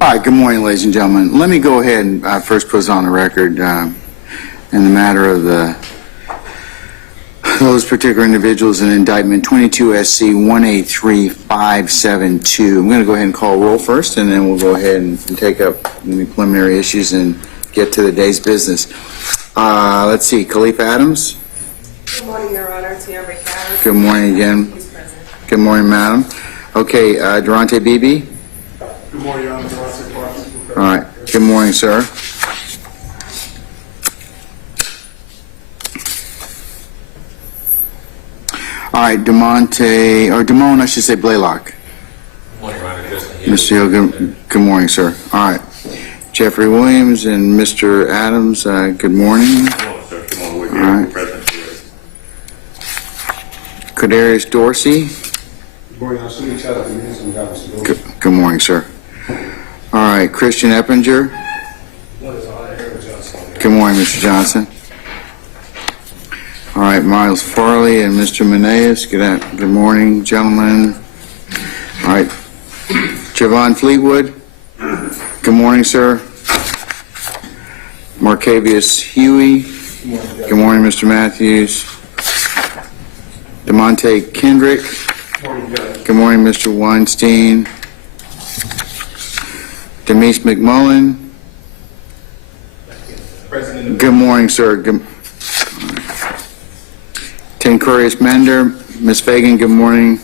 All right, good morning, ladies and gentlemen. Let me go ahead and first put on the record in the matter of those particular individuals in indictment 22 SC 183572. I'm going to go ahead and call roll first, and then we'll go ahead and take up the preliminary issues and get to the day's business. Let's see, Khalif Adams. Good morning, Your Honor. It's Jeffery. Good morning again. He's present. Good morning, madam. Okay, Durante Beebe. Good morning, Your Honor. All right. Good morning, sir. All right, Damone, I should say Blaylock. Good morning, Your Honor. Mr. Hill, good morning, sir. All right. Jeffrey Williams and Mr. Adams, good morning. Good morning, sir. Good morning. We're All right. present today. Kadarius Dorsey. Good morning, Your Honor. Good morning, sir. All right, Christian Eppinger. Good morning, Mr. Johnson. All right, Miles Farley and Mr. Meneas, good morning, gentlemen. All right, Javon Fleetwood, good morning, sir. Marcavius Huey, good morning, Mr. Matthews. DeMonte Kendrick, good morning, Mr. Weinstein. Denise McMullen, good morning, sir. Tencurius Mender, Ms. Fagan, good morning.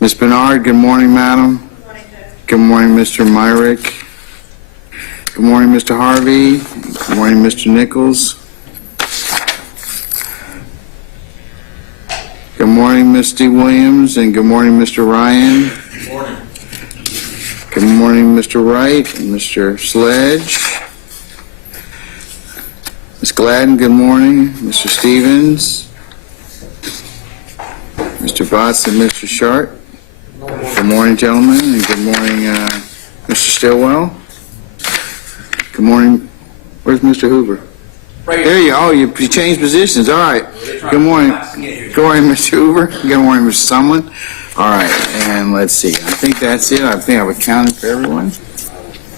Ms. Bernard, good morning, madam. Good morning, Judge. Good morning, Mr. Myrick. Good morning, Mr. Harvey. Good morning, Mr. Nichols. Good morning, Misty Williams, and good morning, Mr. Ryan. Good morning. Good morning, Mr. Wright and Mr. Sledge. Ms. Gladden, good morning. Mr. Stevens. Mr. Botts and Mr. Sharp. Good morning, gentlemen, and good morning, Mr. Stillwell. Good morning. Where's Mr. Hoover? Right There you are. Oh, you changed positions. All right. Good morning. Good morning, Mr. Hoover. Good morning, Mr. Sumlin. All right, and let's see. I think that's it. I think I've accounted for everyone.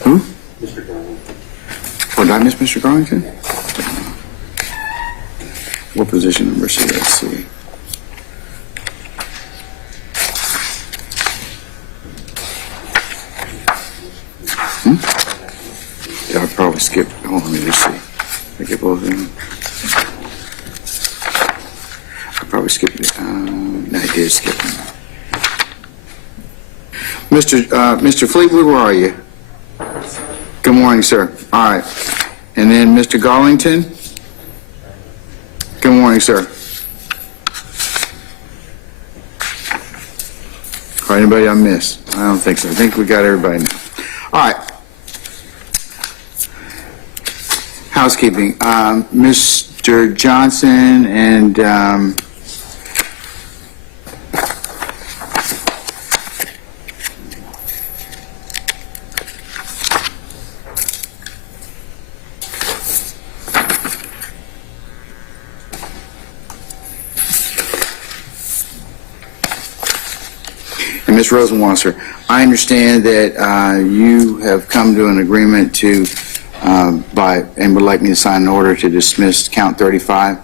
Who? Mr. Garland. Oh, did I miss Mr. Garlington? What position number is he? Let's see. Yeah, I probably skipped. Hold on, let me just see. I get both of them. I probably skipped it. No, I did skip them. Mr. Fleetwood, where are you? Good morning, sir. All right. And then Mr. Garlington? Good morning, sir. Or anybody I missed? I don't think so. I think we got everybody now. All right. Housekeeping. Mr. Johnson and Ms. Rosenwasser, I understand that you have come to an agreement to and would like me to sign an order to dismiss count 35.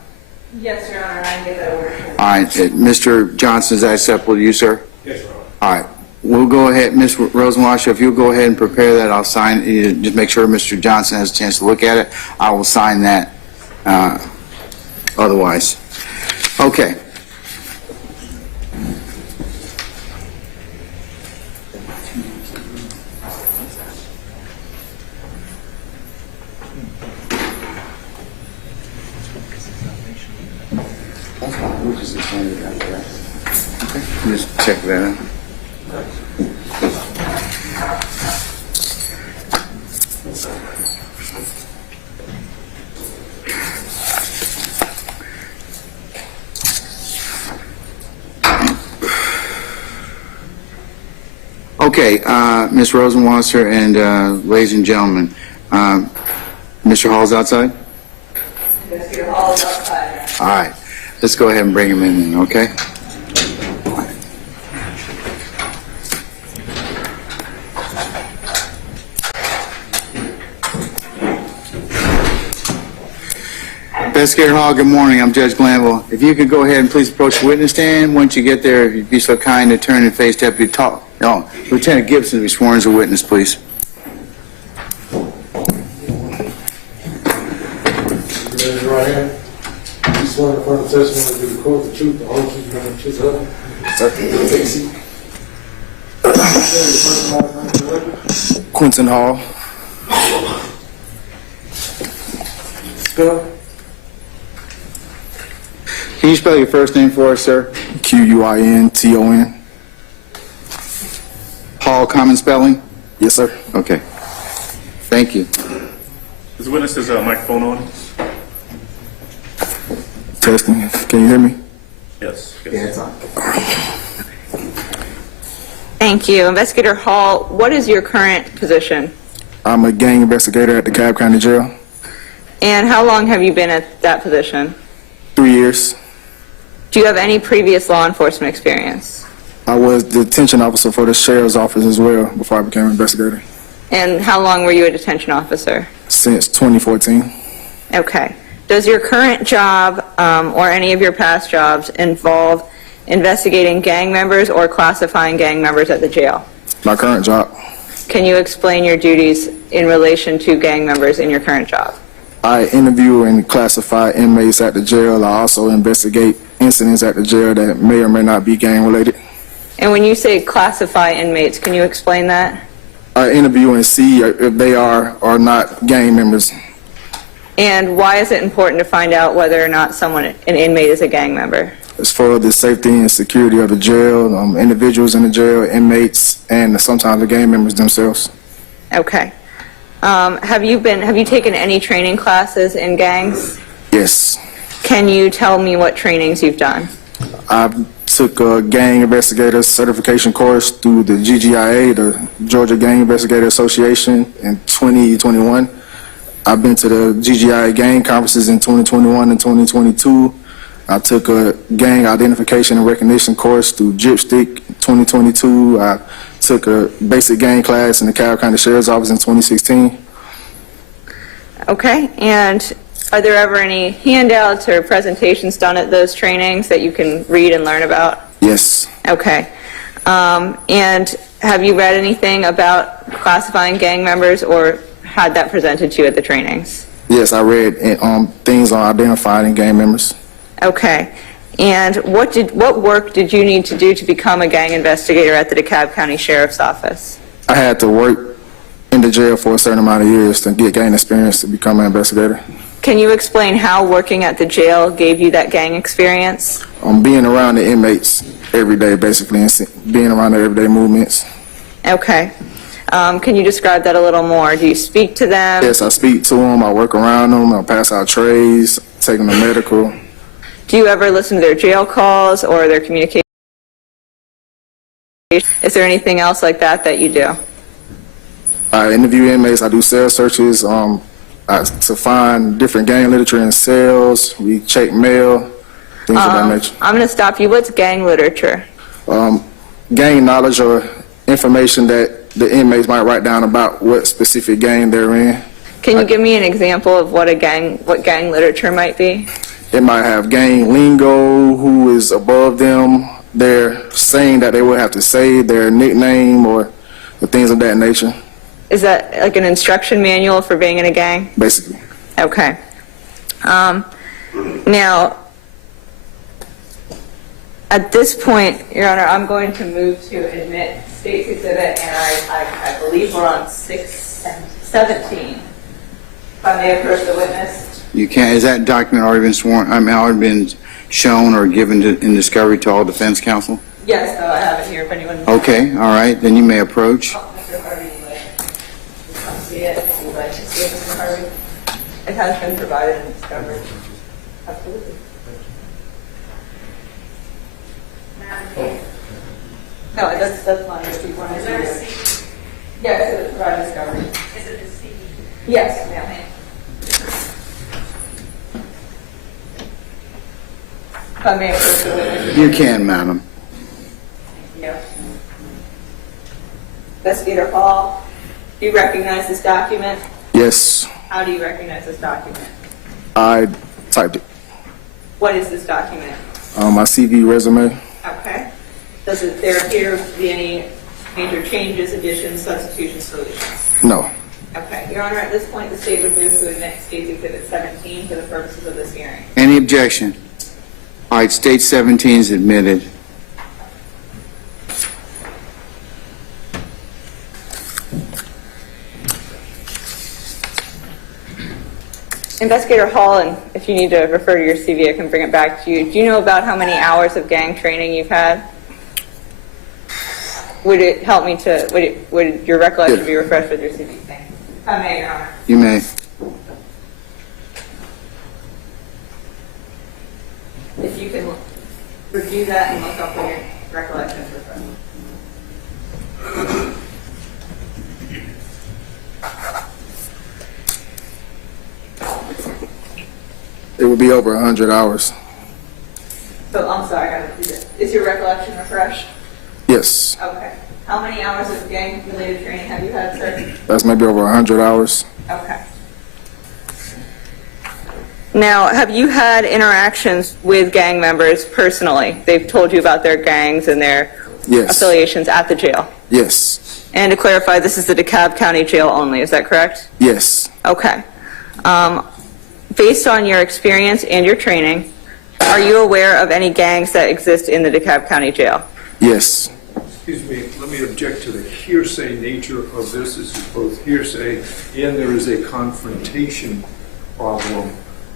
Yes, Your Honor, I can get that order. All right, Mr. Johnson, is that acceptable to you, sir? Yes, Your Honor. All right, we'll go ahead, Ms. Rosenwasser, if you'll go ahead and prepare that, I'll sign, just make sure Mr. Johnson has a chance to look at it. I will sign that otherwise. Okay. Just check that out. Okay, Ms. Rosenwasser and ladies and gentlemen, Mr. Hall's outside? Investigator Hall is outside. All right, let's go ahead and bring him in then, okay? Investigator Hall, good morning. I'm Judge Glanville. If you could go ahead and please approach the witness stand. Once you get there, if you'd be so kind to turn and face Deputy Lieutenant Gibson to be sworn as a witness, please. Raise your right hand. You swear in front of the testimony to the court the truth, the whole truth, and nothing but the truth. Take a seat. Quentin Hall. Spell. Can you spell your first name for us, sir? Quinton. Hall, common spelling? Yes, sir. Okay. Thank you. Is the witness's microphone on? Testing. Can you hear me? Yes. it's on. Thank you. Investigator Hall, what is your current position? I'm a gang investigator at the Cobb County Jail. And how long have you been at that position? 3 years. Do you have any previous law enforcement experience? I was the detention officer for the sheriff's office as well before I became an investigator. And how long were you a detention officer? Since 2014. Okay. Does your current job or any of your past jobs involve investigating gang members or classifying gang members at the jail? My current job. Can you explain your duties in relation to gang members in your current job? I interview and classify inmates at the jail. I also investigate incidents at the jail that may or may not be gang related. And when you say classify inmates, can you explain that? I interview and see if they are or not gang members. And why is it important to find out whether or not an inmate is a gang member? It's for the safety and security of the jail, individuals in the jail, inmates, and sometimes the gang members themselves. Okay. Have you taken any training classes in gangs? Yes. Can you tell me what trainings you've done? I took a gang investigator certification course through the GGIA, the Georgia Gang Investigator Association, in 2021. I've been to the GGIA gang conferences in 2021 and 2022. I took a gang identification and recognition course through GIPSTIC 2022. I took a basic gang class in the Cobb County Sheriff's Office in 2016. Okay. And are there ever any handouts or presentations done at those trainings that you can read and learn about? Yes. Okay. And have you read anything about classifying gang members or had that presented to you at the trainings? Yes, I read things on identifying gang members. Okay. And what work did you need to do to become a gang investigator at the DeKalb County Sheriff's Office? I had to work in the jail for a certain amount of years to get gang experience to become an investigator. Can you explain how working at the jail gave you that gang experience? Being around the inmates every day, basically, and being around their everyday movements. Okay. Can you describe that a little more? Do you speak to them? Yes, I speak to them. I work around them. I pass out trays, take them to medical. Do you ever listen to their jail calls or their communication? Is there anything else like that you do? I interview inmates. I do cell searches to find different gang literature in cells. We check mail, things of that nature. I'm going to stop you. What's gang literature? Gang knowledge or information that the inmates might write down about what specific gang they're in. Can you give me an example of what gang literature might be? It might have gang lingo, who is above them. They're saying that they will have to say their nickname or the things of that nature. Is that like an instruction manual for being in a gang? Basically. Okay. Now, at this point, Your Honor, I'm going to move to admit State's Exhibit, and I believe we're on 617. If I may approach the witness. You can. Is that document already been sworn? Already been shown or given in discovery to all defense counsel? Yes, though I have it here. If anyone. Okay. All right. Then you may approach. Mr. Harvey, you would like to see it. If you'd like to see it, Mr. Harvey. It has been provided in discovery. Absolutely. No, that's fine. If you want to see it. Yes, it was provided in discovery. Is it the CD? Yes, ma'am. If I may approach the witness. You can, madam. Yeah. Investigator Hall, do you recognize this document? Yes, How do you recognize this document? I typed it. What is this document? My CV resume. Okay. Does there appear to be any major changes, additions, substitutions, deletions? No. Okay. Your Honor, at this point, the State would move to admit State's Exhibit 17 for the purposes of this hearing. Any objection? All right. State 17 is admitted. Investigator Hall, and if you need to refer to your CV, I can bring it back to you. Do you know about how many hours of gang training you've had? Would it help me to, would your recollection be refreshed with your CV? Thank you. If I may, Your Honor. You may. If you can review that and look up what your recollection is refreshed. It would be over 100 hours. So, I'm sorry, I gotta do this. Is your recollection refreshed? Yes, Okay. How many hours of gang-related training have you had, sir? that's maybe over 100 hours. Okay. Now, have you had interactions with gang members personally? They've told you about their gangs and their Yes. affiliations at the jail? Yes, And to clarify, this is the DeKalb County Jail only, is that correct? yes, Okay. Based on your experience and your training, are you aware of any gangs that exist in the DeKalb County Jail? yes, Excuse me, let me object to the hearsay nature of this. This is both hearsay and there is a confrontation problem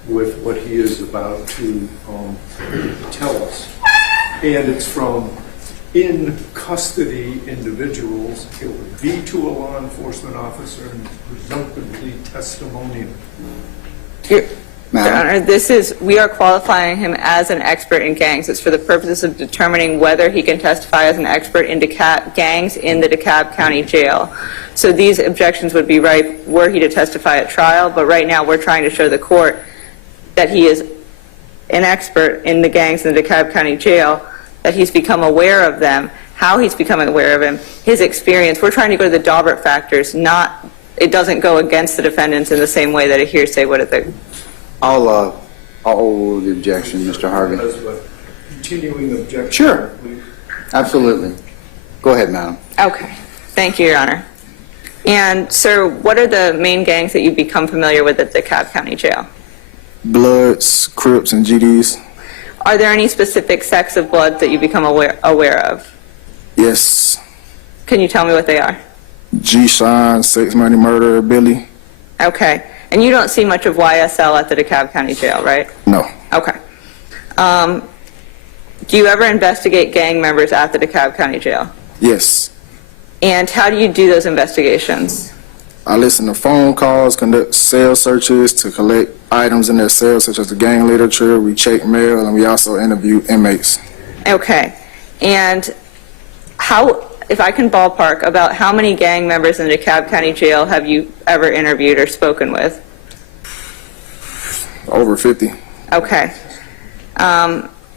with what he is about to tell us. And it's from in custody individuals. It would be to a law enforcement officer and presumptively testimonial. Your Madam? Honor, we are qualifying him as an expert in gangs. It's for the purposes of determining whether he can testify as an expert in gangs in the DeKalb County Jail. So these objections would be ripe were he to testify at trial, but right now we're trying to show the court that he is an expert in the gangs in the DeKalb County Jail, that he's become aware of them, how he's becoming aware of them, his experience. We're trying to go to the Daubert factors, it doesn't go against the defendants in the same way that a hearsay would at the... I'll hold the objection, Mr. Harvey. As a continuing objection. Sure. please. Absolutely. Go ahead, madam. Okay. Thank you, Your Honor. And, sir, what are the main gangs that you've become familiar with at the DeKalb County Jail? Bloods, Crips, and GDs. Are there any specific sects of blood that you become aware of? Yes, Can you tell me what they are? G-Shine, Sex, Money, Murder, Billy. Okay. And you don't see much of YSL at the DeKalb County Jail, right? No, Okay. Do you ever investigate gang members at the DeKalb County Jail? yes. And how do you do those investigations? I listen to phone calls, conduct cell searches to collect items in their cells, such as the gang literature. We check mail, and we also interview inmates. Okay. And if I can ballpark, about how many gang members in the DeKalb County Jail have you ever interviewed or spoken with? Over 50. Okay.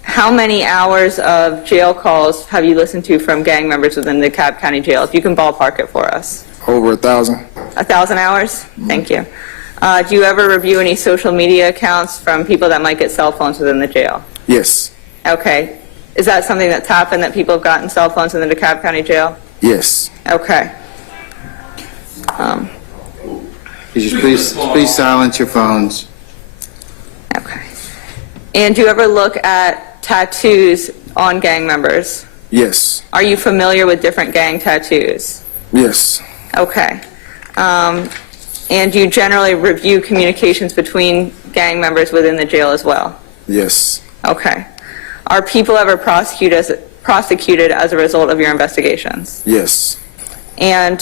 How many hours of jail calls have you listened to from gang members within the DeKalb County Jail? If you can ballpark it for us. Over 1,000. 1,000 hours? Thank you. Do you ever review any social media accounts from people that might get cell phones within the jail? Yes, Okay. Is that something that's happened, that people have gotten cell phones in the DeKalb County Jail? yes. Okay. Could you please silence your phones? Okay. And do you ever look at tattoos on gang members? Yes, Are you familiar with different gang tattoos? yes, Okay. And do you generally review communications between gang members within the jail as well? yes, Okay. Are people ever prosecuted as a result of your investigations? yes. And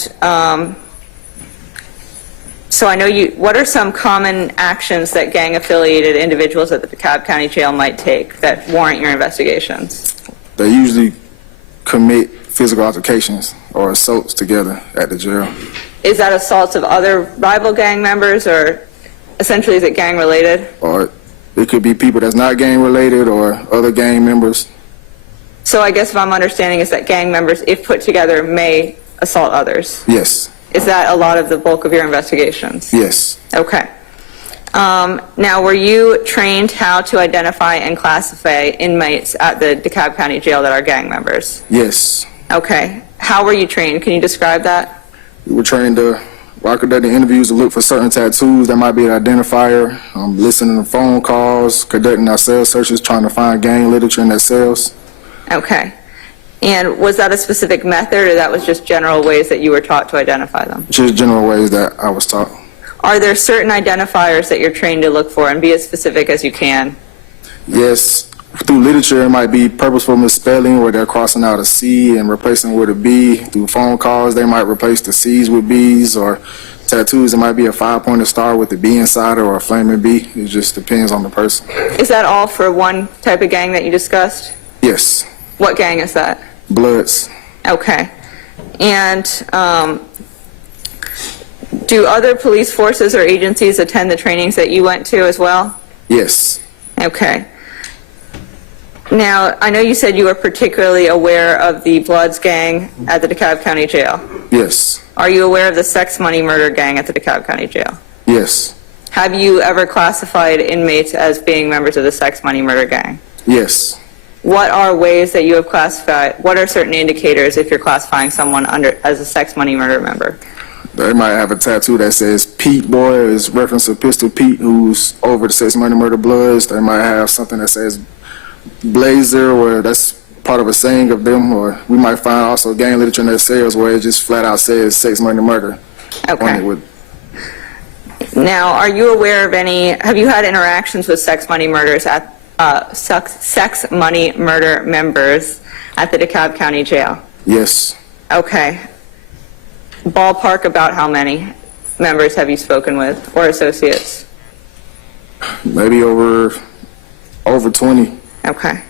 so I know what are some common actions that gang-affiliated individuals at the DeKalb County Jail might take that warrant your investigations? They usually commit physical altercations or assaults together at the jail. Is that assaults of other rival gang members, or essentially is it gang-related? Or it could be people that's not gang related or other gang members. So I guess if I'm understanding is that gang members, if put together, may assault others. Yes, Is that a lot of the bulk of your investigations? yes, Okay. Now, were you trained how to identify and classify inmates at the DeKalb County Jail that are gang members? yes. Okay. How were you trained? Can you describe that? We were trained to conduct interviews to look for certain tattoos that might be an identifier, listening to phone calls, conducting our cell searches, trying to find gang literature in their cells. Okay. And was that a specific method, or that was just general ways that you were taught to identify them? Just general ways that I was taught. Are there certain identifiers that you're trained to look for, and be as specific as you can? Yes, through literature, it might be purposeful misspelling where they're crossing out a C and replacing it with a B. Through phone calls, they might replace the C's with B's, or tattoos, it might be a 5-pointed star with the B inside it or a flaming B. It just depends on the person. Is that all for one type of gang that you discussed? Yes, What gang is that? Bloods. Okay. And do other police forces or agencies attend the trainings that you went to as well? Yes. Okay. Now, I know you said you were particularly aware of the Bloods gang at the DeKalb County Jail. Yes. Are you aware of the sex money murder gang at the DeKalb County Jail? Yes. Have you ever classified inmates as being members of the sex money murder gang? Yes. What are ways that you have classified, what are certain indicators if you're classifying someone as a sex money murder member? They might have a tattoo that says Pete Boy, is reference to Pistol Pete, who's over the sex money murder Bloods. They might have something that says Blazer, or that's part of a saying of them, or we might find also gang literature in their cells where it just flat out says sex money murder. Okay. Now, are you aware of have you had interactions with sex money murders at, sex money murder members at the DeKalb County Jail? Yes. Okay. Ballpark about how many members have you spoken with, or associates? Maybe over 20. Okay.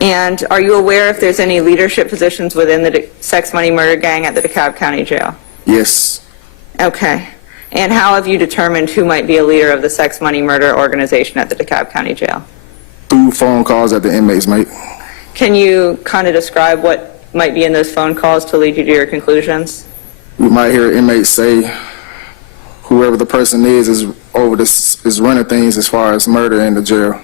And are you aware if there's any leadership positions within the sex money murder gang at the DeKalb County Jail? Yes. Okay. And how have you determined who might be a leader of the sex money murder organization at the DeKalb County Jail? Through phone calls that the inmates make. Can you kind of describe what might be in those phone calls to lead you to your conclusions? We might hear inmates say whoever the person is over this is running things as far as murder in the jail.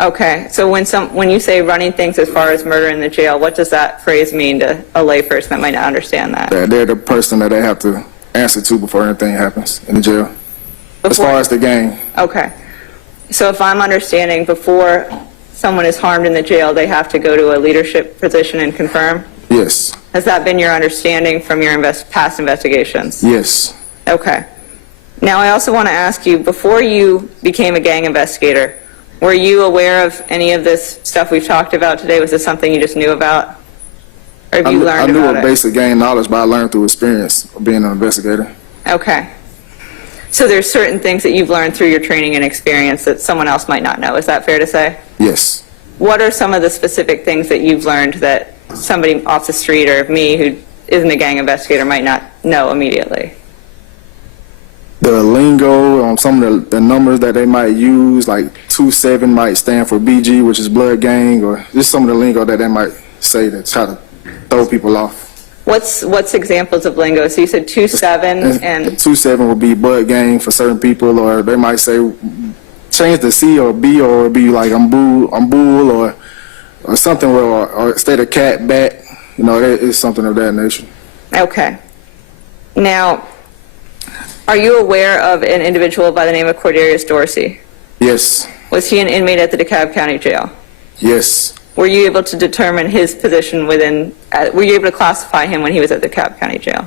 Okay, so when you say running things as far as murder in the jail, what does that phrase mean to a layperson that might not understand that? That they're the person that they have to answer to before anything happens in the jail. As far as the gang. Okay. So if I'm understanding, before someone is harmed in the jail, they have to go to a leadership position and confirm? Yes. Has that been your understanding from your past investigations? Yes. Okay. Now, I also want to ask you, before you became a gang investigator, were you aware of any of this stuff we've talked about today? Was this something you just knew about? Or have you learned I knew about a it? basic gang knowledge, but I learned through experience of being an investigator. Okay. So there's certain things that you've learned through your training and experience that someone else might not know. Is that fair to say? Yes. What are some of the specific things that you've learned that somebody off the street or me who isn't a gang investigator might not know immediately? The lingo, some of the numbers that they might use, like 27 might stand for BG, which is blood gang, or just some of the lingo that they might say to try to throw people off. What's examples of lingo? So you said 27 and 27 would be blood gang for certain people, or they might say change the C or B, or be like I'm bull, or something, or instead of cat, bat. That is something of that nature. Okay. Now, are you aware of an individual by the name of Cordarius Dorsey? Yes. Was he an inmate at the DeKalb County Jail? Yes. Were you able to determine his position within, were you able to classify him when he was at the DeKalb County Jail?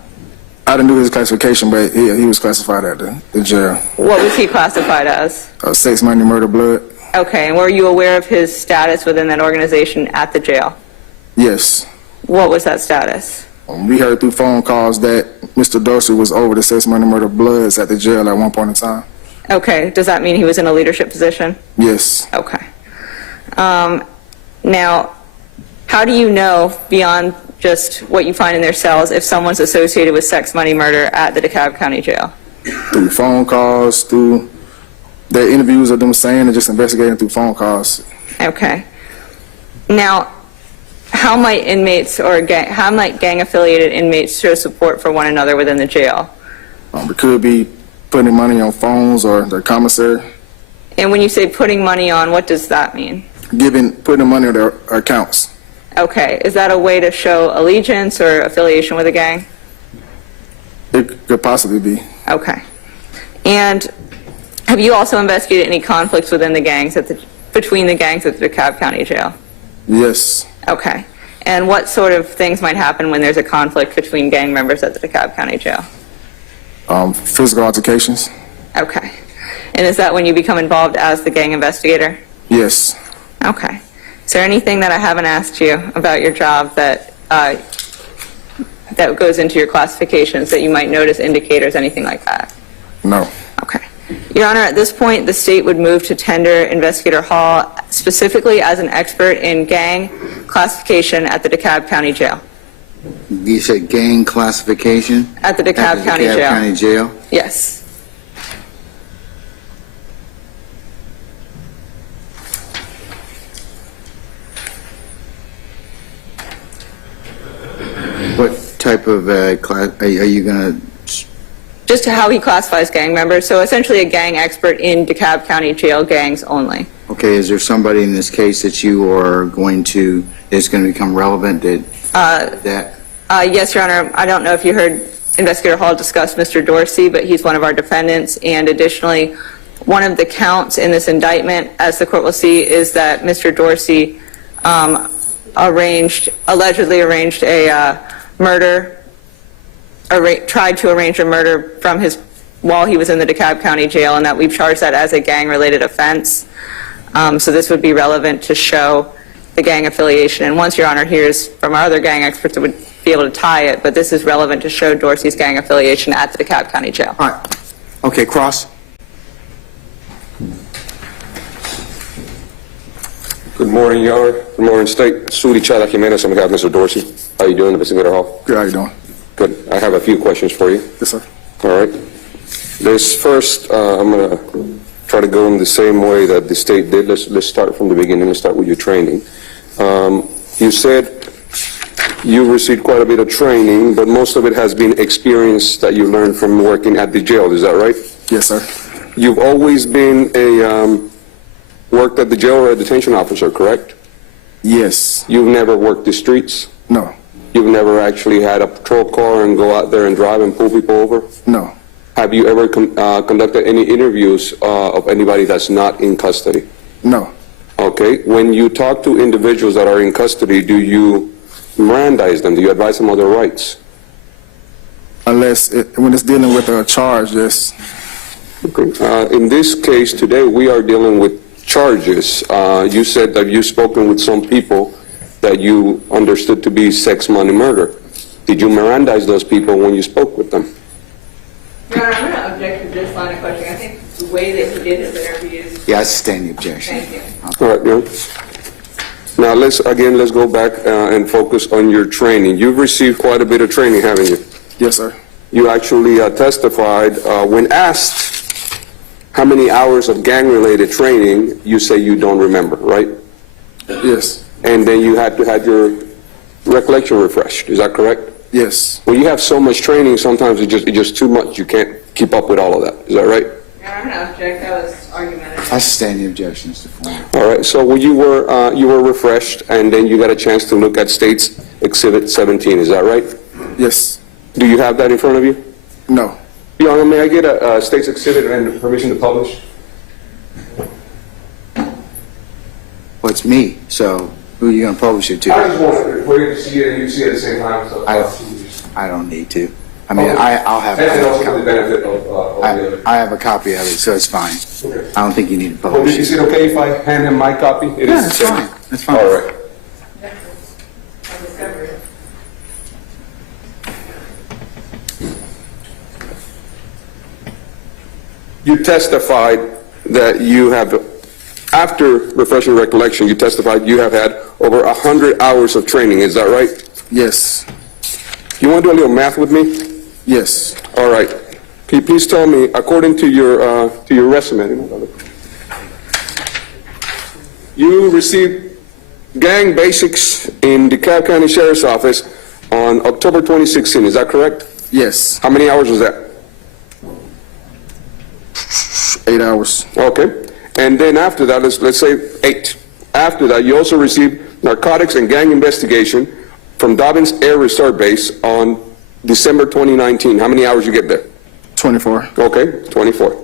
I didn't do his classification, but he was classified at the jail. What was he classified as? Sex, money, murder, blood. Okay, and were you aware of his status within that organization at the jail? Yes. What was that status? We heard through phone calls that Mr. Dorsey was over the sex, money, murder, bloods at the jail at one point in time. Okay, does that mean he was in a leadership position? Yes. Okay. Now, how do you know, beyond just what you find in their cells, if someone's associated with sex, money, murder at the DeKalb County Jail? Through phone calls, through their interviews of them saying, and just investigating through phone calls. Okay. Now, how might inmates or how might gang-affiliated inmates show support for one another within the jail? It could be putting money on phones or their commissary. And when you say putting money on, what does that mean? Putting money on their accounts. Okay. Is that a way to show allegiance or affiliation with a gang? It could possibly be. Okay. And have you also investigated any conflicts within the gangs between the gangs at the DeKalb County Jail? Yes. Okay. And what sort of things might happen when there's a conflict between gang members at the DeKalb County Jail? Physical altercations. Okay. And is that when you become involved as the gang investigator? Yes. Okay. Is there anything that I haven't asked you about your job that goes into your classifications that you might notice indicators, anything like that? No. Okay. Your Honor, at this point, the state would move to tender Investigator Hall specifically as an expert in gang classification at the DeKalb County Jail. You said gang classification? At the DeKalb County DeKalb Jail. County Jail? County Jail? Yes. County Jail? Yes. type of class, are you going Just how he classifies gang members, so essentially a gang expert in DeKalb County Jail gangs only. to, okay, is there somebody in this case that you are going to, is going to become relevant that? Yes, Your Honor, I don't know if you heard Investigator Hall discuss Mr. Dorsey, but he's one of our defendants, and additionally, one of the counts in this indictment, as the court will see, is that Mr. Dorsey allegedly arranged a murder, tried to arrange a murder from while he was in the DeKalb County Jail, and that we've charged that as a gang-related offense. So this would be relevant to show the gang affiliation. And once Your Honor hears from our other gang experts, it would be able to tie it, but this is relevant to show Dorsey's gang affiliation at the DeKalb County Jail. All right. Okay, Cross? Good morning, Your Honor. Good morning, State. Sudi Chala Jimenez on behalf of Mr. Dorsey. How are you doing, Investigator Hall? Good, how you doing? Good. I have a few questions for you. Yes, sir. All right. This first, I'm going to try to go in the same way that the State did. Let's start from the beginning. Let's start with your training. You said you received quite a bit of training, but most of it has been experience that you learned from working at the jail. Is that right? Yes, sir. You've always been worked at the jail or a detention officer, correct? Yes. You've never worked the streets? No. You've never actually had a patrol car and go out there and drive and pull people over? No. Have you ever conducted any interviews of anybody that's not in custody? No. Okay. When you talk to individuals that are in custody, do you Mirandize them? Do you advise them of their rights? When it's dealing with a charge, yes. Okay. In this case today, we are dealing with charges. You said that you've spoken with some people that you understood to be sex, money, murder. Did you Mirandize those people when you spoke with them? Your Honor, I'm going to object to this line of questioning. I think the way that he did his interviews. Yeah, I sustain the objection. Thank you. All right, yeah. Now let's go back and focus on your training. You've received quite a bit of training, haven't you? Yes, sir. You actually testified when asked how many hours of gang-related training, you say you don't remember, right? Yes. And then you had to have your recollection refreshed. Is that correct? Yes. When you have so much training, sometimes it's just too much. You can't keep up with all of that. Is that right? Your Honor, I'm going to object. That was argumentative. I sustain the objection, Mr. Foreman. All right. So when you were refreshed, and then you got a chance to look at State's Exhibit 17. Is that right? Yes. Do you have that in front of you? No. Your Honor, may I get a State's Exhibit and permission to publish? Well, it's me, so who are you going to publish it to? just wanted for you to see it and you see it at the same time. So I don't need to. I mean, I'll have and also a for the copy. benefit of the other. I have a copy of it, so it's fine. Okay. I don't think you need to Well, publish is it. it okay if I hand him my copy? It Yeah, is that's the same. fine. That's fine. All right. You testified that you have, after refreshing recollection, you testified you have had over 100 hours of training. Is that right? Yes. You want to do a little math with me? Yes. All right. Can you please tell me, according to your resume, you received gang basics in DeKalb County Sheriff's Office on October 2016. Is that correct? Yes. How many hours was that? 8 hours. Okay. And then after that, let's say 8. After that, you also received narcotics and gang investigation from Dobbins Air Reserve Base on December 2019. How many hours you get there? 24. Okay, 24.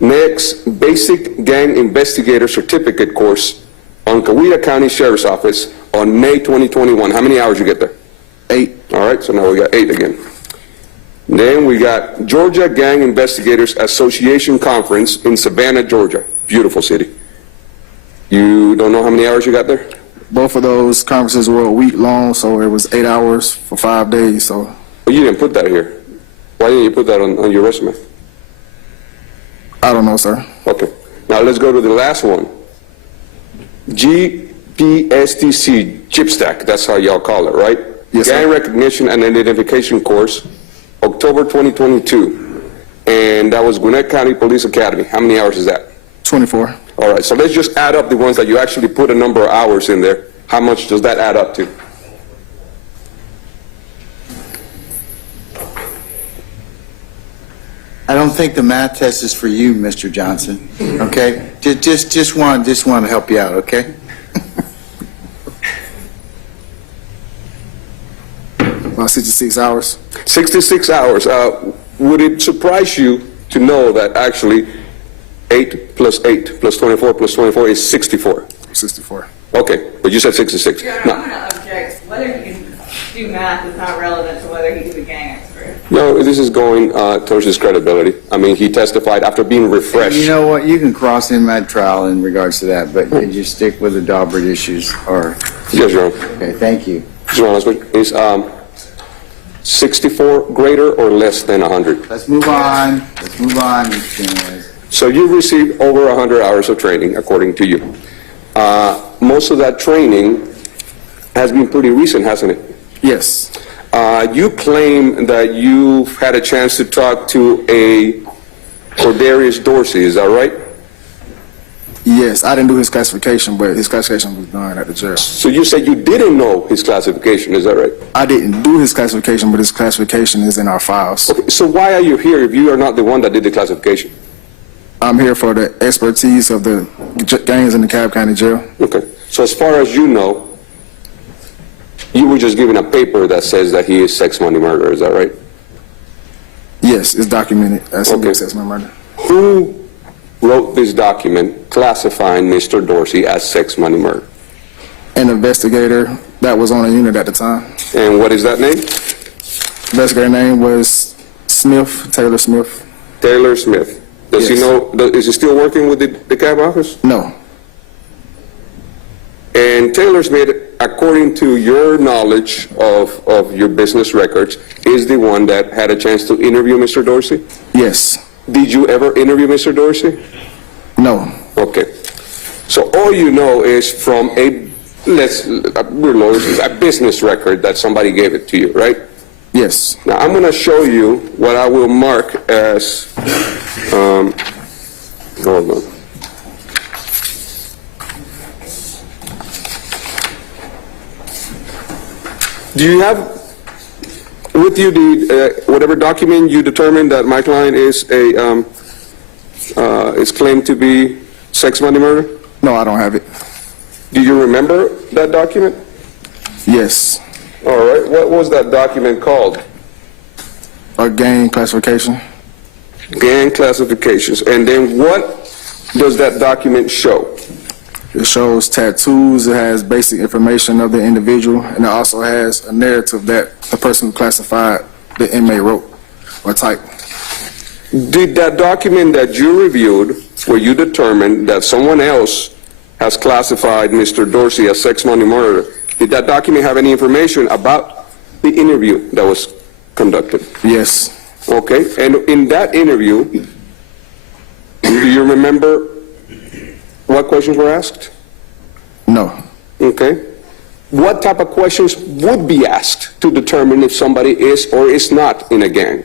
Next, basic gang investigator certificate course on Coweta County Sheriff's Office on May 2021. How many hours you get there? 8. All right, so now we got 8 again. Then we got Georgia Gang Investigators Association Conference in Savannah, Georgia. Beautiful city. You don't know how many hours you got there? Both of those conferences were a week long, so it was 8 hours for 5 days. So Oh, you didn't put that here. Why didn't you put that on your resume? I don't know, sir. Okay. Now let's go to the last one. GPSTC, chip stack, that's how y'all call it, right? Yes, sir. Gang Recognition and Identification Course, October 2022. And that was Gwinnett County Police Academy. How many hours is that? 24. All right, so let's just add up the ones that you actually put a number of hours in there. How much does that add up to? don't think the math test is for you, Mr. Johnson, okay? Just want to help you out, okay? About 66 hours. 66 hours. Would it surprise you to know that actually 8 plus 8 plus 24 plus 24 is 64? 64. Okay, but you said 66. Your Honor, No. I'm going to object. Whether he can do math is not relevant to whether he's a gang expert. No, this is going towards his credibility. I mean, he testified after being refreshed. You know what, you can cross in my trial in regards to that, but you just stick with the Daubert issues, or, Yes, Your Honor. okay, thank you. Your Honor, is 64 greater or less than 100? Let's move on, Mr. Jimenez. So you received over 100 hours of training, according to you. Most of that training has been pretty recent, hasn't it? Yes. You claim that you've had a chance to talk to a Cordarius Dorsey, is that right? Yes, I didn't do his classification, but his classification was done at the jail. So you said you didn't know his classification, is that right? I didn't do his classification, but his classification is in our files. Okay, so why are you here if you are not the one that did the classification? I'm here for the expertise of the gangs in the DeKalb County Jail. Okay, so as far as you know, you were just given a paper that says that he is sex money murderer, is that right? Yes, it's documented as Okay. a sex murder. Who wrote this document classifying Mr. Dorsey as sex money murder? An investigator that was on a unit at the time. And what is that name? Investigator name was Smith, Taylor Smith. Taylor Smith. Does he Yes. know, is he still working with the cab office? No, And Taylor Smith, according to your knowledge of your business records, is the one that had a chance to interview Mr. Dorsey? yes, Did you ever interview Mr. Dorsey? no, Okay. So all you know is from we're lawyers, a business record that somebody gave it to you, right? yes. Now, I'm going to show you what I will mark as, hold on. Do you have with you the, whatever document you determined that my client is is claimed to be sex money murder? No, I don't have it. Do you remember that document? Yes, All right, what was that document called? a gang classification. Gang classifications. And then what does that document show? It shows tattoos, it has basic information of the individual, and it also has a narrative that the person who classified the inmate wrote or typed. Did that document that you reviewed, where you determined that someone else has classified Mr. Dorsey as sex money murderer, did that document have any information about the interview that was conducted? Yes, Okay, and in that interview, do you remember what questions were asked? no, Okay. What type of questions would be asked to determine if somebody is or is not in a gang?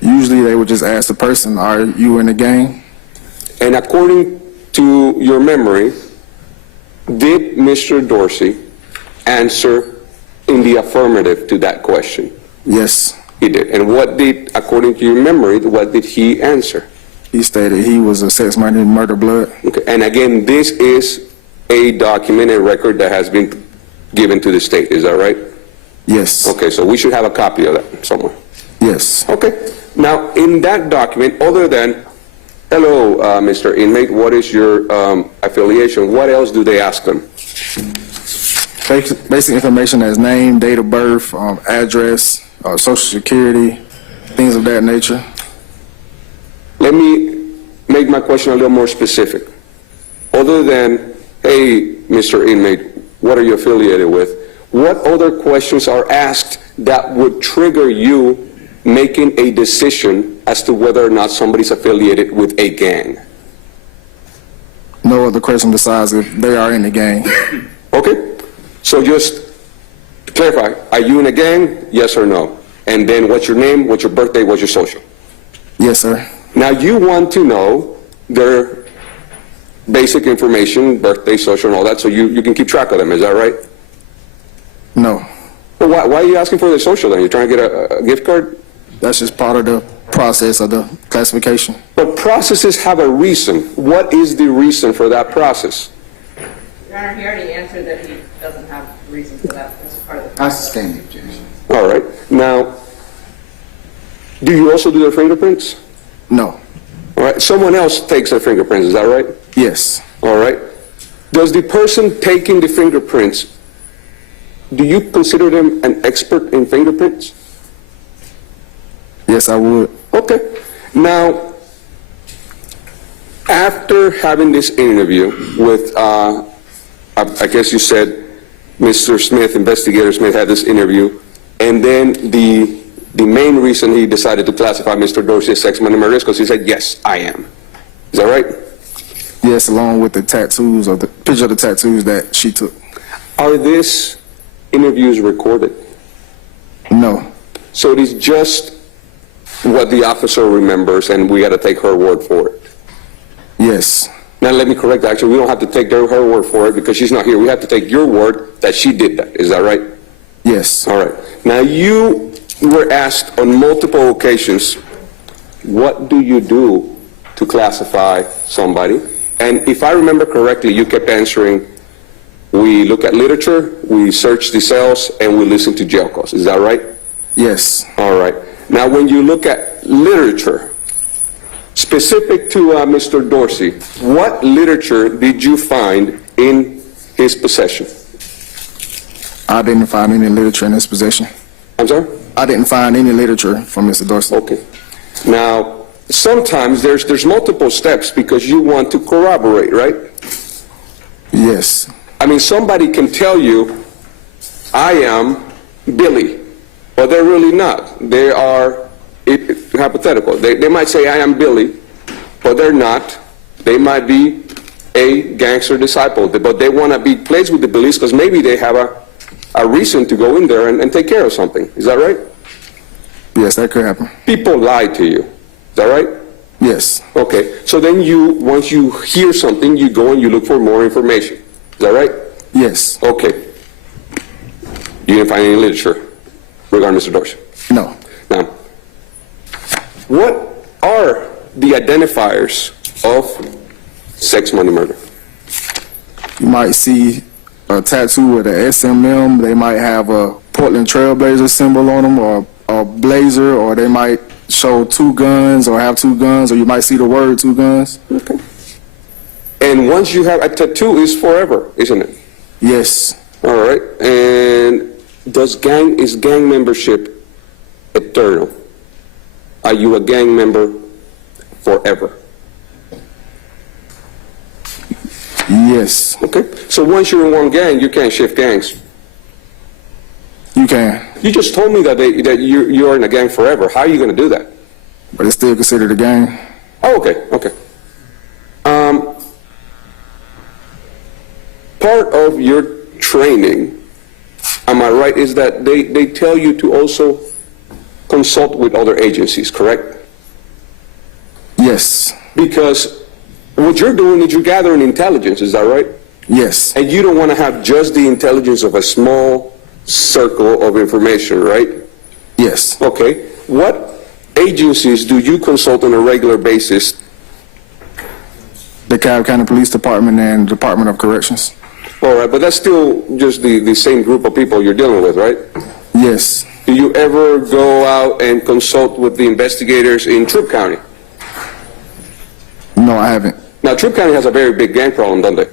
usually they would just ask the person, are you in a gang? And according to your memory, did Mr. Dorsey answer in the affirmative to that question? Yes, He did. And what did, according to your memory, what did he answer? he stated he was a sex money murder blood. Okay. And again, this is a documented record that has been given to the state, is that right? Yes, Okay, so we should have a copy of that somewhere. yes. Okay. Now, in that document, other than, hello, Mr. Inmate, what is your affiliation? What else do they ask them? Basic information as name, date of birth, address, social security, things of that nature. Let me make my question a little more specific. Other than, hey, Mr. Inmate, what are you affiliated with? What other questions are asked that would trigger you making a decision as to whether or not somebody's affiliated with a gang? No other question besides if they are in the gang. Okay? So just to clarify, are you in a gang? Yes or no? And then what's your name, what's your birthday, what's your social? Yes, sir. Now you want to know their basic information, birthday, social, and all that, so you can keep track of them, is that right? No, Well, why are you asking for their social then? You're trying to get a gift card? that's just part of the process of the classification. But processes have a reason. What is the reason for that process? Your Honor, he already answered that he doesn't have a reason for that. That's part of the I sustain the objection. All right. Now, do you also do their fingerprints? No. All right. Someone else takes their fingerprints, is that right? Yes. All right. Does the person taking the fingerprints, do you consider them an expert in fingerprints? Yes, I would. Okay. Now, after having this interview with, I guess you said, Mr. Smith, Investigator Smith had this interview, and then the main reason he decided to classify Mr. Dorsey as sex, money, murder is because he said, yes, I am. Is that right? Yes, along with the tattoos, or the picture of the tattoos that she took. Are these interviews recorded? No. So it is just what the officer remembers, and we got to take her word for it. Yes. Now, let me correct that. Actually, we don't have to take her word for it because she's not here. We have to take your word that she did that. Is that right? Yes. All right. Now, you were asked on multiple occasions, what do you do to classify somebody? And if I remember correctly, you kept answering, we look at literature, we search the cells, and we listen to jail calls. Is that right? Yes. All right. Now, when you look at literature, specific to Mr. Dorsey, what literature did you find in his possession? I didn't find any literature in his possession. I'm sorry? I didn't find any literature from Mr. Dorsey. Okay. Now, sometimes there's multiple steps because you want to corroborate, right? Yes. I mean, somebody can tell you, I am Billy, but they're really not. They are hypothetical. They might say, I am Billy, but they're not. They might be a gangster disciple, but they want to be placed with the police because maybe they have a reason to go in there and take care of something. Is that right? Yes, that could happen. People lie to you. Is that right? Yes. Okay. So then once you hear something, you go and you look for more information. Is that right? Yes. Okay. You didn't find any literature regarding Mr. Dorsey? No. Now, what are the identifiers of sex, money, murder? You might see a tattoo with a SMM. They might have a Portland Trailblazer symbol on them, or a blazer, or they might show two guns or have two guns, or you might see the word two guns. Okay. And once you have a tattoo, it's forever, isn't it? Yes. All right. And is gang membership eternal? Are you a gang member forever? Yes. Okay. So once you're in one gang, you can't shift gangs. You can. You just told me that you're in a gang forever. How are you going to do that? But it's still considered a gang. Oh, okay, okay. Part of your training, am I right, is that they tell you to also consult with other agencies, correct? Yes. Because what you're doing is you're gathering intelligence, is that right? Yes. And you don't want to have just the intelligence of a small circle of information, right? Yes. Okay. What agencies do you consult on a regular basis? The Cobb County Police Department and Department of Corrections. All right, but that's still just the same group of people you're dealing with, right? Yes. Do you ever go out and consult with the investigators in Troup County? No, I haven't. Now, Troup County has a very big gang problem, don't they?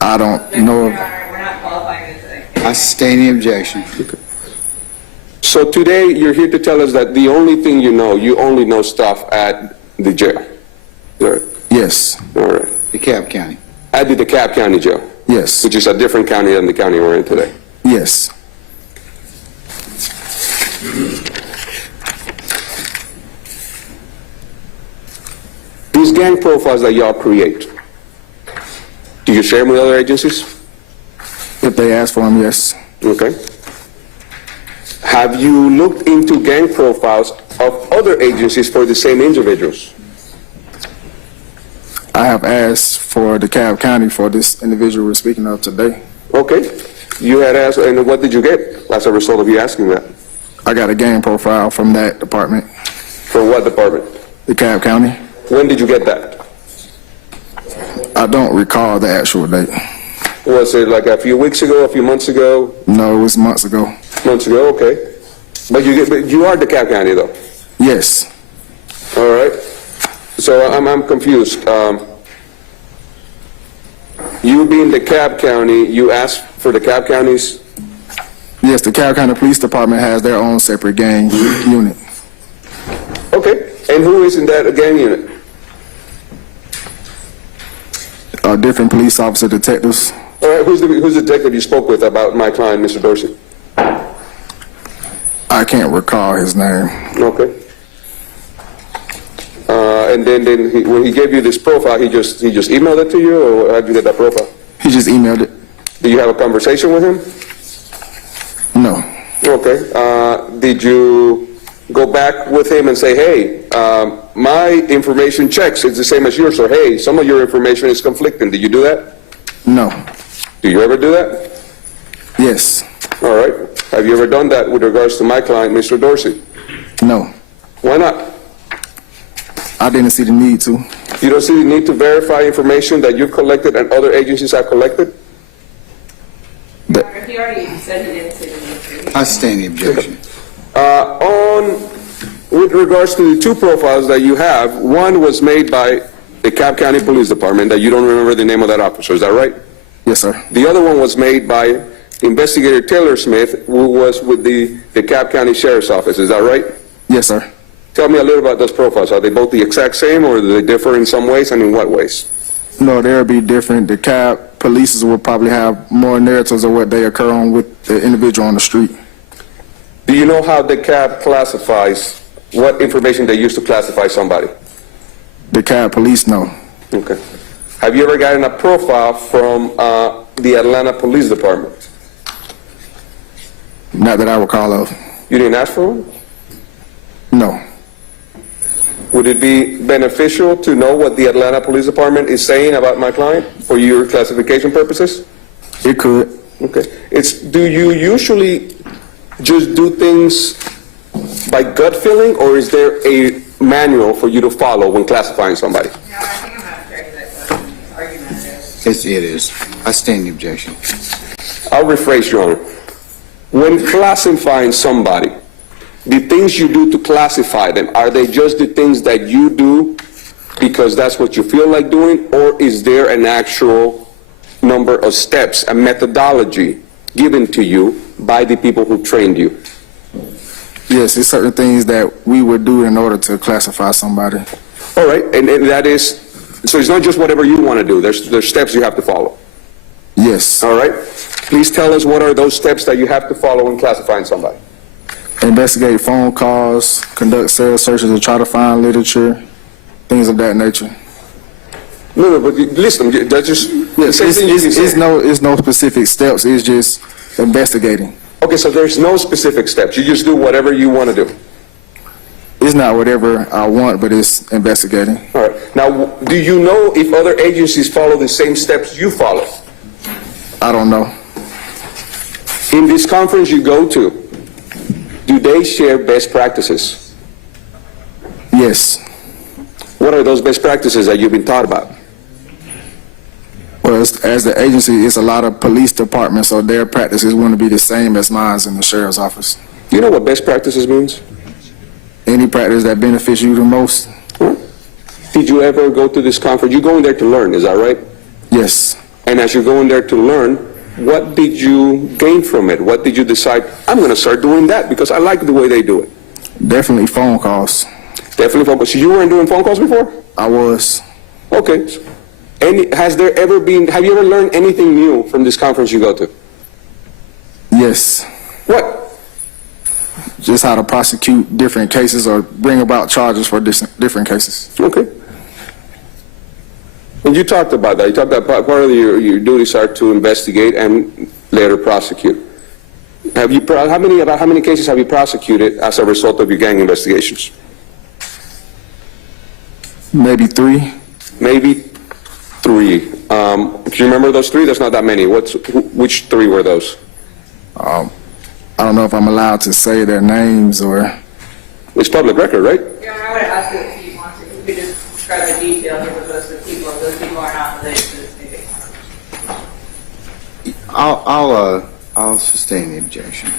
I don't know. Your Honor, we're not qualifying this today. I sustain the objection. So today, you're here to tell us that the only thing you only know stuff at the jail. All right. Yes. All right. DeKalb County. At the DeKalb County Jail, Yes. which is a different county than the county we're in today. Yes. These gang profiles that y'all create, do you share them with other agencies? If they ask for them, yes. Okay. Have you looked into gang profiles of other agencies for the same individuals? I have asked for DeKalb County for this individual we're speaking of today. Okay. You had asked, and what did you get as a result of you asking that? I got a gang profile from that department, For what department? DeKalb County. When did you get that? I don't recall the actual date. Was it like a few weeks ago, a few months ago? No, it was months ago. Months ago, okay. But you are DeKalb County, though? Yes. All right. So I'm confused. You being DeKalb County, you asked for DeKalb County's? Yes, the DeKalb County Police Department has their own separate gang unit. Okay. And who is in that gang unit? Different police officer detectives. All right. Who's the detective you spoke with about my client, Mr. Dorsey? I can't recall his name. Okay. And then when he gave you this profile, he just emailed it to you, or how did you get that profile? He just emailed it. Did you have a conversation with him? No. Okay. Did you go back with him and say, hey, my information checks, it's the same as yours, or hey, some of your information is conflicting? Did you do that? No. Do you ever do that? Yes. All right. Have you ever done that with regards to my client, Mr. Dorsey? No. Why not? I didn't see the need to. You don't see the need to verify information that you've collected and other agencies have collected? He already said he didn't see the need to. I sustain the objection. With regards to the two profiles that you have, one was made by the DeKalb County Police Department, that you don't remember the name of that officer, is that right? Yes, sir. The other one was made by Investigator Taylor Smith, who was with the DeKalb County Sheriff's Office, is that right? Yes, sir. Tell me a little about those profiles. Are they both the exact same, or do they differ in some ways, and in what ways? No, they'll be different. The DeKalb police will probably have more narratives of what they occur on with the individual on the street. Do you know how DeKalb classifies, what information they use to classify somebody? The DeKalb police, no. Okay. Have you ever gotten a profile from the Atlanta Police Department? Not that I recall of. You didn't ask for one? No. Would it be beneficial to know what the Atlanta Police Department is saying about my client for your classification purposes? It could. Okay. Do you usually just do things by gut feeling, or is there a manual for you to follow when classifying somebody? No, I think I'm not fair to that question. Argument is. It is. I sustain the objection. I'll rephrase, Your Honor. When classifying somebody, the things you do to classify them, are they just the things that you do because that's what you feel like doing, or is there an actual number of steps, a methodology given to you by the people who trained you? Yes, it's certain things that we would do in order to classify somebody. All right, and that is, so it's not just whatever you want to do, there's steps you have to follow. Yes. All right? Please tell us what are those steps that you have to follow in classifying somebody. Investigate phone calls, conduct cell searches to try to find literature, things of that nature. No, but listen, that's just the Yes, same thing you can say. it's no specific steps. It's just investigating. Okay, so there's no specific steps. You just do whatever you want to do. It's not whatever I want, but it's investigating. All right. Now, do you know if other agencies follow the same steps you follow? I don't know. In this conference you go to, do they share best practices? Yes. What are those best practices that you've been taught about? Well, as the agency, it's a lot of police departments, so their practices wouldn't be the same as mine in the sheriff's office. Do you know what best practices means? Any practice that benefits you the most? Huh? Did you ever go to this conference? You're going there to learn, is that right? Yes. And as you're going there to learn, what did you gain from it? What did you decide, I'm going to start doing that because I like the way they do it? Definitely phone calls. Definitely phone calls. So you weren't doing phone calls before? I was. Okay. Have you ever learned anything new from this conference you go to? Yes. What? Just how to prosecute different cases or bring about charges for different cases. Okay. And you talked about that. You talked about part of your duties are to investigate and later prosecute. How many cases have you prosecuted as a result of your gang investigations? Maybe 3. Maybe 3. Do you remember those 3? There's not that many. Which 3 were those? I don't know if I'm allowed to say their names or, It's public record, right? Your Honor, I would ask you if you want to, if you could just describe the details of the list of people, if those people are not related to this meeting. I'll sustain the objection.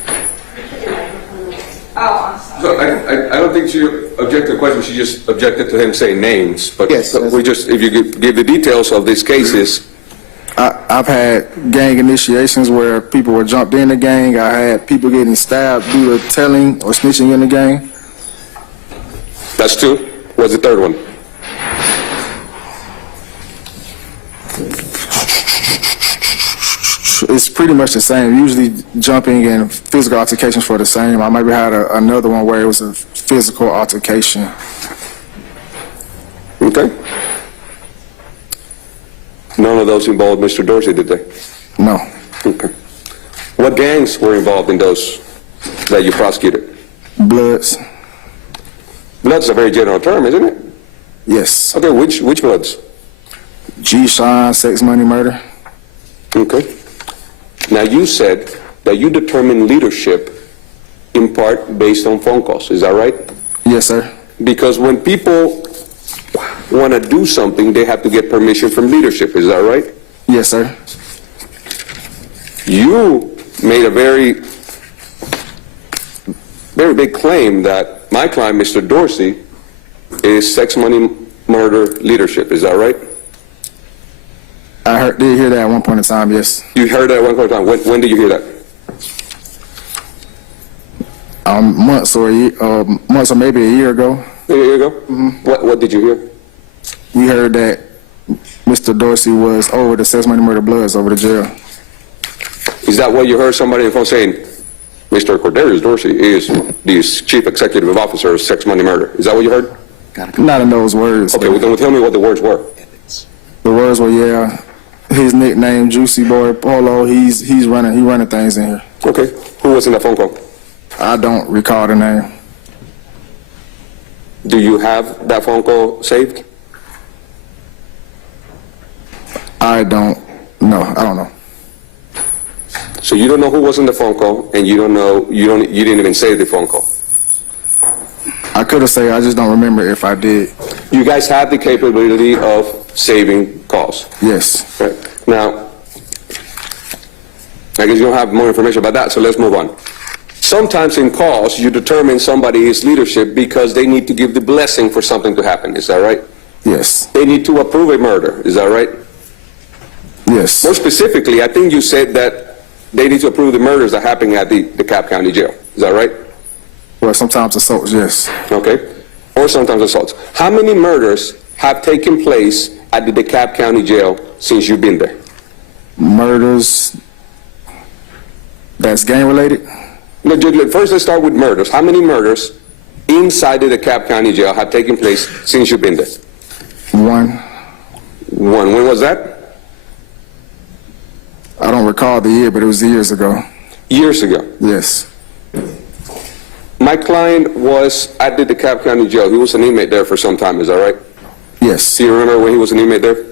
Oh, I'm sorry. So I don't think she objected to the question, she just objected to him saying names. But Yes, that's- we just, if you could give the details of these cases. I've had gang initiations where people were jumped in the gang. I had people getting stabbed due to telling or snitching in the gang. That's two. What's the third one? It's pretty much the same. Usually jumping and physical altercations for the same. I maybe had another one where it was a physical altercation. Okay. None of those involved Mr. Dorsey, did they? No. Okay. What gangs were involved in those that you prosecuted? Bloods. Blood's a very general term, isn't it? Yes. Okay, which bloods? G-Shine, sex, money, murder. Okay. Now, you said that you determine leadership in part based on phone calls. Is that right? Yes, sir. Because when people want to do something, they have to get permission from leadership. Is that right? Yes, sir. You made a very big claim that my client, Mr. Dorsey, is sex, money, murder leadership. Is that right? I did hear that at one point in time, yes. You heard that at one point in time. When did you hear that? Months or maybe a year ago. A year ago? What did you hear? We heard that Mr. Dorsey was over the sex, money, murder, bloods over the jail. Is that what you heard somebody on the phone saying, Mr. Cordarius Dorsey is the chief executive officer of sex, money, murder? Is that what you heard? Not in those words. Okay, well then tell me what the words were. The words were, yeah, his nickname, Juicy Boy Polo, he running things in here. Okay, who was in that phone call? I don't recall the name. Do you have that phone call saved? I don't know. So you don't know who was in the phone call, and you didn't even save the phone call. I could have said, I just don't remember if I did. You guys have the capability of saving calls. Yes. Right. Now, I guess you don't have more information about that, so let's move on. Sometimes in calls, you determine somebody is leadership because they need to give the blessing for something to happen. Is that right? Yes. They need to approve a murder. Is that right? Yes. More specifically, I think you said that they need to approve the murders that happen at the DeKalb County Jail. Is that right? Well, sometimes assaults, yes. Okay. Or sometimes assaults. How many murders have taken place at the DeKalb County Jail since you've been there? Murders that's gang related? First, let's start with murders. How many murders inside the DeKalb County Jail have taken place since you've been there? One. One. When was that? I don't recall the year, but it was years ago. Years ago. Yes. My client was at the DeKalb County Jail. He was an inmate there for some time. Is that right? Yes. Do you remember when he was an inmate there?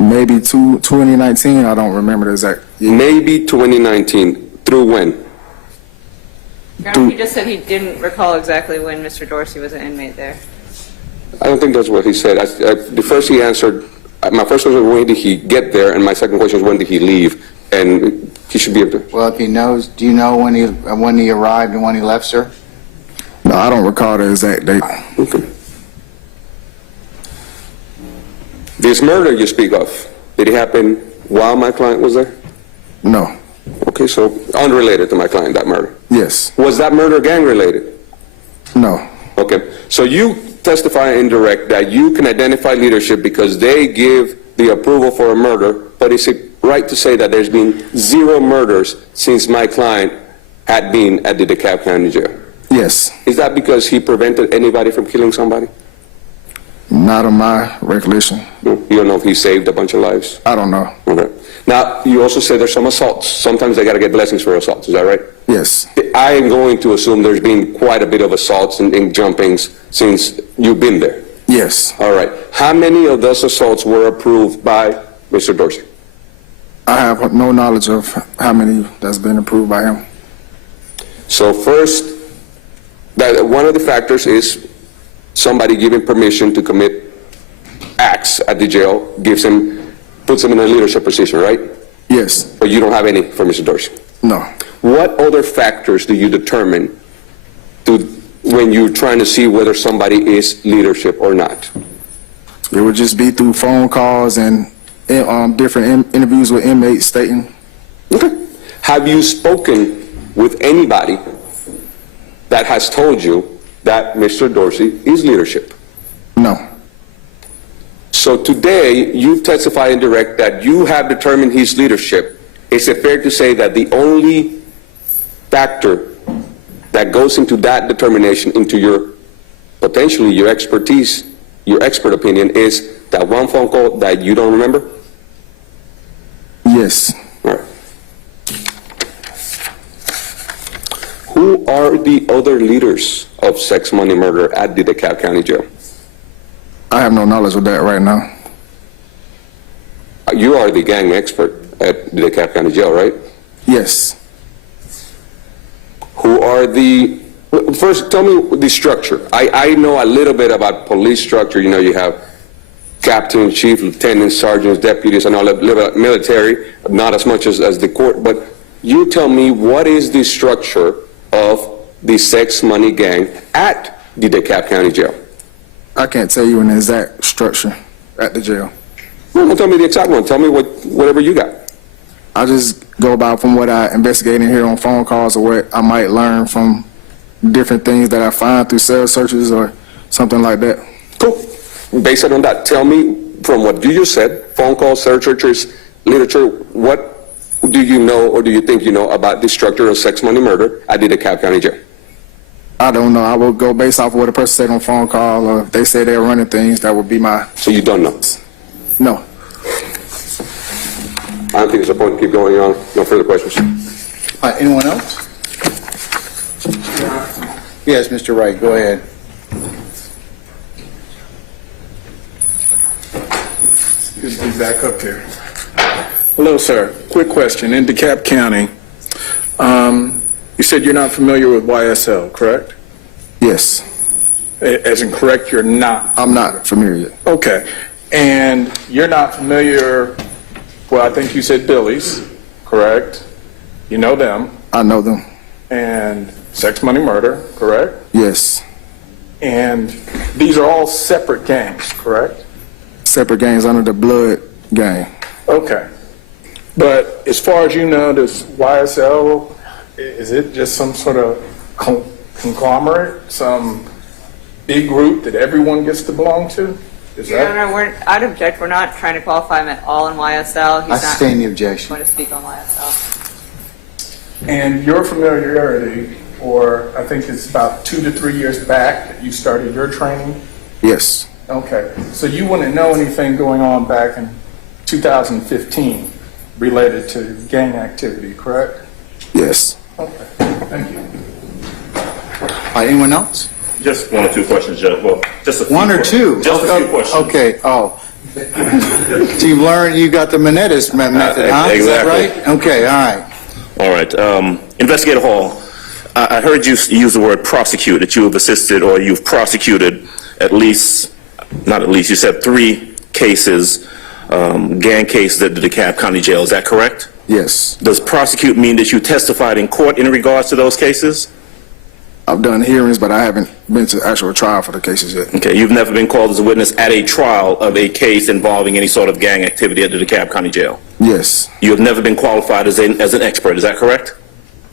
Maybe 2019. I don't remember the exact year. Maybe 2019. Through when? Your Honor, he just said he didn't recall exactly when Mr. Dorsey was an inmate there. I don't think that's what he said. The first he answered, my first question was when did he get there, and my second question was when did he leave, and he should be able to. Well, if he knows, do you know when he arrived and when he left, sir? No, I don't recall the exact date. Okay. This murder you speak of, did it happen while my client was there? No. Okay, so unrelated to my client, that murder. Yes. Was that murder gang related? No. Okay, so you testify in direct that you can identify leadership because they give the approval for a murder, but is it right to say that there's been 0 murders since my client had been at the DeKalb County Jail? Yes. Is that because he prevented anybody from killing somebody? Not of my recollection. You don't know if he saved a bunch of lives? I don't know. Okay. Now, you also said there's some assaults. Sometimes they got to get blessings for assaults. Is that right? Yes. I am going to assume there's been quite a bit of assaults and jumpings since you've been there. Yes. All right. How many of those assaults were approved by Mr. Dorsey? I have no knowledge of how many that's been approved by him. So first, that one of the factors is somebody giving permission to commit acts at the jail, puts him in a leadership position, right? Yes. But you don't have any for Mr. Dorsey. No. What other factors do you determine when you're trying to see whether somebody is leadership or not? It would just be through phone calls and different interviews with inmates stating. Okay. Have you spoken with anybody that has told you that Mr. Dorsey is leadership? No. So today, you testify in direct that you have determined his leadership. Is it fair to say that the only factor that goes into that determination, into your, potentially your expertise, your expert opinion, is that one phone call that you don't remember? Yes. All right. Who are the other leaders of sex, money, murder at the DeKalb County Jail? I have no knowledge of that right now. You are the gang expert at the DeKalb County Jail, right? Yes. Who are the, first tell me the structure. I know a little bit about police structure. You know, you have captain, chief, lieutenants, sergeants, deputies, and all that, military, not as much as the court, but you tell me what is the structure of the sex money gang at the DeKalb County Jail? I can't tell you an exact structure at the jail. No, don't tell me the exact one. Tell me whatever you got. I just go by from what I investigate and hear on phone calls, or what I might learn from different things that I find through cell searches or something like that. Cool. Based on that, tell me from what you just said, phone calls, cell searches, literature, what do you know or do you think you know about the structure of sex, money, murder at the DeKalb County Jail? I don't know. I will go based off of what a person said on phone call, or if they say they're running things, that would be my... So you don't know? No. I don't think there's a point to keep going on. No further questions. Anyone else? Yes, Mr. Wright, go ahead. Good to be back up here. Hello, sir. Quick question. In DeKalb County, you said you're not familiar with YSL, correct? Yes. As in correct, you're not. I'm not familiar yet. Okay. And you're not familiar, well, I think you said Billy's, correct? You know them. I know them. And sex, money, murder, correct? Yes. And these are all separate gangs, correct? Separate gangs under the blood gang. Okay. But as far as you know, does YSL, is it just some sort of conglomerate, some big group that everyone gets to belong to? Is Your that? Honor, I'd object. We're not trying to qualify him at all in YSL. He's I not sustain the objection. going to speak on YSL. And your familiarity, or I think it's about 2 to 3 years back that you started your training? Yes. Okay. So you wouldn't know anything going on back in 2015 related to gang activity, correct? Yes. Okay. Thank you. Anyone else? Just one or two questions, Judge. Well, just a few. One or two? Just a few questions. Okay, So you've learned, you got the Menendez method, huh? Is that exactly. right? Okay, all right. All right. Investigator Hall, I heard you use the word prosecute, that you have assisted or you've prosecuted at least, not at least, you said 3 cases, gang cases at the DeKalb County Jail. Is that correct? Yes. Does prosecute mean that you testified in court in regards to those cases? I've done hearings, but I haven't been to actual trial for the cases yet. Okay, you've never been called as a witness at a trial of a case involving any sort of gang activity at the DeKalb County Jail? Yes. You have never been qualified as an expert, is that correct?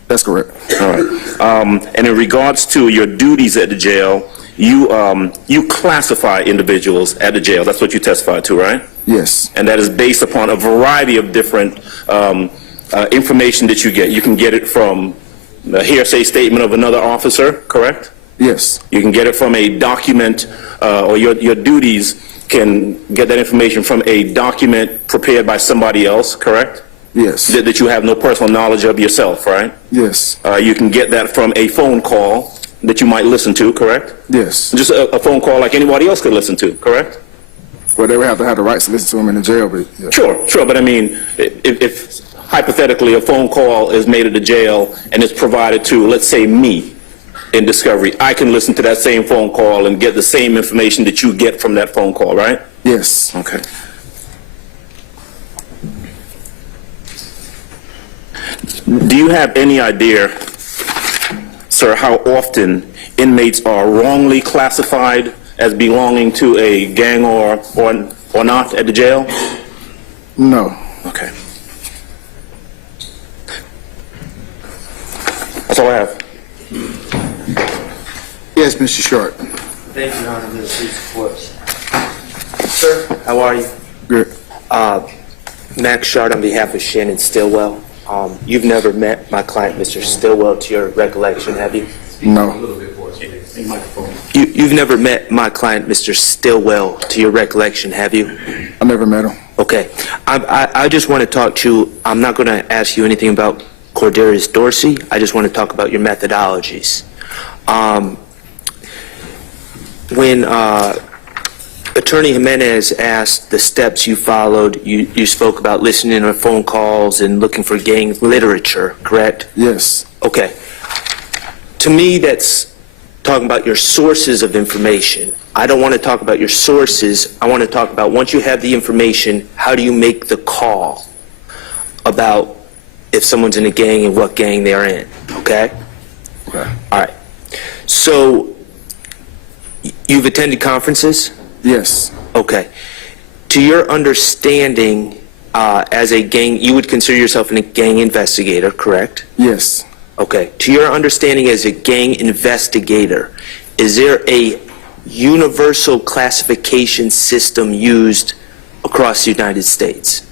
That's correct. All right. And in regards to your duties at the jail, you classify individuals at the jail. That's what you testified to, right? Yes. And that is based upon a variety of different information that you get. You can get it from a hearsay statement of another officer, correct? Yes. You can get it from a document, or your duties can get that information from a document prepared by somebody else, correct? Yes. That you have no personal knowledge of yourself, right? Yes. You can get that from a phone call that you might listen to, correct? Yes. Just a phone call like anybody else could listen to, correct? Well, they would have to have the rights to listen to him in the jail, but yeah. Sure, but I mean, if hypothetically a phone call is made at the jail and it's provided to, let's say, me in discovery, I can listen to that same phone call and get the same information that you get from that phone call, right? Yes. Okay. Do you have any idea, sir, how often inmates are wrongly classified as belonging to a gang or not at the jail? No. Okay. That's all I have. Yes, Mr. Short. Thank you, Your Honor. This is Force. Sir, how are you? Good. Max Shard on behalf of Shannon Stillwell. You've never met my client, Mr. Stillwell, to your recollection, have you? No. You've never met my client, Mr. Stillwell, to your recollection, have you? I never met him. Okay. I just want to talk to you. I'm not going to ask you anything about Cordarius Dorsey. I just want to talk about your methodologies. When Attorney Jimenez asked the steps you followed, you spoke about listening to phone calls and looking for gang literature, correct? Yes. Okay. To me, that's talking about your sources of information. I don't want to talk about your sources. I want to talk about, once you have the information, how do you make the call about if someone's in a gang and what gang they are in, okay? Okay. All right. So, you've attended conferences? Yes. Okay. To your understanding, as a gang, you would consider yourself a gang investigator, correct? Yes. Okay. To your understanding as a gang investigator, is there a universal classification system used across the United States?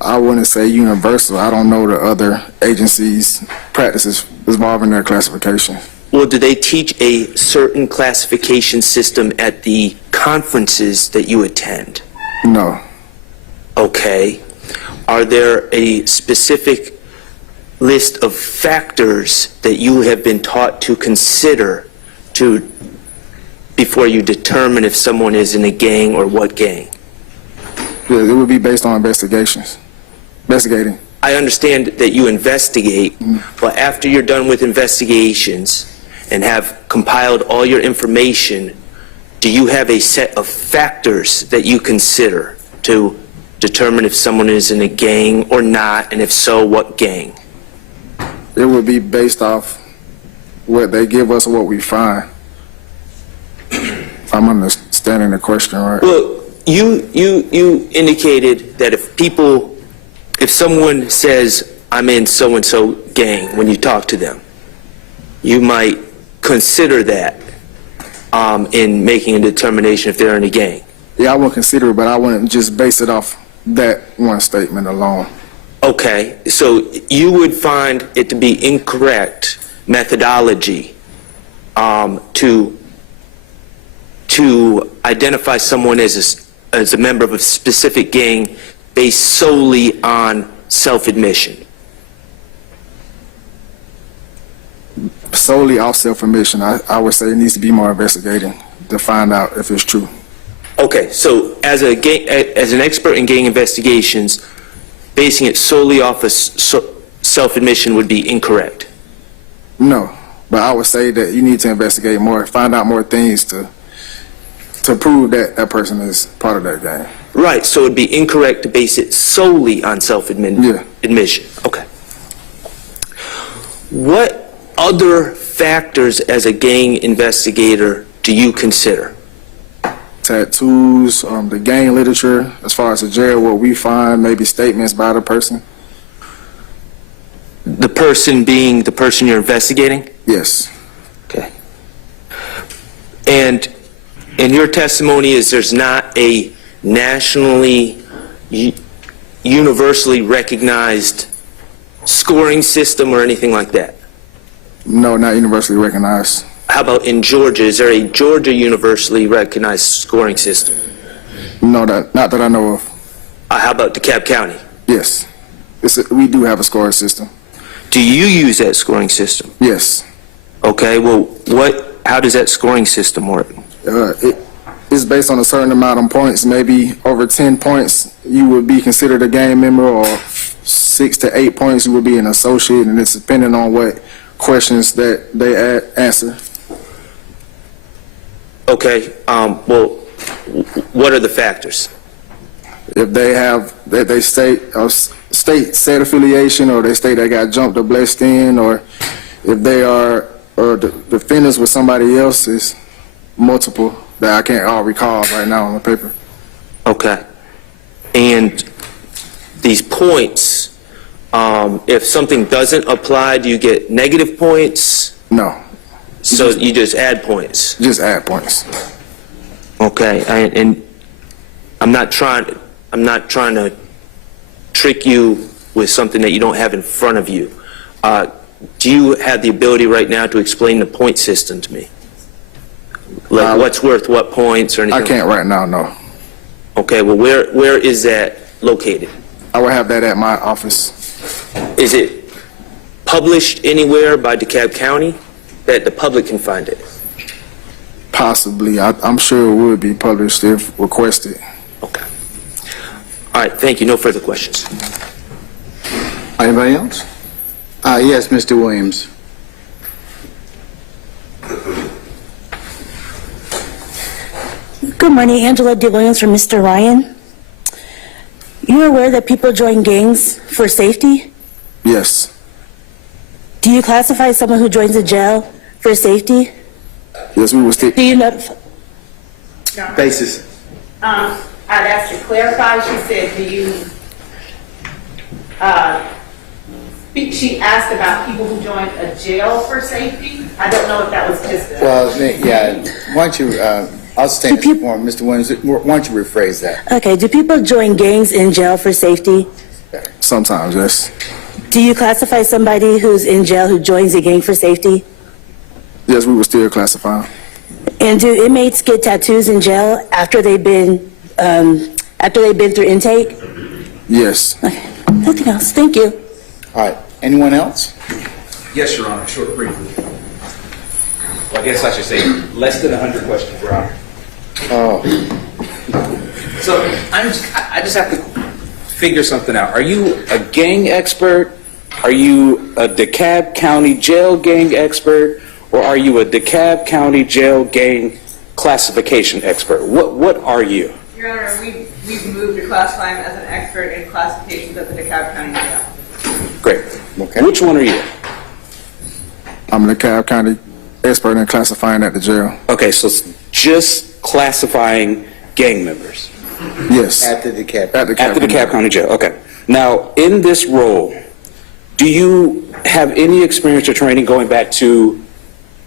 I wouldn't say universal. I don't know the other agencies' practices involving their classification. Well, do they teach a certain classification system at the conferences that you attend? No. Okay. Are there a specific list of factors that you have been taught to consider before you determine if someone is in a gang or what gang? Yeah, it would be based on investigating. I understand that you investigate, but after you're done with investigations and have compiled all your information, do you have a set of factors that you consider to determine if someone is in a gang or not, and if so, what gang? It would be based off what they give us or what we find. If I'm understanding the question right. Well, you indicated that if someone says, I'm in so-and-so gang, when you talk to them, you might consider that in making a determination if they're in a gang. Yeah, I would consider it, but I wouldn't just base it off that one statement alone. Okay, so you would find it to be incorrect methodology to identify someone as a member of a specific gang based solely on self-admission. Solely off self-admission, I would say it needs to be more investigating to find out if it's true. Okay, so as an expert in gang investigations, basing it solely off of self-admission would be incorrect. No, but I would say that you need to investigate more, find out more things to prove that that person is part of that gang. Right, so it'd be incorrect to base it solely on self-admission. Okay. What other factors as a gang investigator do you consider? Tattoos, the gang literature, as far as the jail, what we find, maybe statements by the person. The person being the person you're investigating? Yes. Okay. And in your testimony, is there's not a nationally, universally recognized scoring system or anything like that? No, not universally recognized. How about in Georgia? Is there a Georgia universally recognized scoring system? No, not that I know of. How about DeKalb County? Yes. We do have a scoring system. Do you use that scoring system? Yes. Okay, well, how does that scoring system work? It's based on a certain amount of points. Maybe over 10 points, you would be considered a gang member, or 6 to 8 points, you would be an associate, and it's depending on what questions that they answer. Okay, well, what are the factors? If they have, that they state state affiliation, or they state they got jumped or blessed in, or if they are or the defendants with somebody else, is multiple that I can't all recall right now on the paper. Okay. And these points, if something doesn't apply, do you get negative points? No, So you just add points? just add points. Okay, and I'm not trying to trick you with something that you don't have in front of you. Do you have the ability right now to explain the point system to me? Like what's worth what points or anything? I can't right now, no. Okay, well, where is that located? I will have that at my office. Is it published anywhere by DeKalb County that the public can find it? Possibly. I'm sure it would be published if requested. Okay. All right, thank you. No further questions. Anybody else? Yes, Mr. Williams. Good morning, Angela D. Williams from Mr. Ryan. You're aware that people join gangs for safety? Yes. Do you classify someone who joins a jail for safety? Yes, we will stick. Do you notify? Basis. I'd asked to clarify. She said, do you, she asked about people who joined a jail for safety. I don't know if that was just a... Well, yeah, why don't you, I'll stand for Mr. Williams, why don't you rephrase that? Okay, do people join gangs in jail for safety? Sometimes, yes. Do you classify somebody who's in jail who joins a gang for safety? Yes, we will still classify them. And do inmates get tattoos in jail after they've been through intake? Yes. Okay, nothing else. Thank you. All right, anyone else? Yes, Your Honor, short, briefly. Well, I guess I should say less than 100 questions, Your Honor. Oh, So I just have to figure something out. Are you a gang expert? Are you a DeKalb County jail gang expert? Or are you a DeKalb County jail gang classification expert? What are you? Your Honor, we've moved to classify him as an expert in classifications at the DeKalb County Jail. Great. Okay. Which one are you? I'm the DeKalb County expert in classifying at the jail. Okay, so it's just classifying gang members Yes. at the DeKalb. At the at the DeKalb County Jail. Okay. Now, in this role, do you have any experience or training going back to,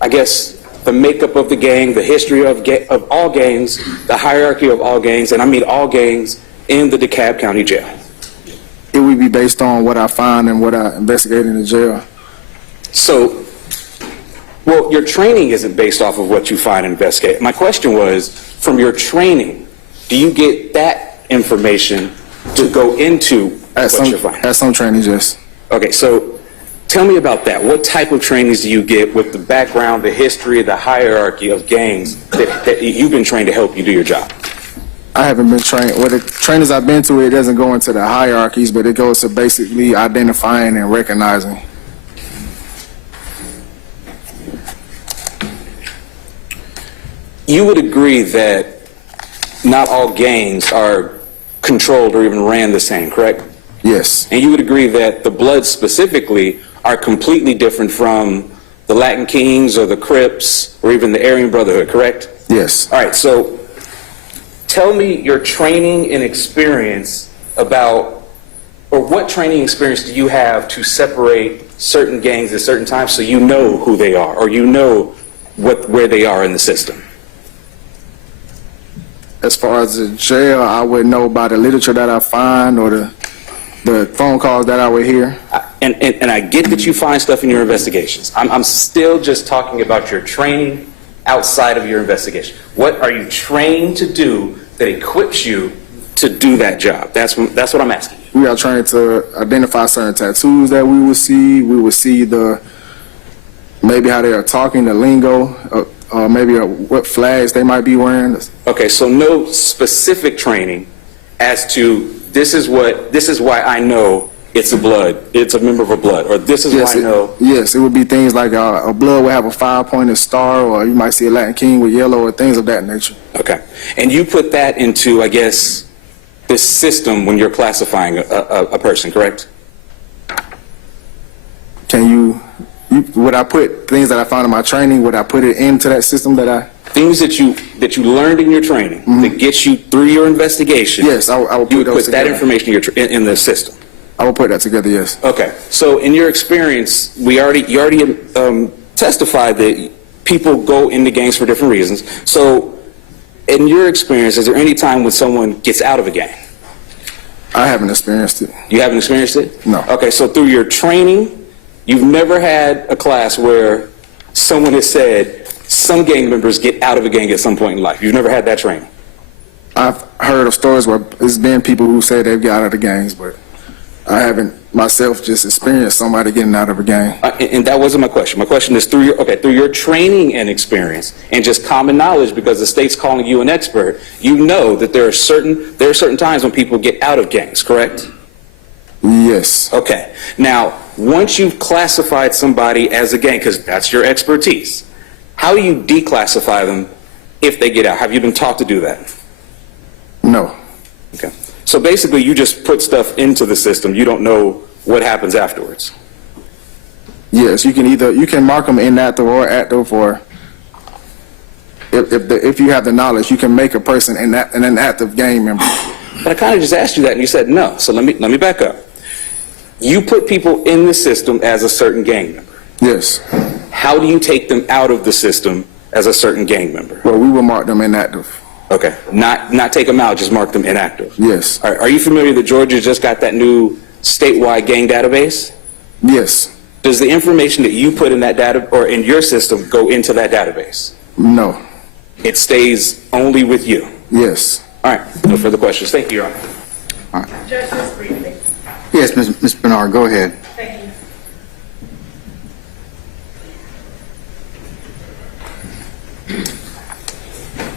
I guess, the makeup of the gang, the history of all gangs, the hierarchy of all gangs, and I mean all gangs in the DeKalb County Jail? It would be based on what I find and what I investigate in the jail. So, well, your training isn't based off of what you find and investigate. My question was, from your training, do you get that information to go into At what you're finding? At some trainings, yes. Okay, so tell me about that. What type of trainings do you get with the background, the history, the hierarchy of gangs that you've been trained to help you do your job? I haven't been trained. Well, the trainings I've been to, it doesn't go into the hierarchies, but it goes to basically identifying and recognizing. You would agree that not all gangs are controlled or even ran the same, correct? Yes. And you would agree that the Bloods specifically are completely different from the Latin Kings or the Crips or even the Aryan Brotherhood, correct? Yes. All right, so tell me your training and experience about, or what training experience do you have to separate certain gangs at certain times so you know who they are or you know where they are in the system? As far as the jail, I would know by the literature that I find or the phone calls that I would hear. And I get that you find stuff in your investigations. I'm still just talking about your training outside of your investigation. What are you trained to do that equips you to do that job? That's what I'm asking you. We are trained to identify certain tattoos that we would see. We would see maybe how they are talking, the lingo, maybe what flags they might be wearing. Okay, so no specific training as to this is why I know it's a member of a blood, or this is why I know. Yes, it would be things like a blood would have a 5-pointed star, or you might see a Latin king with yellow, or things of that nature. Okay, and you put that into, I guess, this system when you're classifying a person, correct? Would I put things that I found in my training, would I put it into that system that I? Things that you learned in your training that gets you through your investigation. Yes, I would you put would those put that together. information in the system. I will put that together, yes. Okay, so in your experience, you already testified that people go into gangs for different reasons. So in your experience, is there any time when someone gets out of a gang? I haven't experienced it. You haven't experienced it? No. Okay, so through your training, you've never had a class where someone has said some gang members get out of a gang at some point in life. You've never had that training? I've heard of stories where it's been people who say they've got out of the gangs, but I haven't myself just experienced somebody getting out of a gang. And that wasn't my question. My question is through your training and experience and just common knowledge, because the state's calling you an expert, you know that there are certain times when people get out of gangs, correct? Yes. Okay. Now, once you've classified somebody as a gang, because that's your expertise, how do you declassify them if they get out? Have you been taught to do that? No. Okay. So basically, you just put stuff into the system. You don't know what happens afterwards. Yes, you can mark them inactive or active, or if you have the knowledge, you can make a person an inactive gang member. But I kind of just asked you that, and you said no. So let me back up. You put people in the system as a certain gang member. Yes. How do you take them out of the system as a certain gang member? Well, we will mark them inactive. Okay. Not take them out, just mark them inactive. Yes. Are you familiar that Georgia just got that new statewide gang database? Yes. Does the information that you put in that data or in your system go into that database? No. It stays only with you. Yes. All right. No further questions. Thank you, Your Honor. All right. Judge, just briefly. Yes, Ms. Bernard, go ahead. Thank you.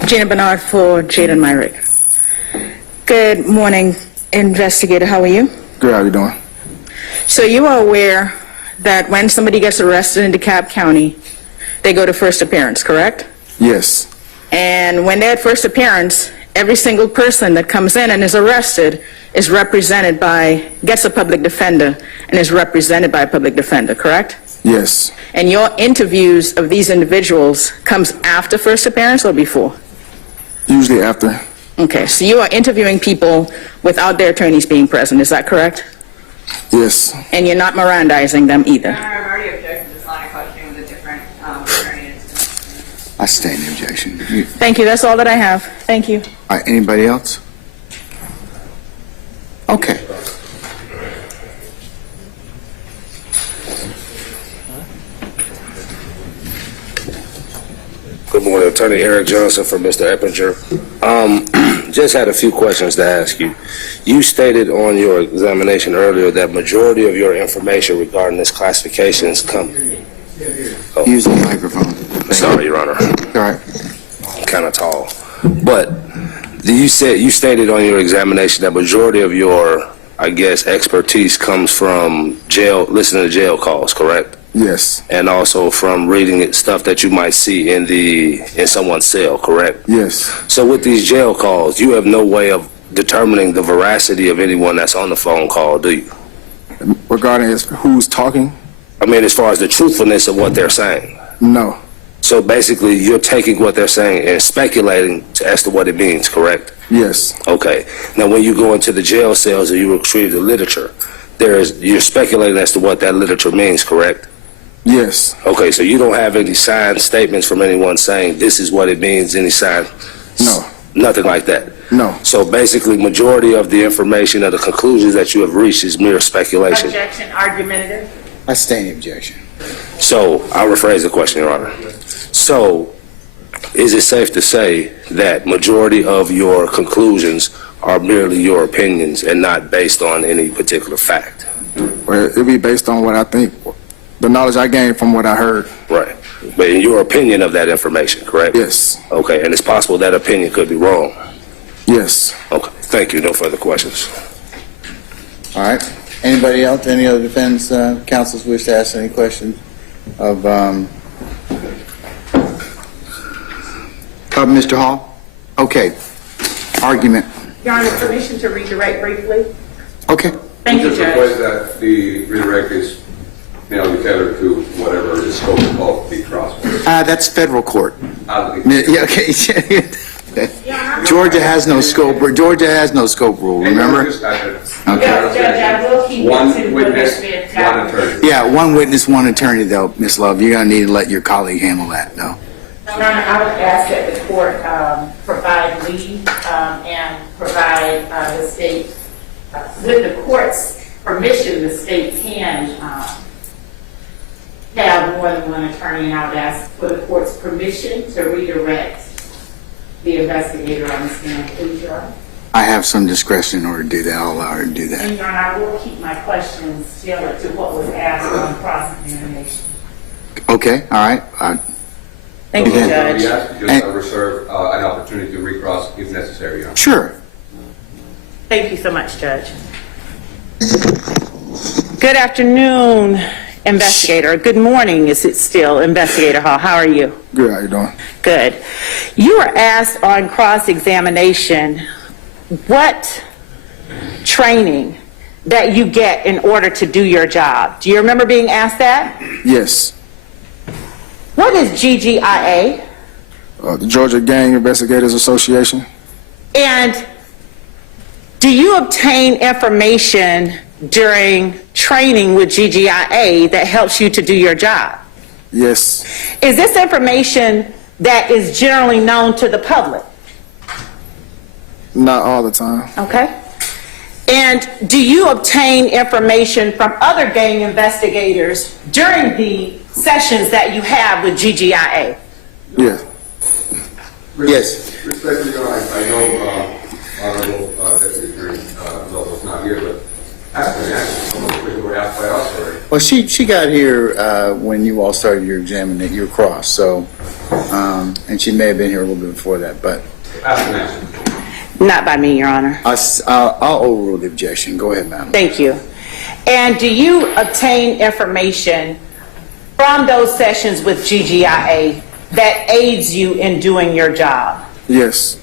Gina Bernard for Jaden Myrick. Good morning, investigator. How are you? Good, how you doing? So you are aware that when somebody gets arrested in DeKalb County, they go to first appearance, correct? Yes. And when they're at first appearance, every single person that comes in and is arrested is represented by, gets a public defender and is represented by a public defender, correct? Yes. And your interviews of these individuals comes after first appearance or before? Usually after. Okay, so you are interviewing people without their attorneys being present, is that correct? Yes. And you're not Mirandizing them either? I've already objected to this line of questioning with a different attorney. I stay in the objection. Thank you, that's all that I have. Thank you. All right, anybody else? Okay. Good morning, Attorney Eric Johnson for Mr. Eppinger. Just had a few questions to ask you. You stated on your examination earlier that majority of your information regarding this classifications come. Use the microphone. Sorry, Your Honor. All right. Kind of tall. But you stated on your examination that majority of your, I guess, expertise comes from listening to jail calls, correct? Yes. And also from reading stuff that you might see in someone's cell, correct? Yes. So with these jail calls, you have no way of determining the veracity of anyone that's on the phone call, do you? Regarding who's talking? I mean, as far as the truthfulness of what they're saying. No. So basically, you're taking what they're saying and speculating as to what it means, correct? Yes. Okay. Now, when you go into the jail cells and you retrieve the literature, you're speculating as to what that literature means, correct? Yes. Okay, so you don't have any signed statements from anyone saying this is what it means, any sign? No. Nothing like that? No. So basically, majority of the information or the conclusions that you have reached is mere speculation. Objection, argumentative. I stay in the objection. So, I'll rephrase the question, Your Honor. So, is it safe to say that majority of your conclusions are merely your opinions and not based on any particular fact? Well, it'll be based on what I think, the knowledge I gained from what I heard. Right. But in your opinion of that information, correct? Yes. Okay, and it's possible that opinion could be wrong. Yes. Okay, thank you. No further questions. All right. Anybody else, any other defense counsels wish to ask any questions of Mr. Hall? Okay. Argument. Your Honor, permission to redirect briefly? Okay. Thank you, Judge. that the redirect is now tethered to whatever is scope of the cross. That's federal court. Yeah, okay. Georgia has no scope. Georgia has no scope rule. Remember? Judge, I will keep One it to witness, what has been one happening. attorney. Yeah, one witness, one attorney, though, Ms. Love. You're gonna need to let your colleague handle that, though. Your Honor, I would ask that the court provide leave and provide the state, with the court's permission, the state can have more than one attorney, and I would ask for the court's permission to redirect the investigator on the stand. Please, Your Honor. I have some discretion in order to do that. I'll allow her to do that. And Your Honor, I will keep my questions tailored to what was asked on cross-examination. Okay, all right. Thank you, Judge. Just reserve an opportunity to recross if necessary, Your Honor. Sure. Thank you so much, Judge. Good afternoon, investigator. Good morning, is it still, Investigator Hall? How are you? Good. How you doing? Good. You were asked on cross-examination what training that you get in order to do your job. Do you remember being asked that? Yes. What is GGIA? The Georgia Gang Investigators Association. And do you obtain information during training with GGIA that helps you to do your job? Yes. Is this information that is generally known to the public? Not all the time. Okay. And do you obtain information from other gang investigators during the sessions that you have with GGIA? Yes. Yes. Respectfully, Your Honor, I know Honorable Deputy Attorney Lobo's not here, but ask me actually, we were asked by us already. Well, she got here when you all started your examination, your cross. So, and she may have been here a little bit before that, but Ask me actually. Not by me, Your Honor. I'll overrule the objection. Go ahead, ma'am. Thank you. And do you obtain information from those sessions with GGIA that aids you in doing your job? Yes.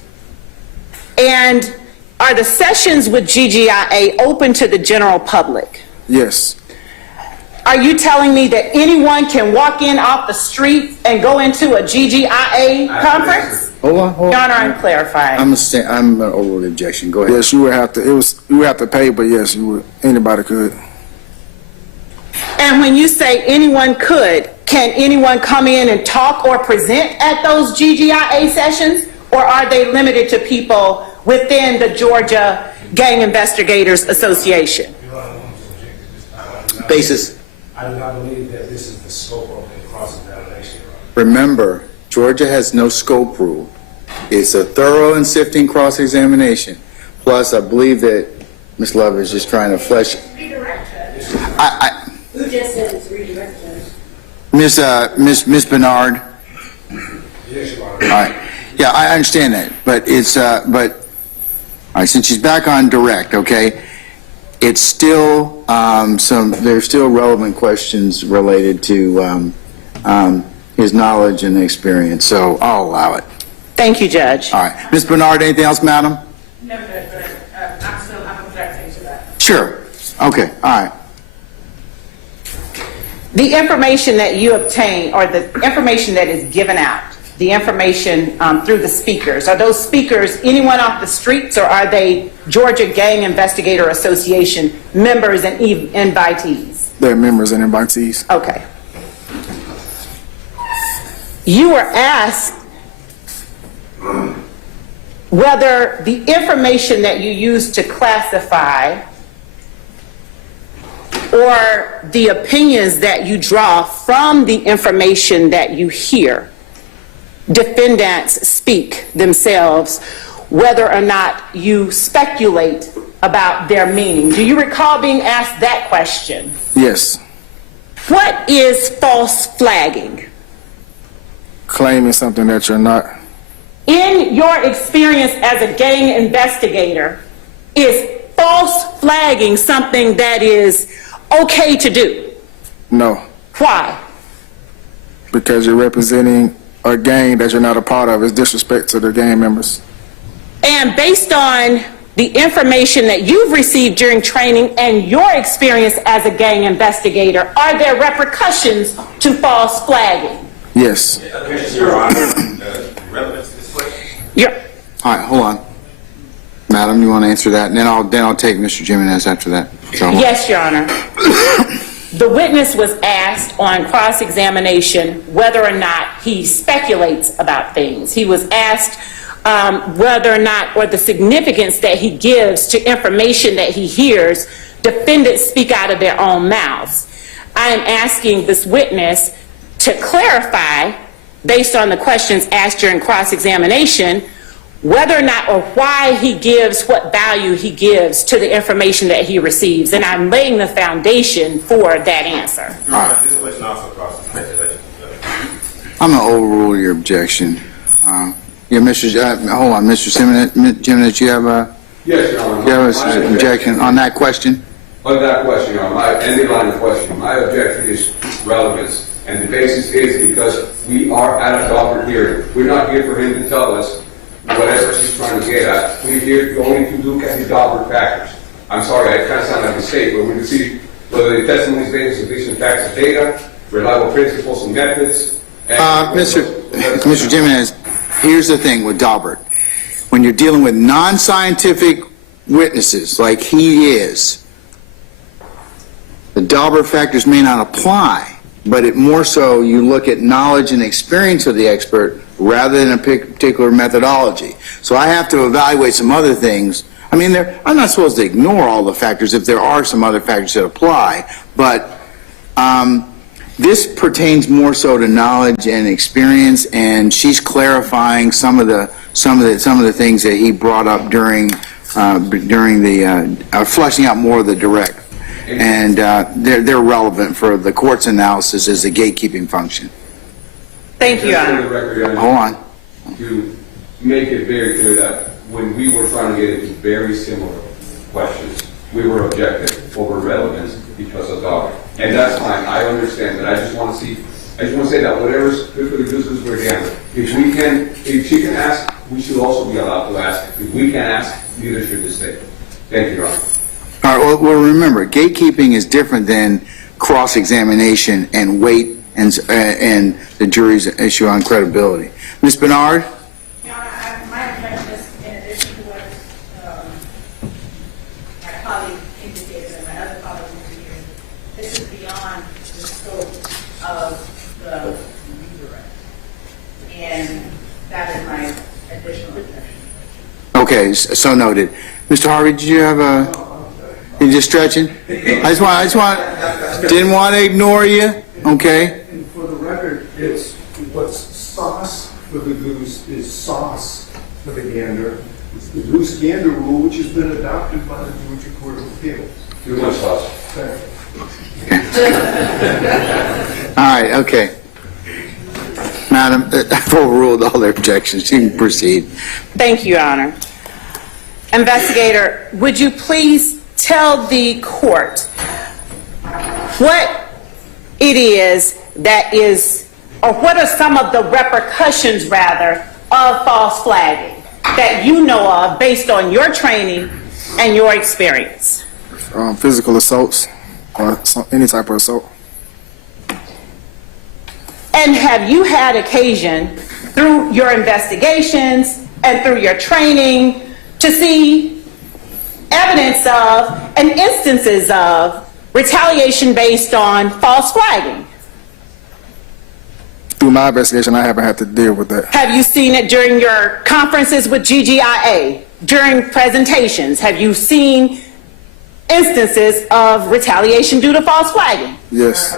And are the sessions with GGIA open to the general public? Yes. Are you telling me that anyone can walk in off the street and go into a GGIA conference? Hold on. Your Honor, I'm clarifying. I'm gonna overrule the objection. Go ahead. Yes, you would have to. You would have to pay, but yes, you would. Anybody could. And when you say anyone could, can anyone come in and talk or present at those GGIA sessions? Or are they limited to people within the Georgia Gang Investigators Association? Basis. I do not believe that this is the scope of the cross-examination. Remember, Georgia has no scope rule. It's a thorough and sifting cross-examination. Plus, I believe that Ms. Love is just trying to flesh. Who just said it's redirected? Miss Bernard. Yes, Your Honor. All right. Yeah, I understand that, but it's all right. Since she's back on direct, okay. It's still there's still relevant questions related to his knowledge and experience. So I'll allow it. Thank you, Judge. All right, Ms. Bernard. Anything else, madam? No, Judge, but I'm objecting to that. Sure. Okay. All right. The information that you obtain, or the information that is given out, the information through the speakers, are those speakers anyone off the streets, or are they Georgia Gang Investigator Association members and invitees? They're members and invitees. Okay. You were asked whether the information that you use to classify or the opinions that you draw from the information that you hear, defendants speak themselves, whether or not you speculate about their meaning. Do you recall being asked that question? Yes. What is false flagging? claiming something that you're not. In your experience as a gang investigator, is false flagging something that is okay to do? No, Why? because you're representing a gang that you're not a part of. It's disrespect to the gang members. And based on the information that you've received during training and your experience as a gang investigator, are there repercussions to false flagging? Yes. Your Honor, relevance to this question? All right, hold on. Madam, you want to answer that? And then I'll take Mr. Jimenez after that. So, Yes, Your Honor. The witness was asked on cross-examination whether or not he speculates about things. He was asked whether or not, or the significance that he gives to information that he hears defendants speak out of their own mouths. I am asking this witness to clarify, based on the questions asked during cross-examination, whether or not or why he gives what value he gives to the information that he receives. And I'm laying the foundation for that answer. This question also crosses speculation. I'm going to overrule your objection. Hold on, Mr. Jimenez, you have a... Yes, Your Honor. You have an objection on that question? On that question, Your Honor, my ending line of question, my objection is relevance. And the basis is because we are at a Daubert hearing. We're not here for him to tell us whatever he's trying to get at. We're here only to look at the Daubert factors. I'm sorry, I kind of sound like a mistake, but we can see whether the testimony is based on sufficient facts and data, reliable principles and methods. Mr. Jimenez, here's the thing with Daubert. When you're dealing with non-scientific witnesses like he is, the Daubert factors may not apply, but it more so you look at knowledge and experience of the expert rather than a particular methodology. So I have to evaluate some other things. I mean, I'm not supposed to ignore all the factors if there are some other factors that apply, but this pertains more so to knowledge and experience, and she's clarifying some of the things that he brought up during the fleshing out more of the direct. And they're relevant for the court's analysis as a gatekeeping function. Thank you, Your Honor. Hold on. To make it very clear that when we were trying to get into very similar questions, we were objecting over relevance because of Daubert. And that's fine, I understand, but I just want to say that whatever's good for the goose is for the gander. If she can ask, we should also be allowed to ask. If we can ask, neither should the state. Thank you, Your Honor. All right, well, remember, gatekeeping is different than cross-examination and weight and the jury's issue on credibility. Ms. Bernard? Your Honor, my objection is in addition to what my colleague indicated and my other colleague indicated, this is beyond the scope of the redirect. And that is my additional objection. Okay, so noted. Mr. Harvey, did you have a... You just stretching? Didn't want to ignore you, okay? And for the record, it's what's sauce for the goose is sauce for the gander. It's the goose-gander rule, which has been adopted by the Georgia Court of Appeals. Too much sauce. Thank you. All right, okay. Madam, I've overruled all their objections. You can proceed. Thank you, Your Honor. Investigator, would you please tell the court what it is that is, or what are some of the repercussions, rather, of false flagging that you know of based on your training and your experience? Physical assaults or any type of assault. And have you had occasion through your investigations and through your training to see evidence of and instances of retaliation based on false flagging? Through my investigation, I haven't had to deal with that. Have you seen it during your conferences with GGIA, during presentations? Have you seen instances of retaliation due to false flagging? Yes.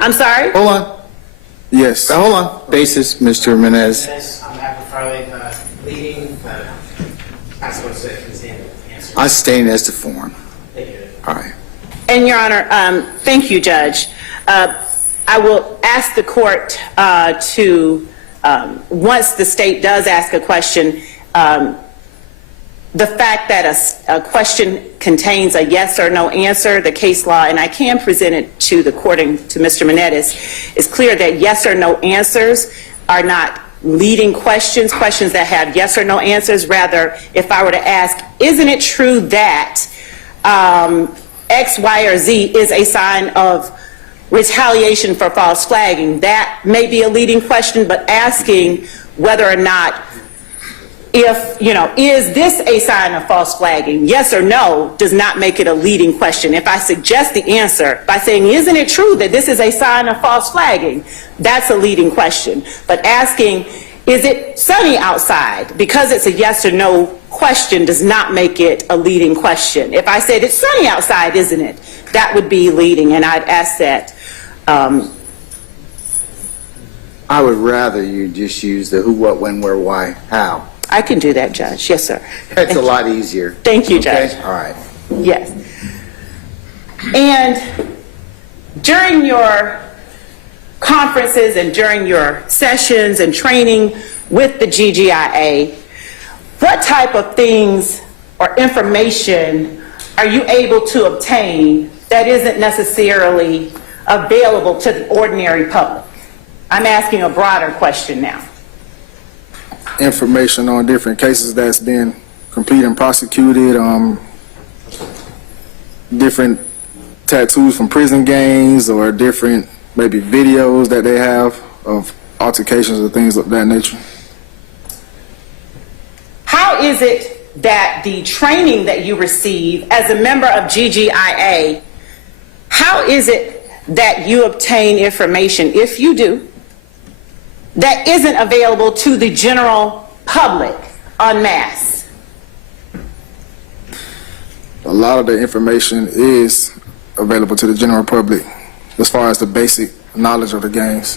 I'm sorry? Hold on. Yes. Hold on. Basis, Mr. Menez. I'm happy for leading. That's what it answer. I stay as the form. Thank you. All right. And Your Honor, thank you, Judge. I will ask the court to once the state does ask a question, the fact that a question contains a yes or no answer, the case law, and I can present it to the court and to Mr. Menendez, is clear that yes or no answers are not leading questions, questions that have yes or no answers. Rather, if I were to ask, isn't it true that X, Y, or Z is a sign of retaliation for false flagging? That may be a leading question, but asking whether or not, if, is this a sign of false flagging, yes or no, does not make it a leading question. If I suggest the answer by saying, isn't it true that this is a sign of false flagging, that's a leading question. But asking, is it sunny outside, because it's a yes or no question, does not make it a leading question. If I said, it's sunny outside, isn't it? That would be leading, and I'd ask that. I would rather you just use the who, what, when, where, why, how. I can do that, Judge. Yes, sir. That's a lot easier. Thank you, Okay? Judge. All right. Yes. And during your conferences and during your sessions and training with the GGIA, what type of things or information are you able to obtain that isn't necessarily available to the ordinary public? I'm asking a broader question now. Information on different cases that's been completed and prosecuted, different tattoos from prison gangs, or different maybe videos that they have of altercations or things of that nature. How is it that the training that you receive as a member of GGIA, how is it that you obtain information, if you do, that isn't available to the general public en masse? A lot of the information is available to the general public as far as the basic knowledge of the gangs.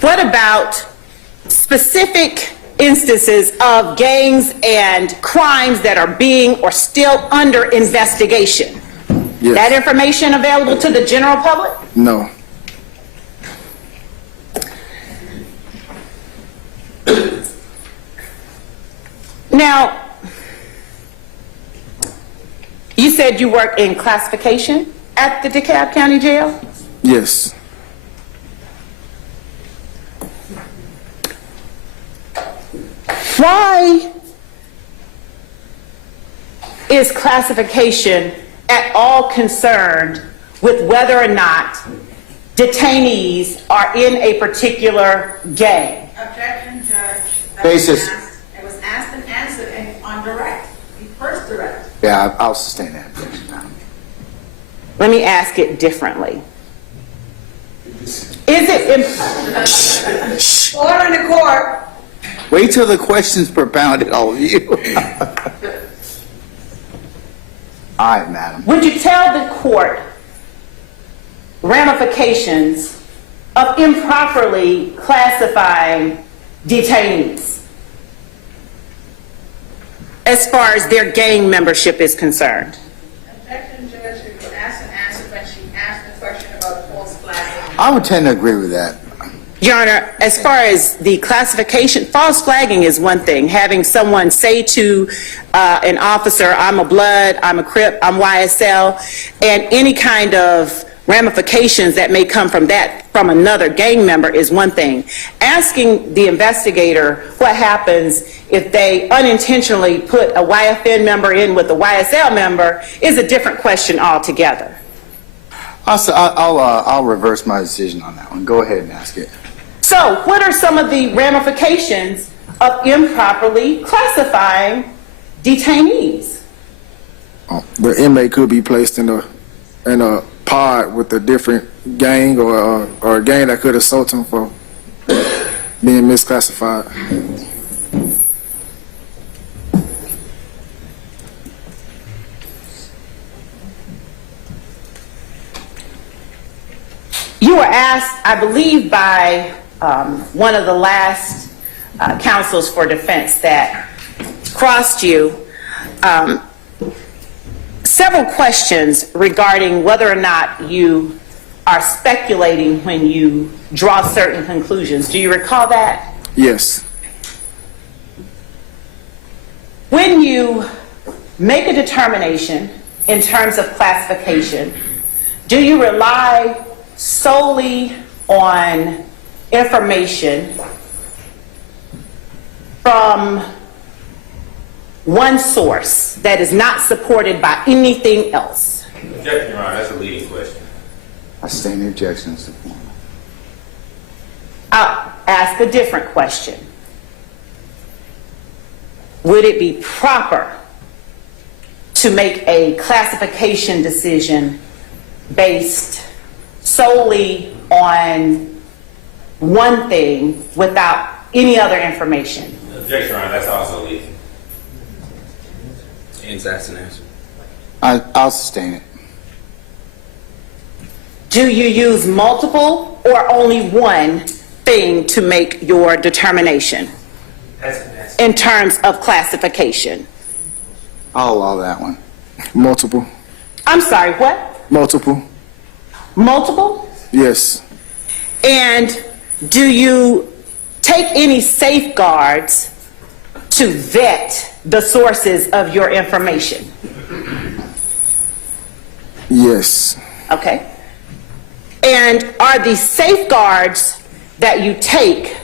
What about specific instances of gangs and crimes that are being or still under investigation? Yes. That information available to the general public? No. Now, you said you work in classification at the DeKalb County Jail? Yes. Why is classification at all concerned with whether or not detainees are in a particular gang? Objection, Judge. Basis. It was asked and answered on direct, the first direct. Yeah, I'll sustain that. Let me ask it differently. Is it Order in the court. Wait till the questions propounded, all of you. All right, madam. Would you tell the court ramifications of improperly classifying detainees as far as their gang membership is concerned? Objection, Judge. It was asked and answered when she asked the question about false flagging. I would tend to agree with that. Your Honor, as far as the classification, false flagging is one thing. Having someone say to an officer, I'm a Blood, I'm a Crip, I'm YSL, and any kind of ramifications that may come from that from another gang member is one thing. Asking the investigator what happens if they unintentionally put a YFN member in with a YSL member is a different question altogether. I'll reverse my decision on that one. Go ahead and ask it. So, what are some of the ramifications of improperly classifying detainees? The inmate could be placed in a pod with a different gang or a gang that could assault him for being misclassified. You were asked, I believe, by one of the last counsels for defense that crossed you several questions regarding whether or not you are speculating when you draw certain conclusions. Do you recall that? Yes. When you make a determination in terms of classification, do you rely solely on information from one source that is not supported by anything else? Objection, Your Honor, that's a leading question. I sustain the objection, Mr. Foreman. I'll ask a different question. Would it be proper to make a classification decision based solely on one thing without any other information? Objection, Your Honor, that's also leading. And that's an answer. I'll sustain it. Do you use multiple or only one thing to make your determination in terms of classification? I'll allow that one. Multiple. I'm sorry, what? Multiple. Multiple? Yes. And do you take any safeguards to vet the sources of your information? Yes. Okay. And are the safeguards that you take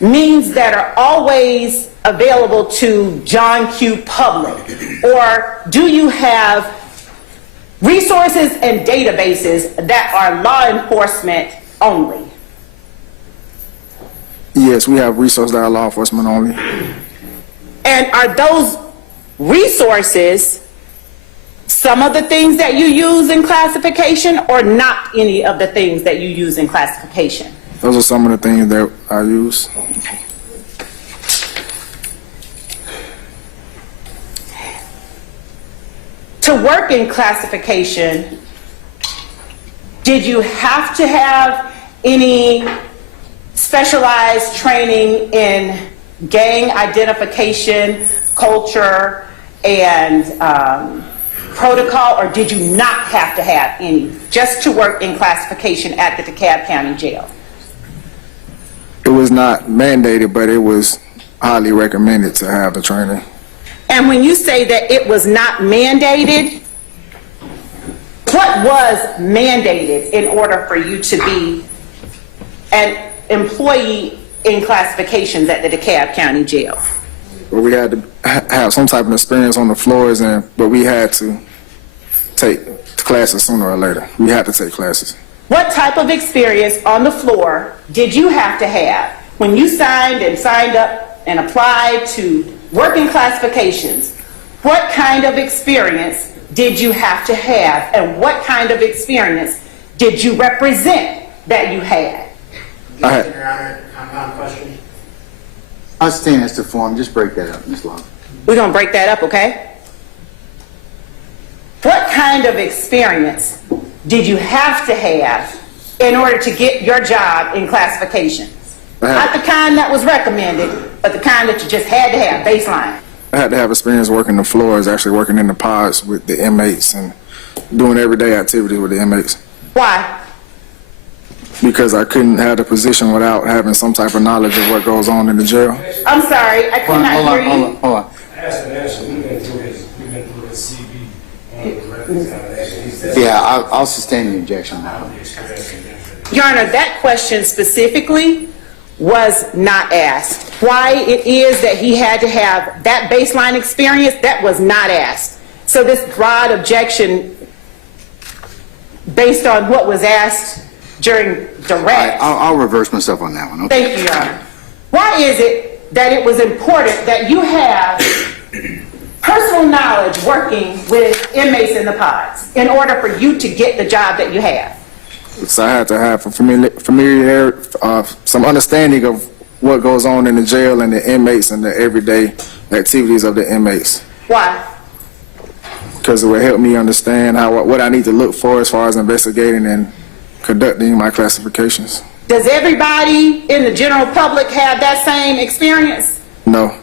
means that are always available to John Q. public? Or do you have resources and databases that are law enforcement only? Yes, we have resources that are law enforcement only. And are those resources some of the things that you use in classification or not any of the things that you use in classification? Those are some of the things that I use. Okay. To work in classification, did you have to have any specialized training in gang identification, culture, and protocol, or did you not have to have any just to work in classification at the DeKalb County Jail? It was not mandated, but it was highly recommended to have the training. And when you say that it was not mandated, what was mandated in order for you to be an employee in classifications at the DeKalb County Jail? Well, we had to have some type of experience on the floors, but we had to take classes sooner or later. We had to take classes. What type of experience on the floor did you have to have when you signed up and applied to work in classifications? What kind of experience did you have to have, and what kind of experience did you represent that you had? Your Honor, compound question. I'll sustain Mr. Foreman. Just break that up, Ms. Long. We're going to break that up, okay? What kind of experience did you have to have in order to get your job in classifications? Not the kind that was recommended, but the kind that you just had to have, baseline. I had to have experience working the floors, actually working in the pods with the inmates and doing everyday activities with the inmates. Why? Because I couldn't have the position without having some type of knowledge of what goes on in the jail. I'm sorry, I could not hear you. Hold on. Ask an answer. We've been through his CV on the record examination. Yeah, I'll sustain the objection now. Your Honor, that question specifically was not asked. Why it is that he had to have that baseline experience, that was not asked. So this broad objection based on what was asked during direct. I'll reverse myself on that one. Okay. Thank you, Your Honor. Why is it that it was important that you have personal knowledge working with inmates in the pods in order for you to get the job that you have? So I had to have some understanding of what goes on in the jail and the inmates and the everyday activities of the inmates. Why? Because it would help me understand what I need to look for as far as investigating and conducting my classifications. Does everybody in the general public have that same experience? No.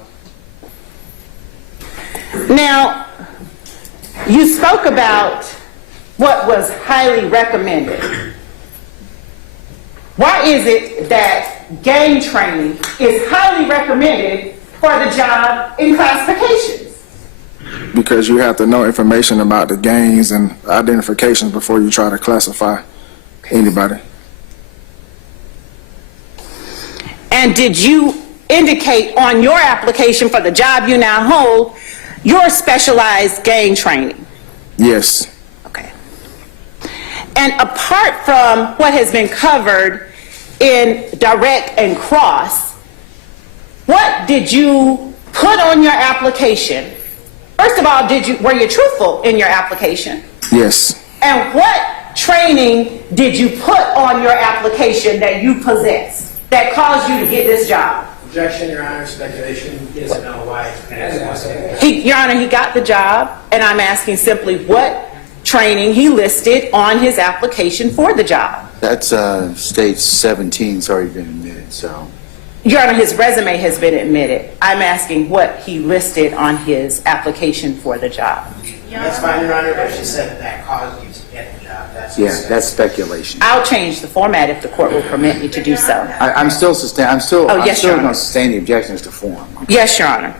Now, you spoke about what was highly recommended. Why is it that gang training is highly recommended for the job in classifications? Because you have to know information about the gangs and identifications before you try to classify anybody. And did you indicate on your application for the job you now hold your specialized gang training? Yes. Okay. And apart from what has been covered in direct and cross, what did you put on your application? First of all, were you truthful in your application? Yes. And what training did you put on your application that you possess that caused you to get this job? Objection, Your Honor, speculation, he doesn't know why. Your Honor, he got the job, and I'm asking simply what training he listed on his application for the job. That's stage 17. It's already been admitted, so. Your Honor, his resume has been admitted. I'm asking what he listed on his application for the job. That's fine, Your Honor, but she said that caused you to get the job. That's speculation. I'll change the format if the court will permit me to do so. I'm still yes, Your Your going to Honor. sustain the objections to form. Yes, Your Honor.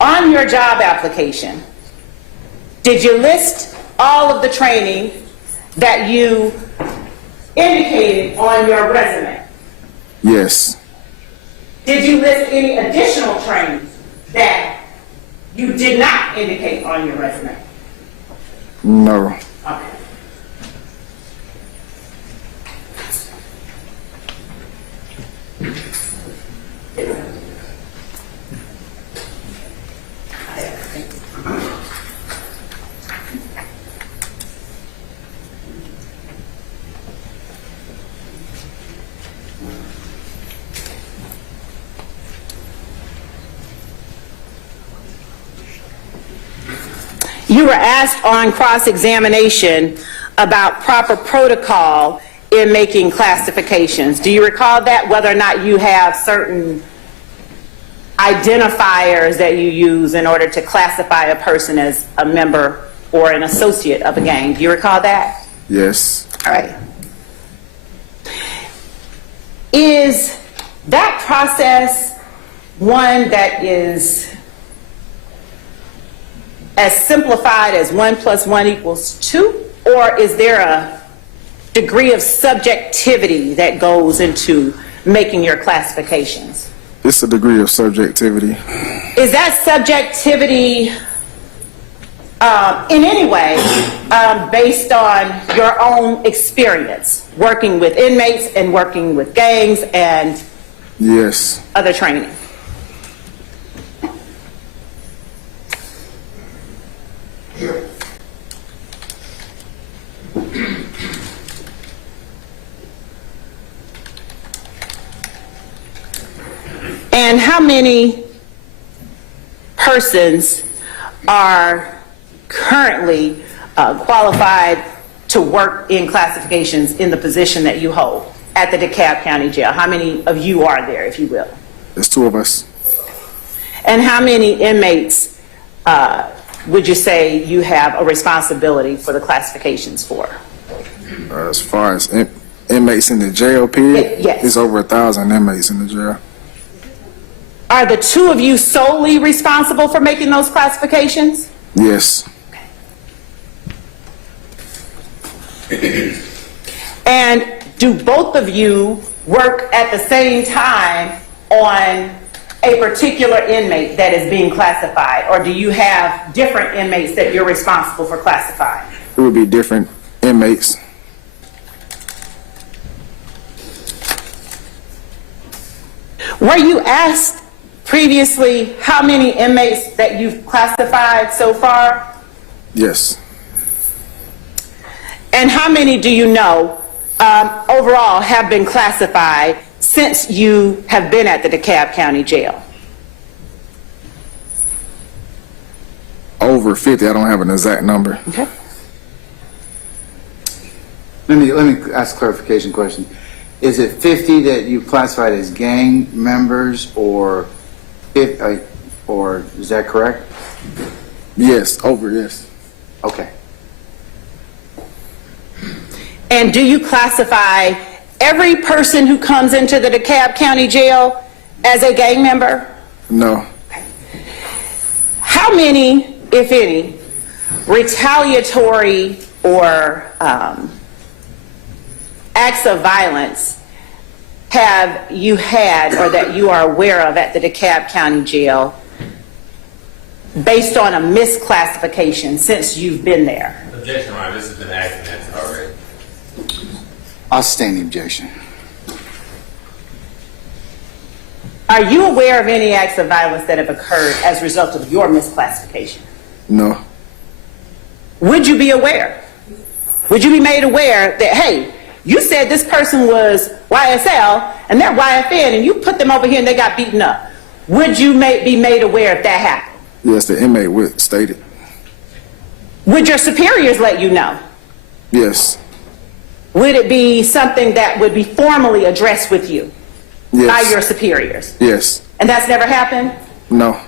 On your job application, did you list all of the training that you indicated on your resume? Yes. Did you list any additional training that you did not indicate on your resume? No. Okay. You were asked on cross-examination about proper protocol in making classifications. Do you recall that, whether or not you have certain identifiers that you use in order to classify a person as a member or an associate of a gang? Do you recall that? Yes. All right. Is that process one that is as simplified as 1 + 1 = 2, or is there a degree of subjectivity that goes into making your classifications? It's a degree of subjectivity. Is that subjectivity in any way based on your own experience working with inmates and working with gangs and Yes. other training? And how many persons are currently qualified to work in classifications in the position that you hold at the DeKalb County Jail? How many of you are there, if you will? There's 2 of us. And how many inmates would you say you have a responsibility for the classifications for? As far as inmates in the jail, period, Yes. there's over 1,000 inmates in the jail. Are the 2 of you solely responsible for making those classifications? Yes. And do both of you work at the same time on a particular inmate that is being classified, or do you have different inmates that you're responsible for classifying? It would be different inmates. Were you asked previously how many inmates that you've classified so far? Yes. And how many do you know overall have been classified since you have been at the DeKalb County Jail? Over 50. I don't have an exact number. Okay. Let me ask a clarification question. Is it 50 that you classified as gang members, or is that correct? Yes. Over, yes. Okay. And do you classify every person who comes into the DeKalb County Jail as a gang member? No. How many, if any, retaliatory or acts of violence have you had or that you are aware of at the DeKalb County Jail based on a misclassification since you've been there? Objection, Your Honor, this has been asked and answered already. I'll sustain the objection. Are you aware of any acts of violence that have occurred as a result of your misclassification? No. Would you be aware? Would you be made aware that, hey, you said this person was YSL and they're YFN and you put them over here and they got beaten up? Would you be made aware if that happened? Yes, the inmate would state it. Would your superiors let you know? Yes. Would it be something that would be formally addressed with you Yes. by your superiors? Yes. And that's never happened? No.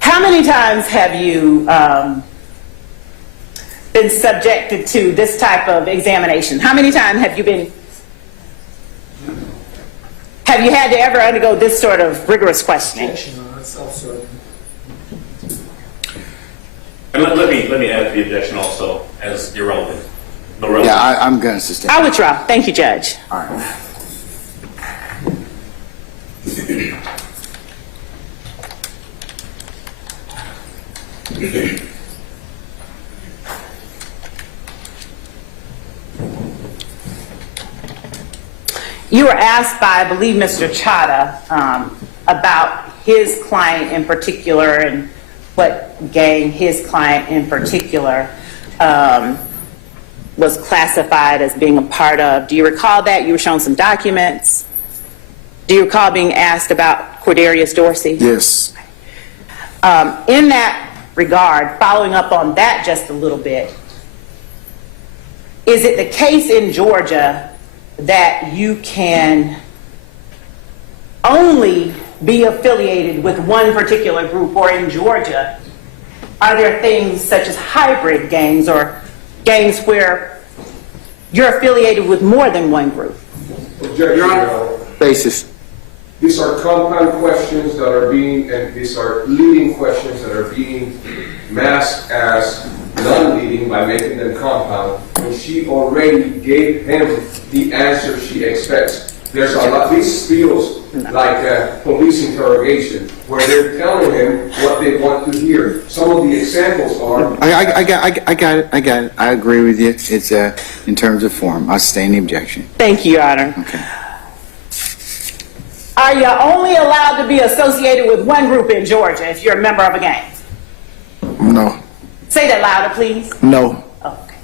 How many times have you been subjected to this type of examination? How many times have you had to ever undergo this sort of rigorous questioning? And let me add the objection also as irrelevant. Yeah, I'm going to sustain. I withdraw. Thank you, Judge. All right. You were asked by, I believe, Mr. Chada about his client in particular and what gang his client in particular was classified as being a part of. Do you recall that? You were shown some documents. Do you recall being asked about Cordarius Dorsey? Yes. In that regard, following up on that just a little bit, is it the case in Georgia that you can only be affiliated with one particular group, or in Georgia, are there things such as hybrid gangs or gangs where you're affiliated with more than one group? Your Honor. Basis. These are compound questions that are being, and these are leading questions that are being masked as non-leading by making them compound, when she already gave him the answer she expects. There's a lot, this feels like a police interrogation, where they're telling him what they want to hear. Some of the examples are... I got it. I agree with you. It's in terms of form. I'll sustain the objection. Thank you, Your Honor. Okay. Are you only allowed to be associated with one group in Georgia if you're a member of a gang? No. Say that louder, please. No. Okay.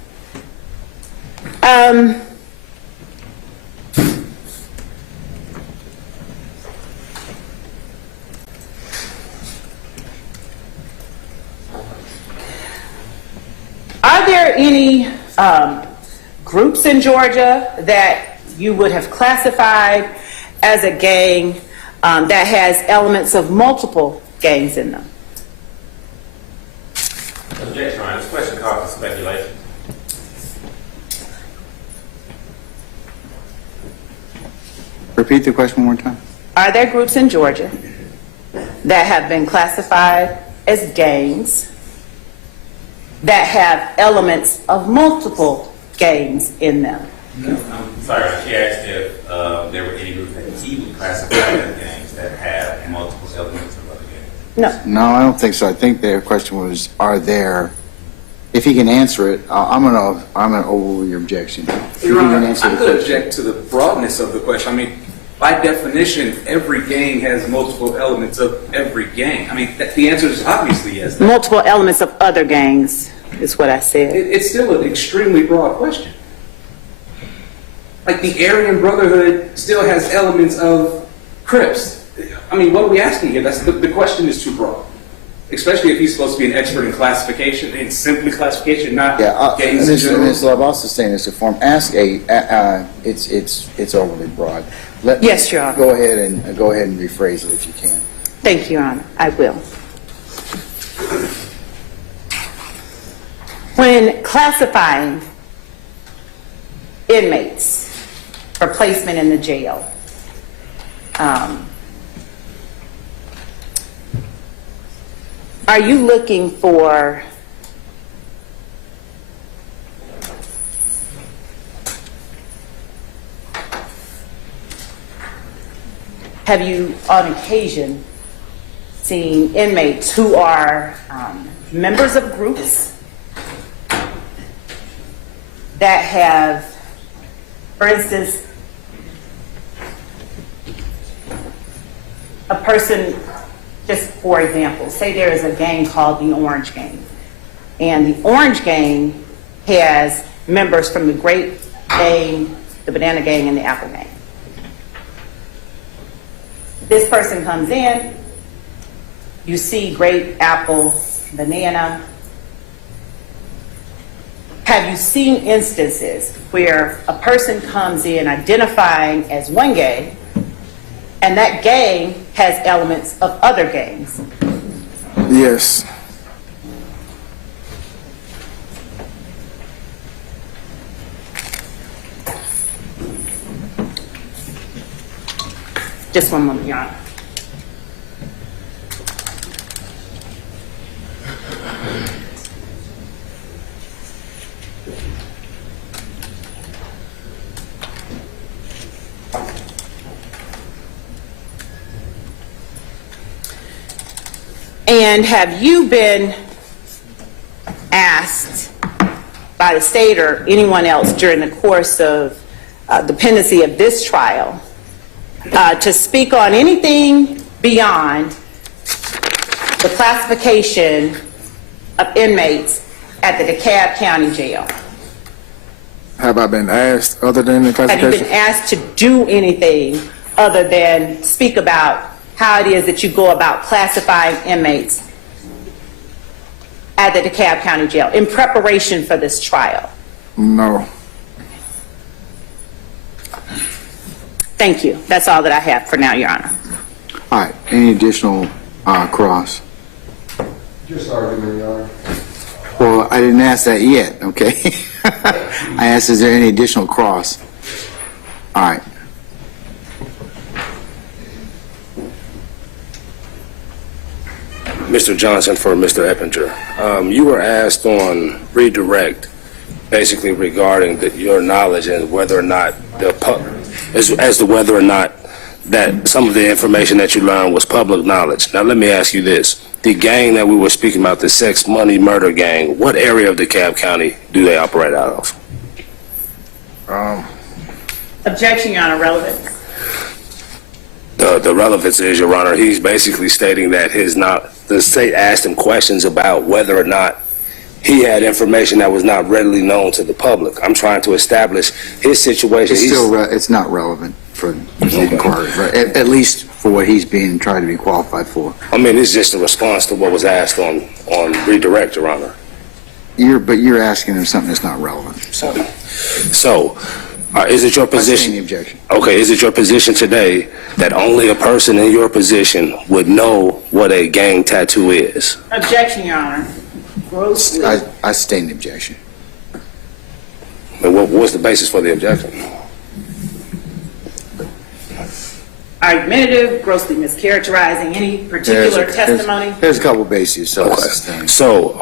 Are there any groups in Georgia that you would have classified as a gang that has elements of multiple gangs in them? Objection, Your Honor. This question calls for speculation. Repeat the question one more time. Are there groups in Georgia that have been classified as gangs that have elements of multiple gangs in them? No. I'm sorry, she asked if there were any groups that he would classify as gangs that have multiple elements of other gangs. No. No, I don't think so. I think their question was, are there, if he can answer it, I'm gonna overrule your objection. If he Your can Honor, answer I the could question. object to the broadness of the question. I mean, by definition, every gang has multiple elements of every gang. I mean, the answer is obviously yes. Multiple elements of other gangs is what I said. It's still an extremely broad question. Like, the Aryan Brotherhood still has elements of Crips. I mean, what are we asking here? The question is too broad. especially if he's supposed to be an expert in classification, in simply classification, not gangs in general. Ms. Love, also saying this to form, ask it's overly broad. Yes, Your Honor. Go ahead and rephrase it if you can. Thank you, Your Honor. I will. When classifying inmates for placement in the jail, are you looking for have you on occasion seen inmates who are members of groups that have, for instance, a person, just for example, say there is a gang called the Orange Gang, and the Orange Gang has members from the Grape Gang, the Banana Gang, and the Apple Gang. This person comes in, you see grape, apple, banana. Have you seen instances where a person comes in identifying as one gang, and that gang has elements of other gangs? Yes. Just one moment, Your Honor. And have you been asked by the state or anyone else during the course of the pendency of this trial to speak on anything beyond the classification of inmates at the DeKalb County Jail? Have I been asked other than the Have you classification? been asked to do anything other than speak about how it is that you go about classifying inmates at the DeKalb County Jail in preparation for this trial? No. Thank you. That's all that I have for now, Your Honor. All right, any additional cross? Just argument, Your Honor. Well, I didn't ask that yet, okay? I asked, is there any additional cross? All right. Mr. Johnson for Mr. Eppinger. You were asked on redirect, basically regarding your knowledge and whether or not as to whether or not that some of the information that you learned was public knowledge. Now let me ask you this. The gang that we were speaking about, the sex, money, murder gang, what area of DeKalb County do they operate out of? Objection, Your Honor. Relevant. The relevance is, Your Honor, he's basically stating that the state asked him questions about whether or not he had information that was not readily known to the public. I'm trying to establish his situation. It's not relevant for Mr. Carter, right? At least for what he's being tried to be qualified for. I mean, it's just a response to what was asked on redirect, Your Honor. But you're asking him something that's not relevant. So, is it your position? I stand the objection. Okay, is it your position today that only a person in your position would know what a gang tattoo is? Objection, Your Honor. Grossly. I stand the objection. And what's the basis for the objection? Argumentative, grossly mischaracterizing any particular testimony. There's a couple bases. So, So,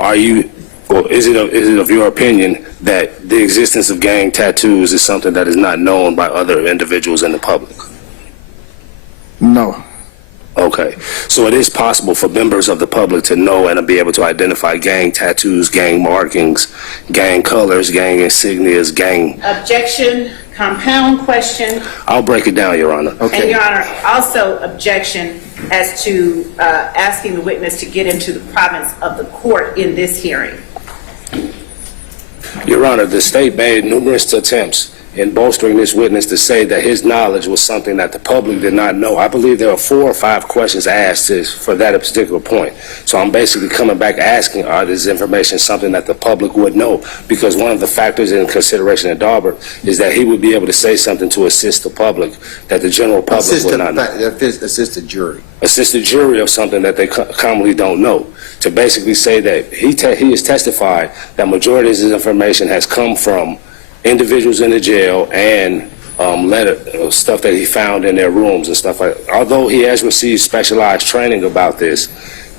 is it of your opinion that the existence of gang tattoos is something that is not known by other individuals in the public? No. Okay. So it is possible for members of the public to know and to be able to identify gang tattoos, gang markings, gang colors, gang insignias, gang... Objection, compound question. I'll break it down, Your Honor. And, Your Honor, also objection as to asking the witness to get into the province of the court in this hearing. Your Honor, the state made numerous attempts in bolstering this witness to say that his knowledge was something that the public did not know. I believe there are 4 or 5 questions asked for that particular point. So I'm basically coming back asking, are this information something that the public would know? Because one of the factors in consideration at Daubert is that he would be able to say something to assist the public that the general public would not know. Assist the jury. Assist the jury of something that they commonly don't know. To basically say that he has testified that majority of his information has come from individuals in the jail and stuff that he found in their rooms and stuff like that. Although he has received specialized training about this,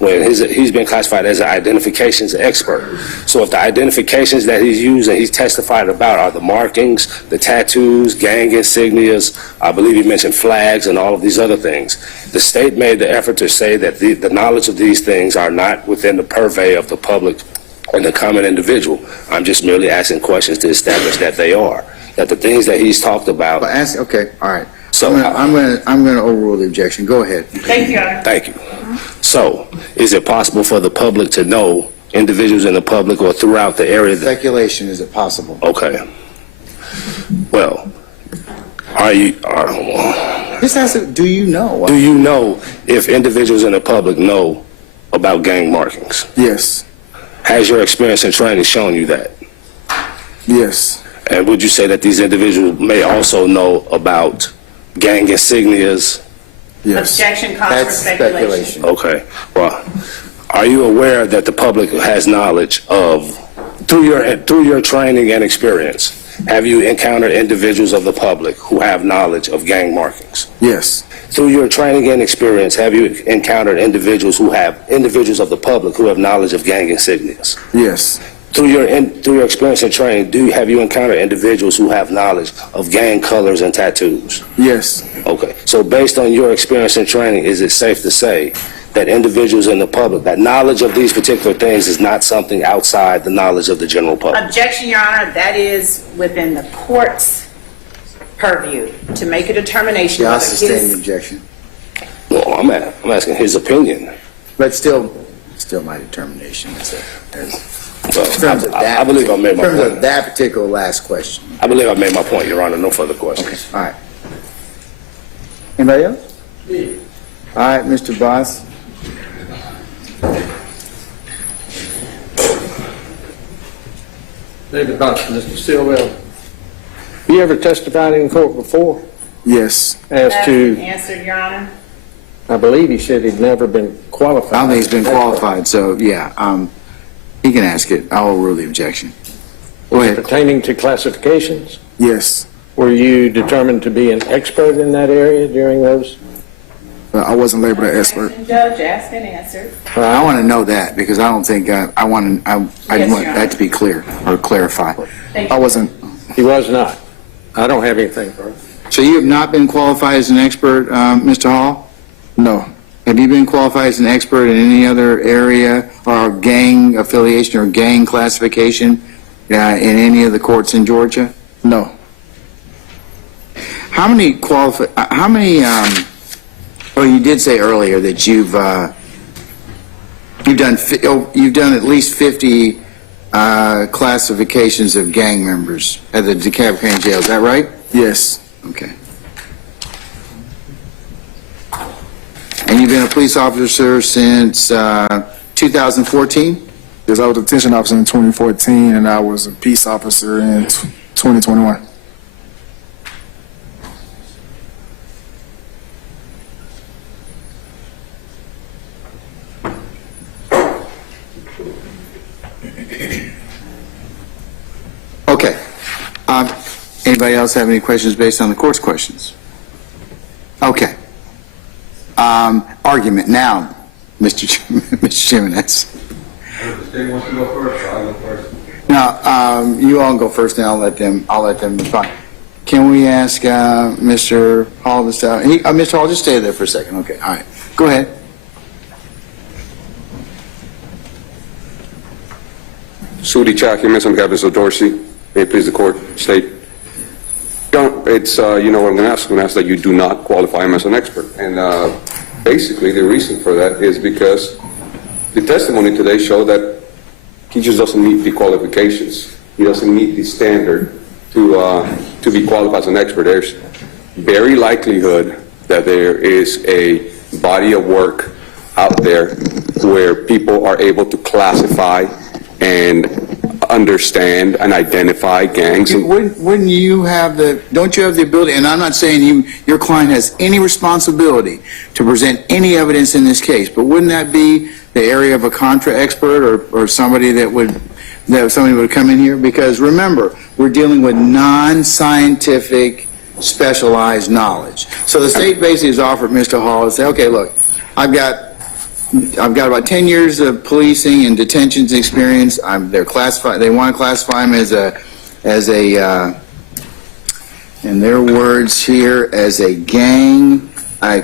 when he's been classified as an identifications expert. So if the identifications that he's used and he's testified about are the markings, the tattoos, gang insignias, I believe he mentioned flags and all of these other things, the state made the effort to say that the knowledge of these things are not within the purvey of the public and the common individual. I'm just merely asking questions to establish that they are. That the things that he's talked about. Okay, all right. So I'm going to overrule the objection. Go ahead. Thank you, Your Honor. Thank you. So, is it possible for the public to know, individuals in the public or throughout the area? Speculation, is it possible? Okay. Well, This has to, do you know? do you know if individuals in the public know about gang markings? Yes. Has your experience and training shown you that? Yes. And would you say that these individuals may also know about gang insignias? Yes. Objection calls for speculation. Okay. Well, are you aware that the public has knowledge of, through your training and experience, have you encountered individuals of the public who have knowledge of gang markings? Yes. Through your training and experience, have you encountered individuals of the public who have knowledge of gang insignias? Yes. Through your experience and training, have you encountered individuals who have knowledge of gang colors and tattoos? Yes. Okay. So based on your experience and training, is it safe to say that individuals in the public, that knowledge of these particular things is not something outside the knowledge of the general public? Objection, Your Honor. That is within the court's purview to make a determination Yeah, I'll whether sustain the objection. Well, I'm asking his opinion. But still my determination. Well, I believe I made my point. In terms point. of that particular last question. I believe I made my point, Your Honor. No further questions. Okay, all right. Anybody else? All right, Mr. Boss. David Dodson, Mr. Stillwell. You ever testified in court before? Yes. As that's to, answered, Your Honor. I believe he said he'd never been qualified. I don't think he's been qualified, so yeah, he can ask it. I'll overrule the objection. Go ahead. Pertaining to classifications? Yes. Were you determined to be an expert in that area during those? I wasn't labeled an expert. Judge asked and answered. I want to know that because I don't think, I want that to be clear or clarify. I wasn't. He was not. I don't have anything for it. So you have not been qualified as an expert, Mr. Hall? No. Have you been qualified as an expert in any other area or gang affiliation or gang classification in any of the courts in Georgia? No. How many you did say earlier that you've done at least 50 classifications of gang members at the DeKalb County Jail. Is that right? Yes. Okay. And you've been a police officer since 2014? Yes, I was a detention officer in 2014, and I was a peace officer in 2021. Okay. Anybody else have any questions based on the court's questions? Okay. Argument now, Mr. Jimenez. The state wants to go first, so I'll go first. No, you all go first, and I'll let them respond. Can we ask Mr. Hall to start? Mr. Hall, just stay there for a second. Okay, all right. Go ahead. Sudi Chaki, Miss on behalf of Dorsey. May it please the court, state. It's, what I'm going to ask that you do not qualify him as an expert. And basically, the reason for that is because the testimony today showed that he just doesn't meet the qualifications. He doesn't meet the standard to be qualified as an expert. There's very likelihood that there is a body of work out there where people are able to classify and understand and identify gangs. Wouldn't you have don't you have the ability, and I'm not saying your client has any responsibility to present any evidence in this case, but wouldn't that be the area of a contra expert or somebody that somebody would come in here? Because remember, we're dealing with non-scientific specialized knowledge. So the state basically has offered Mr. Hall to say, okay, look, I've got about 10 years of policing and detentions experience. They're classified. They want to classify him as a, in their words here, as a gang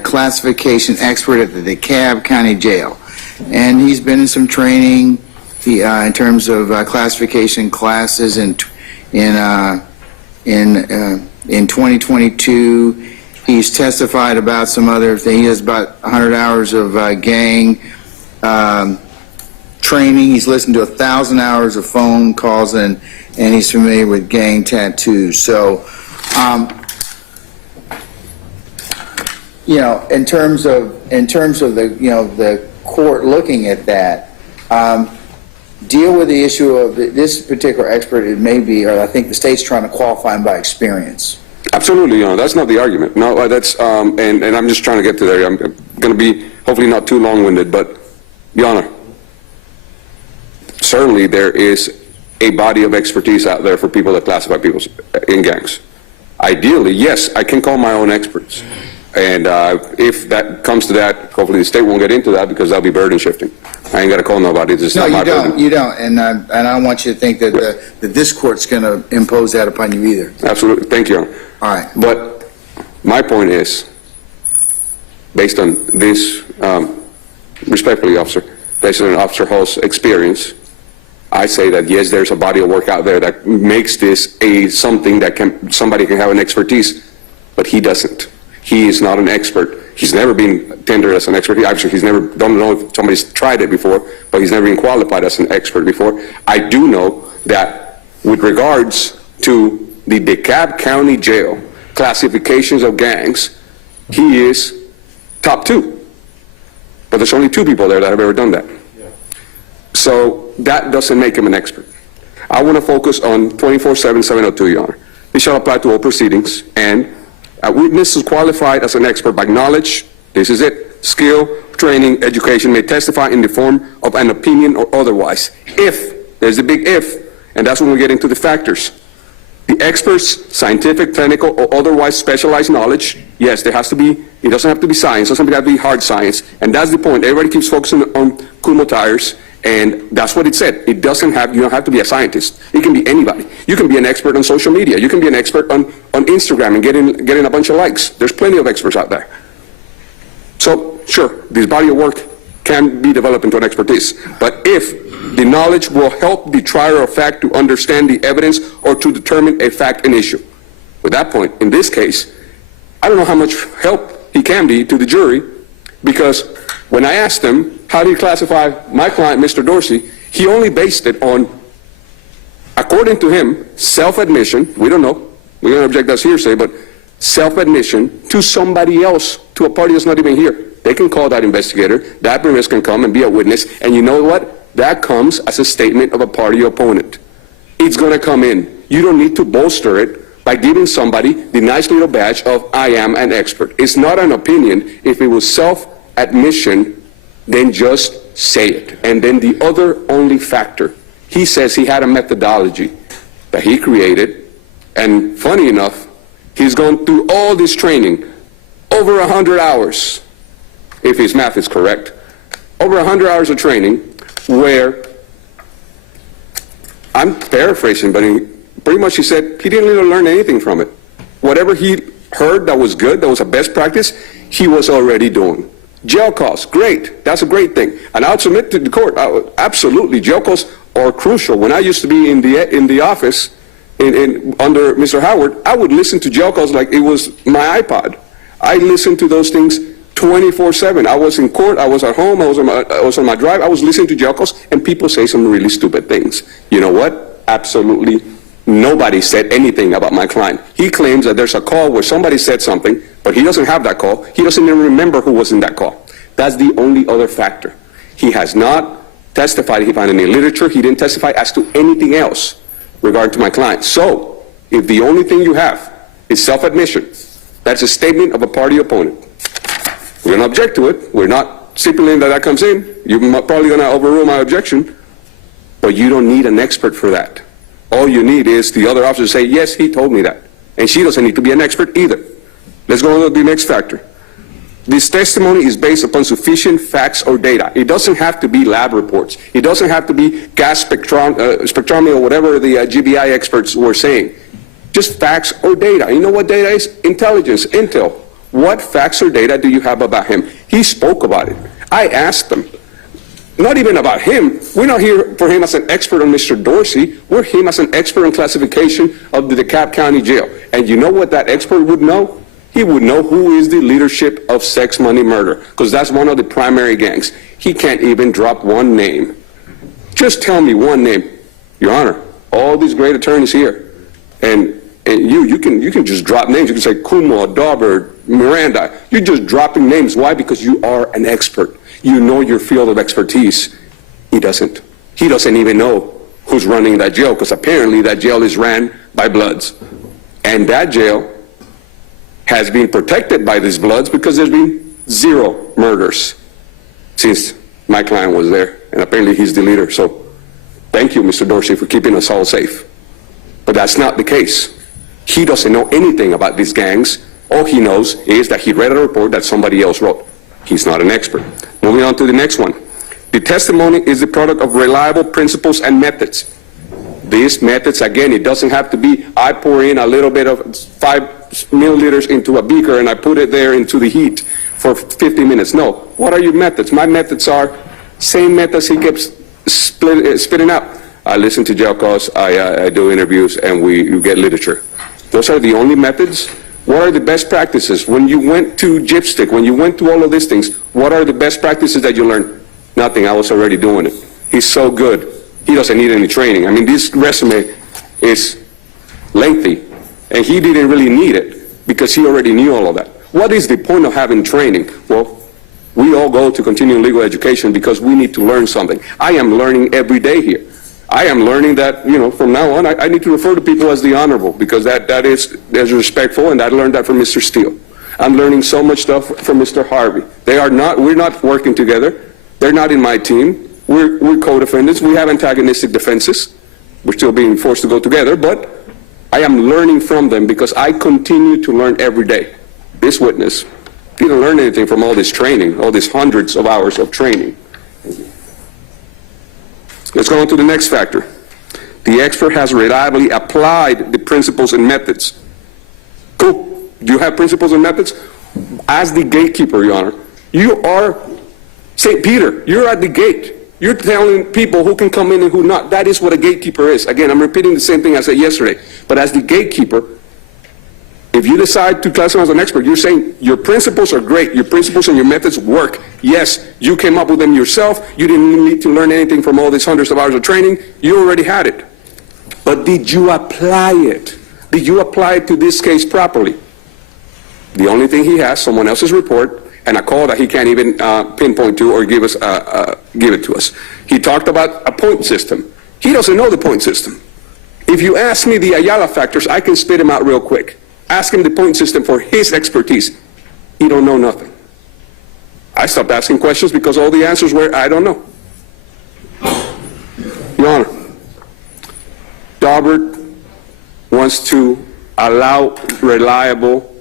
classification expert at the DeKalb County Jail, and he's been in some training in terms of classification classes in 2022. He's testified about some other things. He has about 100 hours of gang training. He's listened to 1,000 hours of phone calls, and he's familiar with gang tattoos. So, in terms of the the court looking at that, deal with the issue of this particular expert. It may be, or I think the state's trying to qualify him by experience. Absolutely, Your Honor. That's not the argument. No, that's, and I'm just trying to get to there. I'm going to be hopefully not too long-winded, but, Your Honor, certainly there is a body of expertise out there for people that classify people in gangs. Ideally, yes, I can call my own experts. And if that comes to that, hopefully the state won't get into that because that'll be burden shifting. I ain't got to call nobody. It's not my burden. You don't, and I don't want you to think that that this court's going to impose that upon you either. Absolutely. Thank you, Your Honor. All right. But my point is, based on this, respectfully, officer, based on Officer Hall's experience, I say that yes, there's a body of work out there that makes this something that somebody can have an expertise, but he doesn't. He is not an expert. He's never been tendered as an expert. He's never, don't know if somebody's tried it before, but he's never been qualified as an expert before. I do know that with regards to the DeKalb County Jail classifications of gangs, he is top 2. But there's only 2 people there that have ever done that. So that doesn't make him an expert. I want to focus on 24-7-702, Your Honor. This shall apply to all proceedings, and a witness is qualified as an expert by knowledge, this is it, skill, training, education, may testify in the form of an opinion or otherwise. If, there's a big if, and that's when we get into the factors. The expert's scientific, clinical, or otherwise specialized knowledge, yes, there has to be, it doesn't have to be science, it doesn't have to be hard science, and that's the point. Everybody keeps focusing on Kumo tires, and that's what it said. It doesn't have, you don't have to be a scientist. It can be anybody. You can be an expert on social media. You can be an expert on Instagram and getting a bunch of likes. There's plenty of experts out there. So, sure, this body of work can be developed into an expertise, but if the knowledge will help the trier of fact to understand the evidence or to determine a fact and issue. At that point, in this case, I don't know how much help he can be to the jury, because when I asked him, how do you classify my client, Mr. Dorsey, he only based it on, according to him, self-admission, we don't know, we don't object that's hearsay, but self-admission to somebody else, to a party that's not even here. They can call that investigator, that witness can come and be a witness, and you know what? That comes as a statement of a party opponent. It's going to come in. You don't need to bolster it by giving somebody the nice little badge of I am an expert. It's not an opinion. If it was self-admission, then just say it. And then the other only factor, he says he had a methodology that he created, and funny enough, he's gone through all this training, over 100 hours, if his math is correct, over 100 hours of training, where, I'm paraphrasing, but pretty much he said he didn't really learn anything from it. Whatever he heard that was good, that was a best practice, he was already doing. Jail calls, great, that's a great thing. And I would submit to the court, absolutely, jail calls are crucial. When I used to be in the office under Mr. Howard, I would listen to jail calls like it was my iPod. I listened to those things 24/7. I was in court, I was at home, I was on my drive, I was listening to jail calls, and people say some really stupid things. You know what? Absolutely Nobody said anything about my client. He claims that there's a call where somebody said something, but he doesn't have that call. He doesn't even remember who was in that call. That's the only other factor. He has not testified. He found any literature. He didn't testify as to anything else regarding to my client. So, if the only thing you have is self-admission, that's a statement of a party opponent. We're going to object to it. We're not stipulating that that comes in. You're probably going to overrule my objection, but you don't need an expert for that. All you need is the other officer to say, yes, he told me that. And she doesn't need to be an expert either. Let's go on to the next factor. This testimony is based upon sufficient facts or data. It doesn't have to be lab reports. It doesn't have to be gas spectrometry or whatever the GBI experts were saying. Just facts or data. You know what data is? Intelligence, intel. What facts or data do you have about him? He spoke about it. I asked him. Not even about him. We're not here for him as an expert on Mr. Dorsey. We're him as an expert on classification of the DeKalb County Jail. And you know what that expert would know? He would know who is the leadership of sex, money, murder, because that's one of the primary gangs. He can't even drop one name. Just tell me one name. Your Honor, all these great attorneys here, and you can just drop names. You can say Kumo, Daubert, Miranda. You're just dropping names. Why? Because you are an expert. You know your field of expertise. He doesn't. He doesn't even know who's running that jail, because apparently that jail is ran by Bloods. And that jail has been protected by these Bloods because there's been 0 murders since my client was there. And apparently he's the leader. So thank you, Mr. Dorsey, for keeping us all safe. But that's not the case. He doesn't know anything about these gangs. All he knows is that he read a report that somebody else wrote. He's not an expert. Moving on to the next one. The testimony is the product of reliable principles and methods. These methods, again, it doesn't have to be, I pour in a little bit of 5 milliliters into a beaker and I put it there into the heat for 50 minutes. No. What are your methods? My methods are same methods he keeps spitting out. I listen to jail calls, I do interviews, and you get literature. Those are the only methods. What are the best practices? When you went to Gypstick, when you went to all of these things, what are the best practices that you learned? Nothing. I was already doing it. He's so good. He doesn't need any training. I mean, this resume is lengthy, and he didn't really need it because he already knew all of that. What is the point of having training? Well, we all go to continuing legal education because we need to learn something. I am learning every day here. I am learning that, from now on, I need to refer to people as the Honorable, because that is respectful, and I learned that from Mr. Steele. I'm learning so much stuff from Mr. Harvey. We're not working together. They're not in my team. We're co-defendants. We have antagonistic defenses. We're still being forced to go together, but I am learning from them because I continue to learn every day. This witness didn't learn anything from all this training, all these hundreds of hours of training. Let's go on to the next factor. The expert has reliably applied the principles and methods. Cool. Do you have principles and methods? As the gatekeeper, Your Honor, you are St. Peter. You're at the gate. You're telling people who can come in and who not. That is what a gatekeeper is. Again, I'm repeating the same thing I said yesterday. But as the gatekeeper, if you decide to classify as an expert, you're saying your principles are great. Your principles and your methods work. Yes, you came up with them yourself. You didn't need to learn anything from all these hundreds of hours of training. You already had it. But did you apply it? Did you apply it to this case properly? The only thing he has, someone else's report, and a call that he can't even pinpoint to or give it to us. He talked about a point system. He doesn't know the point system. If you ask me the Ayala factors, I can spit him out real quick. Ask him the point system for his expertise. He don't know nothing. I stopped asking questions because all the answers were, I don't know. Your Honor, Daubert wants to allow reliable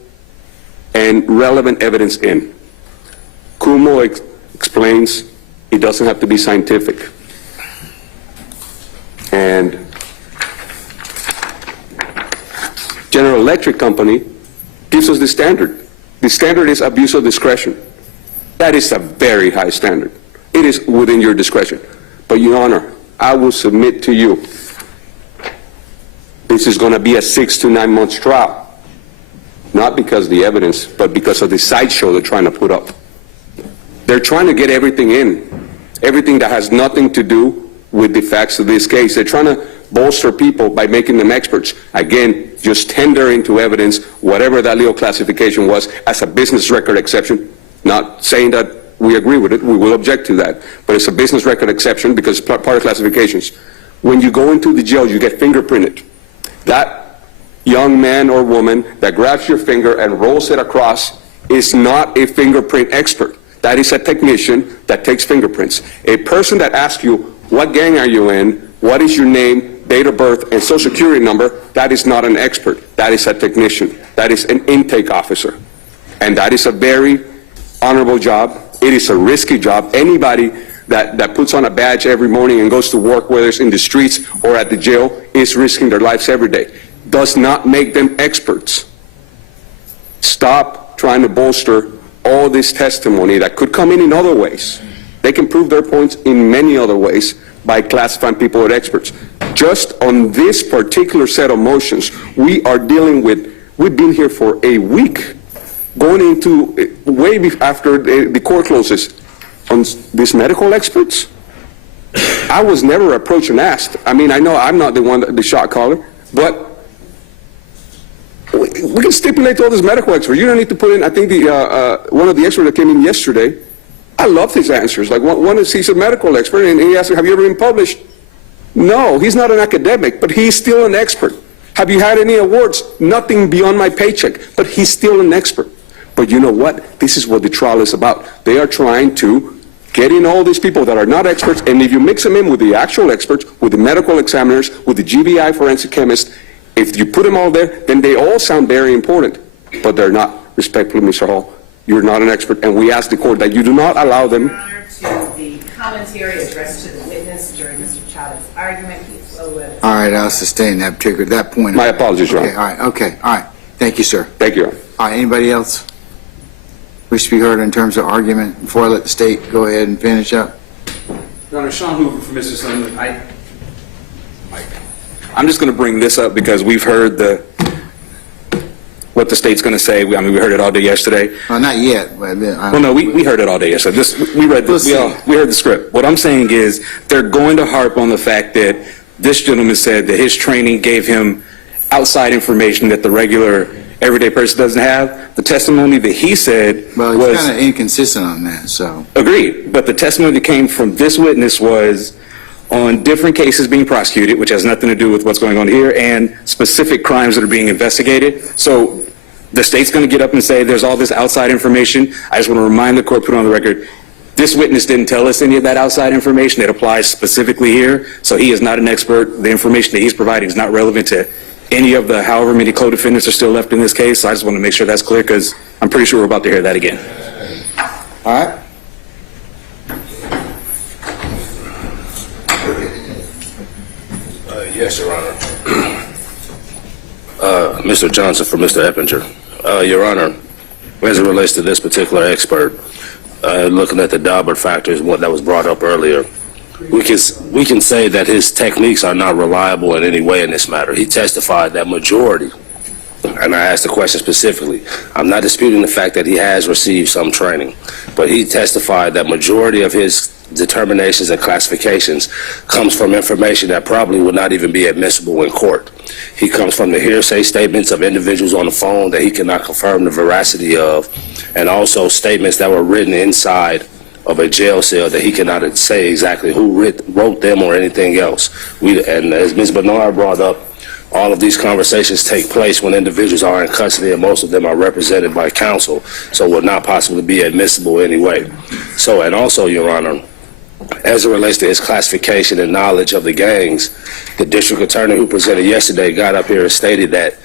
and relevant evidence in. Kumo explains it doesn't have to be scientific. And General Electric Company gives us the standard. The standard is abuse of discretion. That is a very high standard. It is within your discretion. But, Your Honor, I will submit to you, this is going to be a 6 to 9 months trial. Not because of the evidence, but because of the sideshow they're trying to put up. They're trying to get everything in, everything that has nothing to do with the facts of this case. They're trying to bolster people by making them experts. Again, just tender into evidence whatever that legal classification was as a business record exception, not saying that we agree with it, we will object to that, but it's a business record exception because it's part of classifications. When you go into the jail, you get fingerprinted. That young man or woman that grabs your finger and rolls it across is not a fingerprint expert. That is a technician that takes fingerprints. A person that asks you, what gang are you in, what is your name, date of birth, and social security number, that is not an expert. That is a technician. That is an intake officer. And that is a very honorable job. It is a risky job. Anybody that puts on a badge every morning and goes to work, whether it's in the streets or at the jail, is risking their lives every day. Does not make them experts. Stop trying to bolster all this testimony that could come in other ways. They can prove their points in many other ways by classifying people as experts. Just on this particular set of motions, we are dealing with, we've been here for a week, going into way after the court closes, on these medical experts. I was never approached and asked. I mean, I know I'm not the one, the shot caller, but we can stipulate all this medical experts. You don't need to put in, I think one of the experts that came in yesterday, I loved his answers. Like one is, he's a medical expert, and he asked, have you ever been published? No, he's not an academic, but he's still an expert. Have you had any awards? Nothing beyond my paycheck, but he's still an expert. But you know what? This is what the trial is about. They are trying to get in all these people that are not experts, and if you mix them in with the actual experts, with the medical examiners, with the GBI forensic chemists, if you put them all there, then they all sound very important, but they're not. Respectfully, Mr. Hall, you're not an expert, and we ask the court that you do not allow them. Your Honor, to the commentary addressed to the witness during Mr. Chavez's argument, please go with. All right, I'll sustain that point. My apologies, Your Okay, Honor. all right. Thank you, sir. Thank you, Your Honor. All right, anybody else wish to be heard in terms of argument before I let the state go ahead and finish up? Your Honor, Sean Hoover from Mississippi. I'm just going to bring this up because we've heard what the state's going to say. I mean, we heard it all day yesterday. Well, not yet. But Well, no, we heard it all day yesterday. We read this. We heard the script. What I'm saying is they're going to harp on the fact that this gentleman said that his training gave him outside information that the regular everyday person doesn't have. The testimony that he said well, was he's kind of inconsistent on that. So agreed. But the testimony that came from this witness was on different cases being prosecuted, which has nothing to do with what's going on here, and specific crimes that are being investigated. So the state's going to get up and say there's all this outside information. I just want to remind the court, put on the record, this witness didn't tell us any of that outside information. It applies specifically here. So he is not an expert. The information that he's providing is not relevant to any of the however many co-defendants are still left in this case. So I just want to make sure that's clear because I'm pretty sure we're about to hear that again. all right. Yes, Your Honor. Mr. Johnson for Mr. Eppinger. Your Honor, as it relates to this particular expert, looking at the Daubert factors, what that was brought up earlier, we can say that his techniques are not reliable in any way in this matter. He testified that majority, and I asked the question specifically, I'm not disputing the fact that he has received some training, but he testified that majority of his determinations and classifications comes from information that probably would not even be admissible in court. He comes from the hearsay statements of individuals on the phone that he cannot confirm the veracity of, and also statements that were written inside of a jail cell that he cannot say exactly who wrote them or anything else. And as Ms. Bernard brought up, all of these conversations take place when individuals are in custody, and most of them are represented by counsel, so would not possibly be admissible anyway. So, and also, Your Honor, as it relates to his classification and knowledge of the gangs, the district attorney who presented yesterday got up here and stated that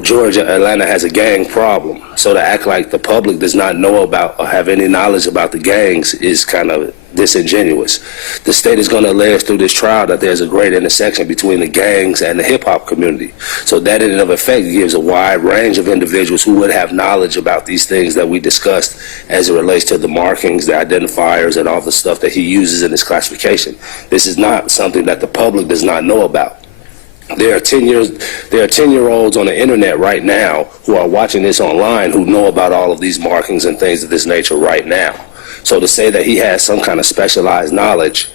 Georgia, Atlanta has a gang problem. So to act like the public does not know about or have any knowledge about the gangs is kind of disingenuous. The state is going to allege through this trial that there's a great intersection between the gangs and the hip-hop community. So that in and of effect gives a wide range of individuals who would have knowledge about these things that we discussed as it relates to the markings, the identifiers, and all the stuff that he uses in his classification. This is not something that the public does not know about. There are 10-year-olds on the internet right now who are watching this online who know about all of these markings and things of this nature right now. So to say that he has some kind of specialized knowledge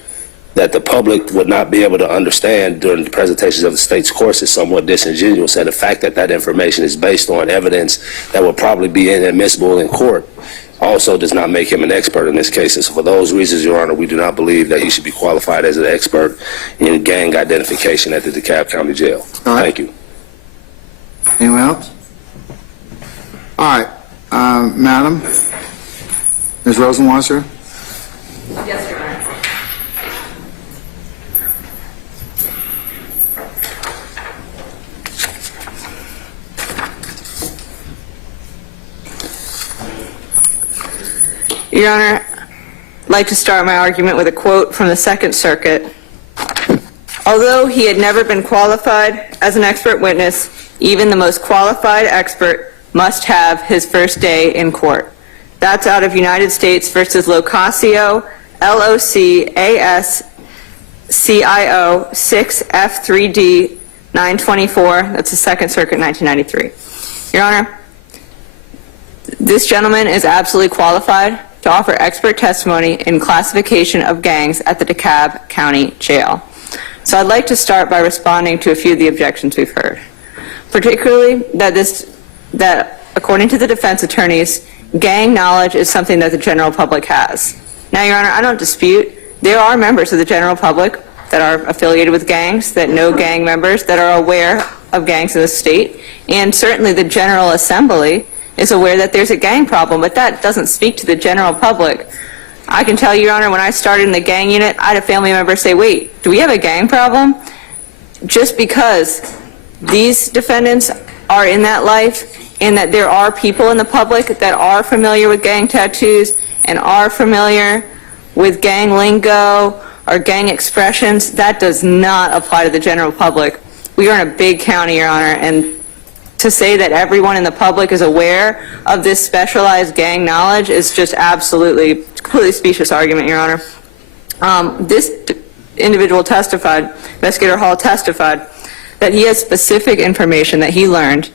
that the public would not be able to understand during the presentations of the state's course is somewhat disingenuous, and the fact that that information is based on evidence that would probably be inadmissible in court also does not make him an expert in this case. And so for those reasons, Your Honor, we do not believe that he should be qualified as an expert in gang identification at the DeKalb County Jail. All right. Thank you. Anyone else? All right, Madam, Ms. Rosenwasser? Yes, Your Honor. Your Honor, I'd like to start my argument with a quote from the Second Circuit. Although he had never been qualified as an expert witness, even the most qualified expert must have his first day in court. That's out of United States versus Locascio, L-O-C-A-S-C-I-O, 6F3D 924. That's the Second Circuit, 1993. Your Honor, this gentleman is absolutely qualified to offer expert testimony in classification of gangs at the DeKalb County Jail. So I'd like to start by responding to a few of the objections we've heard, particularly that according to the defense attorneys, gang knowledge is something that the general public has. Now, Your Honor, I don't dispute there are members of the general public that are affiliated with gangs, that know gang members, that are aware of gangs in the state, and certainly the General Assembly is aware that there's a gang problem, but that doesn't speak to the general public. I can tell you, Your Honor, when I started in the gang unit, I had a family member say, wait, do we have a gang problem? Just because these defendants are in that life, and that there are people in the public that are familiar with gang tattoos and are familiar with gang lingo or gang expressions, that does not apply to the general public. We are in a big county, Your Honor, and to say that everyone in the public is aware of this specialized gang knowledge is just absolutely, completely specious argument, Your Honor. This individual testified, Investigator Hall testified, that he has specific information that he learned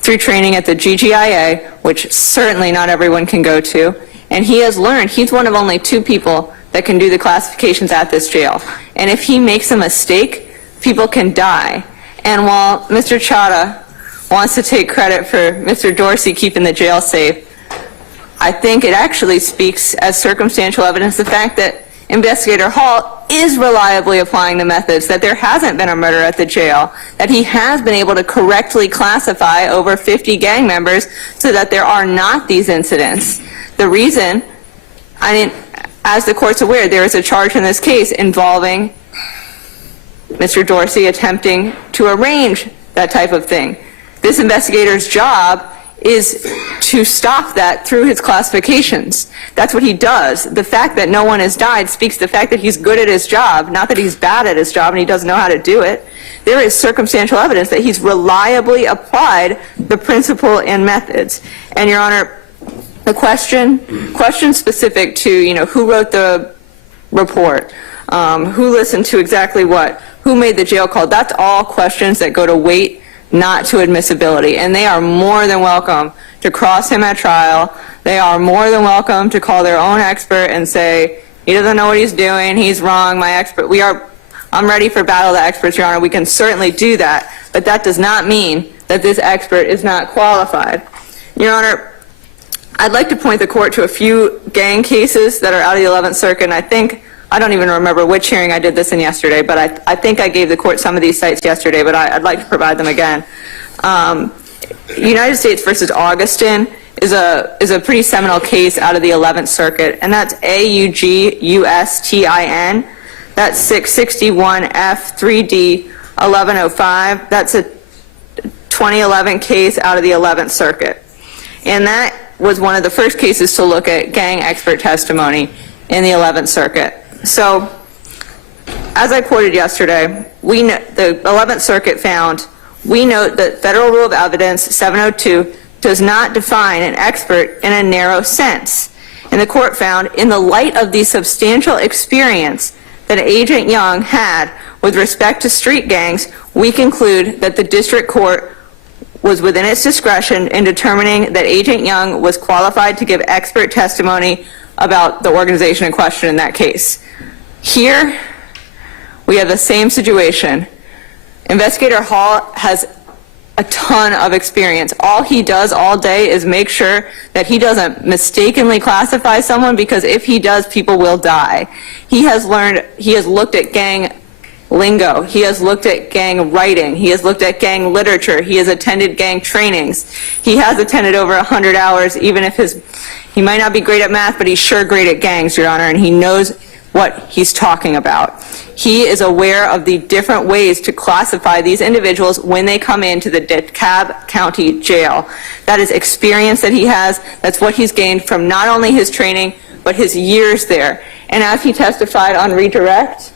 through training at the GGIA, which certainly not everyone can go to, and he has learned, he's one of only 2 people that can do the classifications at this jail. And if he makes a mistake, people can die. And while Mr. Chadha wants to take credit for Mr. Dorsey keeping the jail safe, I think it actually speaks as circumstantial evidence the fact that Investigator Hall is reliably applying the methods, that there hasn't been a murder at the jail, that he has been able to correctly classify over 50 gang members so that there are not these incidents. The reason, as the court's aware, there is a charge in this case involving Mr. Dorsey attempting to arrange that type of thing. This investigator's job is to stop that through his classifications. That's what he does. The fact that no one has died speaks to the fact that he's good at his job, not that he's bad at his job and he doesn't know how to do it. There is circumstantial evidence that he's reliably applied the principle and methods. And, Your Honor, the question specific to, who wrote the report, who listened to exactly what, who made the jail call, that's all questions that go to weight, not to admissibility. And they are more than welcome to cross him at trial. They are more than welcome to call their own expert and say, he doesn't know what he's doing, he's wrong, my expert. I'm ready for battle of the experts, Your Honor. We can certainly do that, but that does not mean that this expert is not qualified. Your Honor, I'd like to point the court to a few gang cases that are out of the 11th Circuit, and I don't even remember which hearing I did this in yesterday, but I think I gave the court some of these sites yesterday, but I'd like to provide them again. United States versus Augustin is a pretty seminal case out of the 11th Circuit, and that's AUGUSTIN. That's 661F3D 1105. That's a 2011 case out of the 11th Circuit. And that was one of the first cases to look at gang expert testimony in the 11th Circuit. So, as I quoted yesterday, the 11th Circuit found, we note that Federal Rule of Evidence 702 does not define an expert in a narrow sense. And the court found, in the light of the substantial experience that Agent Young had with respect to street gangs, we conclude that the district court was within its discretion in determining that Agent Young was qualified to give expert testimony about the organization in question in that case. Here, we have the same situation. Investigator Hall has a ton of experience. All he does all day is make sure that he doesn't mistakenly classify someone, because if he does, people will die. He has looked at gang lingo. He has looked at gang writing. He has looked at gang literature. He has attended gang trainings. He has attended over 100 hours, even if he might not be great at math, but he's sure great at gangs, Your Honor, and he knows what he's talking about. He is aware of the different ways to classify these individuals when they come into the DeKalb County Jail. That is experience that he has. That's what he's gained from not only his training, but his years there. And as he testified on redirect,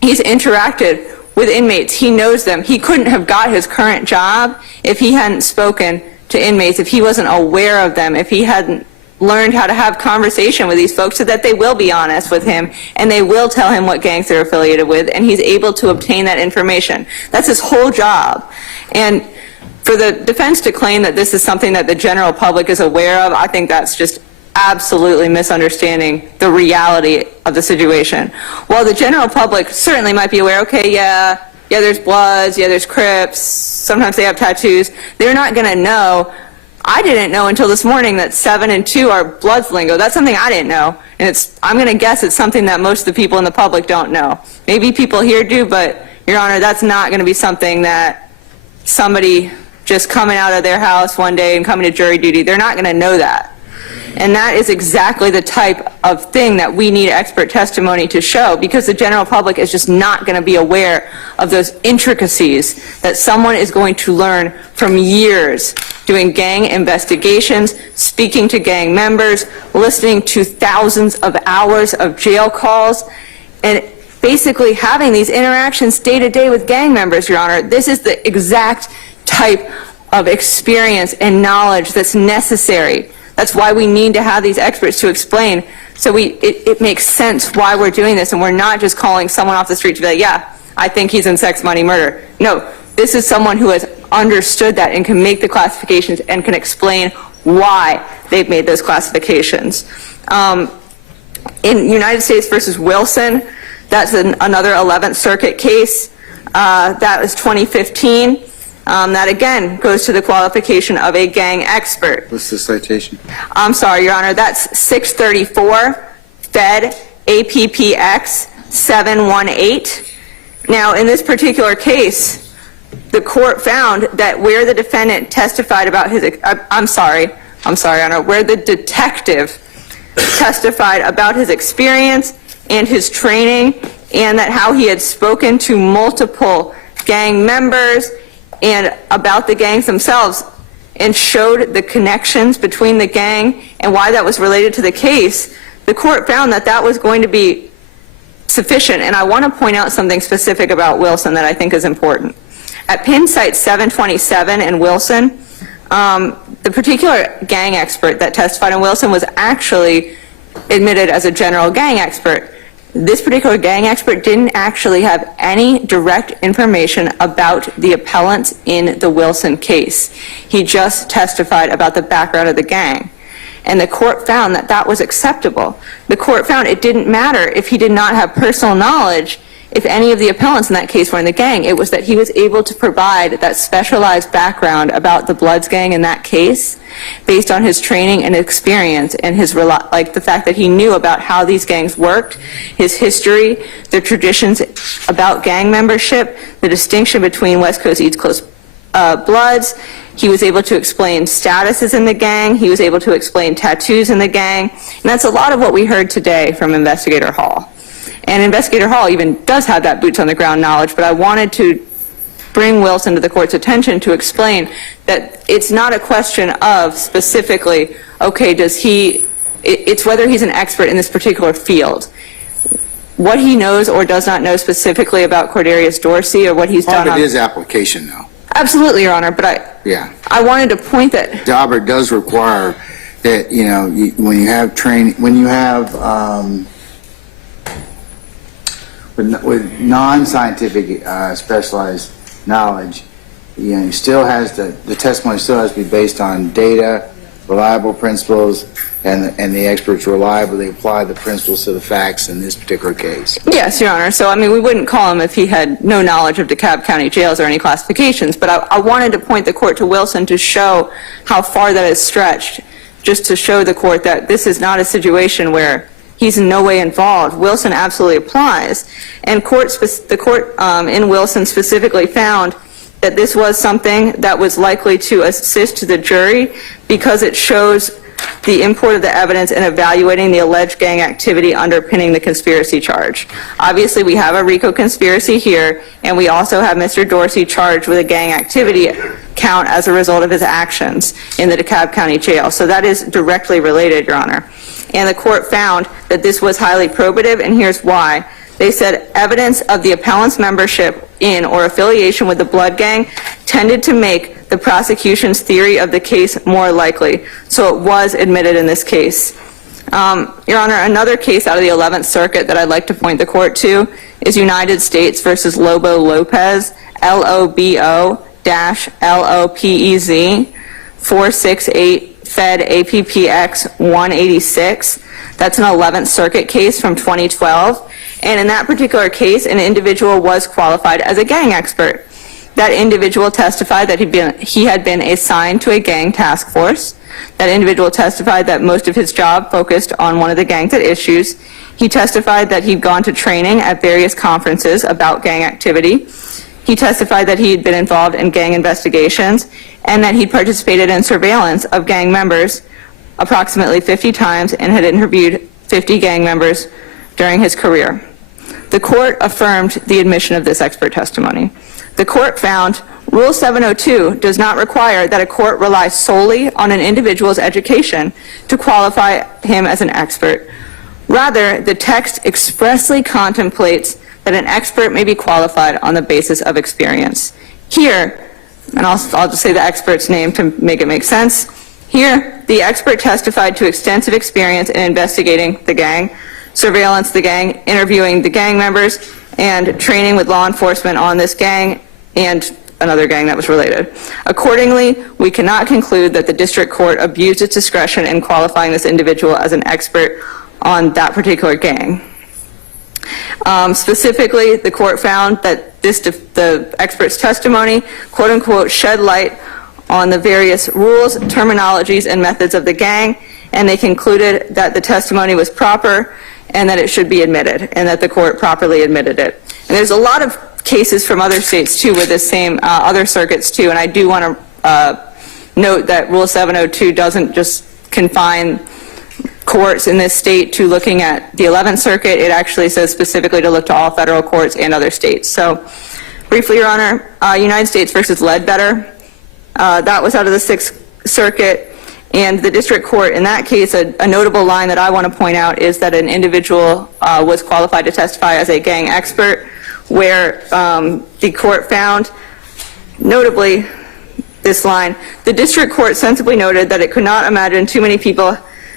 he's interacted with inmates. He knows them. He couldn't have got his current job if he hadn't spoken to inmates, if he wasn't aware of them, if he hadn't learned how to have conversation with these folks so that they will be honest with him and they will tell him what gangs they're affiliated with, and he's able to obtain that information. That's his whole job. And for the defense to claim that this is something that the general public is aware of, I think that's just absolutely misunderstanding the reality of the situation. While the general public certainly might be aware, okay, yeah, there's Bloods, yeah, there's Crips, sometimes they have tattoos, they're not going to know. I didn't know until this morning that 7 and 2 are Bloods lingo. That's something I didn't know. And I'm going to guess it's something that most of the people in the public don't know. Maybe people here do, but, Your Honor, that's not going to be something that somebody just coming out of their house one day and coming to jury duty, they're not going to know that. And that is exactly the type of thing that we need expert testimony to show, because the general public is just not going to be aware of those intricacies that someone is going to learn from years doing gang investigations, speaking to gang members, listening to thousands of hours of jail calls, and basically having these interactions day to day with gang members, Your Honor. This is the exact type of experience and knowledge that's necessary. That's why we need to have these experts to explain, so it makes sense why we're doing this, and we're not just calling someone off the street to be like, yeah, I think he's in sex, money, murder. No, this is someone who has understood that and can make the classifications and can explain why they've made those classifications. In United States versus Wilson, that's another 11th Circuit case. That was 2015. That, again, goes to the qualification of a gang expert. What's the citation? I'm sorry, Your Honor. That's 634 Fed APPX 718. Now, in this particular case, the court found that where the defendant testified about his, I'm sorry, Your Honor, where the detective testified about his experience and his training, and that how he had spoken to multiple gang members and about the gangs themselves, and showed the connections between the gang and why that was related to the case, the court found that that was going to be sufficient. And I want to point out something specific about Wilson that I think is important. At Penn Site 727 in Wilson, the particular gang expert that testified in Wilson was actually admitted as a general gang expert. This particular gang expert didn't actually have any direct information about the appellants in the Wilson case. He just testified about the background of the gang. And the court found that that was acceptable. The court found it didn't matter if he did not have personal knowledge if any of the appellants in that case were in the gang. It was that he was able to provide that specialized background about the Bloods gang in that case based on his training and experience and his the fact that he knew about how these gangs worked, his history, the traditions about gang membership, the distinction between West Coast, East Coast Bloods. He was able to explain statuses in the gang. He was able to explain tattoos in the gang. And that's a lot of what we heard today from Investigator Hall. And Investigator Hall even does have that boots on the ground knowledge, but I wanted to bring Wilson to the court's attention to explain that it's not a question of specifically, okay, it's whether he's an expert in this particular field. What he knows or does not know specifically about Cordarius Dorsey or what he's done. Part of it is application, though. Absolutely, Your Honor, but I wanted to point that Daubert does require that, when you have training, when you have with non-scientific specialized knowledge, you still has the testimony still has to be based on data reliable principles, and the experts reliably apply the principles to the facts in this particular case. Yes, Your Honor. So, I mean, we wouldn't call him if he had no knowledge of DeKalb County jails or any classifications, but I wanted to point the court to Wilson to show how far that is stretched, just to show the court that this is not a situation where he's in no way involved. Wilson absolutely applies. And the court in Wilson specifically found that this was something that was likely to assist the jury because it shows the import of the evidence in evaluating the alleged gang activity underpinning the conspiracy charge. Obviously, we have a RICO conspiracy here, and we also have Mr. Dorsey charged with a gang activity count as a result of his actions in the DeKalb County Jail. So that is directly related, Your Honor. And the court found that this was highly probative, and here's why. They said evidence of the appellant's membership in or affiliation with the blood gang tended to make the prosecution's theory of the case more likely. So it was admitted in this case. Your Honor, another case out of the 11th Circuit that I'd like to point the court to is United States versus Lobo Lopez, LOBO-LOPEZ, 468 Fed APPX 186. That's an 11th Circuit case from 2012. And in that particular case, an individual was qualified as a gang expert. That individual testified that he had been assigned to a gang task force. That individual testified that most of his job focused on one of the gangs at issues. He testified that he'd gone to training at various conferences about gang activity. He testified that he had been involved in gang investigations and that he participated in surveillance of gang members approximately 50 times and had interviewed 50 gang members during his career. The court affirmed the admission of this expert testimony. The court found Rule 702 does not require that a court rely solely on an individual's education to qualify him as an expert. Rather, the text expressly contemplates that an expert may be qualified on the basis of experience. Here, and I'll just say the expert's name to make it make sense. Here, the expert testified to extensive experience in investigating the gang, surveillance the gang, interviewing the gang members, and training with law enforcement on this gang and another gang that was related. Accordingly, we cannot conclude that the district court abused its discretion in qualifying this individual as an expert on that particular gang. Specifically, the court found that the expert's testimony, quote unquote, shed light on the various rules, terminologies, and methods of the gang, and they concluded that the testimony was proper and that it should be admitted, and that the court properly admitted it. And there's a lot of cases from other states, too, with this same, other circuits, too, and I do want to note that Rule 702 doesn't just confine courts in this state to looking at the 11th Circuit. It actually says specifically to look to all federal courts and other states. So, briefly, Your Honor, United States versus Ledbetter, that was out of the 6th Circuit. And the district court, in that case, a notable line that I want to point out is that an individual was qualified to testify as a gang expert, where the court found, notably, this line, the district court sensibly noted that it could not imagine too many people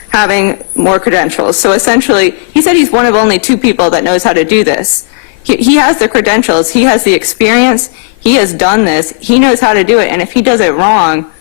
having more credentials. So essentially, he said he's one of only 2 people that knows how to do this. He has the credentials, he has the experience, he has done this, he knows how to do it, and if he does it wrong,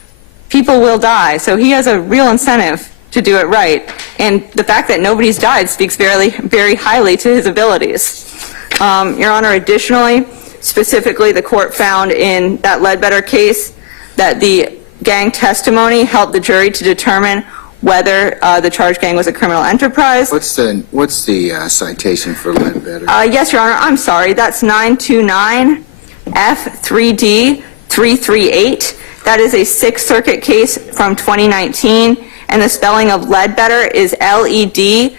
people will die. So he has a real incentive to do it right. And the fact that nobody's died speaks very, very highly to his abilities. Your Honor, additionally, specifically, the court found in that Ledbetter case that the gang testimony helped the jury to determine whether the charged gang was a criminal enterprise. What's the citation for Ledbetter? Yes, Your Honor, I'm sorry. That's 929 F3D 338. That is a 6th Circuit case from 2019, and the spelling of Ledbetter is Ledbetter.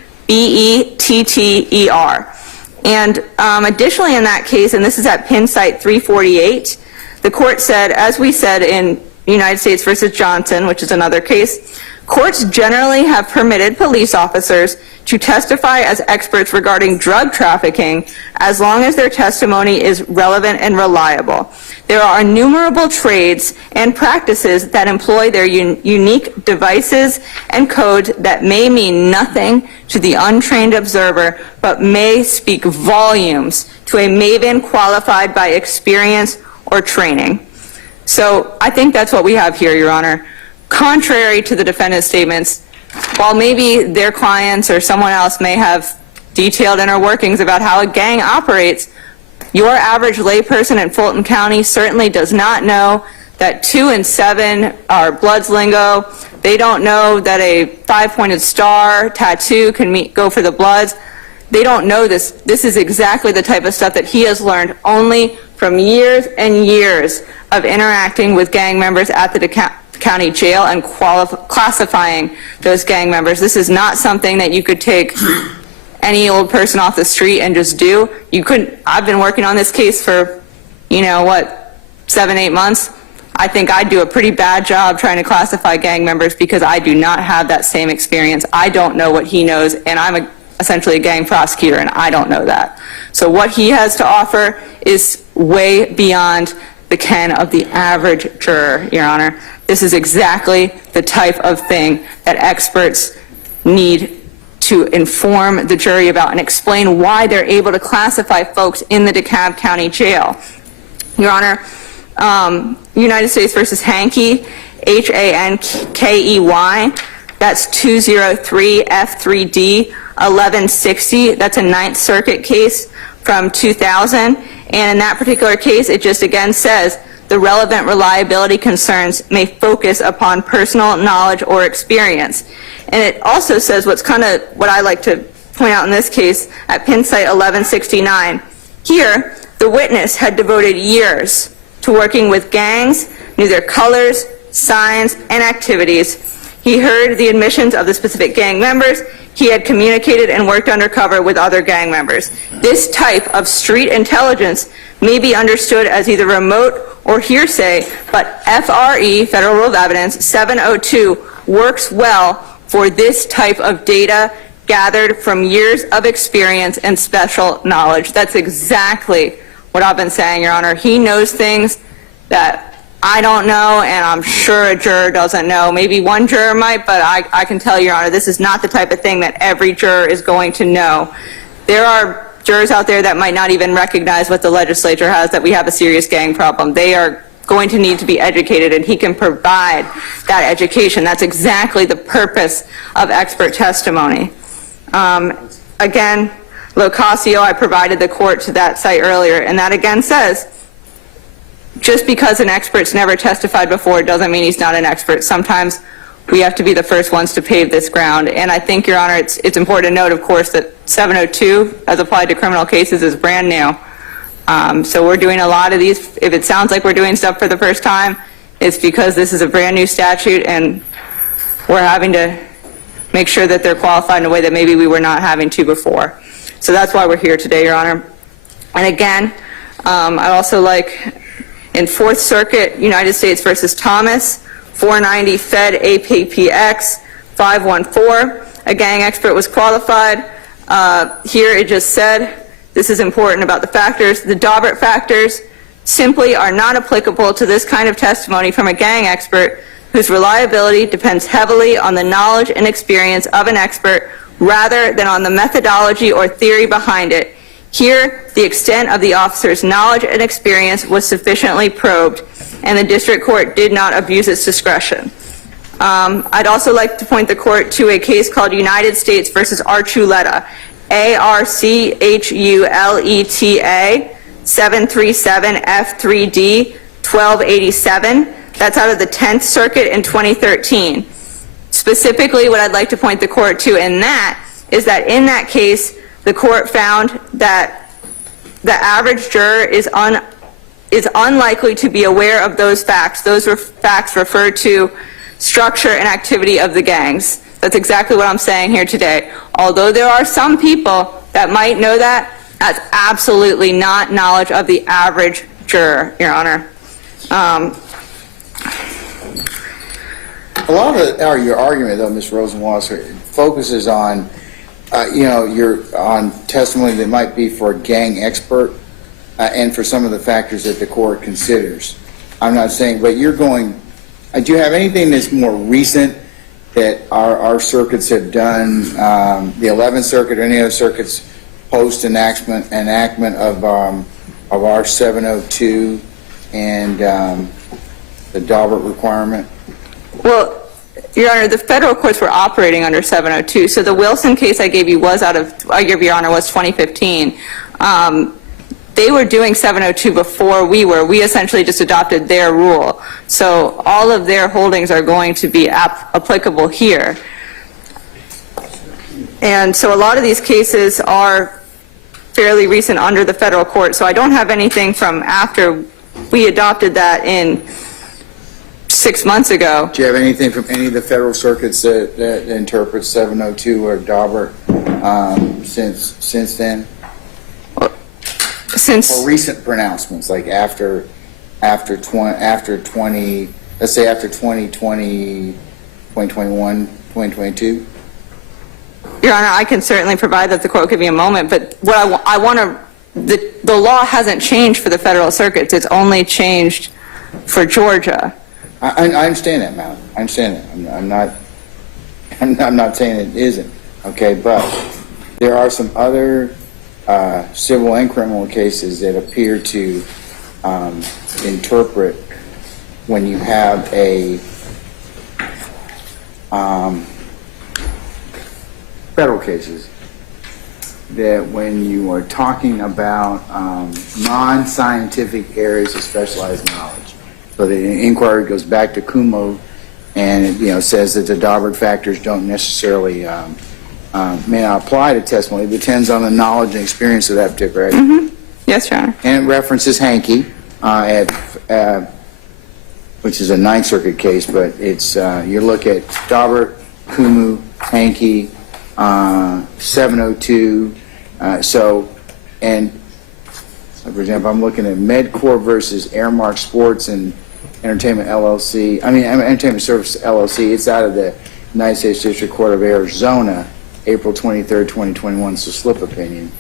And additionally in that case, and this is at Pin Site 348, the court said, as we said in United States versus Johnson, which is another case, courts generally have permitted police officers to testify as experts regarding drug trafficking as long as their testimony is relevant and reliable. There are innumerable trades and practices that employ their unique devices and codes that may mean nothing to the untrained observer, but may speak volumes to a maven qualified by experience or training. So I think that's what we have here, Your Honor. contrary to the defendant's statements, while maybe their clients or someone else may have detailed inner workings about how a gang operates, your average layperson in Fulton County certainly does not know that 2 and 7 are Bloods lingo. They don't know that a 5-pointed star tattoo can go for the Bloods. They don't know this. This is exactly the type of stuff that he has learned only from years and years of interacting with gang members at the county jail and classifying those gang members. This is not something that you could take any old person off the street and just do. You couldn't. I've been working on this case for, 7-8 months. I think I'd do a pretty bad job trying to classify gang members because I do not have that same experience. I don't know what he knows, and I'm essentially a gang prosecutor, and I don't know that. So what he has to offer is way beyond the ken of the average juror, Your Honor. This is exactly the type of thing that experts need to inform the jury about and explain why they're able to classify folks in the DeKalb County Jail. Your Honor, United States versus Hankey, Hankey, that's 203 F3D 1160. That's a Ninth Circuit case from 2000. And in that particular case, it just again says the relevant reliability concerns may focus upon personal knowledge or experience. And it also says what I like to point out in this case at pin site 1169. Here, the witness had devoted years to working with gangs, knew their colors, signs, and activities. He heard the admissions of the specific gang members. He had communicated and worked undercover with other gang members. This type of street intelligence may be understood as either remote or hearsay, but FRE, Federal Rule of Evidence 702, works well for this type of data gathered from years of experience and special knowledge. That's exactly what I've been saying, Your Honor. He knows things that I don't know, and I'm sure a juror doesn't know. Maybe one juror might, but I can tell you, Your Honor, this is not the type of thing that every juror is going to know. There are jurors out there that might not even recognize what the legislature has, that we have a serious gang problem. They are going to need to be educated, and he can provide that education. That's exactly the purpose of expert testimony. Again, Locasio, I provided the court to that site earlier, and that again says, just because an expert's never testified before doesn't mean he's not an expert. Sometimes we have to be the first ones to pave this ground. And I think, Your Honor, it's important to note, of course, that 702, as applied to criminal cases, is brand new. So we're doing a lot of these. If it sounds like we're doing stuff for the first time, it's because this is a brand new statute, and we're having to make sure that they're qualified in a way that maybe we were not having to before. So that's why we're here today, Your Honor. And again, I'd also like, in Fourth Circuit, United States versus Thomas, 490 Fed APPX 514, a gang expert was qualified. Here it just said, this is important about the factors. The Daubert factors simply are not applicable to this kind of testimony from a gang expert whose reliability depends heavily on the knowledge and experience of an expert rather than on the methodology or theory behind it. Here, the extent of the officer's knowledge and experience was sufficiently probed, and the district court did not abuse its discretion. I'd also like to point the court to a case called United States versus Archuleta, ARCHULETA, 737 F3D 1287. That's out of the 10th Circuit in 2013. Specifically, what I'd like to point the court to in that is that in that case, the court found that the average juror is unlikely to be aware of those facts. Those facts refer to structure and activity of the gangs. That's exactly what I'm saying here today. Although there are some people that might know that, that's absolutely not knowledge of the average juror, Your Honor. A lot of your argument, though, Ms. Rosenwasser, focuses on, on testimony that might be for a gang expert and for some of the factors that the court considers. I'm not saying, but you're going, do you have anything that's more recent that our circuits have done, the 11th Circuit or any other circuits post-enactment of our 702 and the Daubert requirement? Well, Your Honor, the federal courts were operating under 702. So the Wilson case I gave you was Your Honor, was 2015. They were doing 702 before we were. We essentially just adopted their rule. So all of their holdings are going to be applicable here. And so a lot of these cases are fairly recent under the federal court. So I don't have anything from after we adopted that in 6 months ago. Do you have anything from any of the federal circuits that interprets 702 or Daubert since then? Or recent pronouncements, like after 20, let's say after 2020, 2021, 2022? Your Honor, I can certainly provide that. The court give me a moment, but what I want to, the law hasn't changed for the federal circuits. It's only changed for Georgia. I understand that, Mal. I understand that. I'm not saying it isn't, okay, but there are some other civil and criminal cases that appear to interpret when you have a federal cases, that when you are talking about non-scientific areas of specialized knowledge. So the inquiry goes back to Kumo, and it says that the Daubert factors don't necessarily may not apply to testimony. It depends on the knowledge and experience of that particular area. Mm-hmm. Yes, Your Honor. And it references Hankey, which is a Ninth Circuit case, but it's you look at Daubert, Kumu, Hankey, 702. For example, I'm looking at MedCorp versus Airmark Sports and Entertainment LLC. Entertainment Service LLC. It's out of the United States District Court of Arizona, April 23rd, 2021. It's a slip opinion.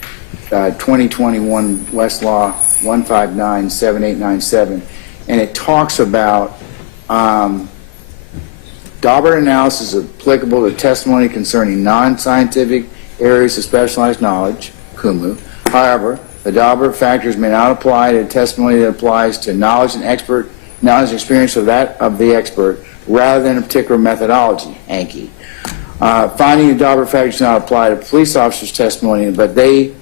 2021 Westlaw 1597897, and it talks about Daubert analysis is applicable to testimony concerning non-scientific areas of specialized knowledge, Kumu. However, the Daubert factors may not apply to testimony that applies to knowledge and experience of the expert rather than a particular methodology, Hankey. Finding the Daubert factors do not apply to police officers' testimony, but they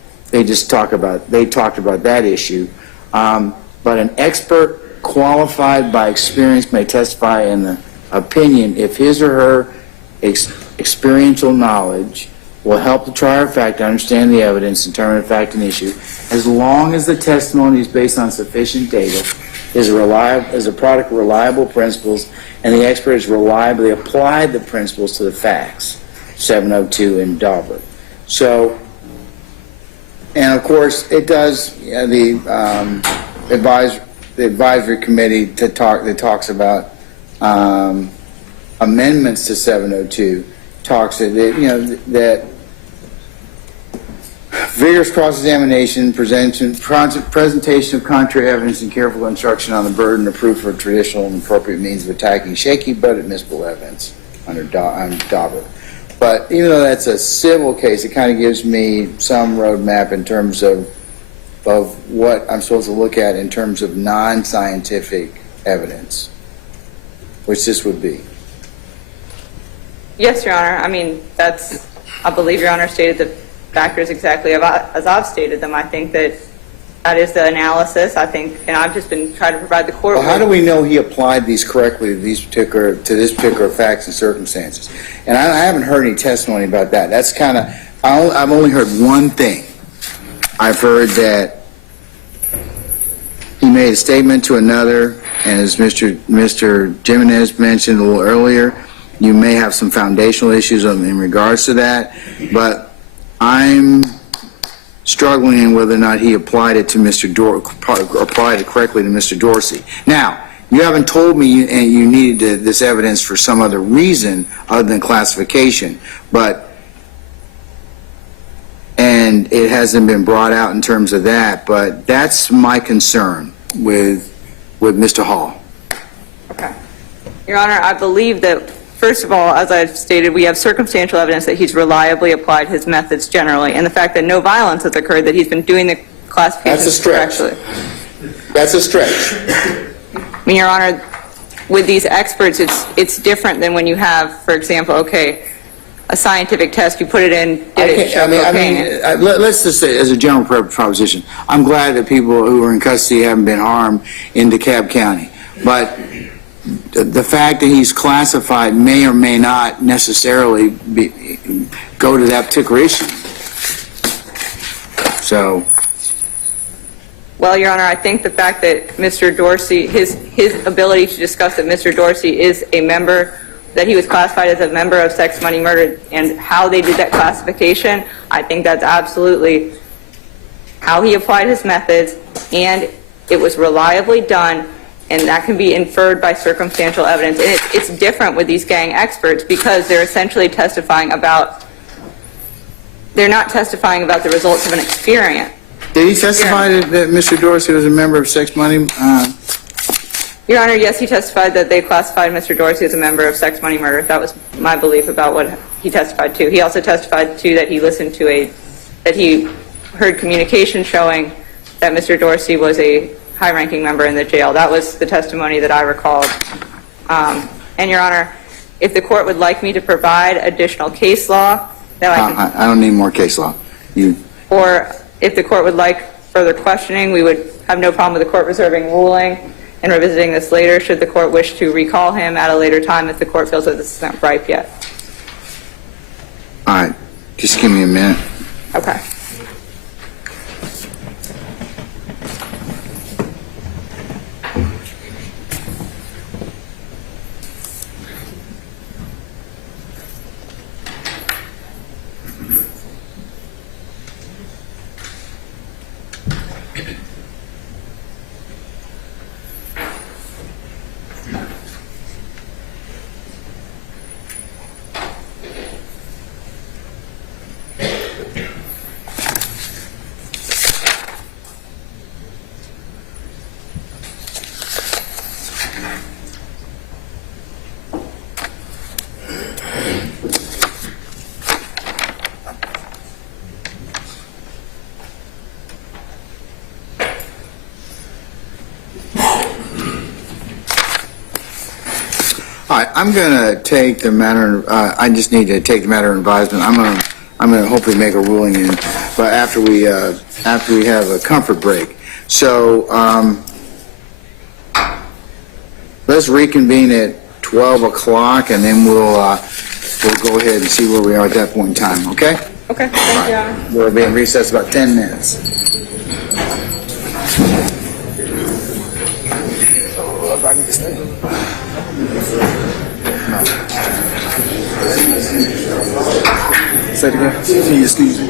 talked about that issue. But an expert qualified by experience may testify in the opinion if his or her experiential knowledge will help the trier of fact to understand the evidence and determine the fact and issue, as long as the testimony is based on sufficient data, is a product of reliable principles, and the expert has reliably applied the principles to the facts. 702 in Daubert. So, and of course, it does the advisory committee that talks about amendments to 702 talks that vigorous cross-examination, presentation of contrary evidence, and careful instruction on the burden of proof for traditional and appropriate means of attacking shaky but admissible evidence under Daubert. But even though that's a civil case, it kind of gives me some roadmap in terms of what I'm supposed to look at in terms of non-scientific evidence, which this would be. Yes, Your Honor. I believe Your Honor stated the factors exactly as I've stated them. I think that is the analysis. And I've just been trying to provide the court. Well, how do we know he applied these correctly to this particular facts and circumstances? And I haven't heard any testimony about that. That's kind of, I've only heard one thing. I've heard that he made a statement to another, and as Mr. Jimenez mentioned a little earlier, you may have some foundational issues in regards to that, but I'm struggling whether or not he applied it to applied it correctly to Mr. Dorsey. Now, you haven't told me you needed this evidence for some other reason other than classification, and it hasn't been brought out in terms of that, but that's my concern with Mr. Hall. Okay. Your Honor, I believe that, first of all, as I've stated, we have circumstantial evidence that he's reliably applied his methods generally, and the fact that no violence has occurred, that he's been doing the classifications correctly. That's a stretch. Your Honor, with these experts, it's different than when you have, for example, okay, a scientific test, you put it in, did it show cocaine? Let's just say, as a general proposition, I'm glad that people who are in custody haven't been harmed in DeKalb County. But the fact that he's classified may or may not necessarily go to that particular issue. So. Well, Your Honor, I think the fact that Mr. Dorsey, his ability to discuss that Mr. Dorsey is a member, that he was classified as a member of sex, money, murder, and how they did that classification, I think that's absolutely how he applied his methods, and it was reliably done, and that can be inferred by circumstantial evidence. And it's different with these gang experts because they're essentially testifying about, they're not testifying about the results of an experience. Did he testify that Mr. Dorsey was a member of sex, money? Your Honor, yes, he testified that they classified Mr. Dorsey as a member of sex, money, murder. That was my belief about what he testified to. He also testified to that he listened to that he heard communication showing that Mr. Dorsey was a high-ranking member in the jail. That was the testimony that I recalled. And Your Honor, if the court would like me to provide additional case law, that I can... I don't need more case law. Or if the court would like further questioning, we would have no problem with the court reserving ruling and revisiting this later should the court wish to recall him at a later time if the court feels that this isn't ripe yet. All right. Just give me a minute. Okay. All right, I'm going to take the matter. I just need to take the matter of advisement. I'm going to hopefully make a ruling in, but after we have a comfort break. So let's reconvene at 12 o'clock, and then we'll go ahead and see where we are at that point in time. Okay? Okay. Thank you, Your Honor. We'll be in recess about 10 minutes. If I need to stay. Say it again. Can you excuse me?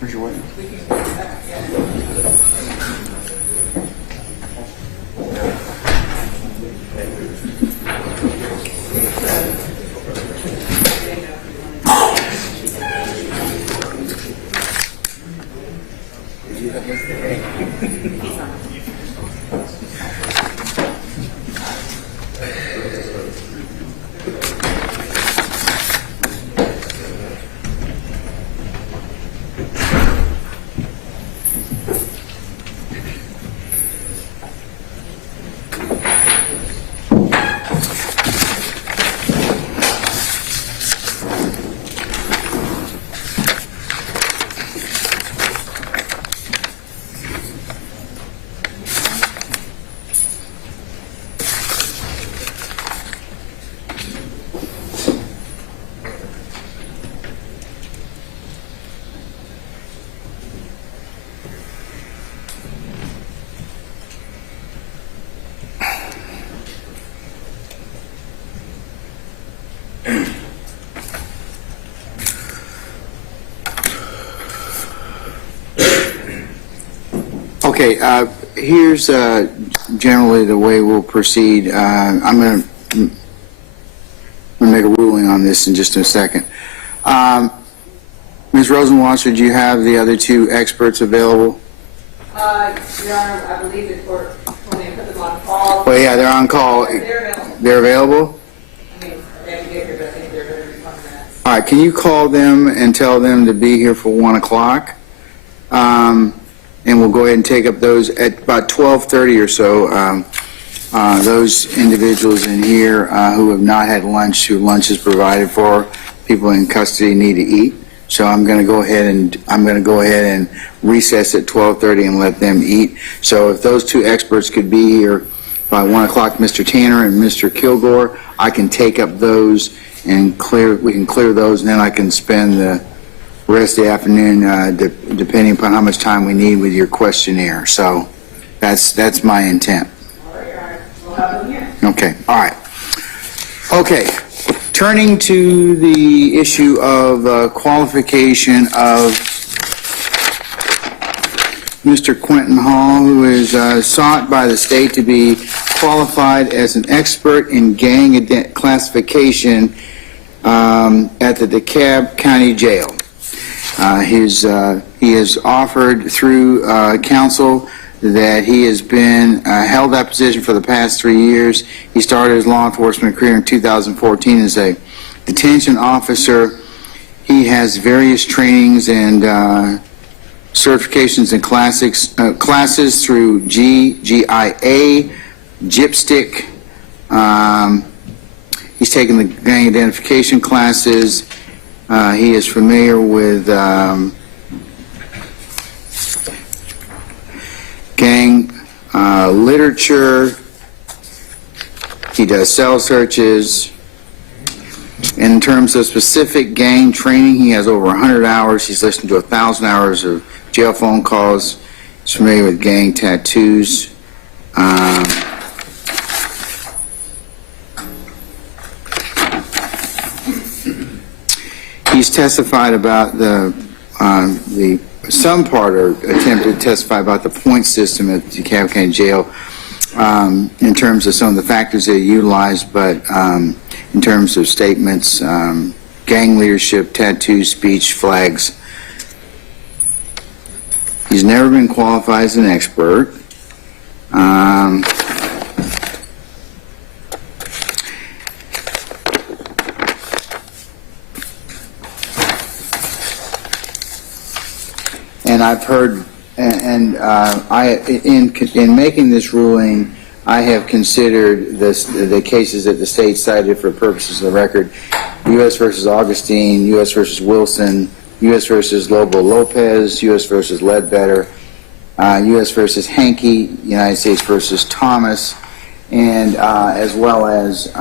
Where's your witness? Okay, here's generally the way we'll proceed. I'm going to make a ruling on this in just a second. Ms. Rosenwasser, do you have the other two experts available? Your Honor, I believe the court, when they put them on call. Well, yeah, they're on call. They're available. They're available? I mean, they have to get here, but I think they're going to be 20 minutes. All right, can you call them and tell them to be here for 1 o'clock? And we'll go ahead and take up those at about 12:30 or so. Those individuals in here who have not had lunch, who lunch is provided for, people in custody need to eat. So I'm going to go ahead and recess at 12:30 and let them eat. So if those two experts could be here by 1 o'clock, Mr. Tanner and Mr. Kilgore, I can take up those and we can clear those, and then I can spend the rest of the afternoon, depending upon how much time we need with your questionnaire. So that's my intent. All right, Your Honor. We'll have them here. Okay, all right. Okay, turning to the issue of qualification of Mr. Quentin Hall, who is sought by the state to be qualified as an expert in gang classification at the DeKalb County Jail. He has offered through counsel that he has been held that position for the past 3 years. He started his law enforcement career in 2014 as a detention officer. He has various trainings and certifications and classes through GIA, GIPSTIC. He's taken the gang identification classes. He is familiar with gang literature. He does cell searches. In terms of specific gang training, he has over 100 hours. He's listened to 1,000 hours of jail phone calls. He's familiar with gang tattoos. He's testified about some part or attempted to testify about the point system at the DeKalb County Jail in terms of some of the factors they utilize, but in terms of statements, gang leadership, tattoos, speech, flags. He's never been qualified as an expert. And I've heard, in making this ruling, I have considered the cases that the state cited for purposes of the record. U.S. versus Augustine, U.S. versus Wilson, U.S. versus Lobo Lopez, U.S. versus Ledbetter, U.S. versus Hankey, United States versus Thomas, and as well as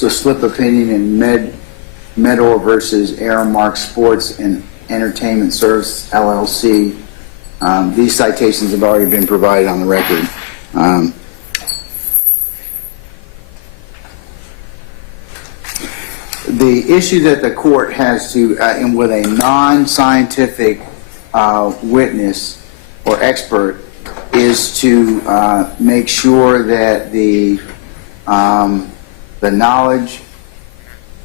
the slip opinion in Medor versus Aramark Sports and Entertainment Service, LLC. These citations have already been provided on the record. The issue that the court has to, and with a non-scientific witness or expert, is to make sure that the knowledge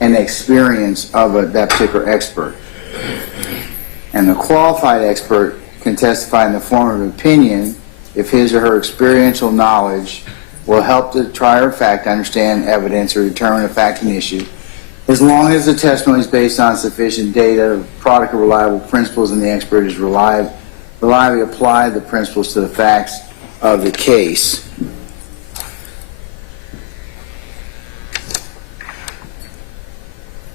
and experience of that particular expert. And the qualified expert can testify in the form of opinion if his or her experiential knowledge will help the trier of fact understand evidence or determine a fact and issue, as long as the testimony is based on sufficient data, product of reliable principles, and the expert has reliably applied the principles to the facts of the case.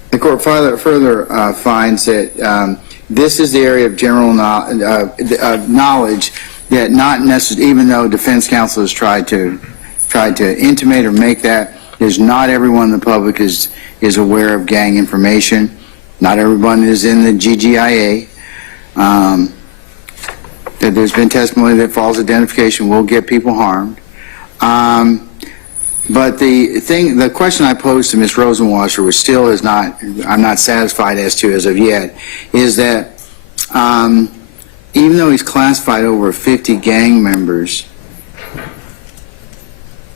The court further finds that this is the area of general knowledge that not necessarily, even though defense counsel has tried to intimate or make that, is not everyone in the public is aware of gang information. Not everyone is in the GGIA. That there's been testimony that false identification will get people harmed. But the question I posed to Ms. Rosenwasser, which still is not, I'm not satisfied as to as of yet, is that even though he's classified over 50 gang members,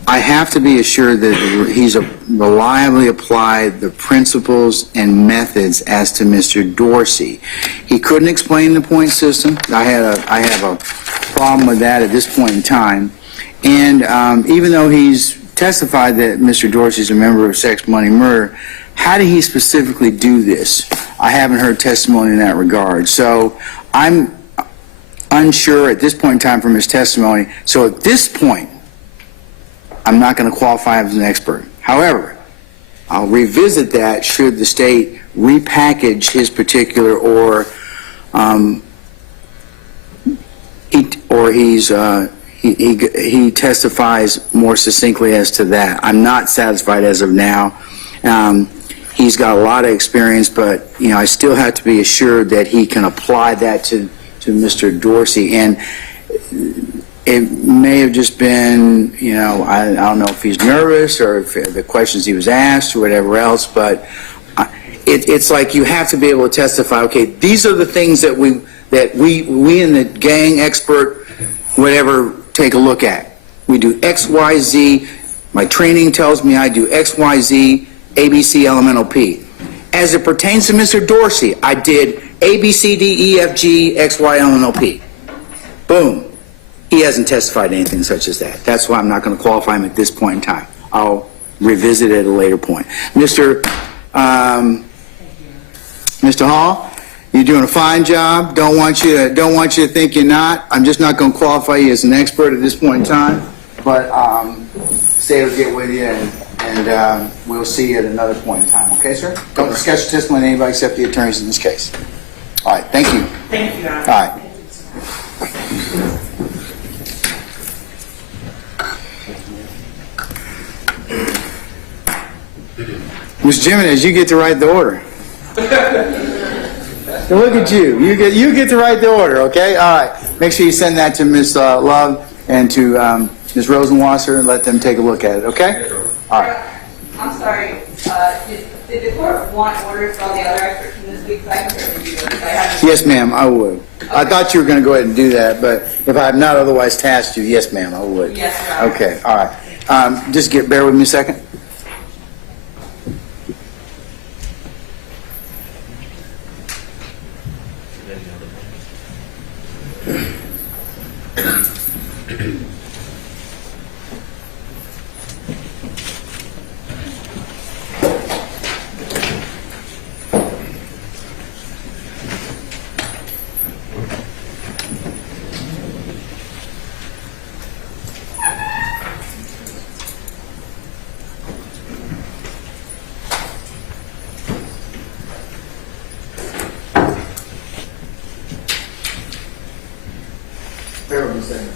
I have to be assured that he's reliably applied the principles and methods as to Mr. Dorsey. He couldn't explain the point system. I have a problem with that at this point in time. And even though he's testified that Mr. Dorsey's a member of Sex, Money, Murder, how did he specifically do this? I haven't heard testimony in that regard. So I'm unsure at this point in time from his testimony. So at this point, I'm not going to qualify him as an expert. However, I'll revisit that should the state repackage his particular he testifies more succinctly as to that. I'm not satisfied as of now. He's got a lot of experience, but I still have to be assured that he can apply that to Mr. Dorsey. And it may have just been, I don't know if he's nervous or if the questions he was asked or whatever else, but it's like you have to be able to testify, okay, these are the things that we in the gang expert, whatever, take a look at. We do X, Y, Z. My training tells me I do X, Y, Z, A, B, C, L, M, N, O, P. As it pertains to Mr. Dorsey, I did A, B, C, D, E, F, G, X, Y, L, M, N, O, P. Boom. He hasn't testified anything such as that. That's why I'm not going to qualify him at this point in time. I'll revisit it at a later point. Mr. Hall, you're doing a fine job. Don't want you to think you're not. I'm just not going to qualify you as an expert at this point in time. But State will get with you, and we'll see you at another point in time. Okay, sir? Don't discuss your testimony with anybody except the attorneys in this case. All right. Thank you. Thank you, Your Honor. All right. Ms. Jimenez, you get to write the order. Look at you. You get to write the order, okay? All right. Make sure you send that to Ms. Love and to Ms. Rosenwasser and let them take a look at it, okay? All right. I'm sorry. Did the court want orders for all the other experts from this week? I can certainly do those. Yes, ma'am, I would. Okay. I thought you were going to go ahead and do that, but if I have not otherwise tasked you, yes, ma'am, I would. Yes, Your Honor. Okay, all right. Just bear with me a second. Bear with me a second.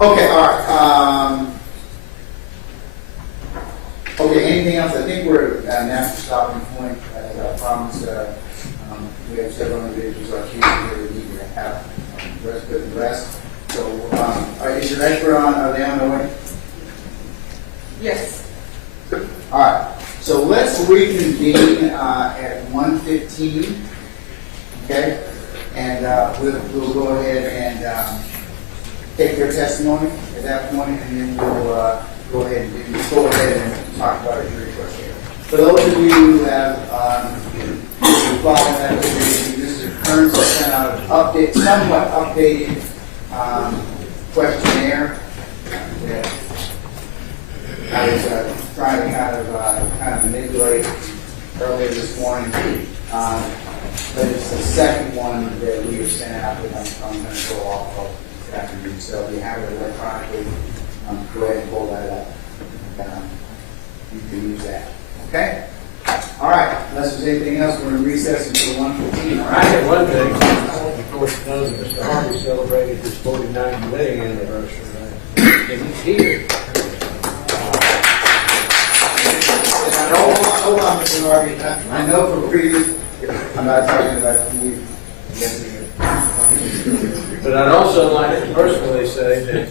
Okay, all right. Okay, anything else? I think we're at an after stopping point. As I promised, we have several individuals accused here that need to have the rest. So, is your expert on down the way? Yes. All right. So let's reconvene at 1:15. Okay, and we'll go ahead and take their testimony at that point, and then we'll go ahead and talk about a jury question. For those of you who have followed that activity, Mr. Kearns has sent out an somewhat updated questionnaire that I was trying to kind of manipulate earlier this morning. But it's the second one that we have sent out that I'm going to go off of this afternoon. So if you have it electronically, go ahead and pull that up. You can use that. Okay? All right. Unless there's anything else, we're going to recess until 1:15. All I right? had one thing. Of course, knows that Mr. Harvey celebrated his 49th wedding anniversary. Right? And he's here. Hold on, Mr. Harvey. I know from previous, I'm not talking about you. But I'd also like to personally say that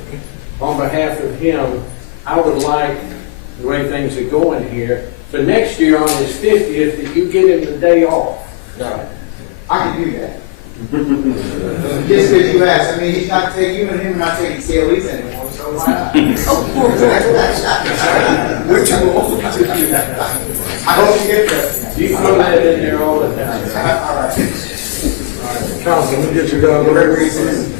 on behalf of him, I would like, the way things are going here, for next year on his 50th, that you get him the day off. I can do that. Just because you asked. I mean, he's not taking you and him are not taking CLEs anymore, so why not? We're too old to do that. I hope you get that. You throw that in there all the time. All right. Charles, let me get you down. Whatever reason.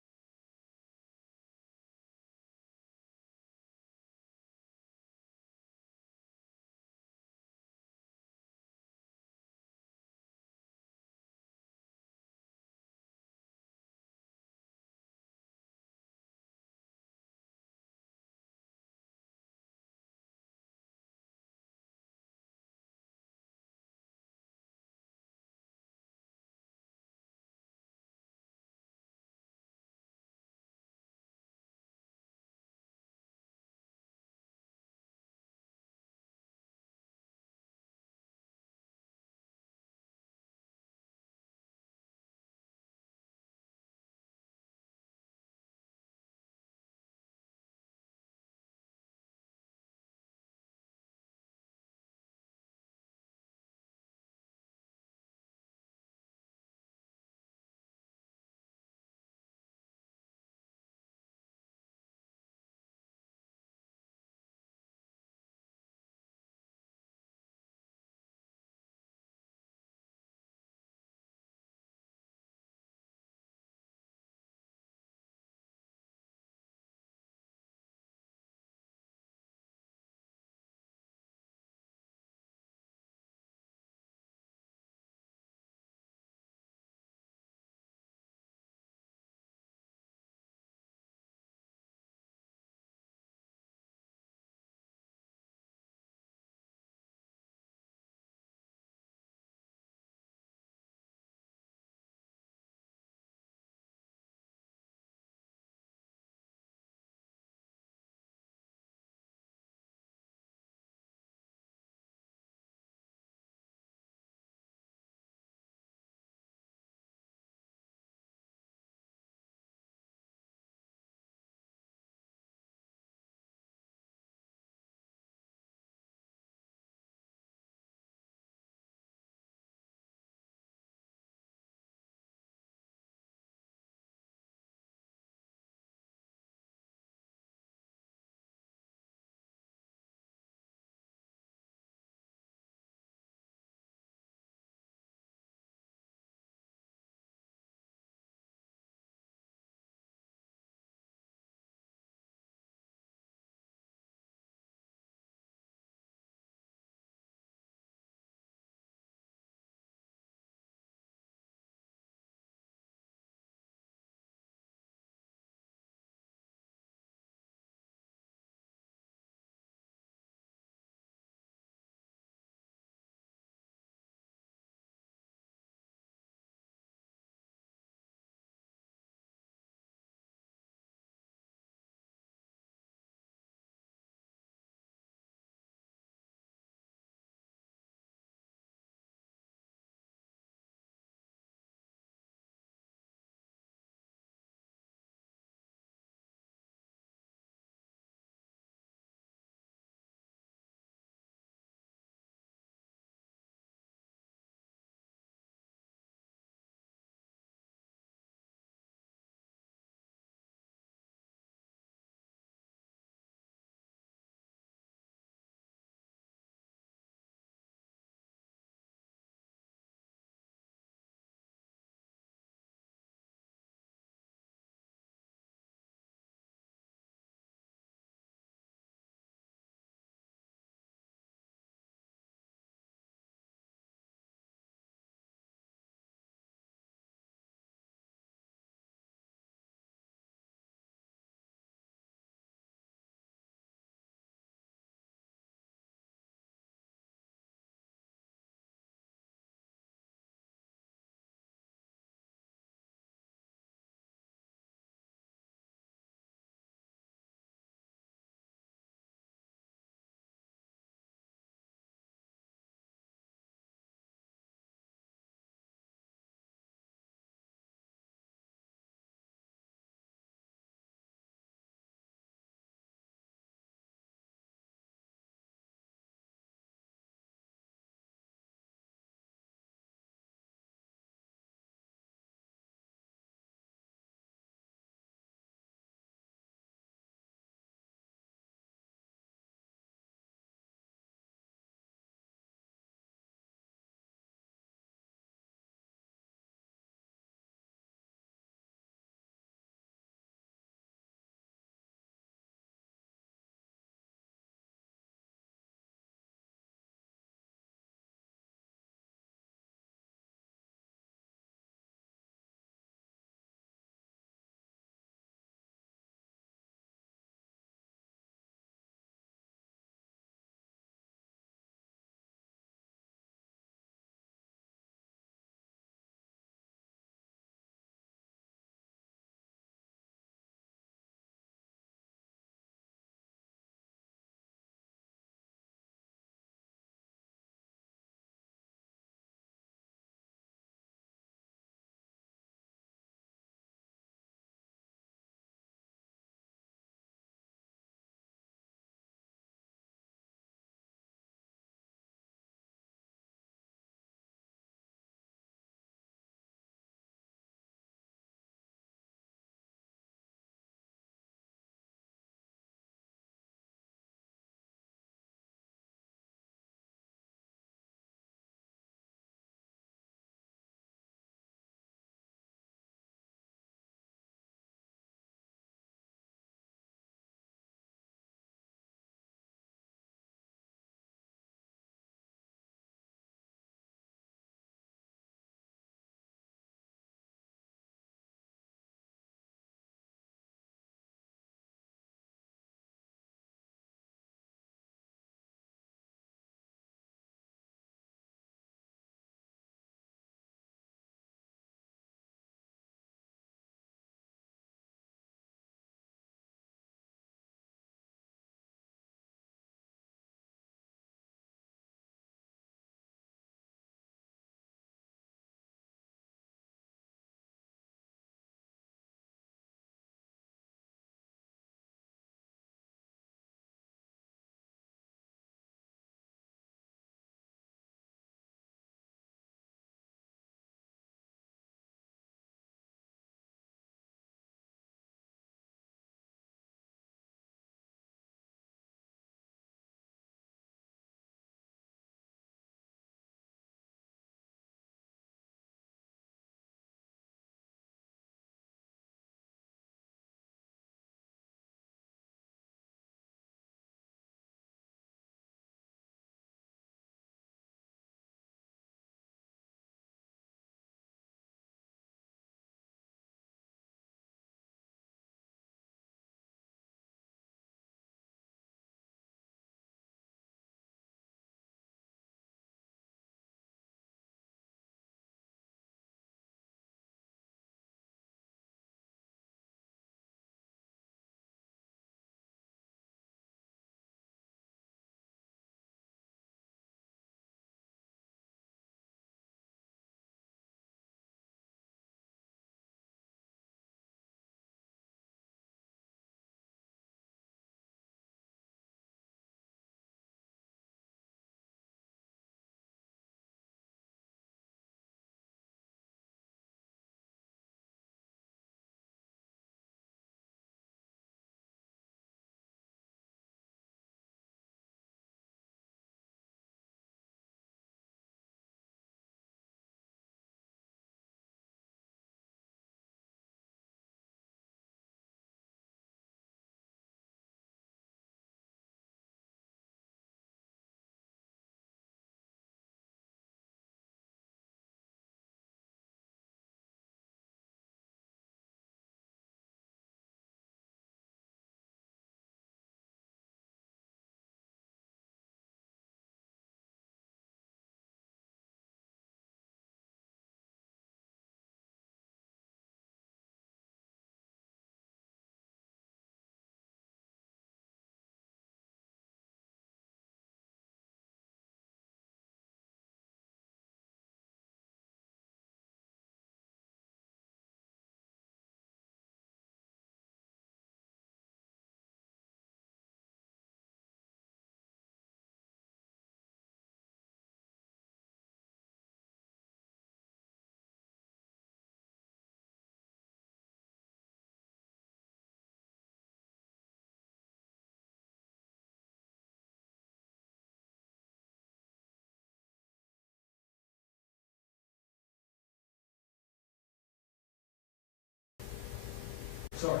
Sorry.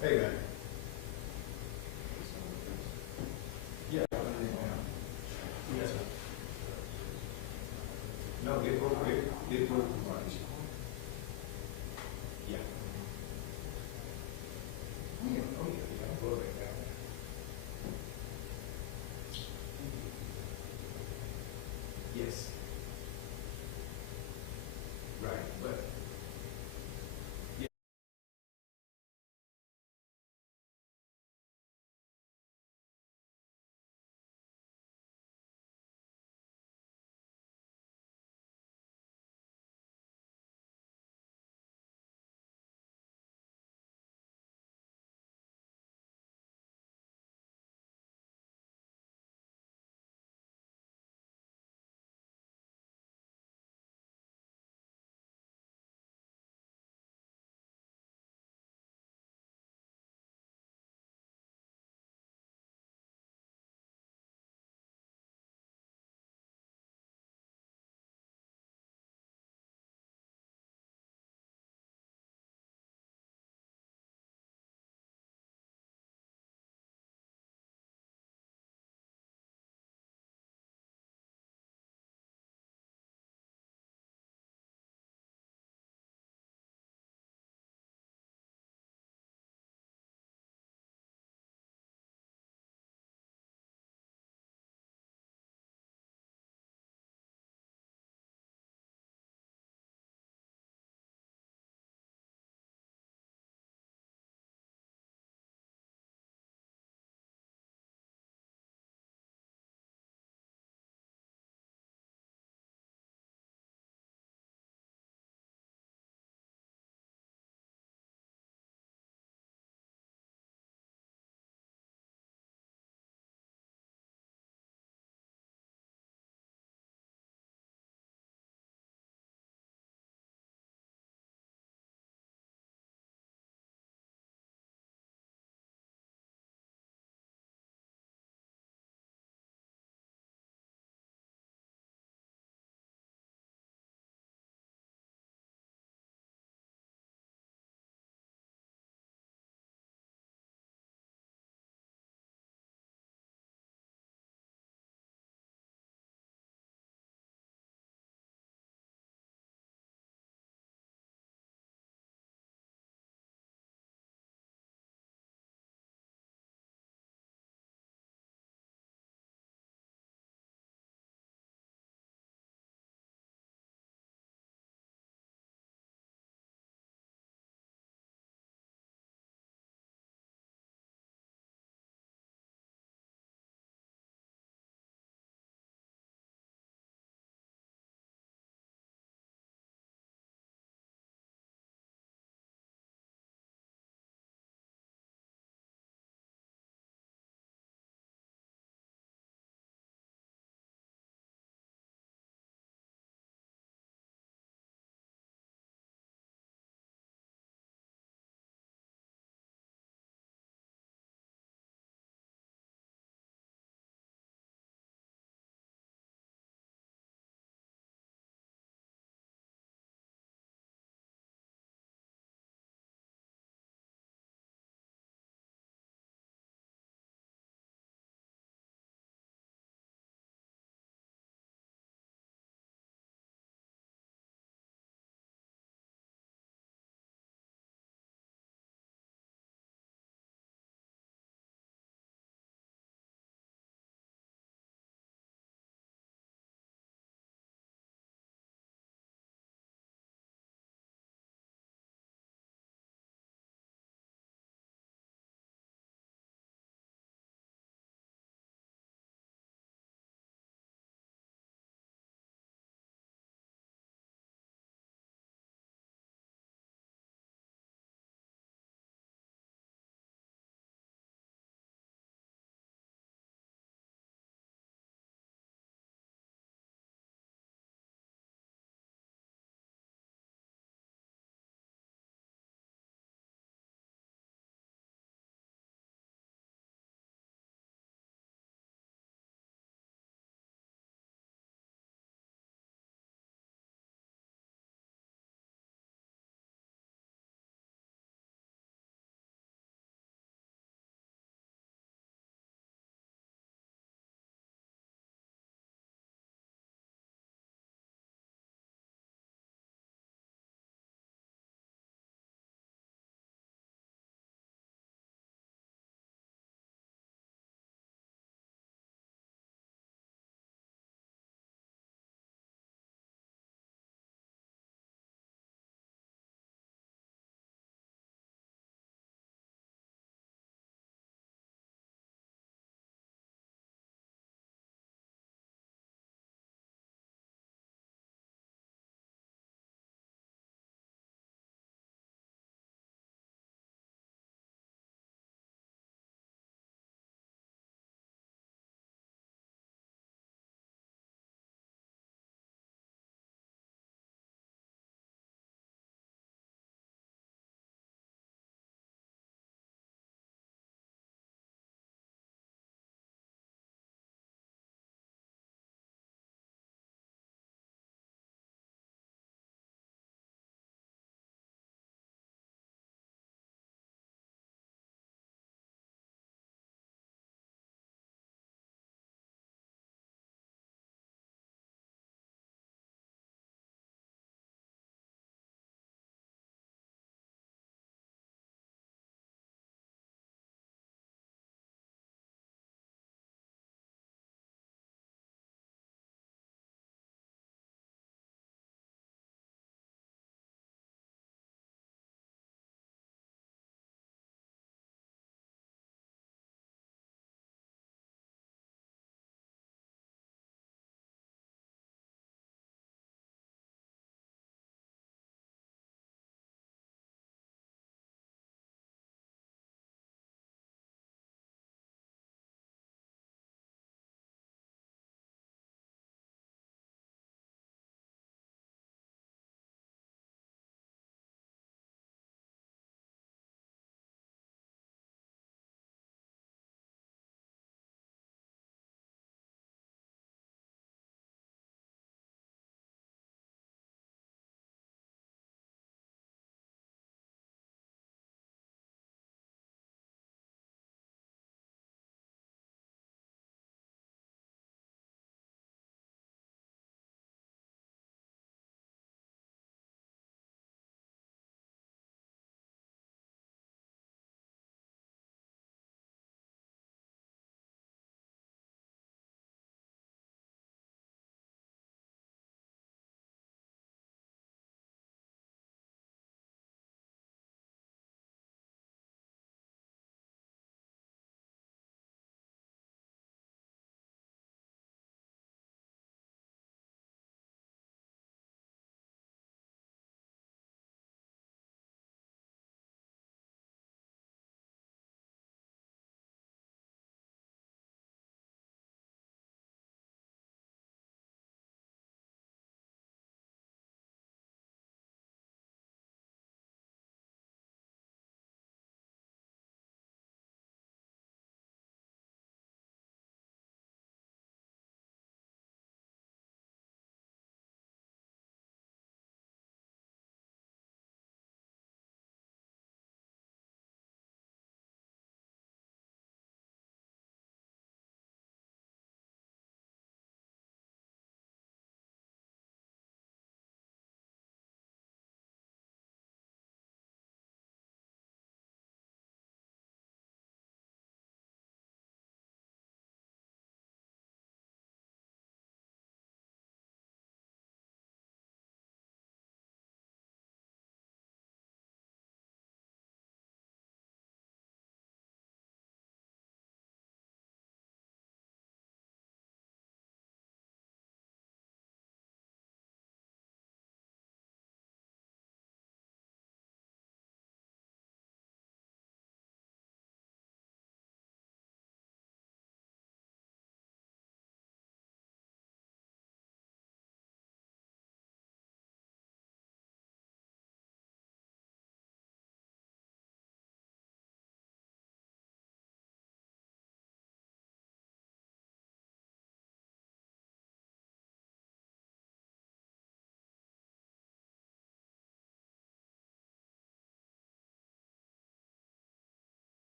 Hey, man. Yeah. Yes, sir. No, they broke the lines. Yeah. Oh, yeah, yeah, blow it down. Yes. Right, but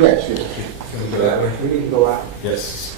Yes, yes. We need to go out. Yes.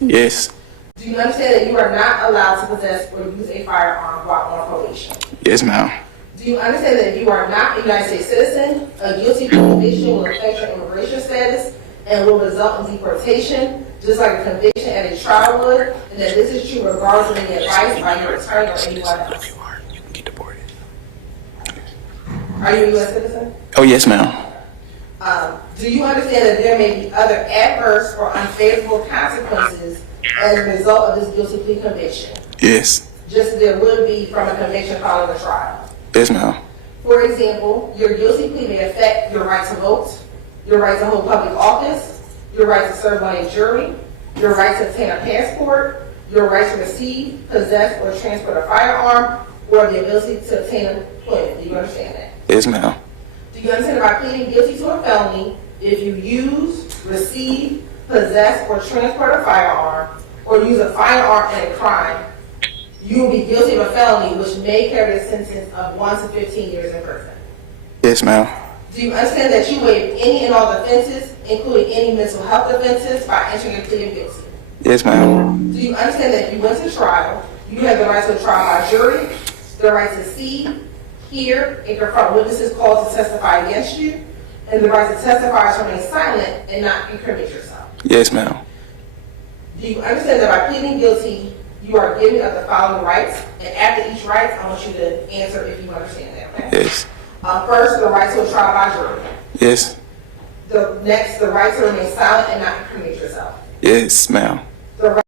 Yes. Do you understand that you are not allowed to possess or use a firearm while on probation? Yes, ma'am. Do you understand that if you are not a United States citizen, a guilty conviction will affect your immigration status and will result in deportation, just like a conviction at a trial would, and that this is true regardless of any advice by your attorney or anyone else? If you are, you can get deported. Are you a U.S. citizen? Oh, yes, ma'am. Do you understand that there may be other adverse or unfavorable consequences as a result of this guilty plea conviction, Yes. just as there would be from a conviction following a trial? Yes, ma'am. For example, your guilty plea may affect your right to vote, your right to hold public office, your right to serve on a jury, your right to obtain a passport, your right to receive, possess, or transport a firearm, or the ability to obtain employment. Do you understand that? Yes, ma'am. Do you understand that by pleading guilty to a felony, if you use, receive, possess, or transport a firearm, or use a firearm in a crime, you will be guilty of a felony which may carry a sentence of 1 to 15 years in prison? Yes, ma'am. Do you understand that you waive any and all offenses, including any mental health offenses, by entering a plea of guilty? Yes, ma'am. Do you understand that if you went to trial, you have the right to a trial by jury, the right to see, hear, and confront witnesses called to testify against you, and the right to testify to remain silent and not incriminate yourself? Yes, ma'am. Do you understand that by pleading guilty, you are giving up the following rights, and after each right, I want you to answer if you understand that, okay? Yes. First, the right to a trial by jury. Yes. Next, the right to remain silent and not incriminate yourself. Yes, ma'am. The right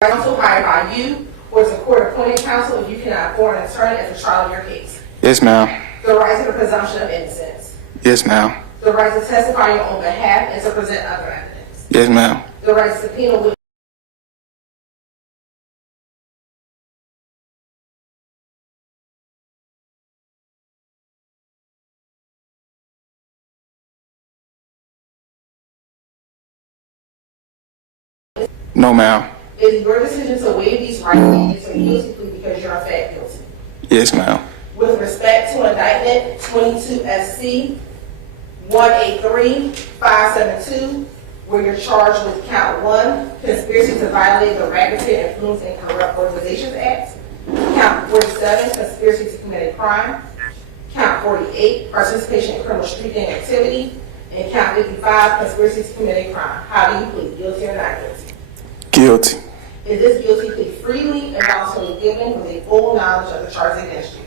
to counsel hired by you or to court-appointed counsel if you cannot afford an attorney at the trial of your case. Yes, ma'am. The right to the presumption of innocence. Yes, ma'am. The right to testify on your own behalf and to present other evidence. Yes, ma'am. The right to subpoena witnesses. No, ma'am. It is your decision to waive these rights and enter a guilty plea because you're in fact guilty. Yes, ma'am. With respect to indictment 22 SC 183-572, where you're charged with count 1, conspiracy to violate the Racketeer Influence and Corrupt Organizations Act, count 47, conspiracy to commit a crime, count 48, participation in criminal street gang activity, and count 55, conspiracy to commit a crime. How do you plead, guilty or not guilty? Guilty. Is this guilty plea freely and voluntarily given with a full knowledge of the charges against you?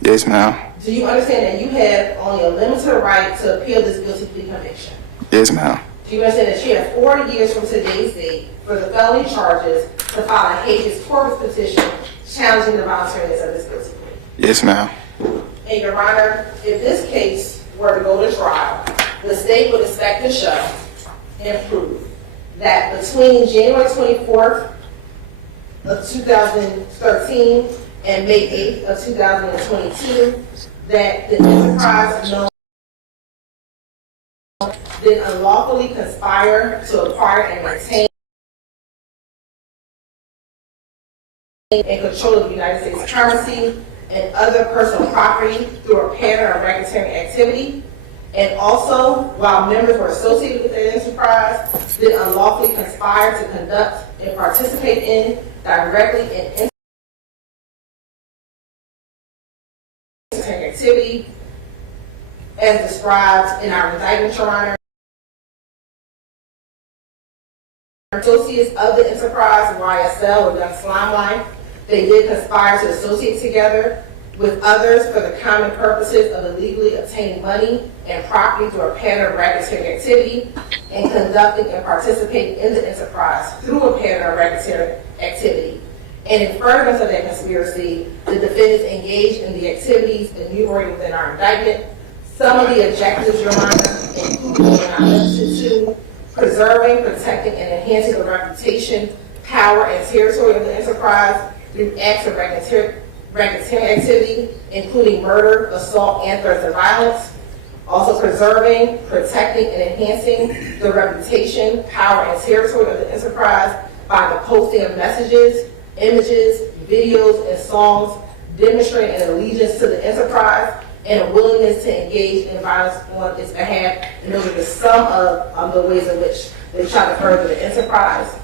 Yes, ma'am. Do you understand that you have only a limited right to appeal this guilty plea conviction? Yes, ma'am. Do you understand that you have 4 years from today's date for the felony charges to file a habeas corpus petition challenging the voluntariness of this guilty plea? Yes, ma'am. And Your Honor, if this case were to go to trial, the state would expect to show and prove that between January 24th of 2013 and May 8th of 2022, that the enterprise known did unlawfully conspire to acquire and maintain and control of the United States currency and other personal property through a pattern of racketeering activity, and also, while members were associated with that enterprise, did unlawfully conspire to conduct and participate in directly in activity as described in our indictment, Your Honor. Associates of the enterprise, YSL or Young Slime Life, they did conspire to associate together with others for the common purposes of illegally obtaining money and property through a pattern of racketeering activity and conducting and participating in the enterprise through a pattern of racketeering activity. And in furtherance of that conspiracy, the defendants engaged in the activities enumerated within our indictment. Some of the objectives, Your Honor, include but not limited to preserving, protecting, and enhancing the reputation, power, and territory of the enterprise through acts of racketeering activity, including murder, assault, and threats of violence. Also preserving, protecting, and enhancing the reputation, power, and territory of the enterprise by the posting of messages, images, videos, and songs demonstrating an allegiance to the enterprise and a willingness to engage in violence on its behalf. And those are just some of the ways in which they try to further the enterprise.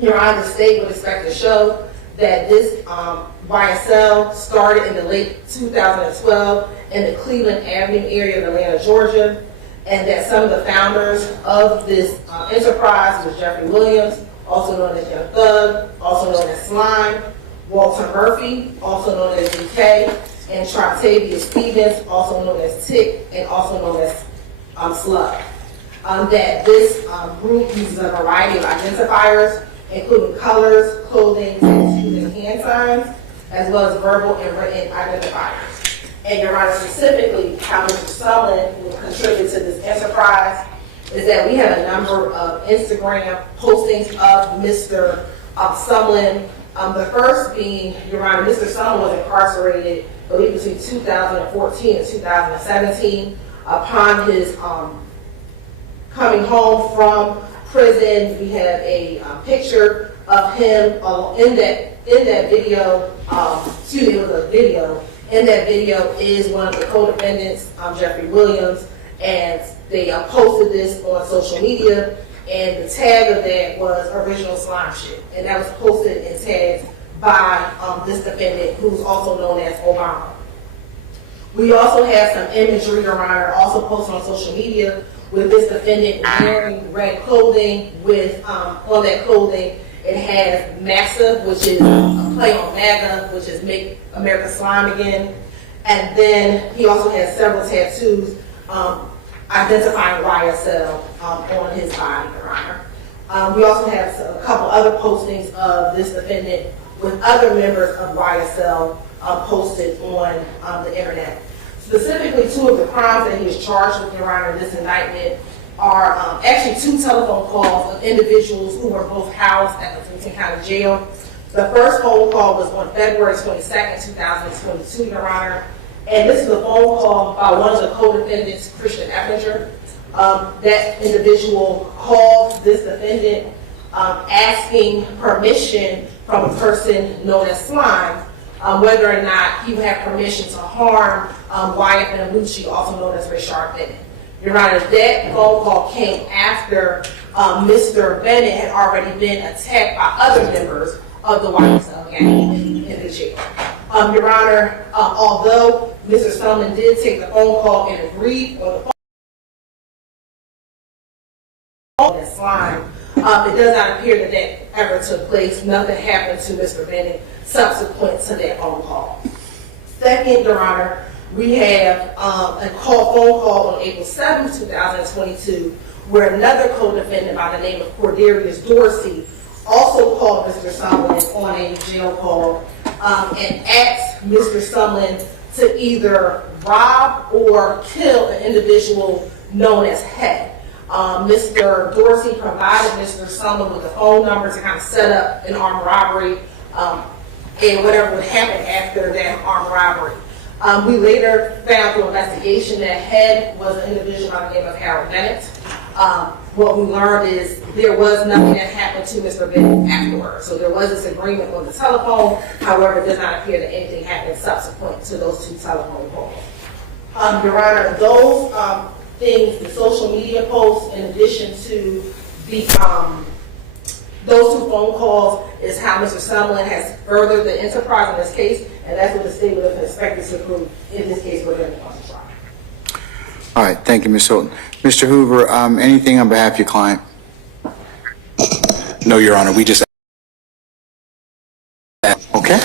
Your Honor, the state would expect to show that this YSL started in the late 2012 in the Cleveland Avenue area of Atlanta, Georgia, and that some of the founders of this enterprise was Jeffery Williams, also known as Young Thug, also known as Slime, Walter Murphy, also known as DK, and Trotavia Stevens, also known as Tick, and also known as Slug. That this group uses a variety of identifiers, including colors, clothing, tattoos, and hand signs, as well as verbal and written identifiers. And Your Honor, specifically, how Mr. Sumlin will contribute to this enterprise is that we have a number of Instagram postings of Mr. Sumlin. The first being, Your Honor, Mr. Sumlin was incarcerated, I believe, between 2014 and 2017. Upon his coming home from prison, we have a picture of him in that video. Excuse me, it was a video. In that video is one of the co-defendants, Jeffery Williams, and they posted this on social media, and the tag of that was original slime shit, and that was posted and tagged by this defendant, who's also known as Obama. We also have some imagery, Your Honor, also posted on social media with this defendant wearing red clothing with, on that clothing, it has Massive, which is a play on MAGA, which is Make America Slime Again. And then he also has several tattoos identifying YSL on his body, Your Honor. We also have a couple other postings of this defendant with other members of YSL posted on the internet. Specifically, two of the crimes that he is charged with, Your Honor, in this indictment are actually two telephone calls of individuals who were both housed at the Fulton County Jail. The first phone call was on February 22nd, 2022, Your Honor. And this is a phone call by one of the co-defendants, Christian Eppinger. That individual called this defendant asking permission from a person known as Slime, whether or not he would have permission to harm Wyatt Benalucci, also known as Rashard Bennett. Your Honor, that phone call came after Mr. Bennett had already been attacked by other members of the YSL gang in the jail. Your Honor, although Mr. Spellman did take the phone call and agreed on the phone Slime, it does not appear that that ever took place. Nothing happened to Mr. Bennett subsequent to that phone call. Second, Your Honor, we have a phone call on April 7, 2022, where another co-defendant by the name of Cordarius Dorsey also called Mr. Sumlin on a jail call and asked Mr. Sumlin to either rob or kill an individual known as Head. Mr. Dorsey provided Mr. Sumlin with the phone number to kind of set up an armed robbery and whatever would happen after that armed robbery. We later found through investigation that Head was an individual by the name of Harold Bennett. What we learned is there was nothing that happened to Mr. Bennett afterwards. So there was this agreement on the telephone. However, it does not appear that anything happened subsequent to those two telephone calls. Your Honor, those things, the social media posts, in addition to the those two phone calls, is how Mr. Sumlin has furthered the enterprise in this case, and that's what the state would have expected to prove in this case we're going to want to try. All right, thank you, Ms. Hilton. Mr. Hoover, anything on behalf of your client? No, Your Honor, we just... Okay.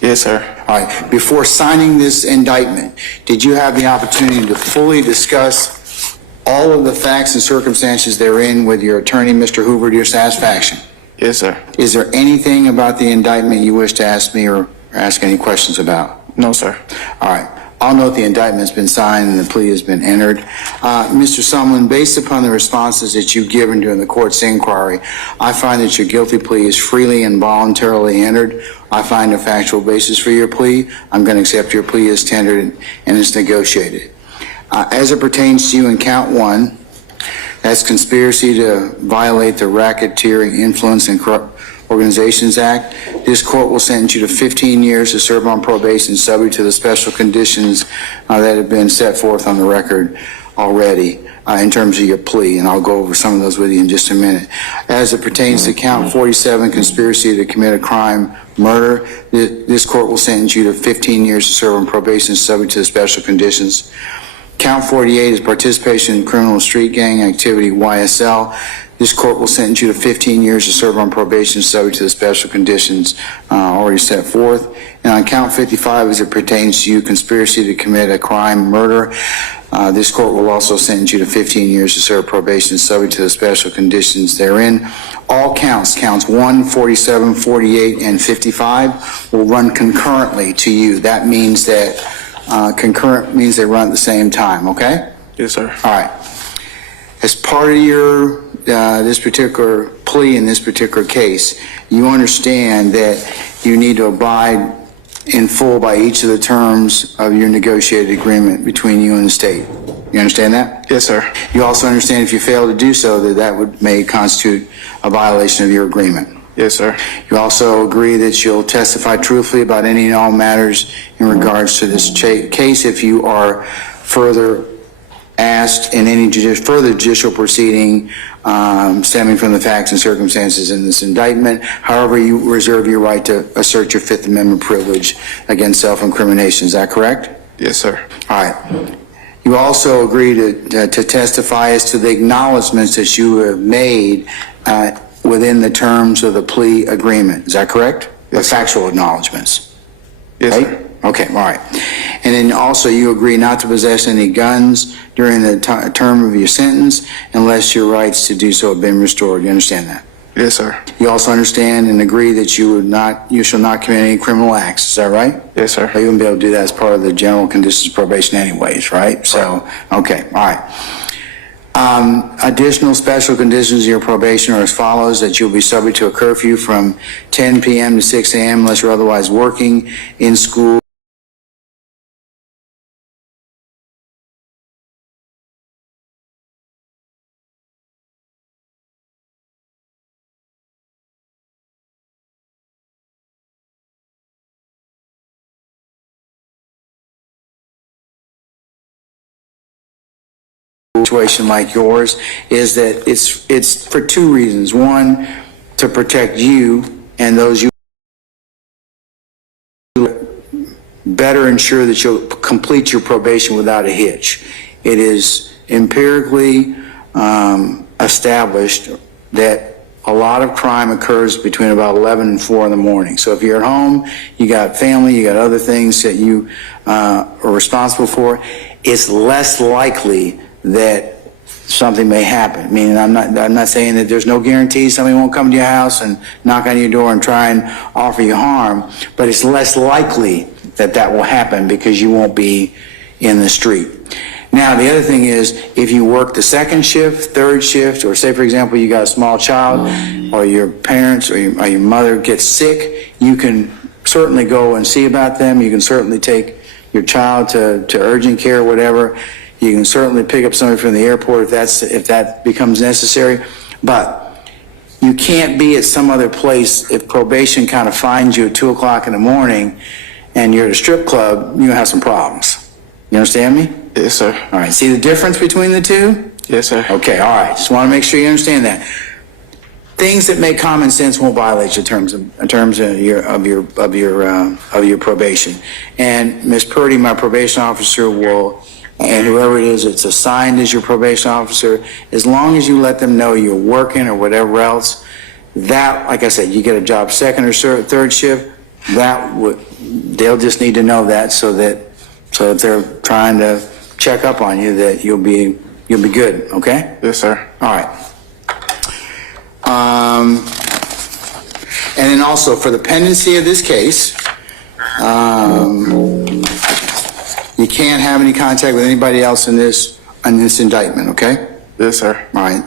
Yes, sir. All right, before signing this indictment, did you have the opportunity to fully discuss all of the facts and circumstances therein with your attorney, Mr. Hoover, to your satisfaction? Yes, sir. Is there anything about the indictment you wish to ask me or ask any questions about? No, sir. All right. I'll note the indictment's been signed and the plea has been entered. Mr. Sumlin, based upon the responses that you've given during the court's inquiry, I find that your guilty plea is freely and voluntarily entered. I find a factual basis for your plea. I'm going to accept your plea as tendered and it's negotiated. As it pertains to you in count 1, that's conspiracy to violate the Racketeering Influence and Corrupt Organizations Act. This court will sentence you to 15 years to serve on probation subject to the special conditions that have been set forth on the record already in terms of your plea, and I'll go over some of those with you in just a minute. As it pertains to count 47, conspiracy to commit a crime, murder, this court will sentence you to 15 years to serve on probation subject to the special conditions. Count 48 is participation in criminal street gang activity, YSL. This court will sentence you to 15 years to serve on probation subject to the special conditions already set forth. And on count 55, as it pertains to you, conspiracy to commit a crime, murder, this court will also sentence you to 15 years to serve probation subject to the special conditions therein. All counts 1, 47, 48, and 55 will run concurrently to you. That means that concurrent means they run at the same time, okay? Yes, sir. All right. As part of your this particular plea in this particular case, you understand that you need to abide in full by each of the terms of your negotiated agreement between you and the state. You understand that? Yes, sir. You also understand if you fail to do so, that may constitute a violation of your agreement. Yes, sir. You also agree that you'll testify truthfully about any and all matters in regards to this case if you are further asked in any further judicial proceeding stemming from the facts and circumstances in this indictment. However, you reserve your right to assert your Fifth Amendment privilege against self-incrimination. Is that correct? Yes, sir. All right. You also agree to testify as to the acknowledgments that you have made within the terms of the plea agreement. Is that correct? Yes, the factual acknowledgments. Yes, right? sir. Okay, all right. And then also you agree not to possess any guns during the term of your sentence unless your rights to do so have been restored. You understand that? Yes, sir. You also understand and agree that you shall not commit any criminal acts. Is that right? Yes, sir. You wouldn't be able to do that as part of the general conditions of probation anyways, right? So, okay, all right. Additional special conditions of your probation are as follows: that you'll be subject to a curfew from 10 p.m. to 6 a.m. unless you're otherwise working, in school, situation like yours is that it's for two reasons. One, to protect you and those you better ensure that you'll complete your probation without a hitch. It is empirically established that a lot of crime occurs between about 11 and 4 in the morning. So if you're at home, you got family, you got other things that you are responsible for, it's less likely that something may happen. Meaning, I'm not saying that there's no guarantee somebody won't come to your house and knock on your door and try and offer you harm, but it's less likely that will happen because you won't be in the street. Now, the other thing is, if you work the second shift, third shift, or say, for example, you got a small child, or your parents or your mother gets sick, you can certainly go and see about them. You can certainly take your child to urgent care or whatever. You can certainly pick up somebody from the airport if that becomes necessary. But you can't be at some other place if probation kind of finds you at 2 o'clock in the morning and you're at a strip club, you're going to have some problems. You understand me? Yes, sir. All right. See the difference between the two? Yes, sir. Okay. All right. Just want to make sure you understand that. Things that make common sense won't violate your terms of your probation. And Ms. Purdy, my probation officer, will, and whoever it is that's assigned as your probation officer, as long as you let them know you're working or whatever else, that, like I said, you get a job second or third shift, they'll just need to know that so that if they're trying to check up on you, that you'll be good, okay? Yes, sir. All right. And then also, for the pendency of this case, you can't have any contact with anybody else in this indictment, okay? Yes, sir. All right.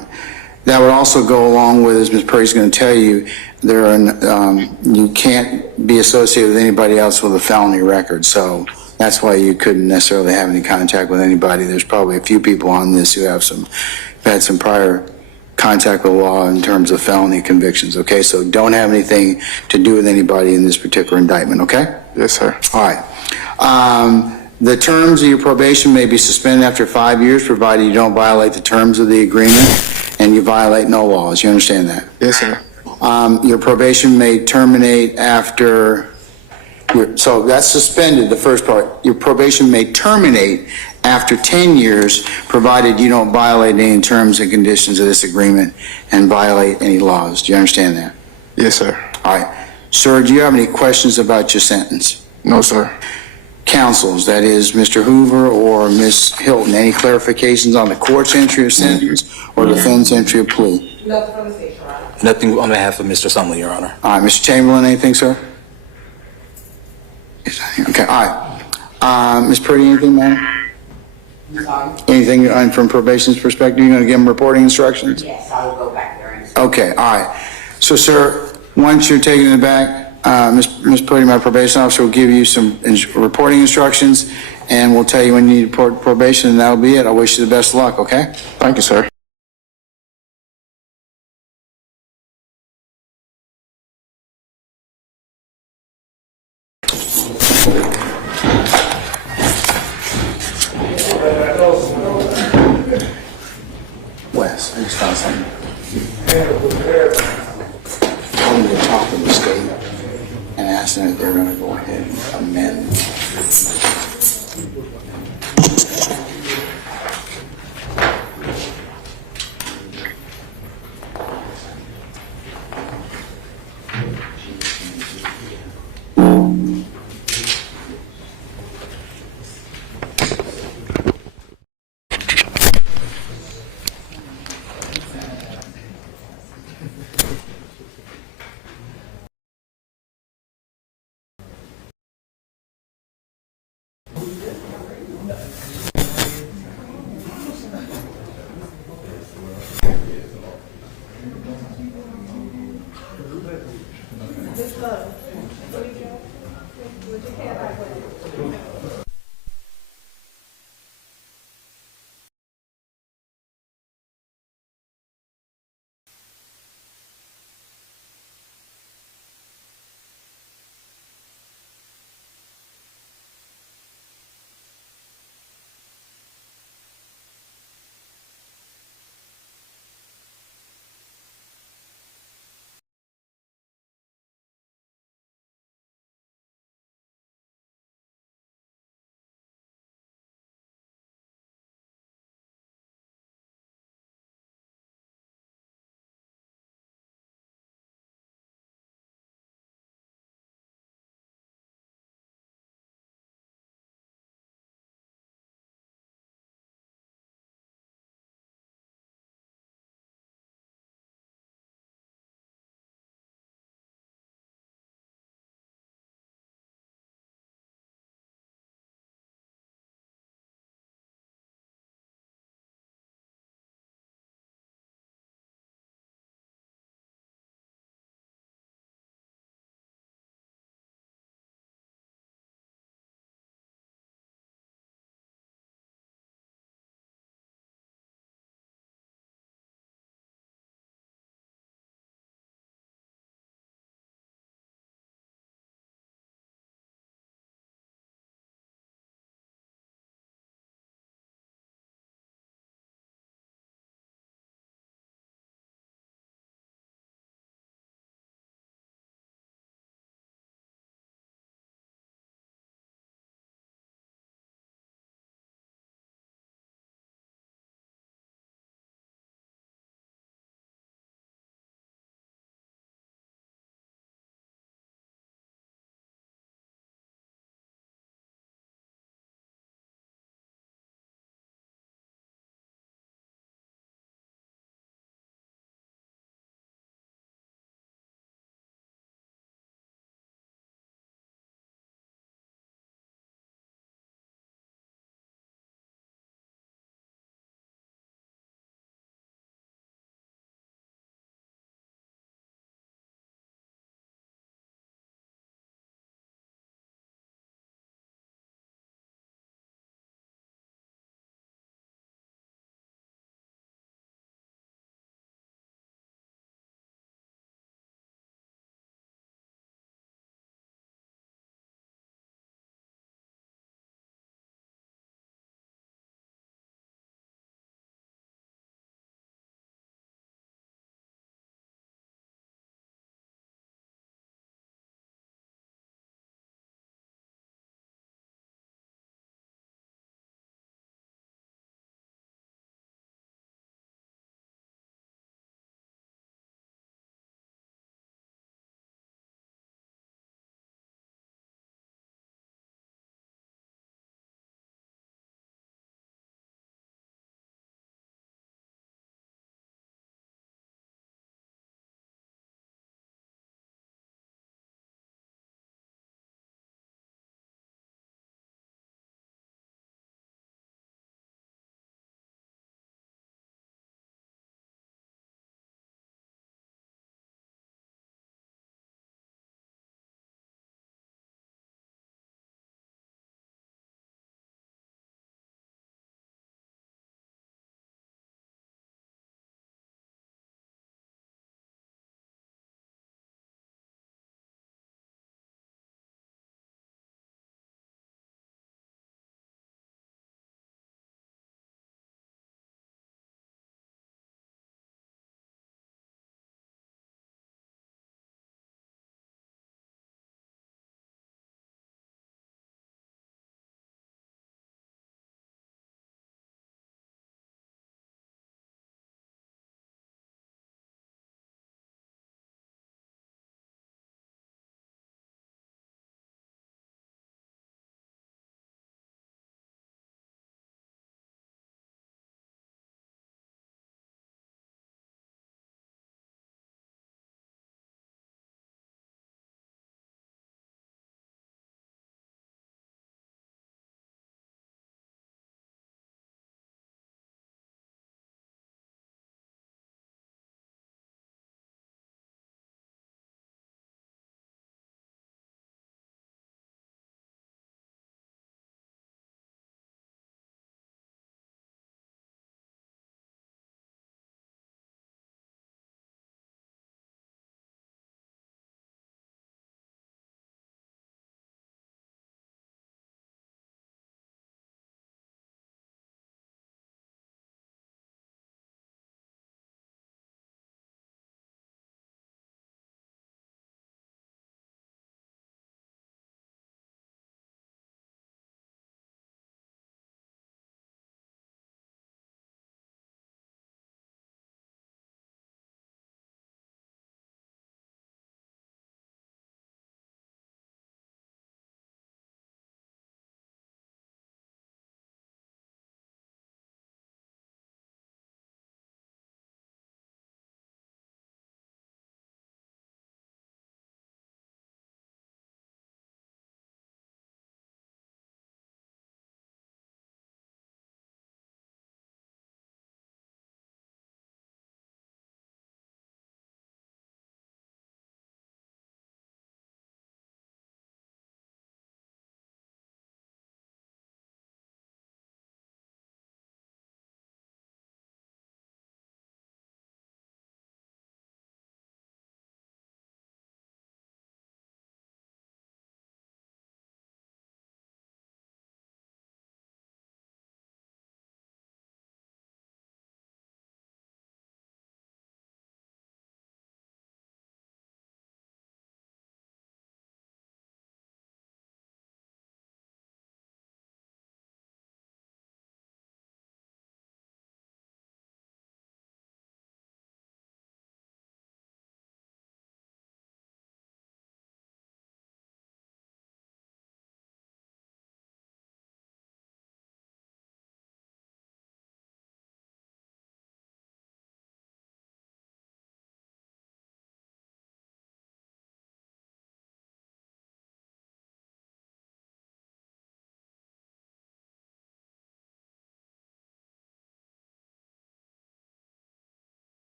That would also go along with, as Ms. Purdy's going to tell you, you can't be associated with anybody else with a felony record, so that's why you couldn't necessarily have any contact with anybody. There's probably a few people on this who have had some prior contact with the law in terms of felony convictions, okay? So don't have anything to do with anybody in this particular indictment, okay? Yes, sir. All right. The terms of your probation may be suspended after 5 years, provided you don't violate the terms of the agreement and you violate no laws. You understand that? Yes, sir. Your probation may terminate after, so that's suspended, the first part. Your probation may terminate after 10 years, provided you don't violate any terms and conditions of this agreement and violate any laws. Do you understand that? Yes, sir. All right. Sir, do you have any questions about your sentence? No, sir. Counsels, that is Mr. Hoover or Ms. Hilton, any clarifications on the court's entry of sentence or the defendant's entry of plea? Nothing from the state, Your Honor. Nothing on behalf of Mr. Sumlin, Your Honor. All right, Mr. Chamberlain, anything, sir? Okay, all right. Ms. Purdy, anything, ma'am? Anything from probation's perspective? You're going to give them reporting instructions? Yes, I will go back there and. Okay, all right. So, sir, once you're taking it back, Ms. Purdy, my probation officer, will give you some reporting instructions, and we'll tell you when you need to report probation, and that'll be it. I wish you the best of luck, okay? Thank you, sir. Wes, I just found something. I'm going to talk to the state and ask them if they're going to go ahead and amend.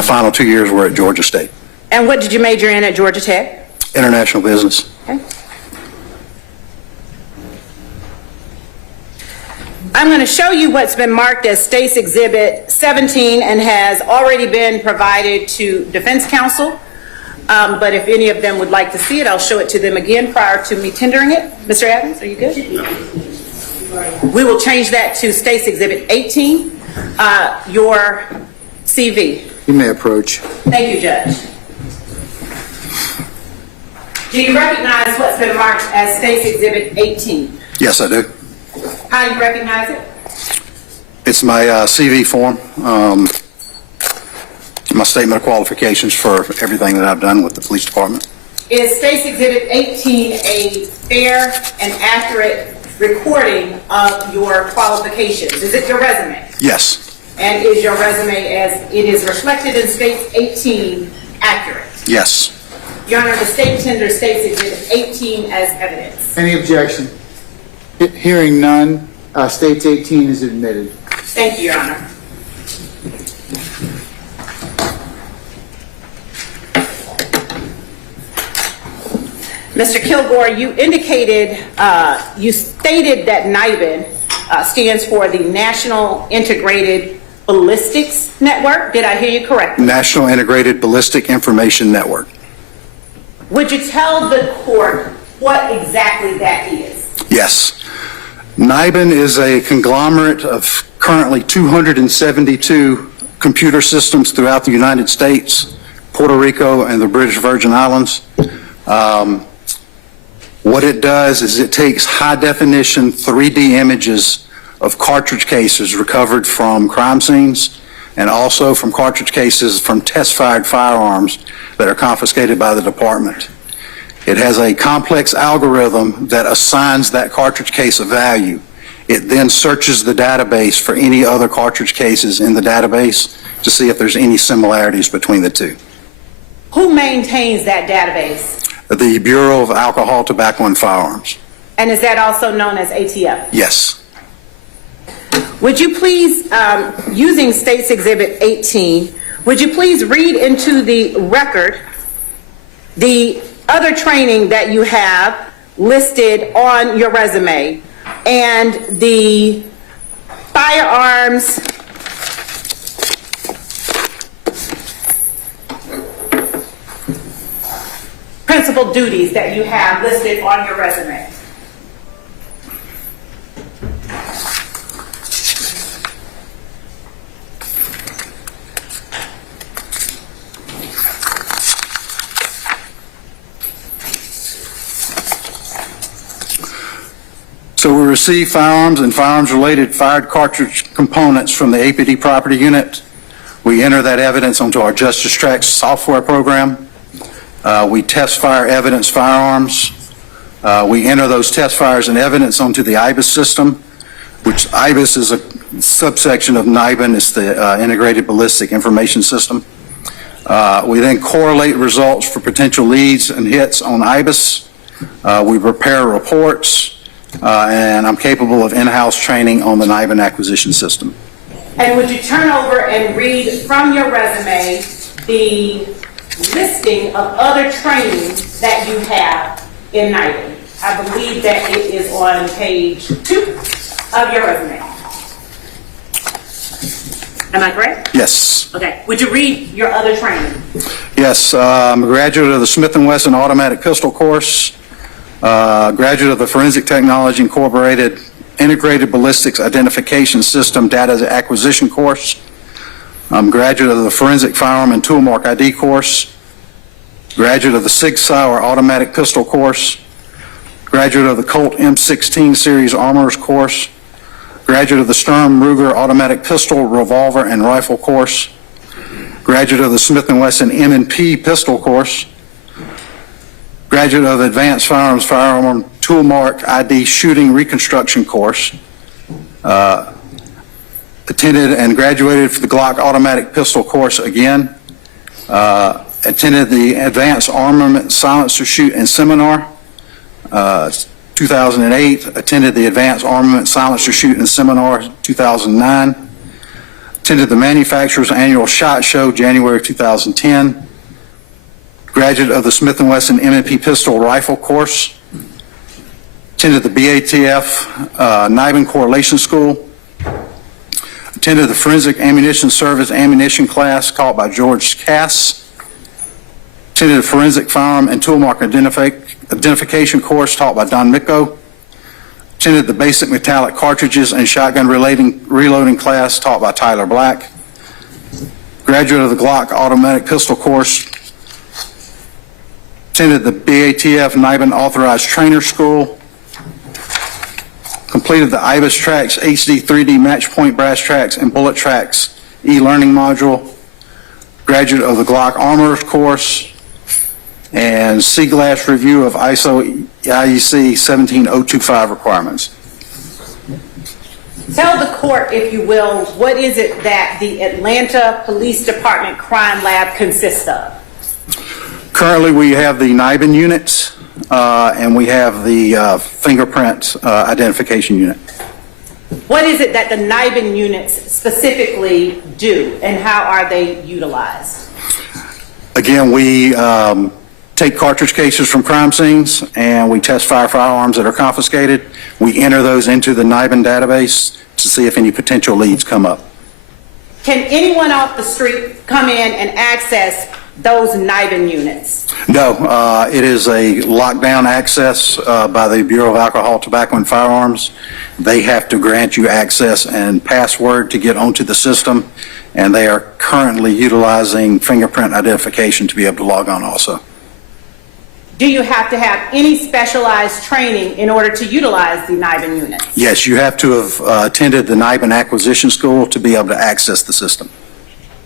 My final 2 years were at Georgia State. And what did you major in at Georgia Tech? International business. Okay. I'm going to show you what's been marked as State's Exhibit 17 and has already been provided to Defense Counsel. But if any of them would like to see it, I'll show it to them again prior to me tendering it. Mr. Evans, are you good? We will change that to State's Exhibit 18. Your CV. You may approach. Thank you, Judge. Do you recognize what's been marked as State's Exhibit 18? Yes, I do. How do you recognize it? It's my CV form, my statement of qualifications for everything that I've done with the police department. Is State's Exhibit 18 a fair and accurate recording of your qualifications? Is it your resume? Yes. And is your resume, as it is reflected in State's 18, accurate? Yes. Your Honor, the State tenders State's Exhibit 18 as evidence. Any objection? Hearing none, State's 18 is admitted. Thank you, Your Honor. Mr. Kilgore, you indicated, you stated that NIBIN stands for the National Integrated Ballistics Network. Did I hear you correctly? National Integrated Ballistic Information Network. Would you tell the court what exactly that is? Yes. NIBIN is a conglomerate of currently 272 computer systems throughout the United States, Puerto Rico, and the British Virgin Islands. What it does is it takes high-definition 3D images of cartridge cases recovered from crime scenes and also from cartridge cases from test-fired firearms that are confiscated by the department. It has a complex algorithm that assigns that cartridge case a value. It then searches the database for any other cartridge cases in the database to see if there's any similarities between the two. Who maintains that database? The Bureau of Alcohol, Tobacco, and Firearms. And is that also known as ATF? Yes. Would you please, using State's Exhibit 18, would you please read into the record the other training that you have listed on your resume and the firearms principal duties that you have listed on your resume? So we receive firearms and firearms-related fired cartridge components from the APD property unit. We enter that evidence onto our Justice Tracks software program. We test fire evidence firearms. We enter those test fires and evidence onto the IBIS system, which IBIS is a subsection of NIBIN. It's the Integrated Ballistic Information System. We then correlate results for potential leads and hits on IBIS. We prepare reports, and I'm capable of in-house training on the NIBIN acquisition system. And would you turn over and read from your resume the listing of other training that you have in NIBIN? I believe that it is on page 2 of your resume. Am I correct? Yes. Okay. Would you read your other training? Yes. I'm a graduate of the Smith & Wesson Automatic Pistol Course, graduate of the Forensic Technology Incorporated Integrated Ballistics Identification System Data Acquisition Course. I'm a graduate of the Forensic Firearm and Toolmark ID course, graduate of the Sig Sauer Automatic Pistol course, graduate of the Colt M16 Series Armorers course, graduate of the Sturm Ruger Automatic Pistol, Revolver, and Rifle course, graduate of the Smith & Wesson M&P Pistol course, graduate of the Advanced Firearms Firearm Toolmark ID Shooting Reconstruction course, attended and graduated for the Glock Automatic Pistol course again, attended the Advanced Armament Silencer Shoot and Seminar, 2008, attended the Advanced Armament Silencer Shoot and Seminar, 2009, Attended the Manufacturers Annual SHOT Show, January 2010. Graduate of the Smith & Wesson M&P Pistol Rifle course. Attended the BATF NIBIN Correlation School. Attended the Forensic Ammunition Service ammunition class taught by George Cass. Attended the Forensic Firearm and Tool Mark Identification course taught by Don Micco. Attended the Basic Metallic Cartridges and Shotgun Reloading class taught by Tyler Black. Graduate of the Glock Automatic Pistol course. Attended the BATF NIBIN Authorized Trainer School. Completed the IBIS Tracks HD 3D Match Point Brass Tracks and Bullet Tracks e-learning module. Graduate of the Glock Armorers course. And C-Glass review of ISO IEC 17025 requirements. Tell the court, if you will, what is it that the Atlanta Police Department Crime Lab consists of? Currently, we have the NIBIN unit, and we have the fingerprint identification unit. What is it that the NIBIN units specifically do, and how are they utilized? Again, we take cartridge cases from crime scenes, and we test firearms that are confiscated. We enter those into the NIBIN database to see if any potential leads come up. Can anyone off the street come in and access those NIBIN units? No, it is a lockdown access by the Bureau of Alcohol, Tobacco, and Firearms. They have to grant you access and password to get onto the system, and they are currently utilizing fingerprint identification to be able to log on also. Do you have to have any specialized training in order to utilize the NIBIN units? Yes, you have to have attended the NIBIN acquisition school to be able to access the system.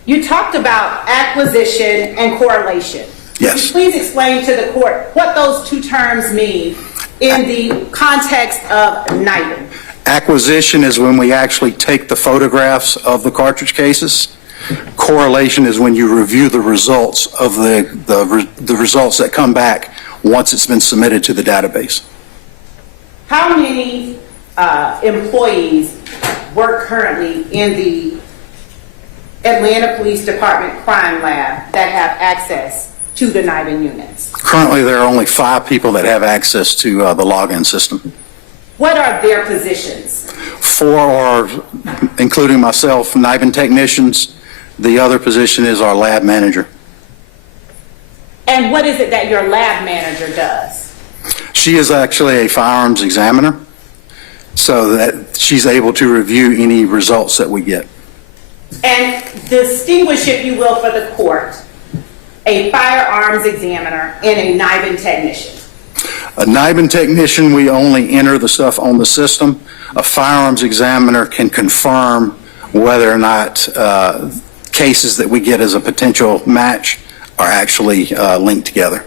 You talked about acquisition and correlation. Yes. Could you please explain to the court what those two terms mean in the context of NIBIN? Acquisition is when we actually take the photographs of the cartridge cases. Correlation is when you review the results of the results that come back once it's been submitted to the database. How many employees work currently in the Atlanta Police Department Crime Lab that have access to the NIBIN units? Currently, there are only 5 people that have access to the login system. What are their positions? 4 are, including myself, NIBIN technicians. The other position is our lab manager. And what is it that your lab manager does? She is actually a firearms examiner, so that she's able to review any results that we get. And distinguish, if you will, for the court, a firearms examiner and a NIBIN technician. A NIBIN technician, we only enter the stuff on the system. A firearms examiner can confirm whether or not cases that we get as a potential match are actually linked together.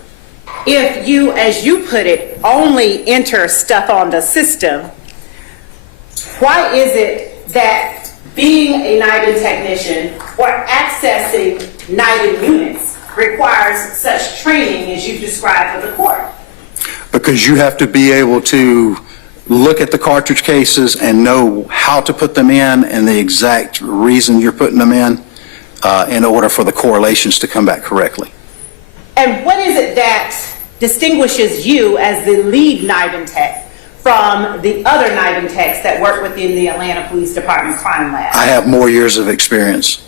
If you, as you put it, only enter stuff on the system, why is it that being a NIBIN technician or accessing NIBIN units requires such training as you described for the court? Because you have to be able to look at the cartridge cases and know how to put them in and the exact reason you're putting them in order for the correlations to come back correctly. And what is it that distinguishes you as the lead NIBIN tech from the other NIBIN techs that work within the Atlanta Police Department Crime Lab? I have more years of experience.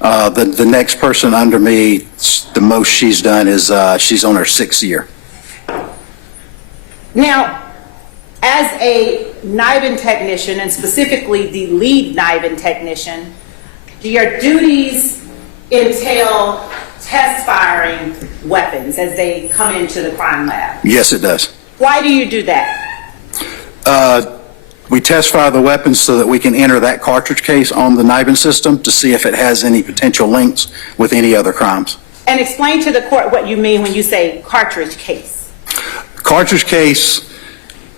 The next person under me, the most she's done is she's on her 6th year. Now, as a NIBIN technician, and specifically the lead NIBIN technician, do your duties entail test firing weapons as they come into the crime lab? Yes, it does. Why do you do that? We test fire the weapons so that we can enter that cartridge case on the NIBIN system to see if it has any potential links with any other crimes. And explain to the court what you mean when you say cartridge case. Cartridge case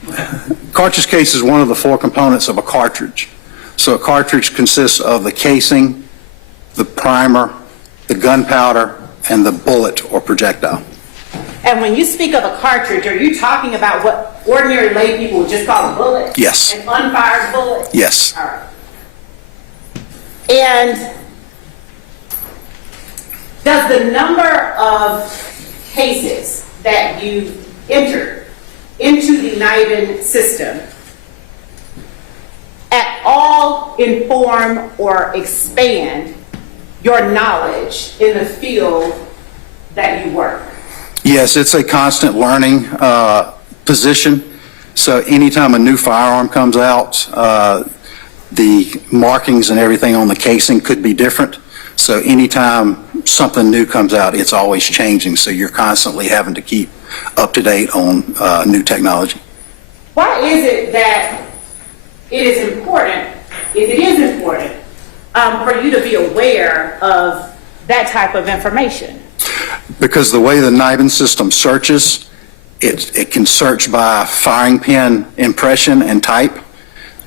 is one of the 4 components of a cartridge. So a cartridge consists of the casing, the primer, the gunpowder, and the bullet or projectile. And when you speak of a cartridge, are you talking about what ordinary lay people would just call a bullet? Yes. An unfired bullet? Yes. All right. And does the number of cases that you entered into the NIBIN system at all inform or expand your knowledge in the field that you work? Yes, it's a constant learning position. So anytime a new firearm comes out, the markings and everything on the casing could be different. So anytime something new comes out, it's always changing. So you're constantly having to keep up to date on new technology. Why is it that it is important, if it is important, for you to be aware of that type of information? Because the way the NIBIN system searches, it can search by firing pin impression and type.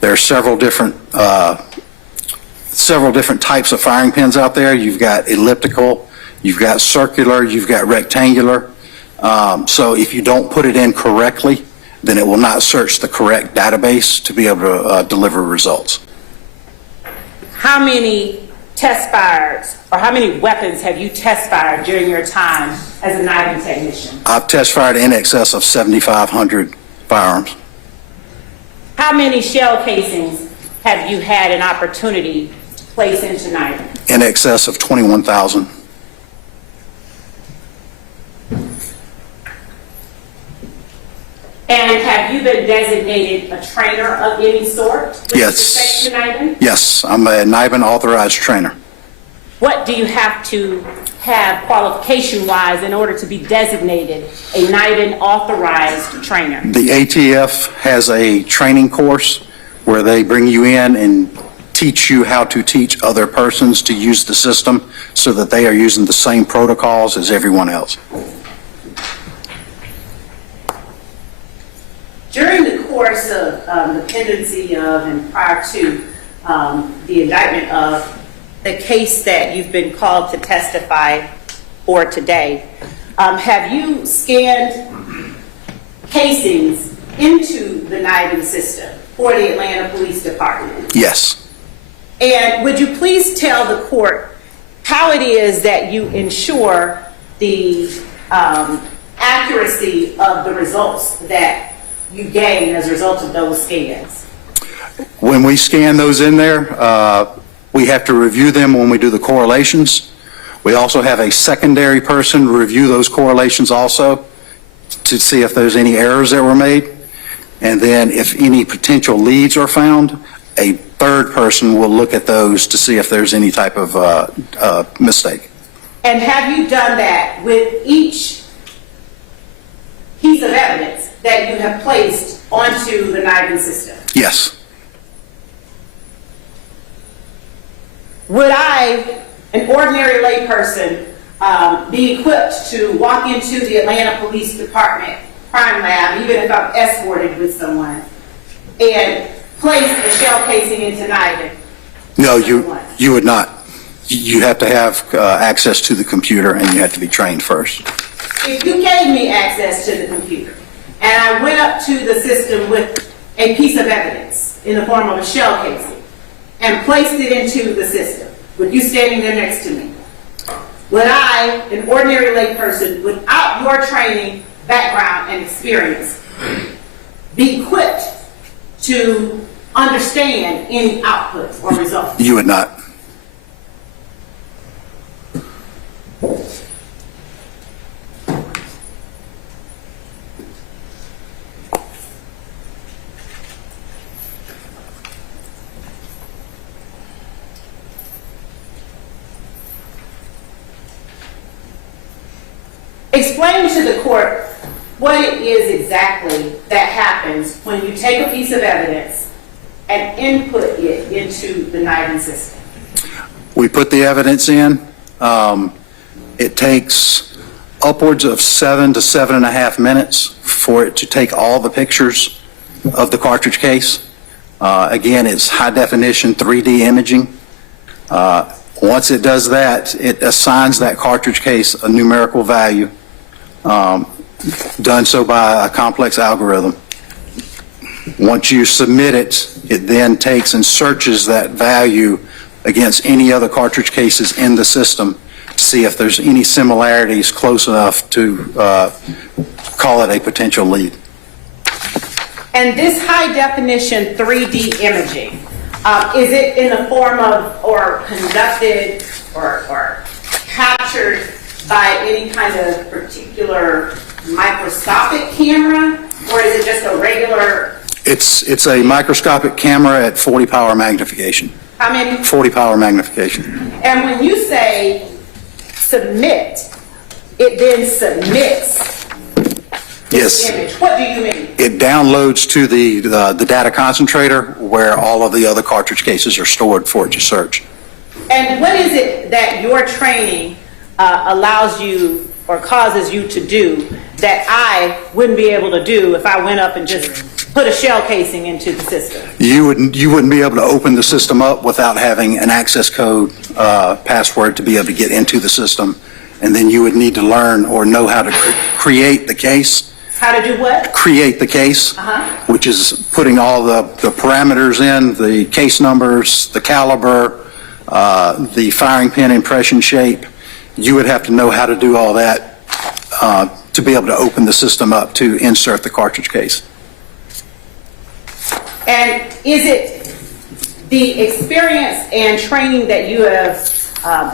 There are several different types of firing pins out there. You've got elliptical, you've got circular, you've got rectangular. So if you don't put it in correctly, then it will not search the correct database to be able to deliver results. How many test fires or how many weapons have you test fired during your time as a NIBIN technician? I've test fired in excess of 7,500 firearms. How many shell casings have you had an opportunity to place into NIBIN? In excess of 21,000. And have you been designated a trainer of any sort with Yes. respect to NIBIN? Yes, I'm a NIBIN authorized trainer. What do you have to have qualification-wise in order to be designated a NIBIN authorized trainer? The ATF has a training course where they bring you in and teach you how to teach other persons to use the system so that they are using the same protocols as everyone else. During the course of the pendency of and prior to the indictment of the case that you've been called to testify for today, have you scanned casings into the NIBIN system for the Atlanta Police Department? Yes. And would you please tell the court how it is that you ensure the accuracy of the results that you gain as a result of those scans? When we scan those in there, we have to review them when we do the correlations. We also have a secondary person review those correlations also to see if there's any errors that were made. And then if any potential leads are found, a third person will look at those to see if there's any type of mistake. And have you done that with each piece of evidence that you have placed onto the NIBIN system? Yes. Would I, an ordinary layperson, be equipped to walk into the Atlanta Police Department crime lab, even if I'm escorted with someone, and place a shell casing into NIBIN? No, you would not. You have to have access to the computer and you have to be trained first. If you gave me access to the computer and I went up to the system with a piece of evidence in the form of a shell casing and placed it into the system, with you standing there next to me, would I, an ordinary layperson, without your training, background, and experience, be equipped to understand any output or result? You would not. Explain to the court what it is exactly that happens when you take a piece of evidence and input it into the NIBIN system. We put the evidence in. It takes upwards of 7 to 7.5 minutes for it to take all the pictures of the cartridge case. Again, it's high definition 3D imaging. Once it does that, it assigns that cartridge case a numerical value, done so by a complex algorithm. Once you submit it, it then takes and searches that value against any other cartridge cases in the system to see if there's any similarities close enough to call it a potential lead. And this high-definition 3D imaging, is it in the form of, or conducted, or captured by any kind of particular microscopic camera, or is it just a regular? It's a microscopic camera at 40 power magnification. How many? 40 power magnification. And when you say submit, it then submits Yes. image. What do you mean? It downloads to the data concentrator where all of the other cartridge cases are stored for it to search. And what is it that your training allows you or causes you to do that I wouldn't be able to do if I went up and just put a shell casing into the system? You wouldn't be able to open the system up without having an access code password to be able to get into the system, and then you would need to learn or know how to create the case. How to do what? Create the case, which is putting all the parameters in, the case numbers, the caliber, the firing pin impression shape. You would have to know how to do all that to be able to open the system up to insert the cartridge case. And is it the experience and training that you have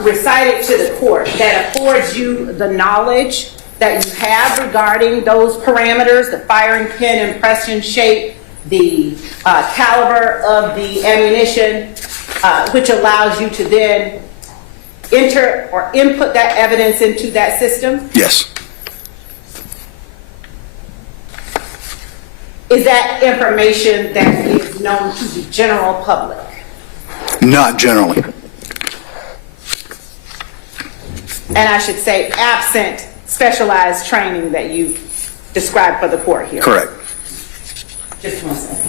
recited to the court that affords you the knowledge that you have regarding those parameters, the firing pin impression shape, the caliber of the ammunition, which allows you to then enter or input that evidence into that system? Yes. Is that information that is known to the general public? Not generally. And I should say absent specialized training that you described for the court here? Correct. Just one second.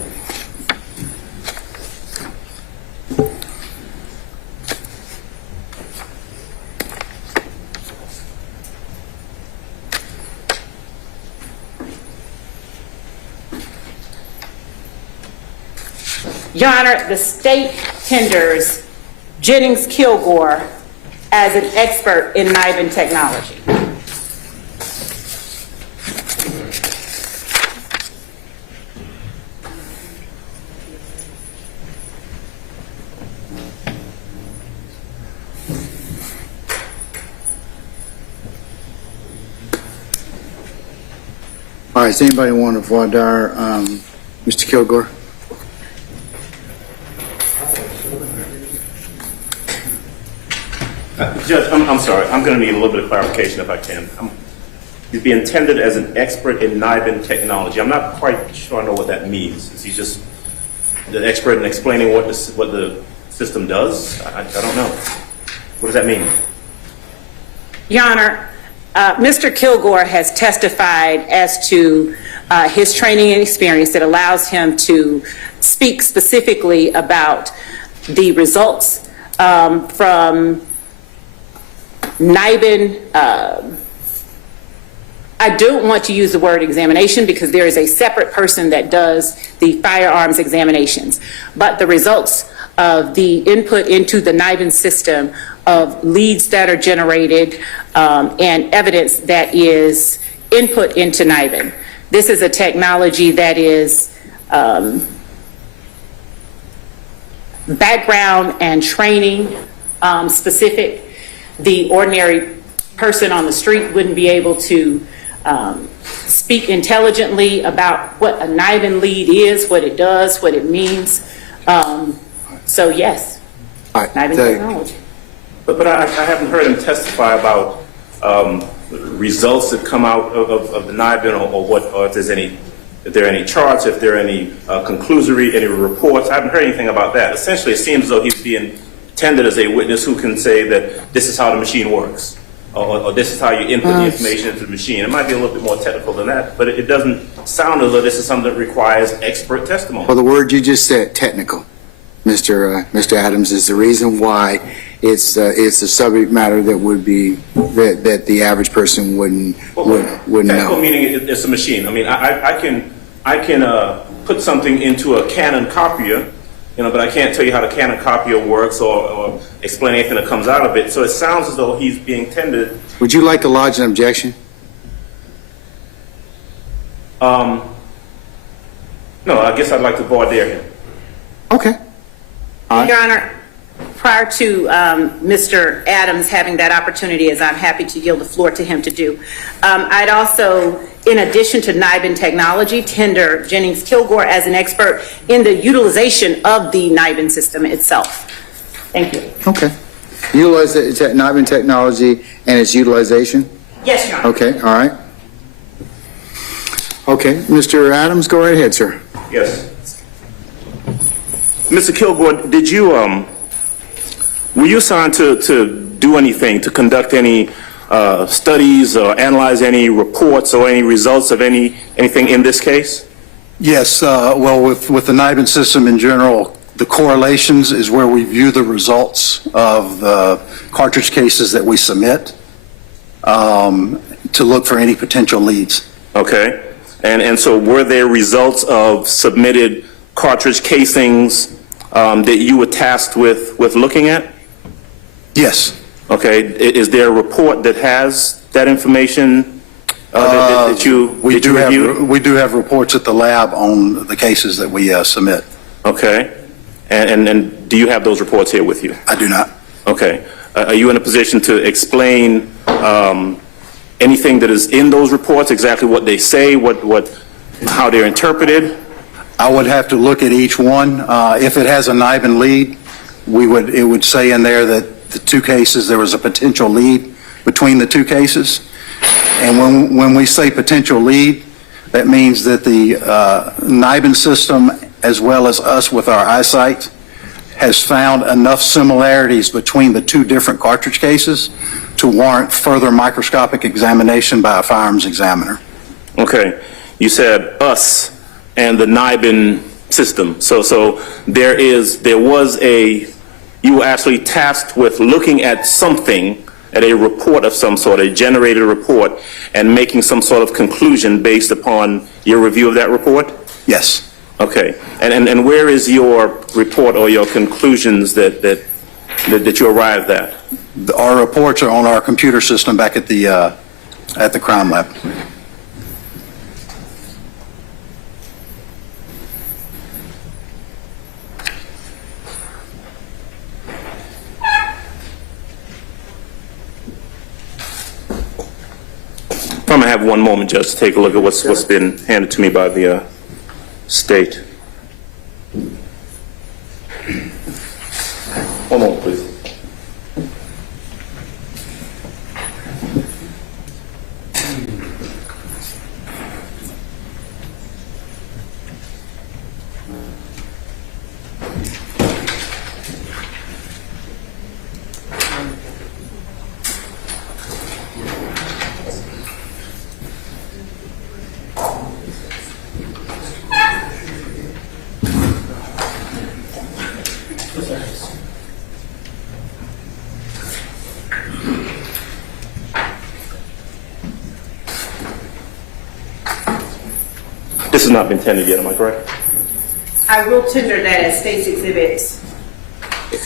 Your Honor, the state tenders Jennings Kilgore as an expert in NIBIN technology. All right, does anybody want to voir dire Mr. Kilgore? Judge, I'm sorry. I'm going to need a little bit of clarification if I can. He's being tended as an expert in NIBIN technology. I'm not quite sure I know what that means. Is he just the expert in explaining what the system does? I don't know. What does that mean? Your Honor, Mr. Kilgore has testified as to his training and experience that allows him to speak specifically about the results from NIBIN. I don't want to use the word examination because there is a separate person that does the firearms examinations. But the results of the input into the NIBIN system of leads that are generated and evidence that is input into NIBIN. This is a technology that is background and training specific. The ordinary person on the street wouldn't be able to speak intelligently about what a NIBIN lead is, what it does, what it means. So yes, NIBIN technology. But I haven't heard him testify about results that come out of the NIBIN or if there are any charts, if there are any conclusory, any reports. I haven't heard anything about that. Essentially, it seems as though he's being tended as a witness who can say that this is how the machine works, or this is how you input the information into the machine. It might be a little bit more technical than that, but it doesn't sound as though this is something that requires expert testimony. Well, the word you just said, technical, Mr. Adams, is the reason why it's a subject matter that would be that the average person wouldn't know. Technical meaning it's a machine. I mean, I can put something into a Canon copier but I can't tell you how the Canon copier works or explain anything that comes out of it. So it sounds as though he's being tended. Would you like to lodge an objection? No, I guess I'd like to voir dire him. Okay. Your Honor, prior to Mr. Adams having that opportunity, as I'm happy to yield the floor to him to do, I'd also, in addition to NIBIN technology, tender Jennings Kilgore as an expert in the utilization of the NIBIN system itself. Thank you. Okay. Utilize NIBIN technology and its utilization? Yes, Your Honor. Okay, all right. Okay, Mr. Adams, go right ahead, sir. Yes. Mr. Kilgore, did you, were you assigned to do anything, to conduct any studies or analyze any reports or any results of anything in this case? Yes, well, with the NIBIN system in general, the correlations is where we view the results of the cartridge cases that we submit to look for any potential leads. Okay. And so were there results of submitted cartridge casings that you were tasked with looking at? Yes. Okay. Is there a report that has that information that you reviewed? We do have reports at the lab on the cases that we submit. Okay. And do you have those reports here with you? I do not. Okay. Are you in a position to explain anything that is in those reports, exactly what they say, how they're interpreted? I would have to look at each one. If it has a NIBIN lead, it would say in there that the two cases, there was a potential lead between the two cases. And when we say potential lead, that means that the NIBIN system, as well as us with our eyesight, has found enough similarities between the two different cartridge cases to warrant further microscopic examination by a firearms examiner. Okay. You said us and the NIBIN system. So you were actually tasked with looking at something, at a report of some sort, a generated report, and making some sort of conclusion based upon your review of that report? Yes. Okay. And where is your report or your conclusions that you arrived at? Our reports are on our computer system back at the crime lab. I'm going to have one moment, Judge, to take a look at what's been handed to me by the state. One moment, please. This has not been tendered yet, am I correct? I will tender that as State's Exhibit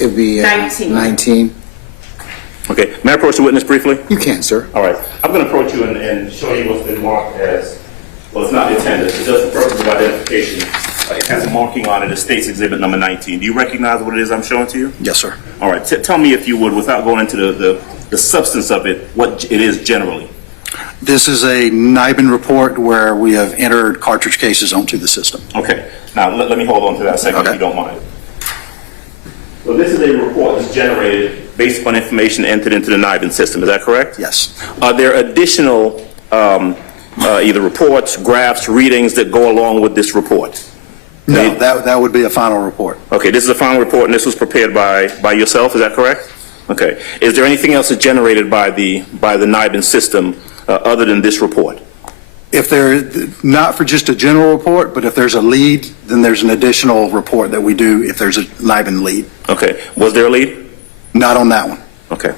It'd be 19. Okay. May I approach the witness briefly? You can, sir. All right. I'm going to approach you and show you what's been marked as, well, it's not intended. It's just for purpose of identification. It has a marking on it as State's Exhibit number 19. Do you recognize what it is I'm showing to you? Yes, sir. All right. Tell me, if you would, without going into the substance of it, what it is generally. This is a NIBIN report where we have entered cartridge cases onto the system. Okay. Now, let me hold on to that a second, if you don't mind. So this is a report that's generated based upon information entered into the NIBIN system. Is that correct? Yes. Are there additional either reports, graphs, readings that go along with this report? No, that would be a final report. Okay, this is a final report, and this was prepared by yourself. Is that correct? Okay. Is there anything else that's generated by the NIBIN system other than this report? If not for just a general report, but if there's a lead, then there's an additional report that we do if there's a NIBIN lead. Okay. Was there a lead? Not on that one. Okay.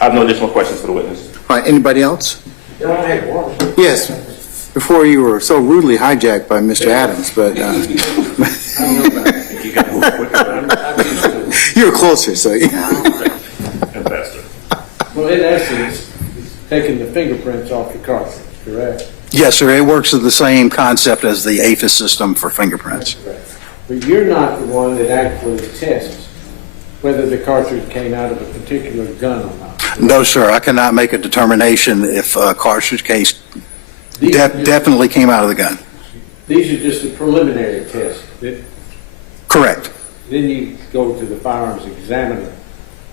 I have no additional questions for the witness. All right, anybody else? Can I have one? Yes. before you were so rudely hijacked by Mr. Adams, but you were closer, so. Well, in essence, it's taking the fingerprints off the cartridge, correct? Yes, sir. It works with the same concept as the APHIS system for fingerprints. But you're not the one that actually tests whether the cartridge came out of a particular gun or not. No, sir. I cannot make a determination if a cartridge case definitely came out of the gun. These are just a preliminary test. Correct. Then you go to the firearms examiner.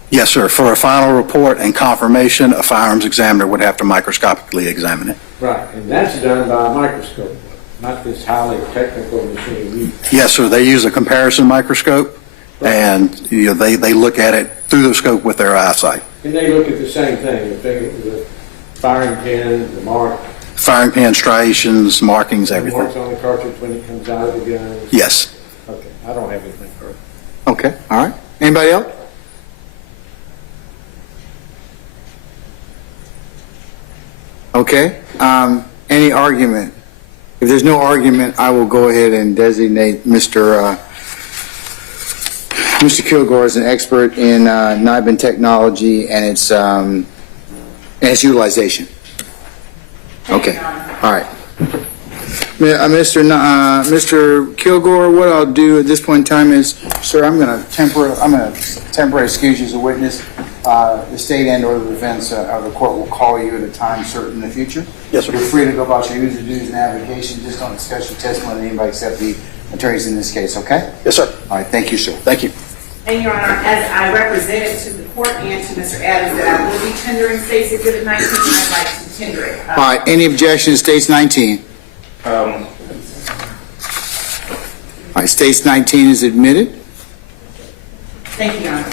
Yes, sir. For a final report and confirmation, a firearms examiner would have to microscopically examine it. Right, and that's done by a microscope, not this highly technical machine. Yes, sir. They use a comparison microscope, and they look at it through the scope with their eyesight. And they look at the same thing, the firing pin, the mark. Firing pin striations, markings, everything. Marks on the cartridge when it comes out of the gun. Yes. Okay, I don't have anything further. Okay, all right. Anybody else? Okay, any argument? If there's no argument, I will go ahead and designate Mr. Kilgore as an expert in NIBIN technology and its utilization. Okay, all right. Mr. Kilgore, what I'll do at this point in time is, sir, I'm going to temporarily excuse you as a witness. The state and/or the defense of the court will call you at a time certain in the future. Yes, sir. You're free to go about your usual duties and avocation. Just don't discuss your testimony with anybody except the attorneys in this case, okay? Yes, sir. All right, thank you, sir. Thank you. And Your Honor, as I represented to the court and to Mr. Adams that I will be tendering State's Exhibit 19, and I'd like to tender it. All right, any objection to States 19? All right, States 19 is admitted. Thank you, Your Honor.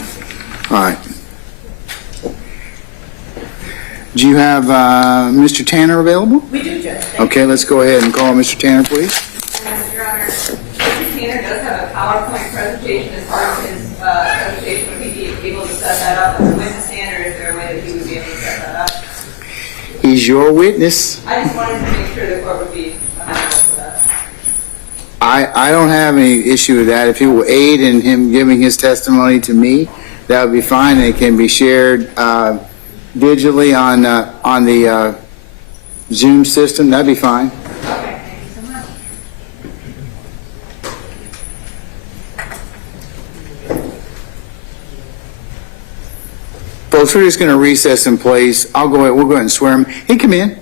All right. Do you have Mr. Tanner available? We do, Judge. Okay, let's go ahead and call Mr. Tanner, please. Your Honor, Mr. Tanner does have a PowerPoint presentation as part of his presentation. Would he be able to set that up as a witness stand, or is there a way that he would be able to set that up? He's your witness. I just wanted to make sure the court would be amenable to that. I don't have any issue with that. If he will aid in him giving his testimony to me, that would be fine. It can be shared digitally on the Zoom system. That'd be fine. Okay, thank you so much. Folks, we're just going to recess in place. We'll go ahead and swear him. Hey, come in.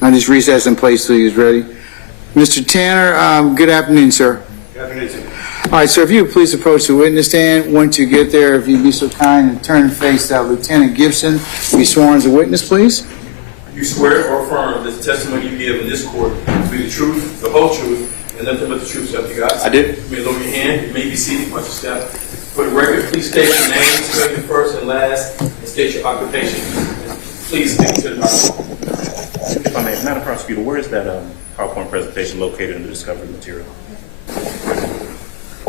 I'll just recess in place till he's ready. Mr. Tanner, good afternoon, sir. Good afternoon, sir. All right, sir, if you would please approach the witness stand. Once you get there, if you'd be so kind and turn and face Lieutenant Gibson, be sworn as a witness, please. You swear or affirm that the testimony you give in this court to be the truth, the whole truth, and nothing but the truth, so help you God? I did. You may lower your hand. You may be seated once you step. For the record, please state your name, spell your first and last, and state your occupation. Please stick to the microphone. If I may, Madam Prosecutor, where is that PowerPoint presentation located in the discovery material?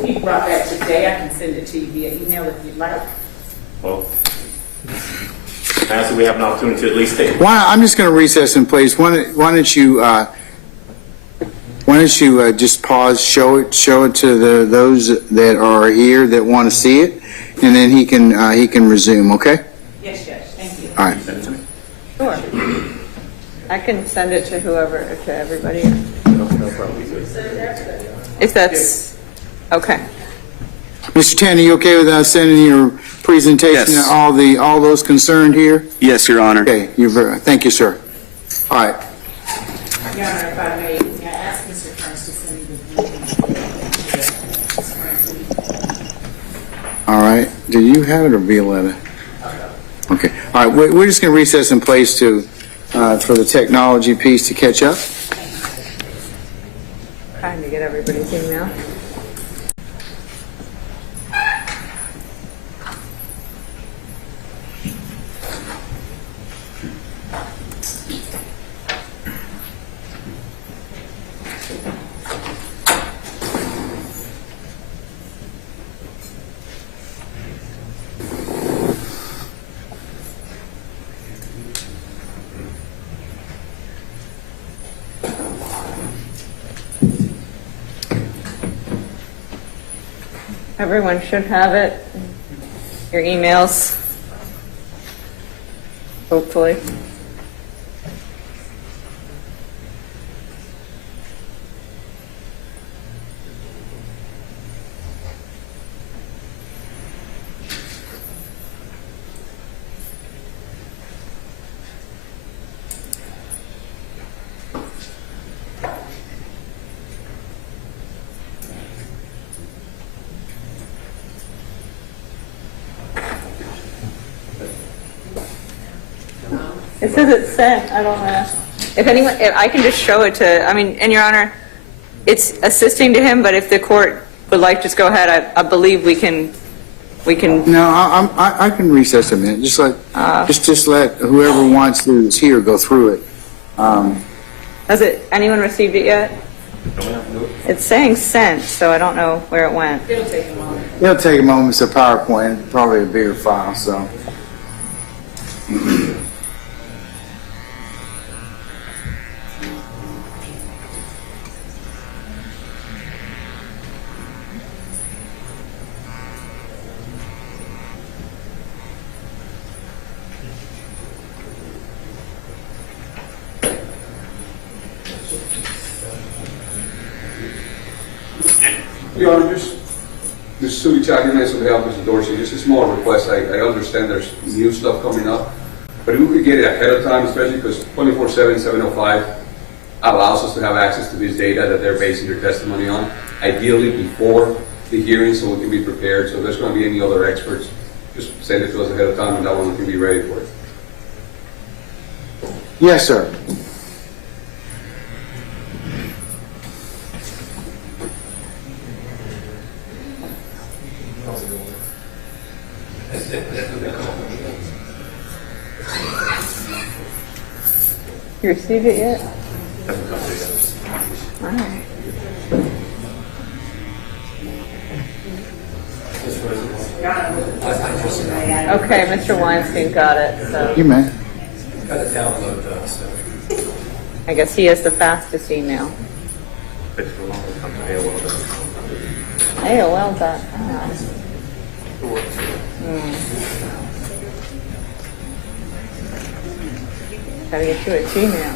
He brought that today. I can send it to you via email if you'd like. Well, now we have an opportunity to at least take. I'm just going to recess in place. Why don't you just pause, show it to those that are here that want to see it, and then he can resume. Okay. Yes, Judge. Thank you. All right. Sure. I can send it to whoever, to everybody. No problem. If that's, okay. Mr. Tanner, you okay with us sending your presentation Yes. to all those concerned here? Yes, Your Honor. Okay. Thank you, sir. All right. Your Honor, if I may ask Mr. Kearns to send me the All right. Do you have it or Violetta? Okay. All right. We're just going to recess in place for the technology piece to catch up. Trying to get everybody's email. Everyone should have it. Your emails. Hopefully. It says it's sent. I don't know. If anyone, if I can just show it to, I mean, and Your Honor, it's assisting to him, but if the court would like, just go ahead. I believe we can. No, I can recess a minute. Just let whoever wants to is here go through it. Has anyone received it yet? It's saying sent, so I don't know where it went. It'll take a moment. It'll take a moment. It's a PowerPoint, probably a bigger file, so. Your Honor, just Ms. Sudi Chagrimes on behalf of Mr. Dorsey, just a small request. I understand there's new stuff coming up, but if we could get it ahead of time, especially because 24/7, 705 allows us to have access to this data that they're basing their testimony on, ideally before the hearing so we can be prepared. So if there's going to be any other experts, just send it to us ahead of time and that way we can be ready for it. Yes, sir. You received it yet? All right. Okay, Mr. Weinstein got it, so. You may. I guess he has the fastest email. AOL.com. Gotta get you a Gmail.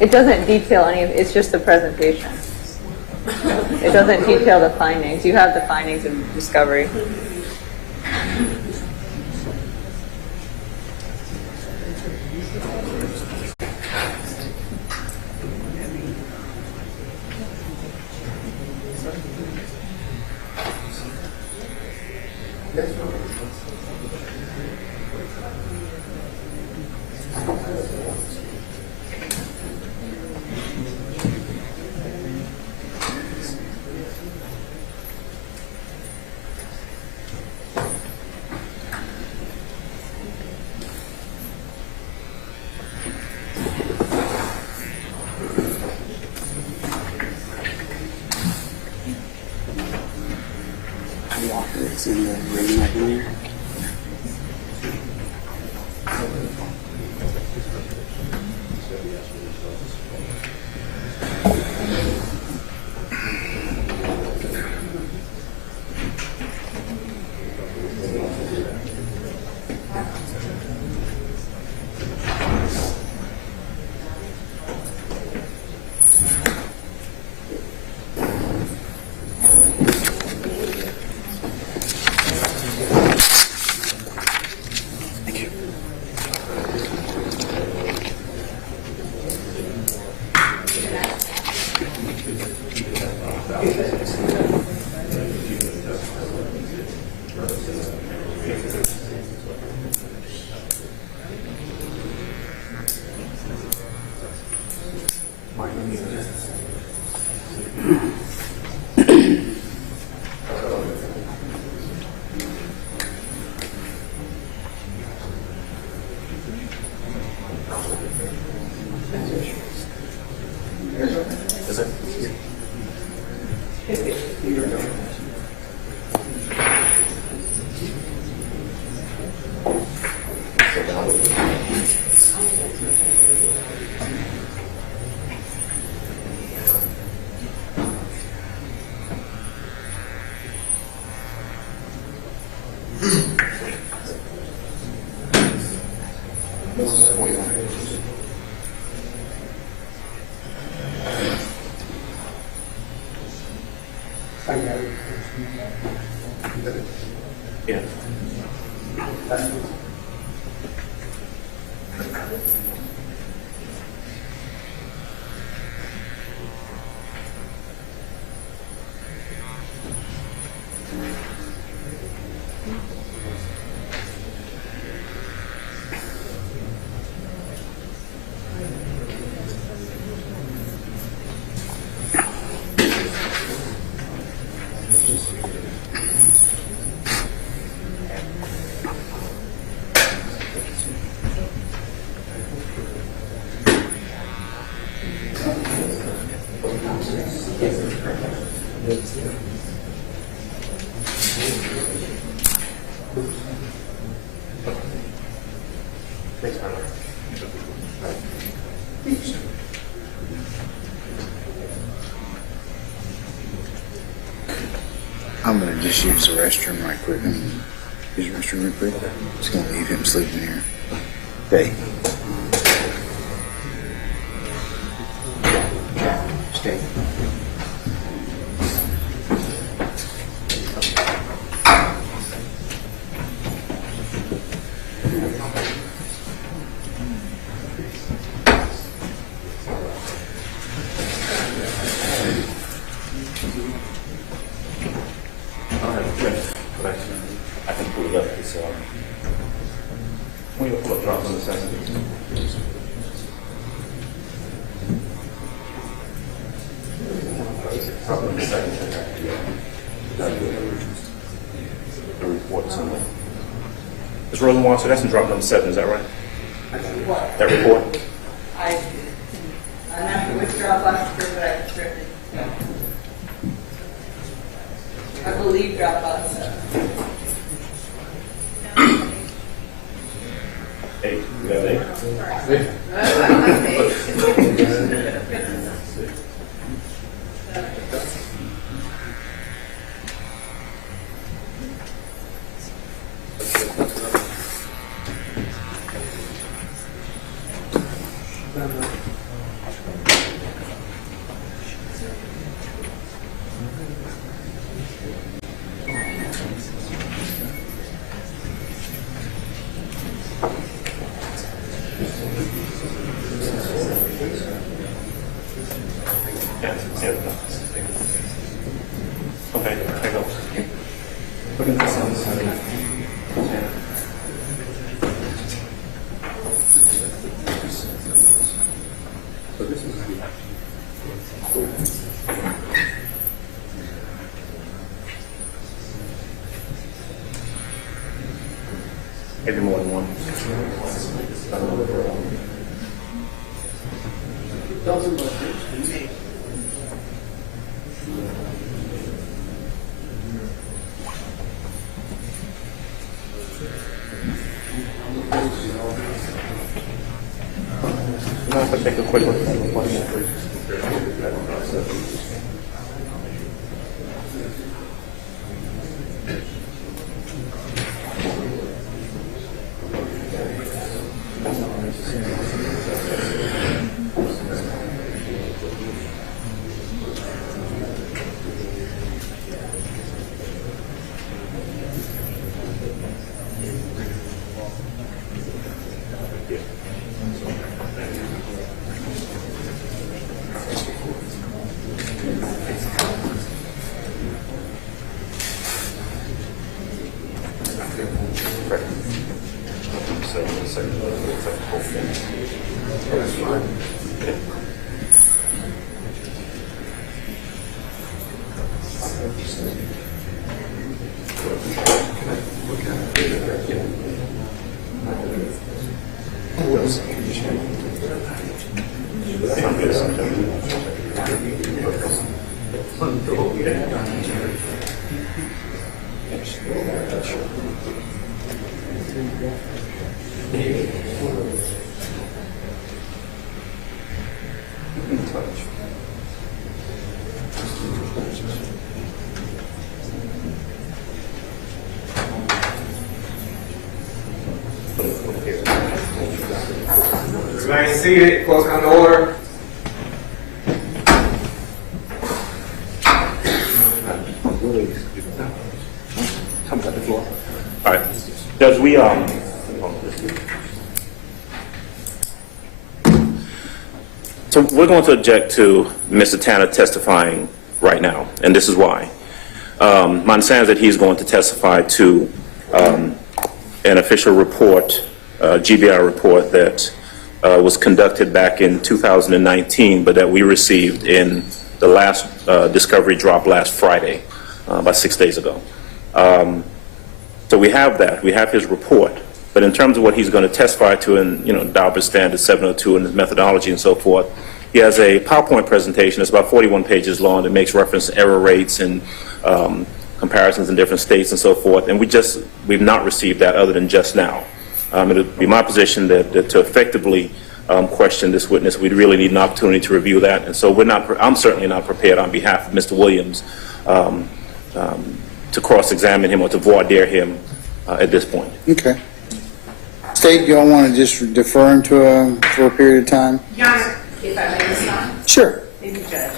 It doesn't detail any of it's just the presentation. It doesn't detail the findings. You have the findings of discovery. Yeah. I'm gonna just use the restroom right quick. Use the restroom real quick. Just gonna leave him sleeping here. Okay. Stay. I can pull it up. It's, we will pull up drops on the side. Probably the second. The report somewhere. Ms. Rosenwald, so that's in drop number 7, is that right? What? That report? I'm not sure which Dropbox is, but I scripted. I believe Dropbox. 8. You got 8? Okay, there you go. Look at this. Maybe more than one. If I take a quick look at the one more, please. Remain seated. Close come to order. All right. Judge, so we're going to object to Mr. Tanner testifying right now, and this is why. My understanding is that he's going to testify to an official report, GBI report that was conducted back in 2019, but that we received in the last discovery drop last Friday, about 6 days ago. So we have that. We have his report. But in terms of what he's going to testify to in, Daubert Standard 702 and his methodology and so forth, he has a PowerPoint presentation that's about 41 pages long that makes reference to error rates and comparisons in different states and so forth. And we've not received that other than just now. It would be my position that to effectively question this witness, we'd really need an opportunity to review that. And so I'm certainly not prepared on behalf of Mr. Williams to cross-examine him or to voir dire him at this point. Okay. State, you don't want to just defer him for a period of time? Your Honor, if I may respond? Sure. Thank you, Judge.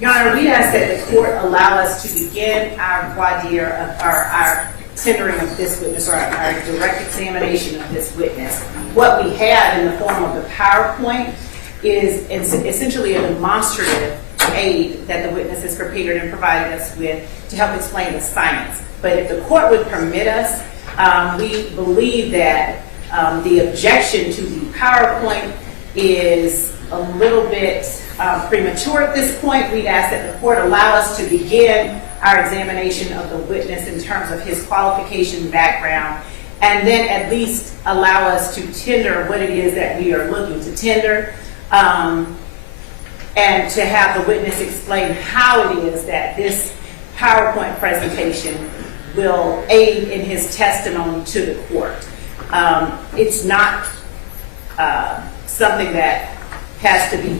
Your Honor, we ask that the court allow us to begin our voir dire or our tendering of this witness or our direct examination of this witness. What we have in the form of the PowerPoint is essentially a demonstrative aid that the witness has prepared and provided us with to help explain the science. But if the court would permit us, we believe that the objection to the PowerPoint is a little bit premature at this point. We'd ask that the court allow us to begin our examination of the witness in terms of his qualification background, and then at least allow us to tender what it is that we are looking to tender, and to have the witness explain how it is that this PowerPoint presentation will aid in his testimony to the court. It's not something that has to be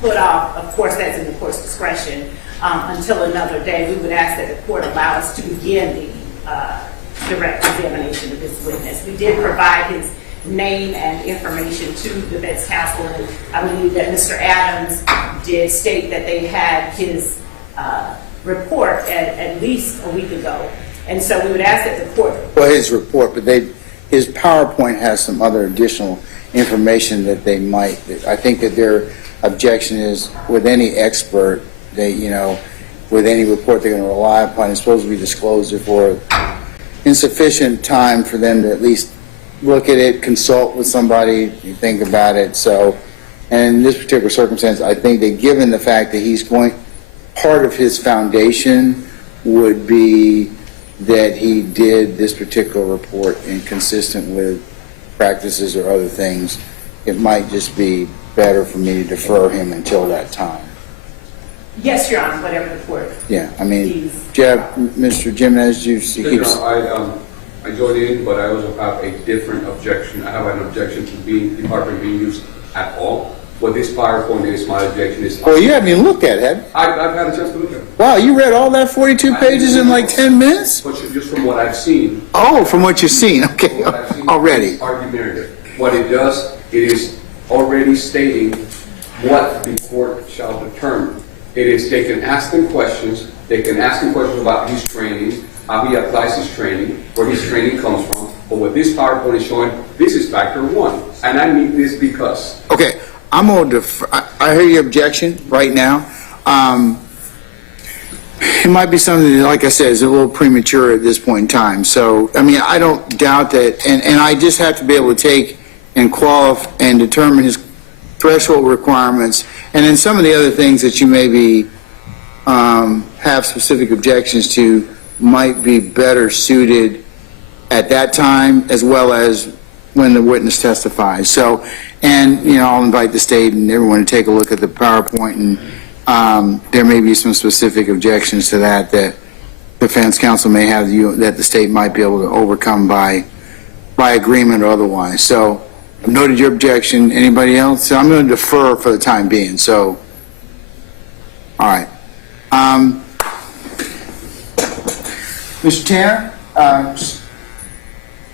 put off. Of course, that's in the court's discretion until another day. We would ask that the court allow us to begin the direct examination of this witness. We did provide his name and information to the defense counsel, and I believe that Mr. Adams did state that they had his report at least a week ago. And so we would ask that the court... Well, his report, but his PowerPoint has some other additional information that they might... I think that their objection is with any expert, with any report they're going to rely upon, it's supposed to be disclosed for insufficient time for them to at least look at it, consult with somebody, think about it. So, and in this particular circumstance, I think that given the fact that part of his foundation would be that he did this particular report inconsistent with practices or other things, it might just be better for me to defer him until that time. Yes, Your Honor, whatever the court... Yeah, I mean, Mr. Jimenez, I joined in, but I also have a different objection. I have an objection to the department being used at all. What this PowerPoint is, my objection is... Well, you haven't even looked at it, have I've had a chance to look at it. Wow, you read all that 42 pages in like 10 minutes? But just from what I've seen... Oh, from what you've seen, okay, already. What it does, it is already stating what the court shall determine. They can ask him questions. They can ask him questions about his training, how he applies his training, where his training comes from. But what this PowerPoint is showing, this is factor one. And I need this because... Okay, I'm going to defer. I hear your objection right now. It might be something that, like I said, is a little premature at this point in time. So, I mean, I don't doubt that. And I just have to be able to take and qualify and determine his threshold requirements. And then some of the other things that you maybe have specific objections to might be better suited at that time as well as when the witness testifies. So, and, I'll invite the state and everyone to take a look at the PowerPoint, and there may be some specific objections to that defense counsel may have that the state might be able to overcome by agreement or otherwise. So, I've noted your objection. Anybody else? So I'm going to defer for the time being. So, all right. Mr. Tanner,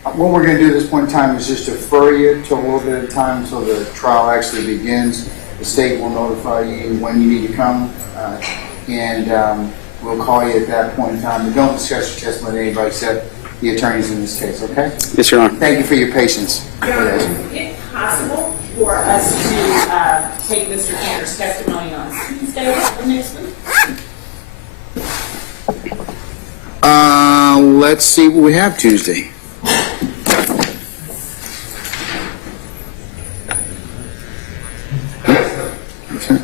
What we're going to do at this point in time is just defer you to a little bit of time until the trial actually begins. The state will notify you when you need to come, and we'll call you at that point in time. But don't discuss your testimony with anybody except the attorneys in this case, okay? Yes, Your Honor. Thank you for your patience. Your Honor, is it possible for us to take Mr. Cantor's testimony on Tuesday of next week? Let's see what we have Tuesday. Okay.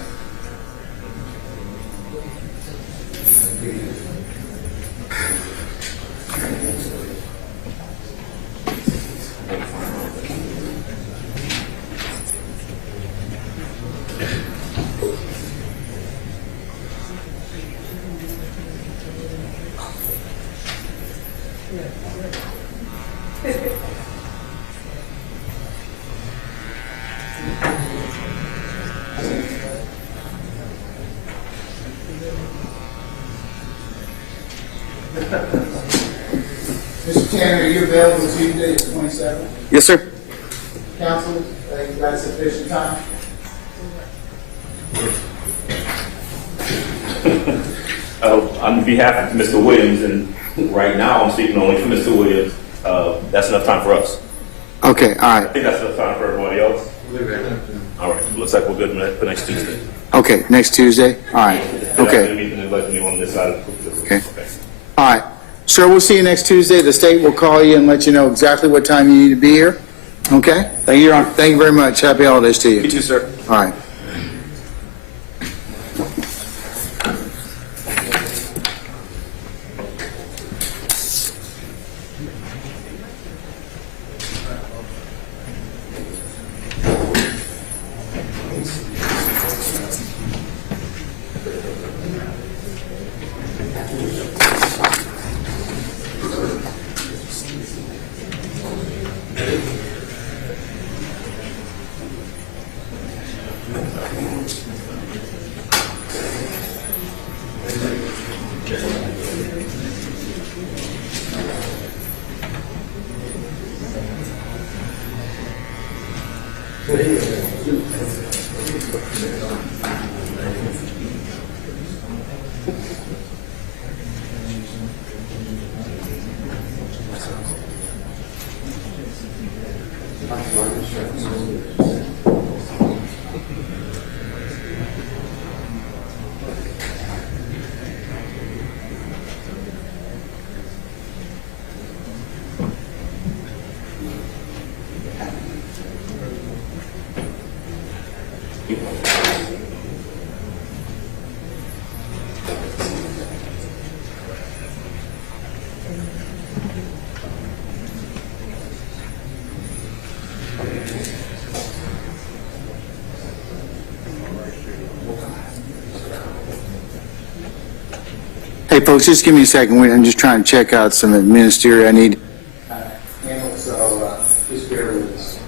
Mr. Tanner, are you available Tuesday the 27th? Yes, sir. Counsel, you got sufficient time? On behalf of Mr. Williams, and right now I'm speaking only for Mr. Williams, that's enough time for us. Okay, all I right. think that's enough time for everybody else. All right, looks like we're good for next Tuesday. Okay, next Tuesday? All right. Okay. On this side. Okay. All right. Sir, we'll see you next Tuesday. The state will call you and let you know exactly what time you need to be here. Okay? Thank you, Your Honor. Thank you very much. Happy holidays to you. You too, sir. All right. Hey, folks, just give me a second. I'm just trying to check out some ministerial I need. So, just bear with us.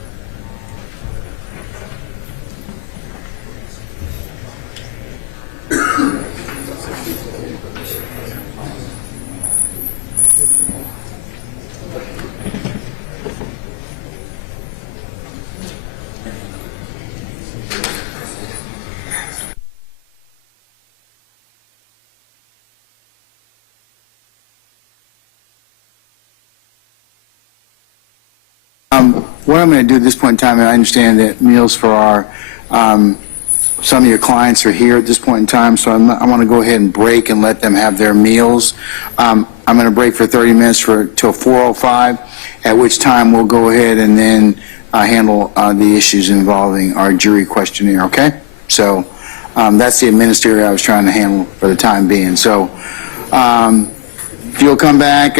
What I'm going to do at this point in time, and I understand that meals for our, some of your clients are here at this point in time, so I want to go ahead and break and let them have their meals. I'm going to break for 30 minutes till 4:05, at which time we'll go ahead and then handle the issues involving our jury questionnaire, okay? So that's the administrator I was trying to handle for the time being. So if you'll come back,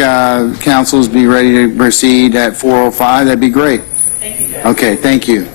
councils be ready to proceed at 4:05, that'd be great. Thank you, Judge. Okay, thank you.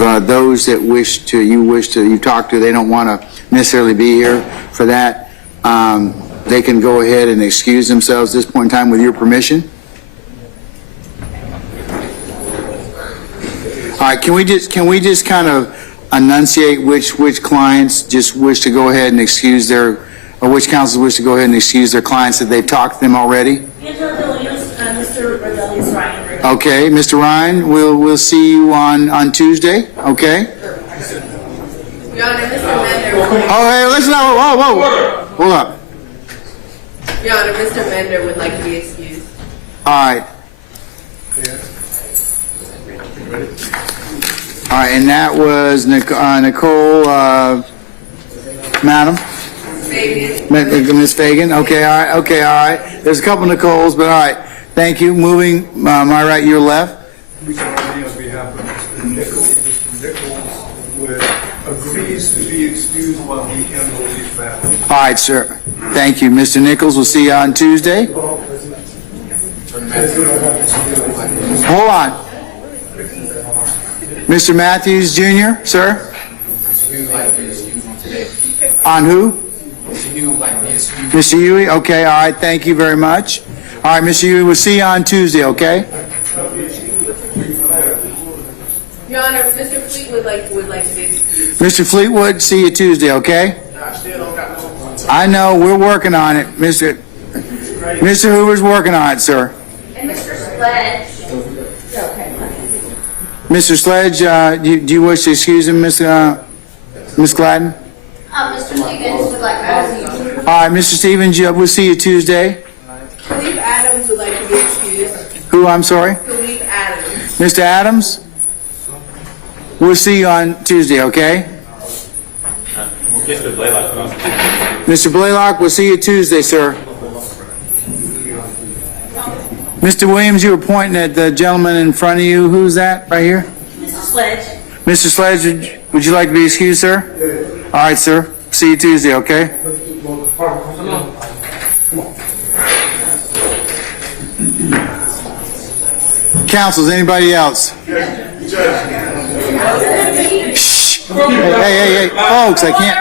those that you talk to, they don't want to necessarily be here for that, they can go ahead and excuse themselves at this point in time with your permission? All right, can we just kind of enunciate which clients just wish to go ahead and excuse or which counsels wish to go ahead and excuse their clients that they've talked to them already? Mr. Rodelius, Ryan. Okay, Mr. Ryan, we'll see you on Tuesday, okay? Your Honor, Mr. Mender. Oh, hey, listen, whoa. Hold up. Your Honor, Mr. Mender would like to be excused. All right. All right, and that was Nicole, Madam? Ms. Fagan, okay, all right. There's a couple Nicoles, but all right. Thank you. Moving, my right, your left. On behalf of Mr. Nichols, agrees to be excused while we handle these matters. All right, sir. Thank you. Mr. Nichols, we'll see you on Tuesday. Hold on. Mr. Matthews Jr., sir? On who? Mr. Huey, okay, all right, thank you very much. All right, Mr. Huey, we'll see you on Tuesday, okay? Your Honor, Mr. Fleetwood would like to be excused. Mr. Fleetwood, see you Tuesday, okay? I know, we're working on it. Mr. Hoover's working on it, sir. And Mr. Sledge. Okay. Mr. Sledge, do you wish to excuse him, Miss Gladden? Mr. Stevens would like to ask you. All right, Mr. Stevens, we'll see you Tuesday. Khalif Adams would like to be excused. Who, I'm sorry? Khalif Adams. Mr. Adams? We'll see you on Tuesday, okay? Mr. Blaylock. Mr. Blaylock, we'll see you Tuesday, sir. Mr. Williams, you were pointing at the gentleman in front of you. Who's that, right here? Mr. Sledge. Mr. Sledge, would you like to be excused, sir? All right, sir. See you Tuesday, okay? Councils, anybody else? Shh. Hey, folks, I can't.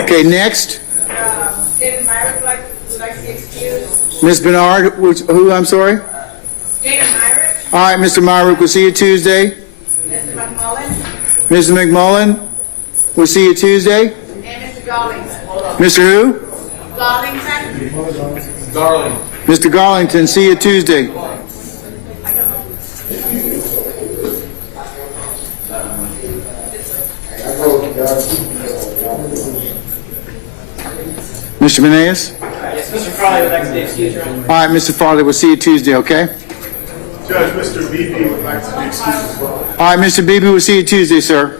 Okay, next. David Myrick would like to be excused. Ms. Bernard, who, I'm sorry? David Myrick. All right, Mr. Myrick, we'll see you Tuesday. Mr. McMullen. Mr. McMullen, we'll see you Tuesday. And Mr. Garlington. Mr. who? Garlington. Darling. Mr. Garlington, see you Tuesday. Mr. Meneas? Yes, Mr. Farley would like to be excused, Your Honor. All right, Mr. Farley, we'll see you Tuesday, okay? Judge, Mr. Beebe would like to be excused as well. All right, Mr. Beebe, we'll see you Tuesday, sir.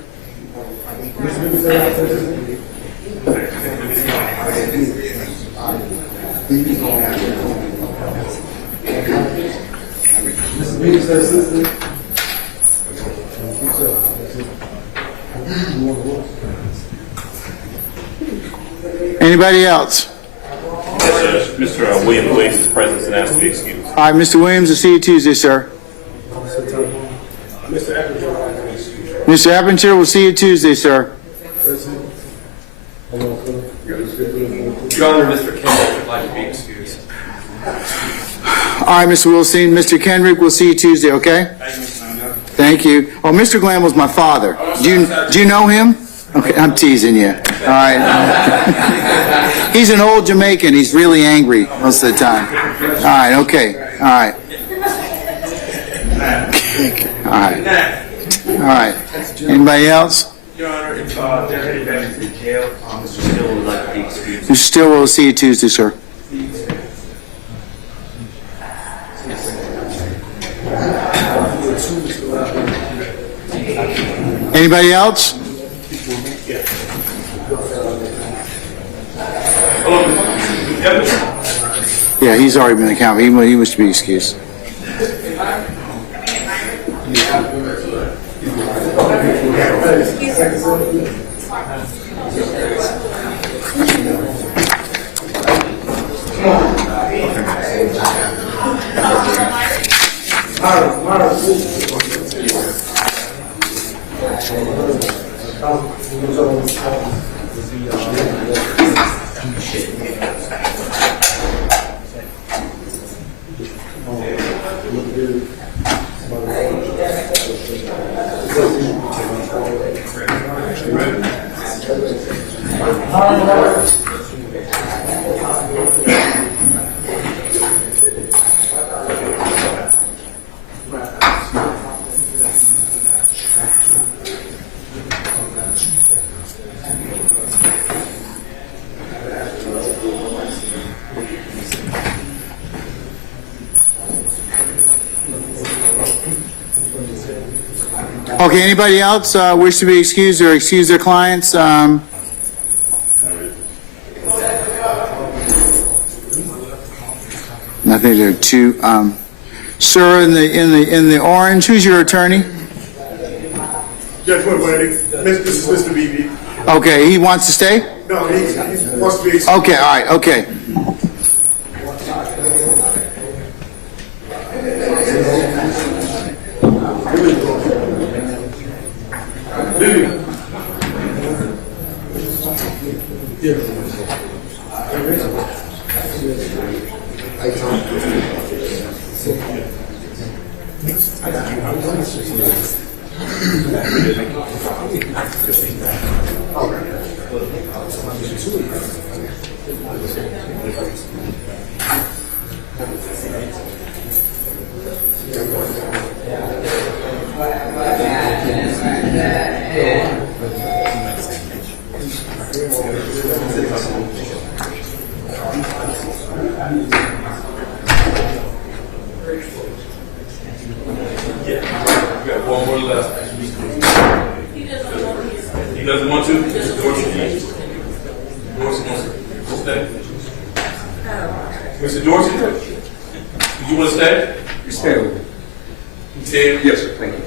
Anybody else? Yes, Mr. William Williams is present and asked to be excused. All right, Mr. Williams, we'll see you Tuesday, sir. Mr. Eppinger, we'll see you Tuesday, sir. Your Honor, Mr. Kendall would like to be excused. All right, Mr. Wilson, Mr. Kendrick, we'll see you Tuesday, okay? Thank you. Oh, Mr. Glenn was my father. Do you know him? Okay, I'm teasing you. All right. He's an old Jamaican. He's really angry most of the time. All right, okay. All right. All right. All right. Anybody else? Your Honor, if they're headed back to the jail, Mr. Stillwell would like to be excused. Mr. Stillwell, we'll see you Tuesday, sir. Anybody else? Yeah, he's already been accounted. He must be excused. Okay, anybody else wish to be excused or excuse their clients? I think there are two. Sir, in the orange, who's your attorney? Judge Woodward, this is Mr. Beebe. Okay, he wants to stay? No, he wants to be. Okay, all right, okay. One more left. He doesn't want to? Dorsey wants to stay? Mr. Dorsey, do you want to stay? You stay with me. You stay? Yes, sir, thank you.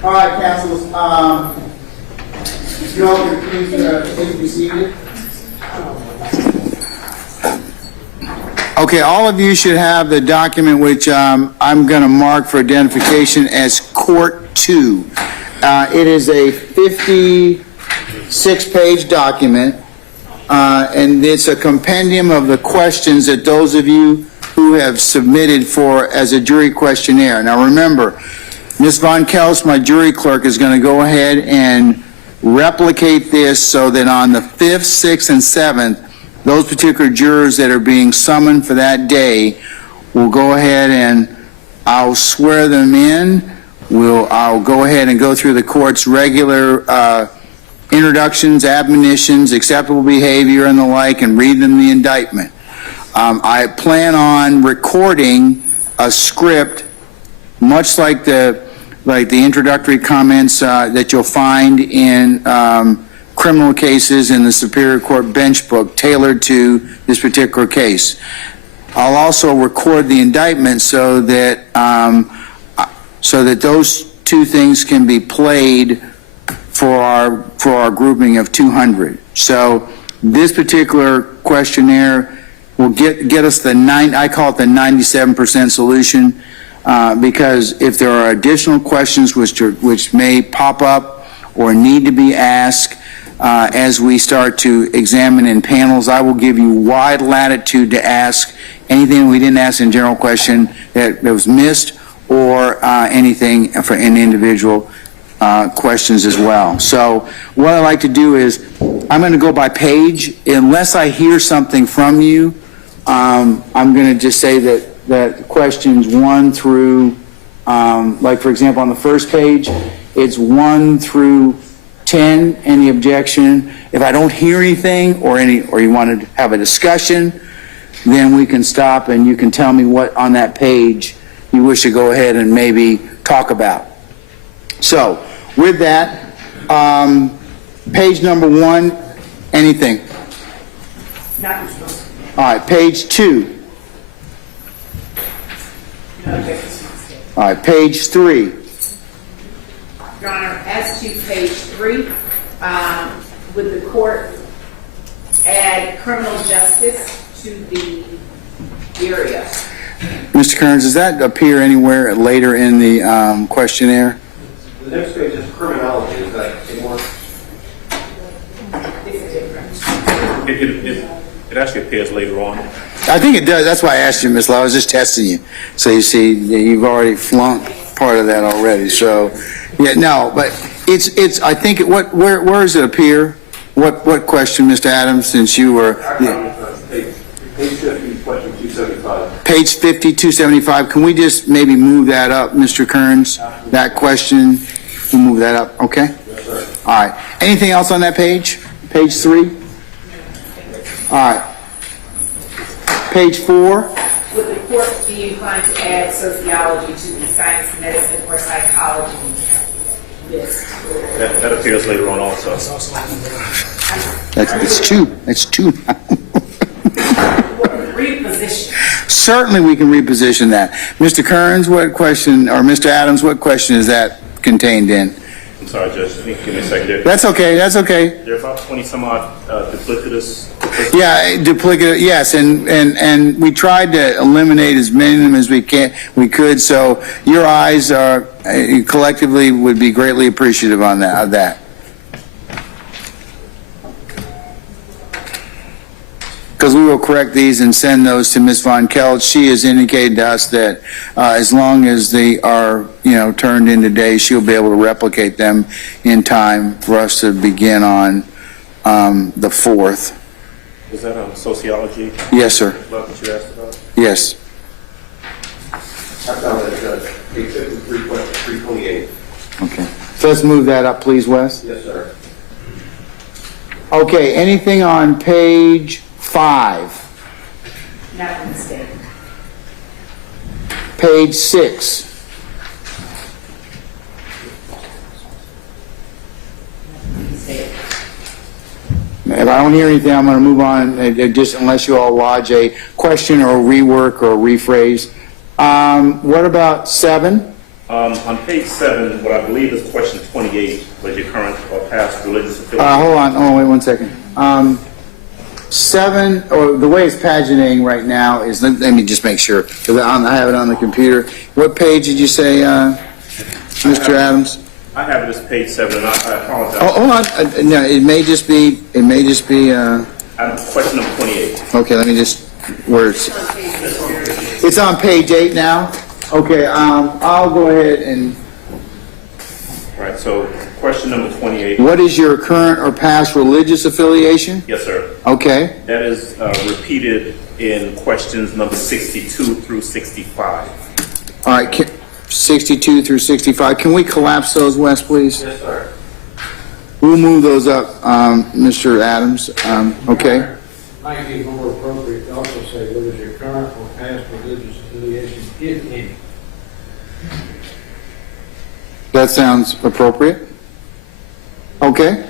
All right, councils, if you all can please be seated. Okay, all of you should have the document which I'm going to mark for identification as Court 2. It is a 56-page document, and it's a compendium of the questions that those of you who have submitted for as a jury questionnaire. Now remember, Ms. Von Kels, my jury clerk, is going to go ahead and replicate this so that on the 5th, 6th, and 7th, those particular jurors that are being summoned for that day will go ahead and I'll swear them in. I'll go ahead and go through the court's regular introductions, admonitions, acceptable behavior, and the like, and read them the indictment. I plan on recording a script much like the introductory comments that you'll find in criminal cases in the Superior Court bench book tailored to this particular case. I'll also record the indictment so that those two things can be played for our grouping of 200. So this particular questionnaire will get us I call it the 97% solution. Because if there are additional questions which may pop up or need to be asked as we start to examine in panels, I will give you wide latitude to ask anything we didn't ask in general question that was missed, or anything for in individual questions as well. So what I like to do is I'm going to go by page. Unless I hear something from you, I'm going to just say that questions 1 through, like for example on the first page, it's 1 through 10, any objection. If I don't hear anything or you want to have a discussion, then we can stop and you can tell me what on that page you wish to go ahead and maybe talk about. So with that, page number 1, anything. Not, All right, page 2. no objections to the state. All right, page 3. Your Honor, as to page 3, would the court add criminal justice to the area? Mr. Kearns, does that appear anywhere later in the questionnaire? The next page is criminology, is that more? It's different. It actually appears later on. I think it does. That's why I asked you, Ms. Lowe. I was just testing you. So you see, you've already flunked part of that already. So, yeah, no, but it's. I think where does it appear? What question, Mr. Adams? Since you were Page 50, question 275. page 50, 275. Can we just maybe move that up, Mr. Kearns? That question. We'll move that up. Okay. Yes, sir. All right. Anything else on that page? Page 3. All right. Page 4. Would the court be inclined to add sociology to the science, medicine, or psychology list? That appears later on also. It's 2. That's 2 now. Reposition. Certainly we can reposition that. Mr. Kearns, what question, or Mr. Adams, what question is that contained in? I'm sorry, Judge. Give me a second. That's okay, that's okay. There are about 20 some odd duplicitous. Yeah, duplicate, yes, and we tried to eliminate as many of them as we could, so your eyes are, collectively would be greatly appreciative of that. Because we will correct these and send those to Ms. Von Keld. She has indicated to us that as long as they are, turned in today, she'll be able to replicate them in time for us to begin on the 4th. Is that sociology? Yes, sir. What you asked about? Yes. I found that, Judge. Page 53, question 328. Okay. So let's move that up, please, Wes. Yes, sir. Okay, anything on page 5? Not a mistake. Page 6? If I don't hear anything, I'm going to move on, just unless you all lodge a question or rework or rephrase. What about 7? On page 7, what I believe is question 28, was your current or past religious affiliation. Hold on, wait 1 second. 7, or the way it's paginating right now is, let me just make sure, because I have it on the computer. What page did you say, Mr. Adams? I have it as page 7, and I apologize. Oh, hold on, no, it may just be, Question number 28. okay, let me just, it's on page 8 now? Okay, I'll go ahead and, All right, so question number 28. what is your current or past religious affiliation? Yes, sir. Okay, That is repeated in questions number 62 through 65. all right, 62 through 65, can we collapse those, Wes, please? Yes, sir. We'll move those up, Mr. Adams, okay? Might be more appropriate to also say, what is your current or past religious affiliation, if any? That sounds appropriate. Okay.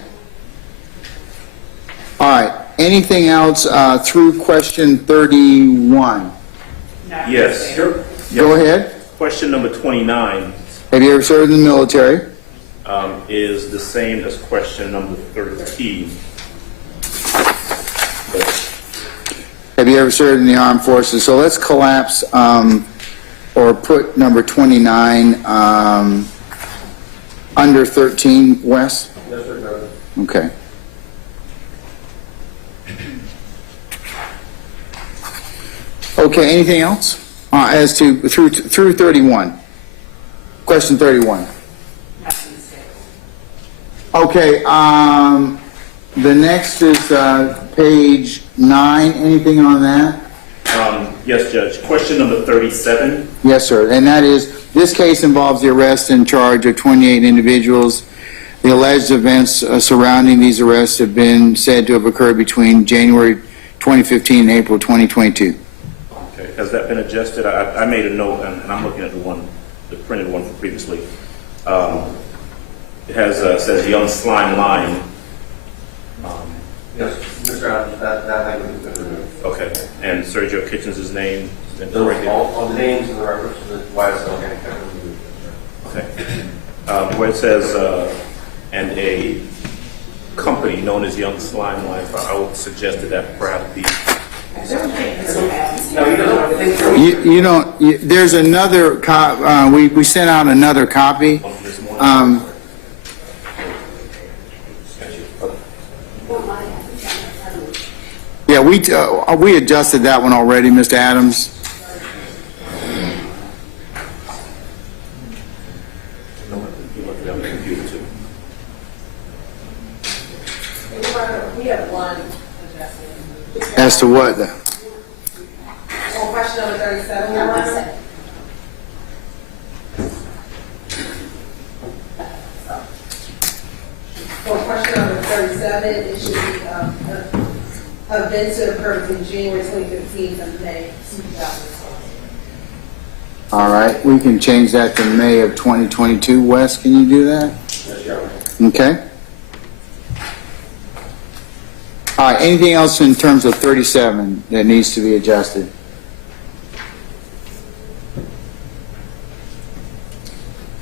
All right, anything else through question 31? Yes. Go ahead. Question number 29 Have you ever served in the military? is the same as question number 13. Have you ever served in the armed forces? So let's collapse or put number 29 under 13, Wes? Yes, sir. Okay. Okay, anything else? As to through 31. Question 31. Okay, the next is page 9. Anything on that? Yes, Judge. Question number 37. Yes, sir. And that is, this case involves the arrest and charge of 28 individuals. The alleged events surrounding these arrests have been said to have occurred between January 2015 and April 2022. Okay. Has that been adjusted? I made a note, and I'm looking at the printed one from previously. It has says young slime line. Yes, Mr. Adams, that language has been and Sergio Kitchens' name. All the names and the reference to the YSL gang company. Okay. Where it says, and a company known as Young Slime Life, I would suggest that perhaps be. You don't, there's another, we sent out another copy. Yeah, we adjusted that one already, Mr. Adams. We have one As to what? on question number 37, Your Honor. For question number 37, it should be events that occurred between January 2015 and May 2012. All right, we can change that to May of 2022. Wes, can you do that? Yes, Your Honor. Okay. All right, anything else in terms of 37 that needs to be adjusted?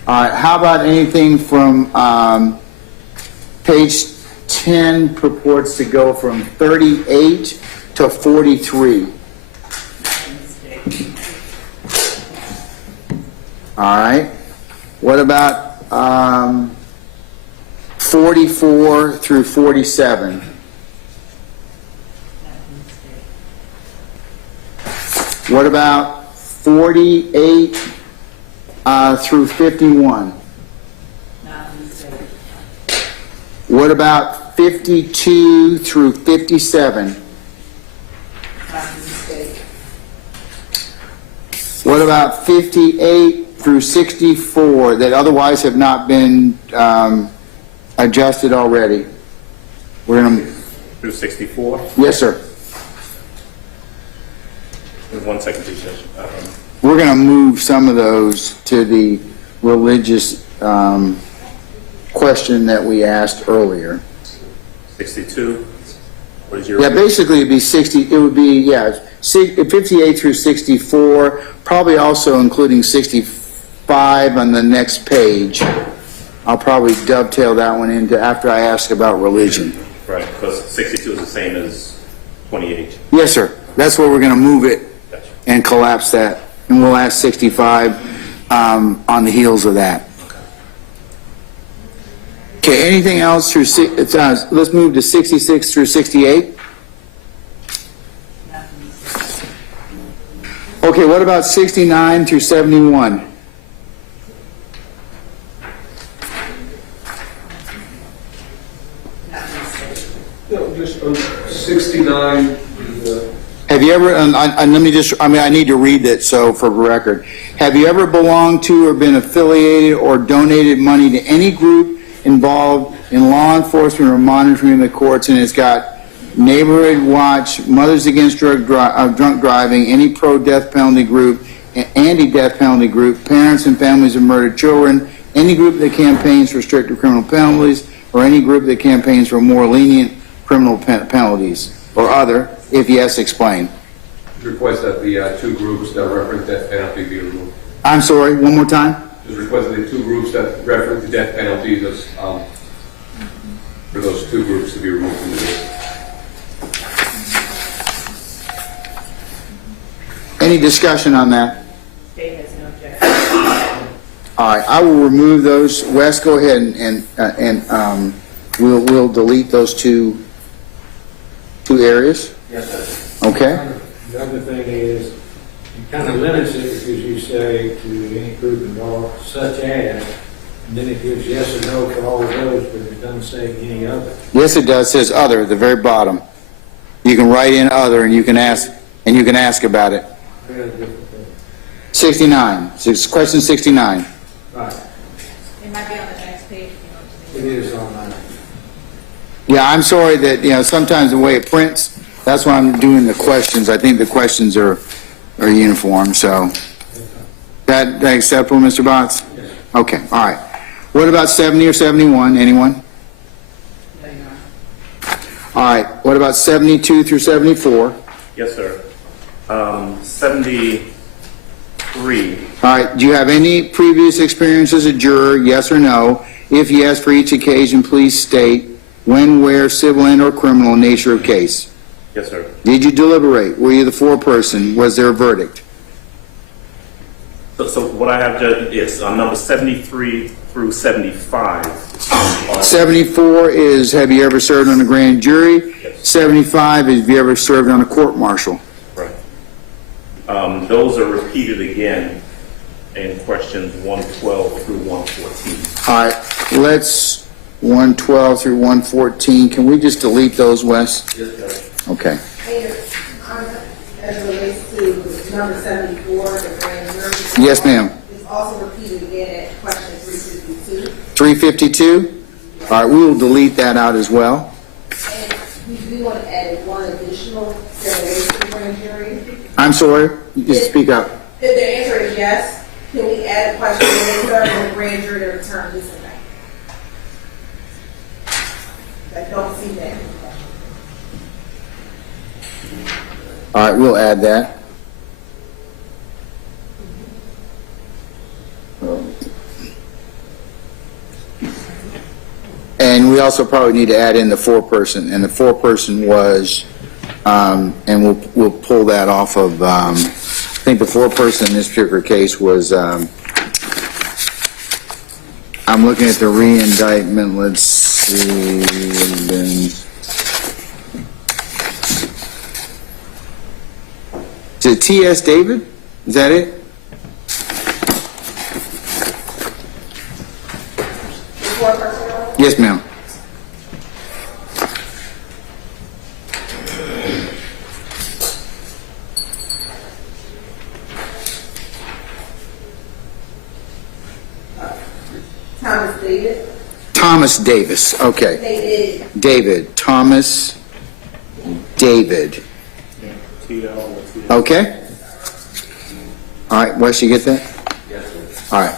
All right, how about anything from page 10 purports to go from 38 to 43? All right. What about 44 through 47? What about 48 through 51? What about 52 through 57? What about 58 through 64 that otherwise have not been adjusted already? We're going to... Through 64? Yes, sir. 1 second, please, Judge. We're going to move some of those to the religious question that we asked earlier. 62? What is your... Yeah, basically it'd be 60, it would be, yeah, 58 through 64, probably also including 65 on the next page. I'll probably dovetail that one into after I ask about religion. Right, because 62 is the same as 28. Yes, sir. That's where we're going to move it and collapse that. And we'll ask 65 on the heels of that. Okay, anything else through, let's move to 66 through 68. Okay, what about 69 through 71? No, just 69. Have you ever, and let me just, I need to read it so for record. Have you ever belonged to or been affiliated or donated money to any group involved in law enforcement or monitoring the courts? And it's got Neighborhood Watch, Mothers Against Drunk Driving, any pro-death penalty group, anti-death penalty group, parents and families of murdered children, any group that campaigns for stricter criminal penalties, or any group that campaigns for more lenient criminal penalties, or other. If yes, explain. Request that the two groups that reference death penalty be removed. I'm sorry, one more time? Just request that the two groups that reference the death penalty, just, for those two groups to be removed from the list. Any discussion on that? State has no objection. All right, I will remove those. Wes, go ahead and we'll delete those two areas. Yes, sir. Okay. The other thing is, you kind of limits it because you say to any group involved, such as, and then it gives yes or no for all of those, but it doesn't say any other. Yes, it does. It says other at the very bottom. You can write in other, and you can ask about it. 69. Question 69. Right. It might be on the next page. It is on mine. Yeah, I'm sorry that sometimes the way it prints. That's why I'm doing the questions. I think the questions are uniform. So that acceptable, Mr. Botts? Yes. Okay. All right. What about 70 or 71? Anyone? All right. What about 72 through 74? Yes, sir. 73. All right, do you have any previous experience as a juror, yes or no? If yes, for each occasion, please state when, where, civil and or criminal nature of case. Yes, sir. Did you deliberate? Were you the foreperson? Was there a verdict? So what I have, Judge, is on number 73 through 75. 74 is, have you ever served on a grand jury? Yes. 75 is, have you ever served on a court-martial? Right. Those are repeated again in questions 112 through 114. All right, let's 112 through 114. Can we just delete those, Wes? Yes, Judge. Okay. As it relates to number 74, the grand jury. Yes, ma'am. It's also repeated again at question 352. 352? All right, we will delete that out as well. And we do want to add one additional that relates to the grand jury. I'm sorry, just speak up. If the answer is yes, can we add a question when they serve on the grand jury to return this tonight? I don't see that. All right, we'll add that. And we also probably need to add in the foreperson, and the foreperson was, and we'll pull that off of, I think the foreperson in this particular case was, I'm looking at the re-indictment, let's see, is it T.S. David? Is that it? Yes, ma'am. Thomas David. Thomas Davis, okay. David, Thomas David. Okay? All right, Wes, you get that? Yes, sir. All right.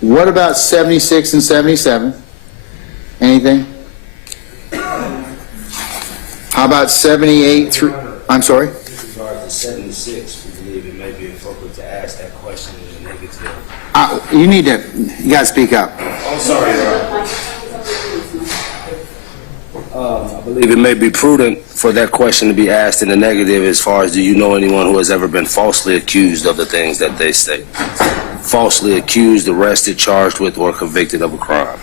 What about 76 and 77? Anything? How about 78 through, I'm sorry? With regard to 76, we believe it may be appropriate to ask that question in the negative. You got to speak up. I'm sorry, I believe it may be prudent for that question to be asked in the negative as far as, do you know anyone who has ever been falsely accused of the things that they state? Falsely accused, arrested, charged with, or convicted of a crime.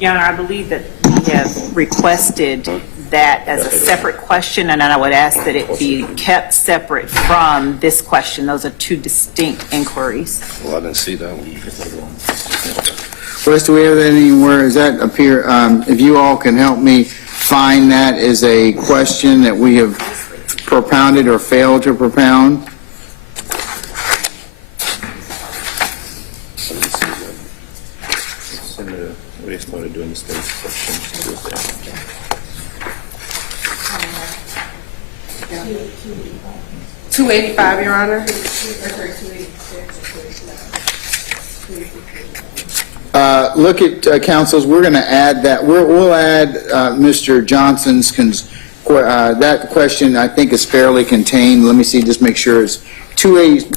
Your Honor, I believe that we have requested that as a separate question, and I would ask that it be kept separate from this question. Those are two distinct inquiries. Well, I didn't see that one. Wes, do we have that anywhere? Does that appear, if you all can help me find that as a question that we have propounded or failed to propound? We started doing the state questions. 285, Your Honor. Look at councils. We're going to add that. We'll add Mr. Johnson's that question. I think is fairly contained. Let me see. Just make sure it's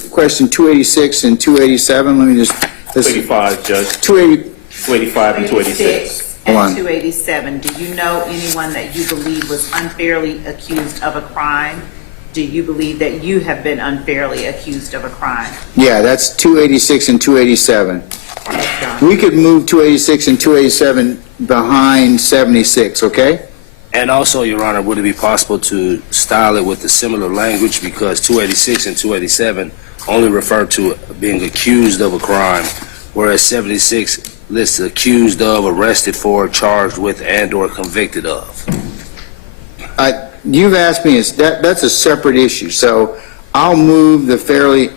question 286 and 287. Let me just. 285, Judge. 285 and 286. And 287. Do you know anyone that you believe was unfairly accused of a crime? Do you believe that you have been unfairly accused of a crime? Yeah, that's 286 and 287. We could move 286 and 287 behind 76, okay? And also, Your Honor, would it be possible to style it with a similar language, because 286 and 287 only refer to being accused of a crime, whereas 76 lists accused of, arrested for, charged with, and or convicted of? You've asked me, that's a separate issue, so I'll move the fairly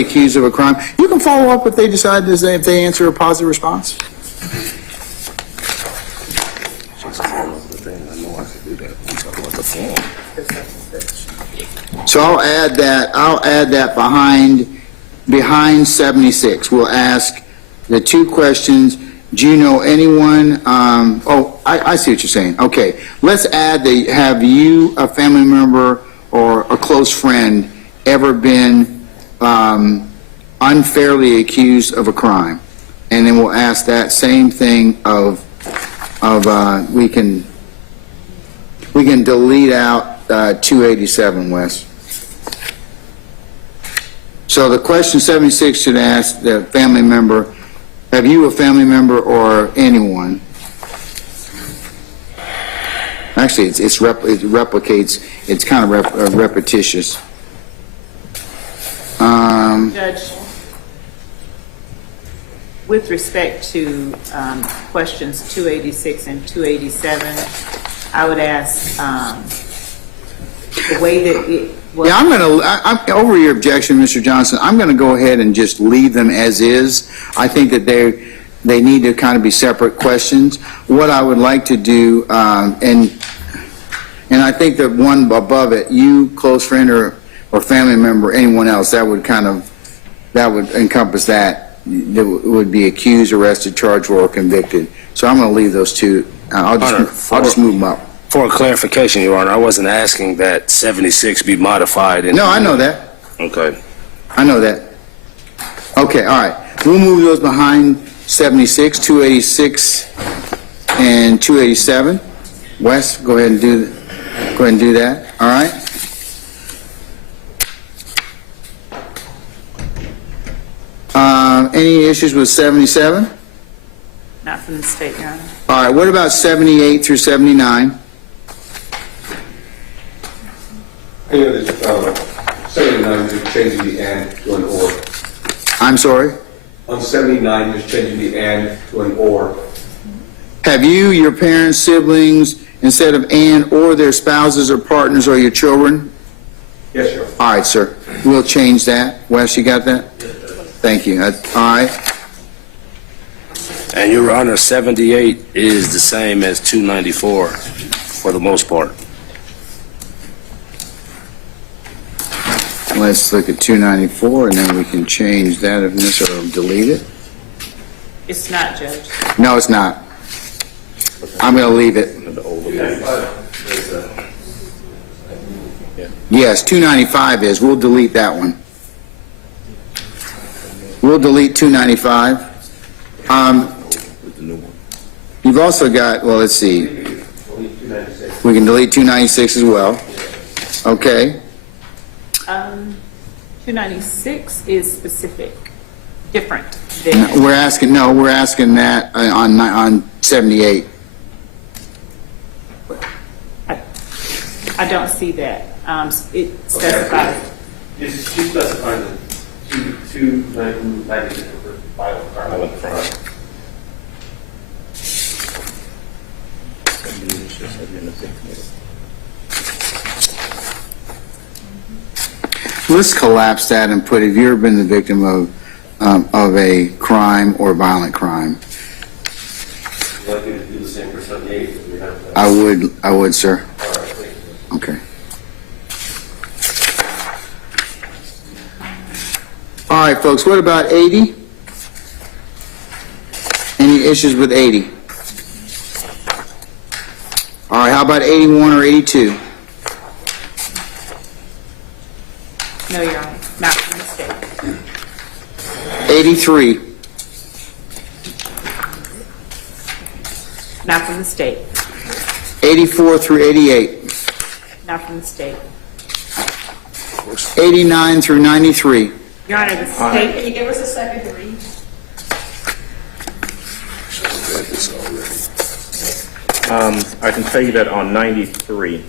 accused of a crime. You can follow up if they decide to say, if they answer a positive response. So I'll add that behind 76. We'll ask the two questions. Do you know anyone, I see what you're saying. Okay, let's add have you, a family member or a close friend, ever been unfairly accused of a crime? And then we'll ask that same thing we can delete out 287, Wes. So the question 76 should ask the family member, have you, a family member or anyone? Actually, it replicates, it's kind of repetitious. Judge, with respect to questions 286 and 287, I would ask the way that it was. Yeah, I'm over your objection, Mr. Johnson. I'm going to go ahead and just leave them as is. I think that they need to kind of be separate questions. What I would like to do, and I think that one above it, you, close friend or family member, anyone else, that would encompass that. That would be accused, arrested, charged, or convicted. So I'm going to leave those two. I'll just move them up. For clarification, Your Honor, I wasn't asking that 76 be modified. No, I know that. Okay. I know that. Okay, all right. We'll move those behind 76, 286, and 287. Wes, go ahead and do that. All right. Any issues with 77? Not from the state, Your Honor. All right. What about 78 through 79? I know there's 79, you're changing the and to an or. I'm sorry? On 79, you're changing the and to an or. Have you, your parents, siblings, instead of and or their spouses or partners or your children? Yes, sir. All right, sir. We'll change that. Wes, you got that? Thank you. All right. And Your Honor, 78 is the same as 294 for the most part. Let's look at 294, and then we can change that if necessary, or delete it. It's not, Judge. No, it's not. I'm going to leave it. Yes, 295 is. We'll delete that one. We'll delete 295. You've also got, well, let's see. We can delete 296 as well. Okay. 296 is specific, different than. No, we're asking that on 78. I don't see that. It specifies. She specified that 296 for violent crime. Let's collapse that and put, have you ever been the victim of a crime or violent crime? Would you like me to do the same for 78? I would, sir. All right, thank you. Okay. All right, folks, what about 80? Any issues with 80? All right, how about 81 or 82? No, Your Honor, not from the state. 83? Not from the state. 84 through 88? Not from the state. 89 through 93? Your Honor, the state. Can you give us a second to read? I can tell you that on 93,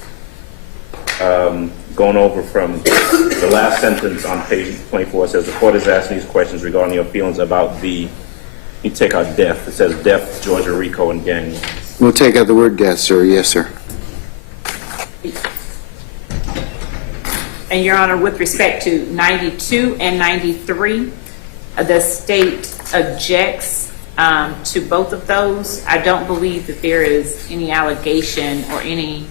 going over from the last sentence on page 24, it says the court is asking these questions regarding your feelings about you take out death. It says death, Georgia, RICO, and gang. We'll take out the word death, sir. Yes, sir. And Your Honor, with respect to 92 and 93, the state objects to both of those. I don't believe that there is any allegation or any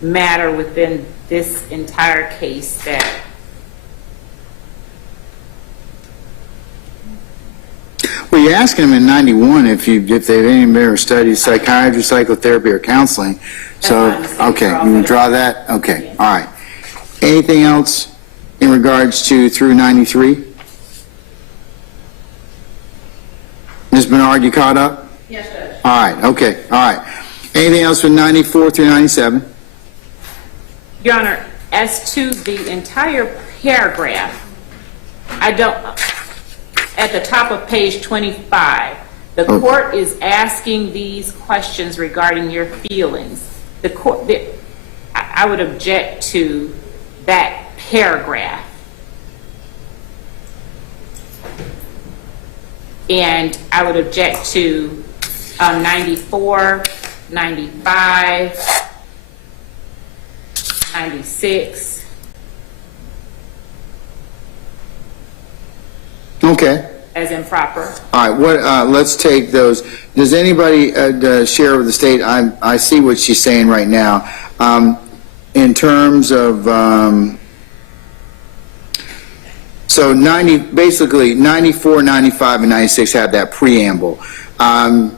matter within this entire case that. Well, you're asking them in 91 if they've ever studied psychiatry, psychotherapy, or counseling. So, okay, you can draw that? Okay, all right. Anything else in regards to through 93? Ms. Bernard, you caught up? Yes, Judge. All right, okay, all right. Anything else from 94 through 97? Your Honor, as to the entire paragraph, at the top of page 25, the court is asking these questions regarding your feelings. I would object to that paragraph. And I would object to 94, 95, 96. Okay. As improper. All right, let's take those. Does anybody share with the state? I see what she's saying right now. In terms of, so basically 94, 95, and 96 have that preamble. I'm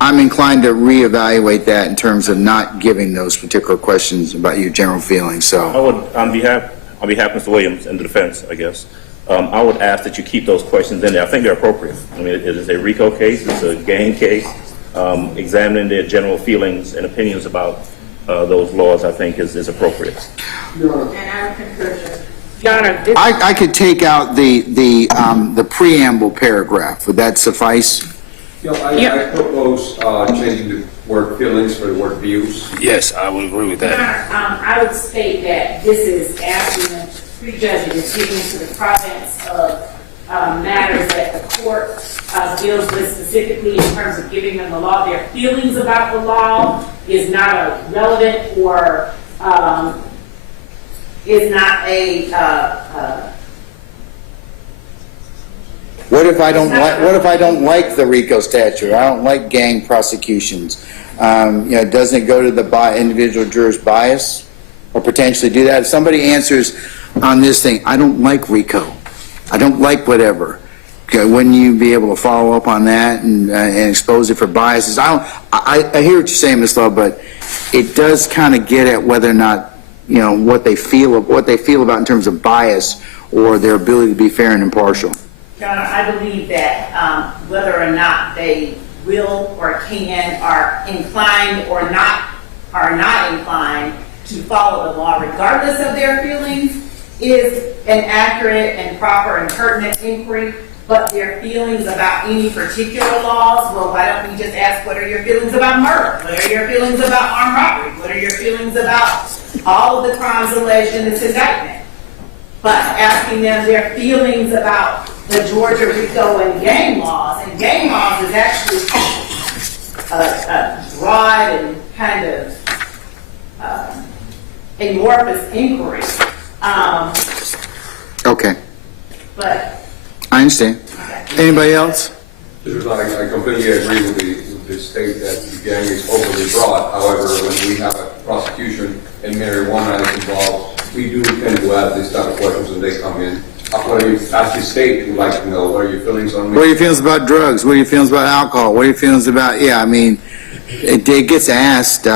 inclined to reevaluate that in terms of not giving those particular questions about your general feelings. So I would, on behalf of Mr. Williams and the defense, I guess, I would ask that you keep those questions in there. I think they're appropriate. I mean, it is a RICO case, it's a gang case. Examining their general feelings and opinions about those laws, I think, is appropriate. And I would concur. Your Honor, I could take out the preamble paragraph. Would that suffice? I propose changing the word feelings for the word views. Yes, I would agree with Your that. Honor, I would state that this is asking the prejudging is giving to the province of matters that the court deals with specifically in terms of giving them the law. Their feelings about the law is not a relevant or is not a What if I don't like the RICO statute? I don't like gang prosecutions. Doesn't it go to the individual juror's bias or potentially do that? If somebody answers on this thing, I don't like RICO, I don't like whatever, wouldn't you be able to follow up on that and expose it for biases? I hear what you're saying, Ms. Love, but it does kind of get at whether or not, what they feel about in terms of bias or their ability to be fair and impartial. Your Honor, I believe that whether or not they will or can, are inclined or are not inclined to follow the law regardless of their feelings is an accurate and proper and pertinent inquiry. But their feelings about any particular laws, well, why don't we just ask, what are your feelings about murder? What are your feelings about armed robbery? What are your feelings about all of the crimes alleged in this indictment? But asking them their feelings about the Georgia RICO and gang laws is actually a broad and kind of amorphous inquiry. Okay. But I understand. Anybody else? I completely agree with the state that the gang is overly broad. However, when we have a prosecution and marijuana is involved, we do tend to ask this type of questions when they come in. As the state would like to know, what are your feelings on me? What are your feelings about drugs? What are your feelings about alcohol? What are your feelings about, it gets asked,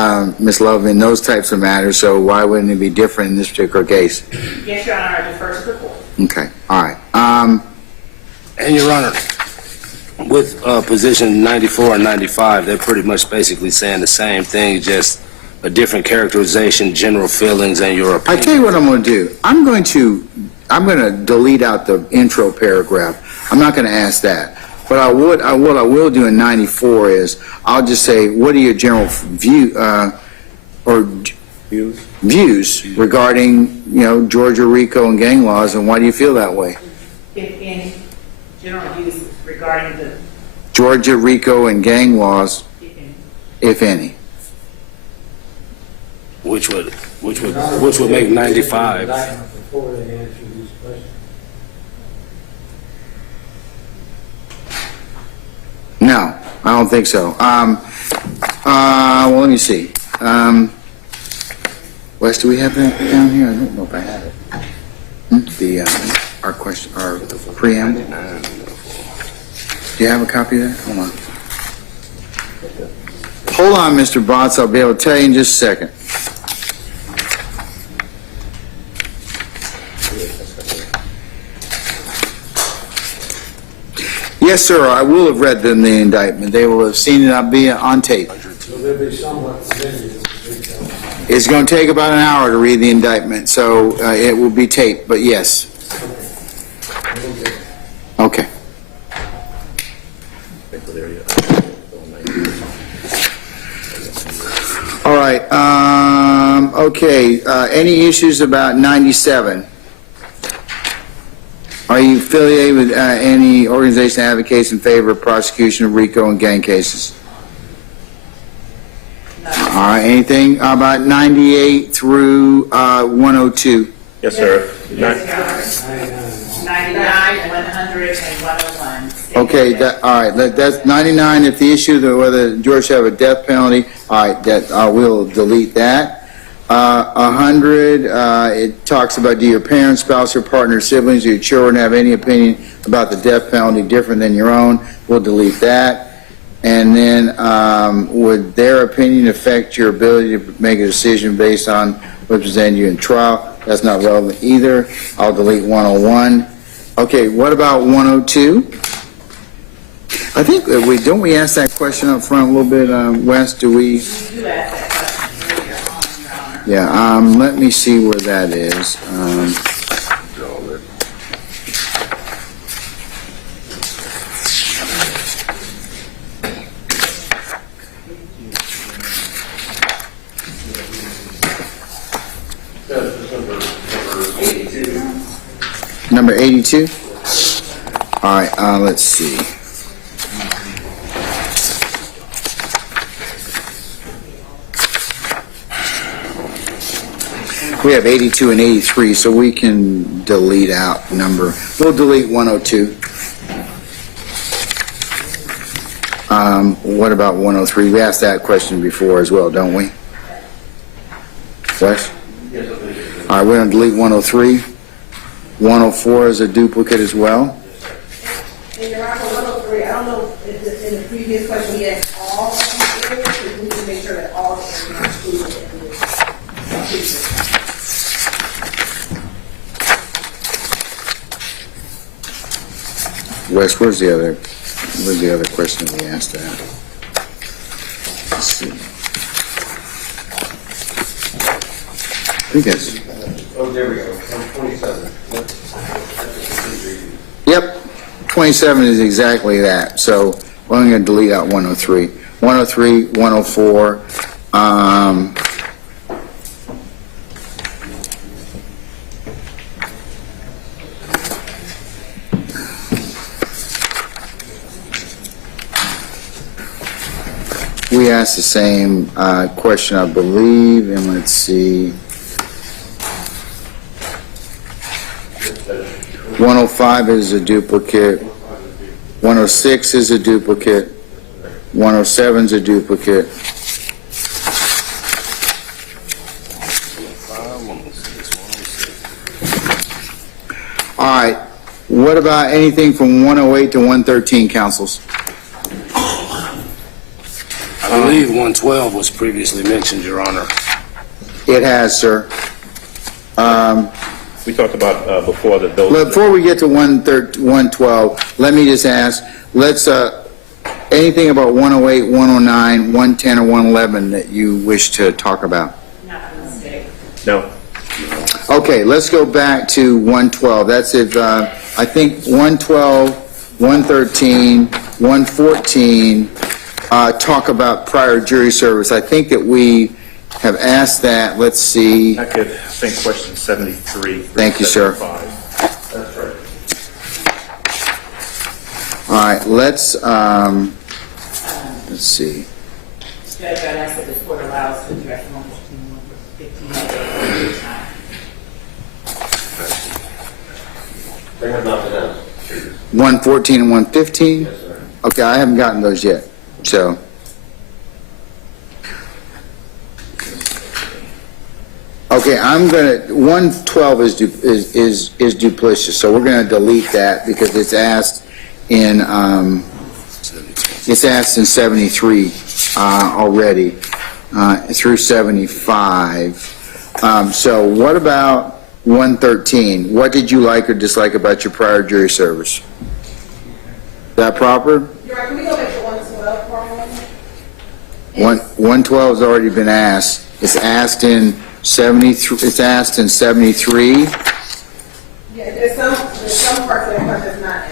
Ms. Love, in those types of matters, so why wouldn't it be different in this particular case? Yes, Your Honor, I defer to the court. Okay, all right. And Your Honor, with position 94 and 95, they're pretty much basically saying the same thing, just a different characterization, general feelings, and your opinion. I tell you what I'm going to do. I'm going to delete out the intro paragraph. I'm not going to ask that. What I will do in 94 is I'll just say, what are your general views regarding Georgia RICO and gang laws, and why do you feel that way? If any general views regarding the Georgia RICO and gang laws, if any. Which would make 95. Before they answer these questions. No, I don't think so. Well, let me see. Wes, do we have that down here? I don't know if I have it. Our preamble. Do you have a copy of that? Hold on. Hold on, Mr. Botts. I'll be able to tell you in just a second. Yes, sir. I will have read them the indictment. They will have seen it on tape. So they'll be somewhat familiar. It's going to take about an hour to read the indictment, so it will be taped, but yes. Okay. All right. Okay. Any issues about 97? Are you affiliated with any organization that advocates in favor of prosecution of RICO and gang cases? All right. Anything about 98 through 102? Yes, sir. 99, 100, and 101. Okay, all right, that's 99. If the issue of whether George should have a death penalty, all right, that we'll delete that. 100, it talks about do your parents, spouse, or partner, siblings, or your children have any opinion about the death penalty different than your own? We'll delete that. And then would their opinion affect your ability to make a decision based on what presented you in trial? That's not relevant either. I'll delete 101. Okay, what about 102? I think don't we ask that question up front a little bit, Wes? Do we? You do ask that question earlier on, Your Honor. Yeah. Let me see where that is. Number 82? All right, let's see. We have 82 and 83, so we can delete out number. We'll delete 102. What about 103? We asked that question before as well, don't we? Wes? All right, we're going to delete 103. 104 is a duplicate as well. And Your Honor, 103, I don't know if in the previous question he asked all of these areas, but we need to make sure that all of them are included in this. Wes, where's the other question we asked that? Let's see. I think that's. Oh, there we go, 27. Yep, 27 is exactly that. So we're going to delete out 103. 103, 104. We asked the same question, I believe, and let's see. 105 is a duplicate. 106 is a duplicate. 107 is a duplicate. All right. What about anything from 108 to 113, councils? I believe 112 was previously mentioned, Your Honor. It has, sir. We talked about before that those. Before we get to 112, let me just ask, anything about 108, 109, 110, or 111 that you wish to talk about? Not a mistake. No. Okay, let's go back to 112. That's if, I think 112, 113, 114 talk about prior jury service. I think that we have asked that. Let's see. I think question 73. Thank you, sir. 75. That's right. All right, let's see. Judge, I'd ask that the court allows to address 114, 115 time. They have not been out. 114 and 115? Yes, sir. Okay, I haven't gotten those yet, so. Okay, 112 is duplicitous, so we're gonna delete that because it's asked in it's asked in 73 already, through 75. So what about 113? What did you like or dislike about your prior jury service? Is that proper? Can we go back to 112 for a moment? 112 has already been asked. It's asked in 73. It's asked in 73. Yeah, there's some parts of that part that's not accurate.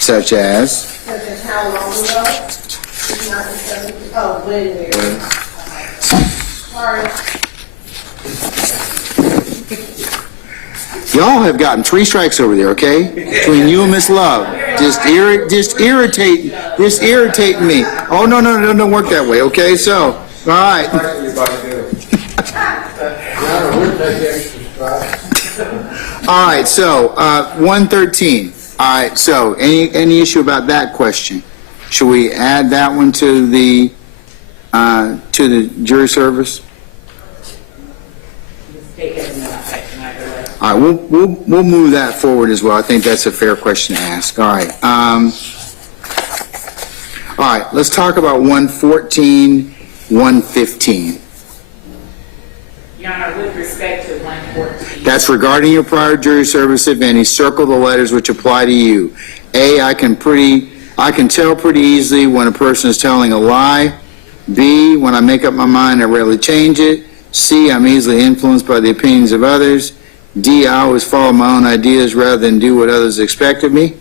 Such as? Such as how long ago? It's not in 70. Oh, when? Sorry. Y'all have gotten 3 strikes over there, okay? Between you and Miss Love. Just irritating me. Oh, no, don't work that way, okay? So, all right. All right, so, 113. All right, so, any issue about that question? Should we add that one to the jury service? All right, we'll move that forward as well. I think that's a fair question to ask. All right. All right, let's talk about 114, 115. Your Honor, with respect to 114. That's regarding your prior jury service, if any. Circle the letters which apply to you. A, I can tell pretty easily when a person is telling a lie. B, when I make up my mind, I rarely change it. C, I'm easily influenced by the opinions of others. D, I always follow my own ideas rather than do what others expect of me.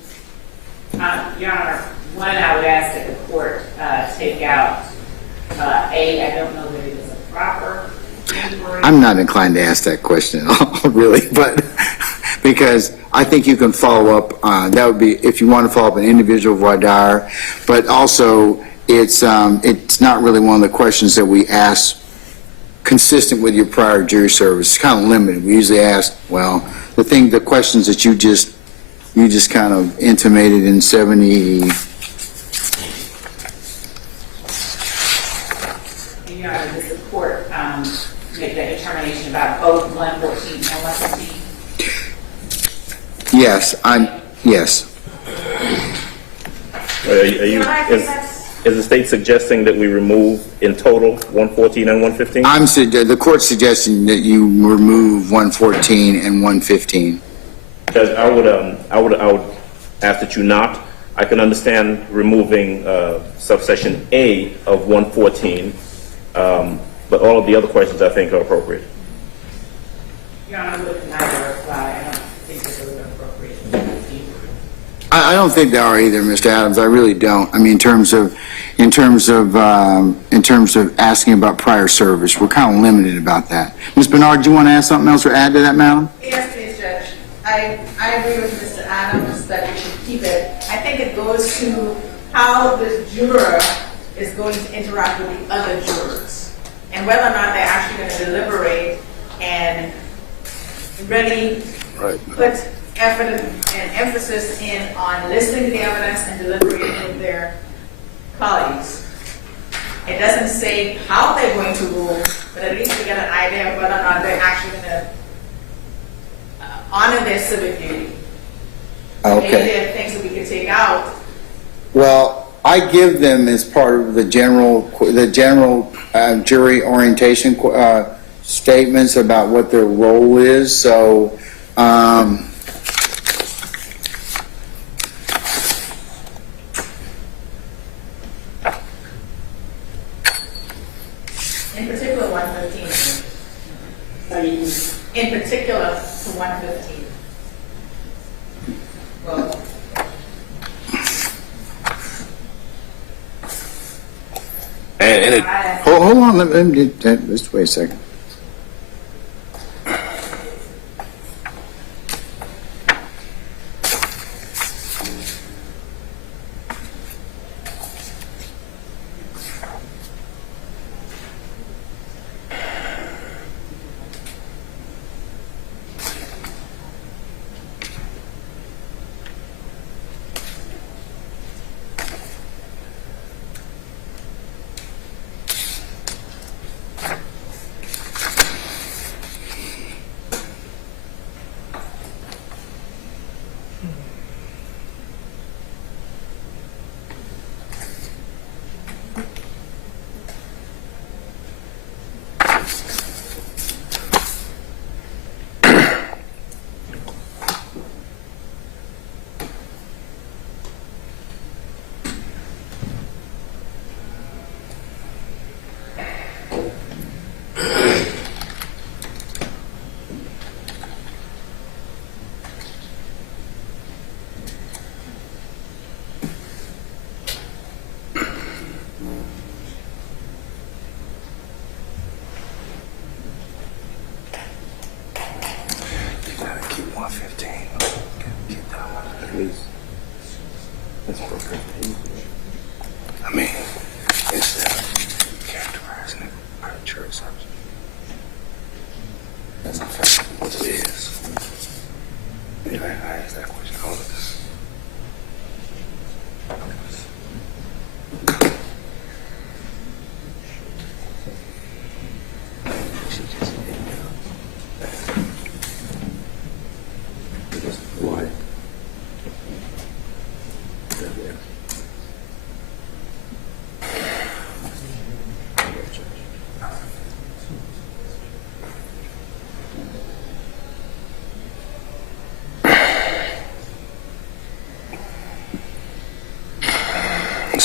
Your Honor, one, I would ask that the court take out A. I don't know that it is a proper inquiry. I'm not inclined to ask that question at all, really, but because I think you can follow up. That would be if you want to follow up an individual voir dire, but also it's not really one of the questions that we ask consistent with your prior jury service. It's kind of limited. We usually ask, well, the questions that you just kind of intimated in 70. Your Honor, does the court make that determination about both 114 and 115? Yes, yes. Is the state suggesting that we remove in total 114 and 115? The court's suggesting that you remove 114 and 115. Because I would ask that you not. I can understand removing subsection A of 114, but all of the other questions I think are appropriate. Your Honor, with neither apply, I don't think that those are appropriate. I don't think they are either, Mr. Adams. I really don't. I mean, in terms of asking about prior service, we're kind of limited about that. Ms. Bernard, do you want to ask something else or add to that, madam? Yes, please, Judge. I agree with Mr. Adams that we should keep it. I think it goes to how the juror is going to interact with the other jurors and whether or not they're actually going to deliberate and really put effort and emphasis in on listening to the evidence and deliberating with their colleagues. It doesn't say how they're going to rule, but at least we get an idea of whether or not they're actually going to honor their civic duty. Okay. Maybe there are things that we could take out. Well, I give them as part of the general jury orientation statements about what their role is. So. In particular, 115. In particular, to 115. Well, And it, Hold on, let me just wait a second.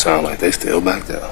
sound like they still back there.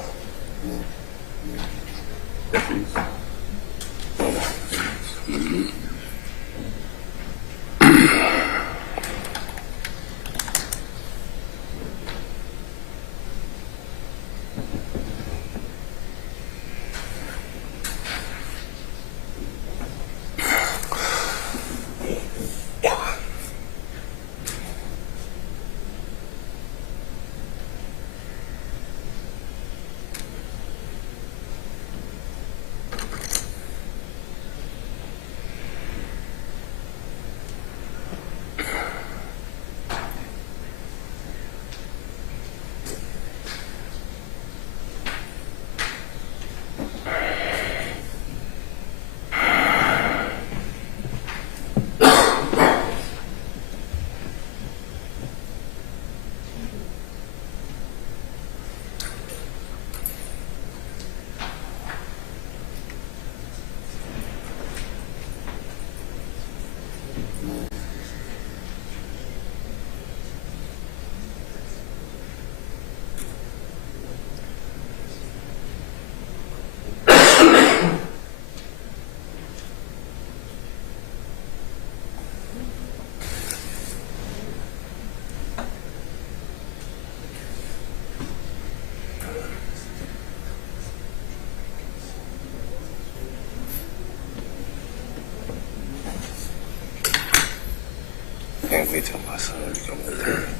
Can't wait till my son becomes a parent.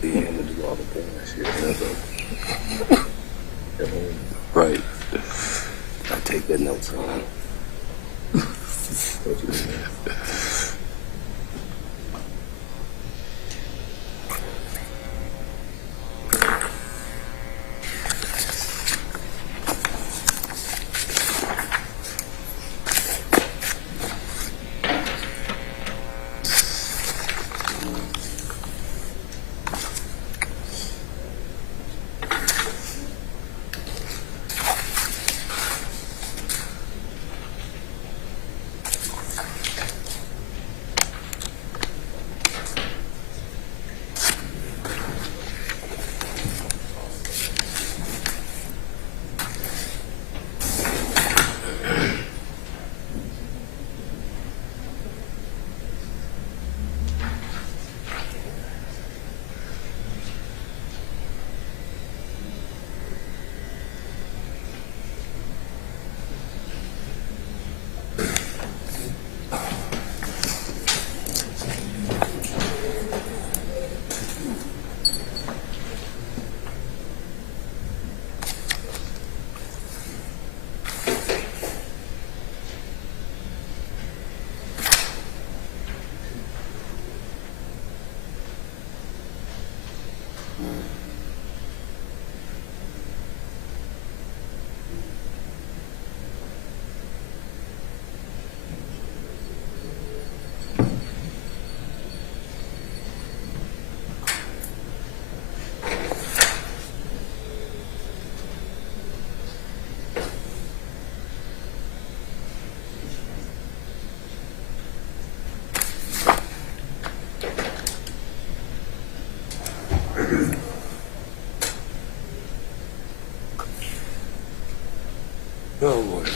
Be him to do all the things. Right. I take that notes on. What you saying? Oh, Lord.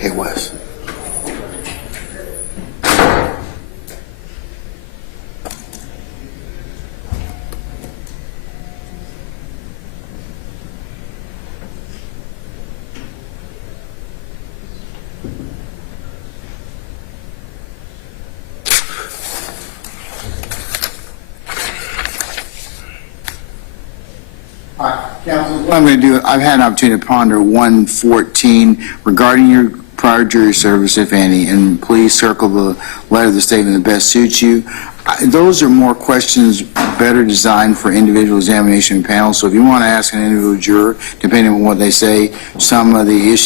Hey, Wes. Counsel, what I'm going to do, I've had an opportunity to ponder 114 regarding your prior jury service, if any, and please circle the letter of the statement that best suits you. Those are more questions better designed for individual examination panels, so if you want to ask an individual juror, depending on what they say, some of the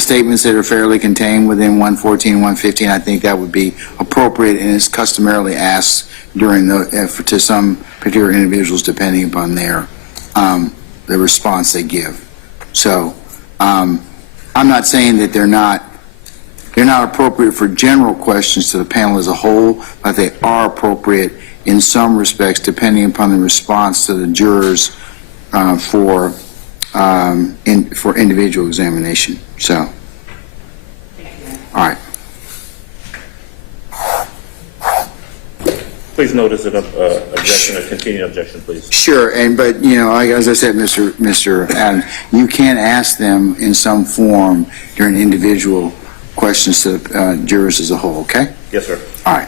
statements that are fairly contained within 114, 115, I think that would be appropriate and is customarily asked during to some particular individuals depending upon the response they give. So I'm not saying that they're not appropriate for general questions to the panel as a whole, but they are appropriate in some respects depending upon the response to the jurors for individual examination. So, all right. Please notice an objection, a continued objection, please. Sure, but as I said, Mr. Adams, you can ask them in some form during individual questions to jurors as a whole. Okay? Yes, sir. All right.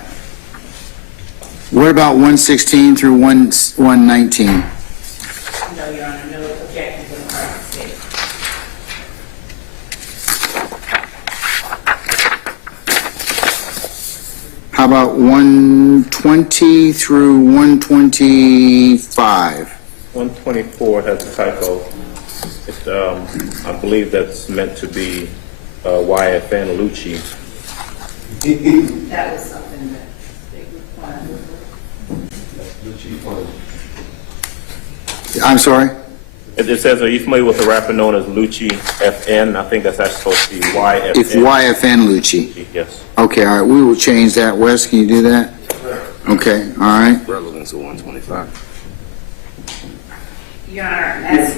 What about 116 through 119? No, Your Honor, no objections in the prior state. How about 120 through 125? 124 has a typo. I believe that's meant to be YFN Lucci. That was something that they would I'm sorry? It says, are you familiar with the rapper known as Lucci FN? I think that's actually supposed to be YFN. If YFN Lucci. Yes. Okay, all right, we will change that. Wes, can you do that? Okay, all right. Relevance of 125. Your Honor, as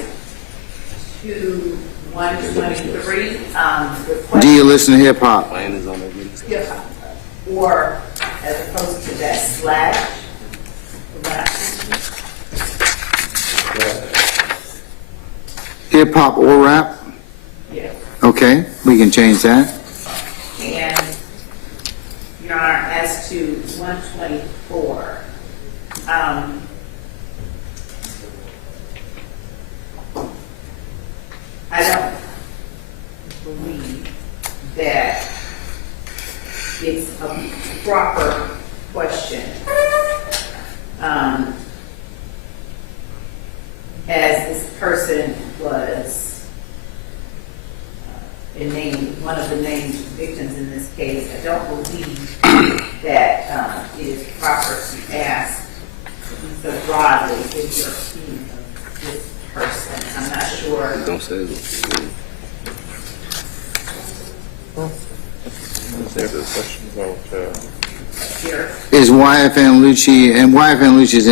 to 123, Do you listen to hip hop? or as opposed to that slash, rap. Hip hop or rap? Yes. Okay, we can change that. And, Your Honor, as to 124, I don't believe that it's a proper question. As this person was named, one of the named victims in this case, I don't believe that it is proper to ask so broadly if you're opinion of this person. I'm not sure. Don't say it. There's a question about Is YFN Lucci, and YFN Lucci is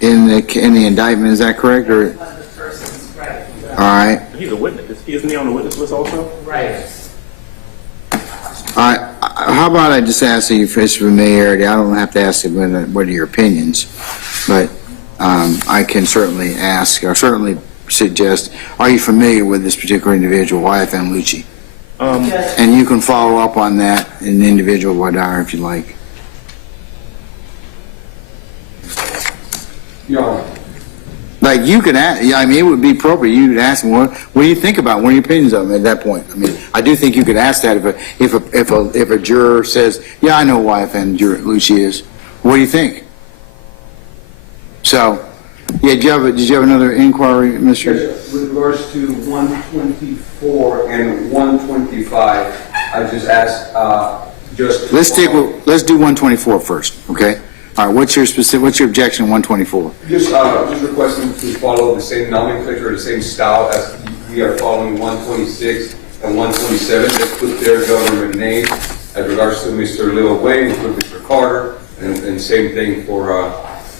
in the indictment, is that correct? Or? One of the persons, right? All right. he's a witness, isn't he? me on the witness list also? Right. All right, how about I just ask you for his familiarity? I don't have to ask you what are your opinions, but I can certainly ask, or certainly suggest, are you familiar with this particular individual, YFN Lucci? And you can follow up on that in individual Wadar if you like. Yeah. Like you could ask, I mean, it would be appropriate. You could ask him, what do you think about? What are your opinions of him at that point? I mean, I do think you could ask that if a juror says, yeah, I know who YFN Lucci is. What do you think? So, yeah, did you have another inquiry, Mr.? Yes, with regards to 124 and 125, I just asked, Let's do 124 first, okay? All right, what's your objection on 124? Just requesting to follow the same nomenclature, the same style as we are following 126 and 127. Let's put their government name as regards to Mr. Lil Wayne, we put Mr. Carter, and same thing for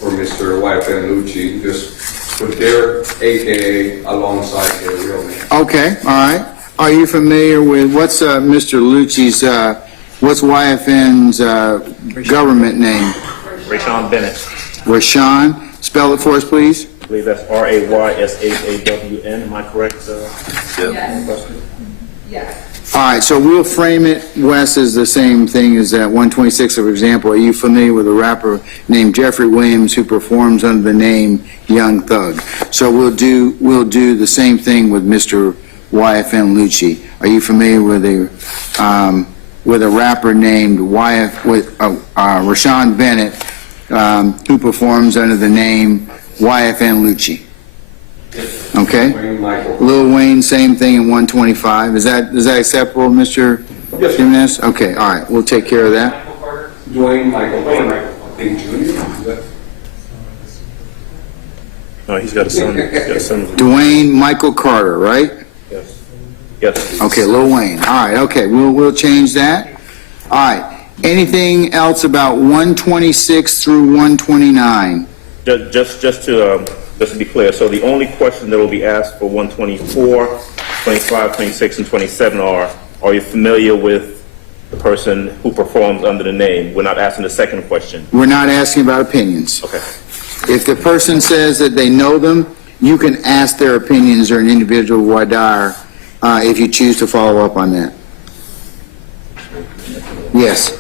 Mr. YFN Lucci. Just put their AKA alongside their real name. Okay, all right. Are you familiar with what's Mr. Lucci's, what's YFN's government name? Rashawn Bennett. Rashawn, spell it for us, please. I believe that's RAYSHAWN. Am I correct? Yes. All right, so we'll frame it, Wes, as the same thing as that 126, for example. Are you familiar with a rapper named Jeffery Williams who performs under the name Young Thug? So we'll do the same thing with Mr. YFN Lucci. Are you familiar with a rapper named Rashawn Bennett who performs under the name YFN Lucci? Okay. Lil Wayne, same thing in 125. Is that acceptable, Mr. Jimenez? Okay, all right. We'll take care of that. Dwayne Michael Carter, I think Jr. No, he's got a son. Dwayne Michael Carter, right? Yes. Yes. Okay, Lil Wayne. All right, okay. We'll change that. All right. Anything else about 126 through 129? Just to be clear, so the only question that will be asked for 124, 25, 26, and 27 are you familiar with the person who performs under the name? We're not asking the second question. We're not asking about opinions. Okay. If the person says that they know them, you can ask their opinions or an individual Wadar if you choose to follow up on that. Yes.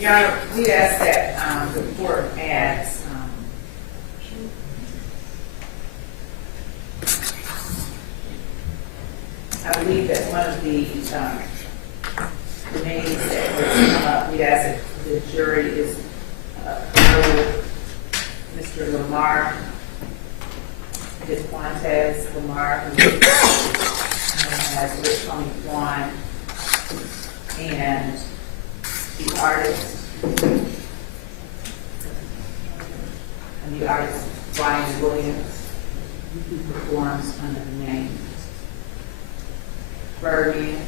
Your Honor, we ask that the court adds I believe that one of the names that was we ask that the jury is Mr. Lamar, Desquantes Lamar, who has Rich Tony Juan, and the artist, Brian Williams, who performs under the name Birdman.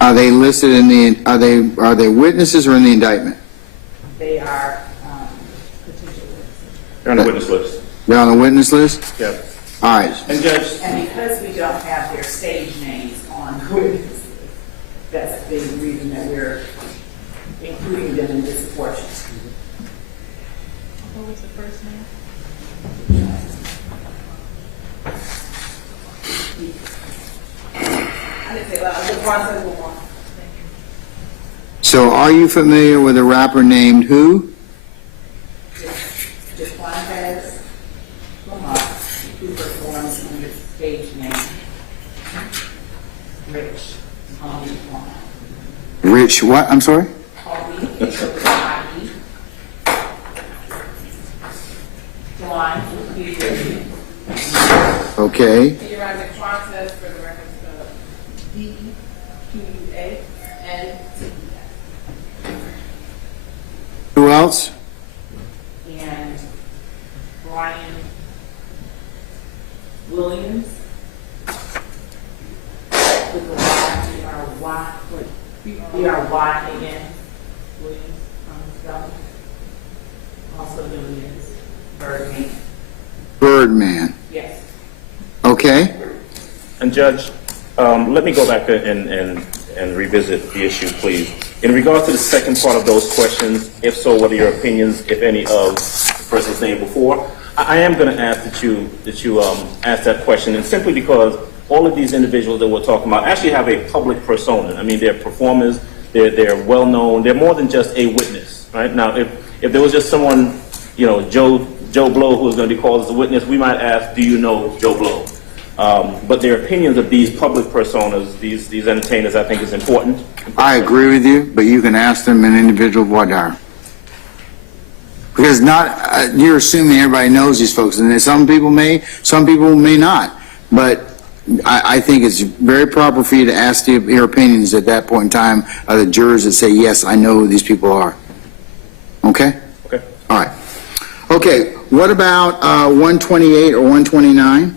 Are they listed in the? Are they witnesses or in the indictment? They are potential witnesses. They're on the witness list. They're on the witness list. Yeah. All right. And Judge. And because we don't have their stage names on the witness list, that's the reason that we're including them in this portion. What was the first name? So, are you familiar with a rapper named who? Desquantes Lamar, who performs under the stage name Rich Tony Juan. Rich what? I'm sorry? Okay. Can you write the process for the records of D-E-Q-U-A-N-T-E-S? Who else? And Brian Williams with the B-R-Y-A-N Williams from spelling. Also known as Birdman. Birdman. Yes. Okay? And Judge, let me go back and revisit the issue, please. In regards to the second part of those questions, if so, what are your opinions, if any, of the person's name before? I am going to ask that you ask that question, and simply because all of these individuals that we're talking about actually have a public persona. I mean, they're performers, they're well-known, they're more than just a witness, right? Now, if there was just someone, Joe Blow, who was going to be called as a witness, we might ask, do you know Joe Blow? But their opinions of these public personas, these entertainers, I think is important. I agree with you, but you can ask them an individual voir dire. Because you're assuming everybody knows these folks, and some people may not. But I think it's very proper for you to ask your opinions at that point in time of the jurors that say, yes, I know who these people are. Okay? Okay. All right. Okay, what about 128 or 129?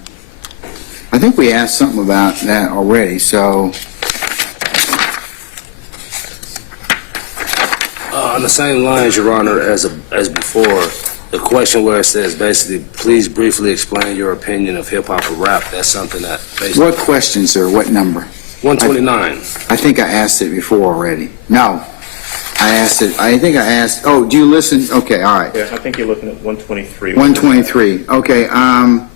I think we asked something about that already, so... On the same lines, Your Honor, as before, the question where it says basically, please briefly explain your opinion of hip-hop or rap, that's something that basically... What question, sir? What number? 129. I think I asked it before already. No. I think I asked... Oh, do you listen? Okay, all right. Yeah, I think you're looking at 123. 123. Okay, I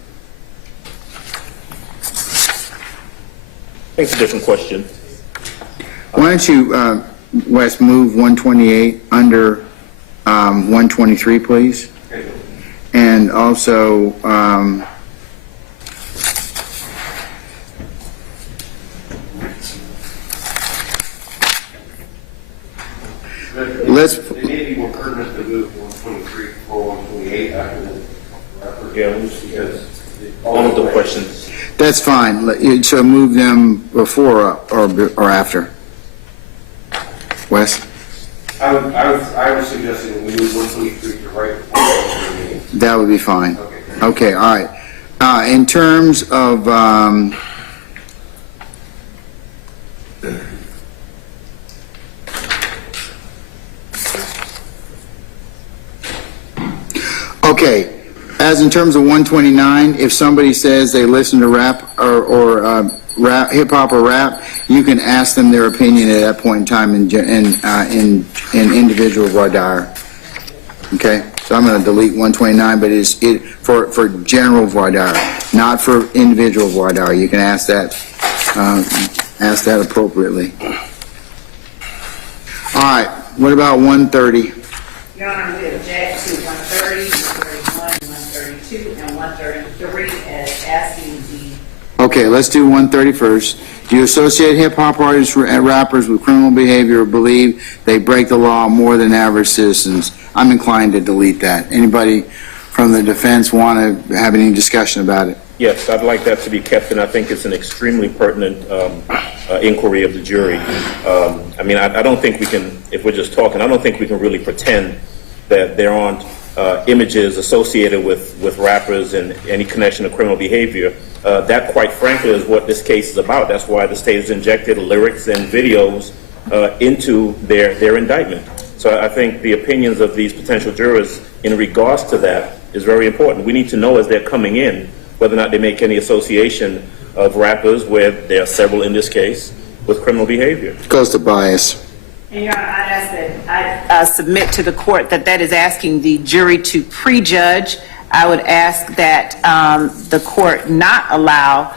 think it's a different question. why don't you, Wes, move 128 under 123, please? And also, let's... It may be more pertinent to move 123 or 128 after the... Yeah, because all of the questions... That's fine. So move them before or after. Wes? I was suggesting that we move 123 to right before 128. That would be fine. Okay, all right. In terms of... Okay, as in terms of 129, if somebody says they listen to rap or rap, hip-hop or rap, you can ask them their opinion at that point in time in individual voir dire. Okay, so I'm going to delete 129, but it's for general voir dire, not for individual voir dire. You can ask that appropriately. All right, what about 130? Your Honor, we object to 130, 131, 132, and 133 as asking the... Okay, let's do 130 first. Do you associate hip-hop artists and rappers with criminal behavior or believe they break the law more than average citizens? I'm inclined to delete that. Anybody from the defense want to have any discussion about it? Yes, I'd like that to be kept, and I think it's an extremely pertinent inquiry of the jury. I mean, I don't think we can, if we're just talking, I don't think we can really pretend that there aren't images associated with rappers and any connection to criminal behavior. That, quite frankly, is what this case is about. That's why the state has injected lyrics and videos into their indictment. So I think the opinions of these potential jurors in regards to that is very important. We need to know as they're coming in whether or not they make any association of rappers, where there are several in this case, with criminal behavior. Goes to bias. And Your Honor, I'd ask that I submit to the court that is asking the jury to prejudge. I would ask that the court not allow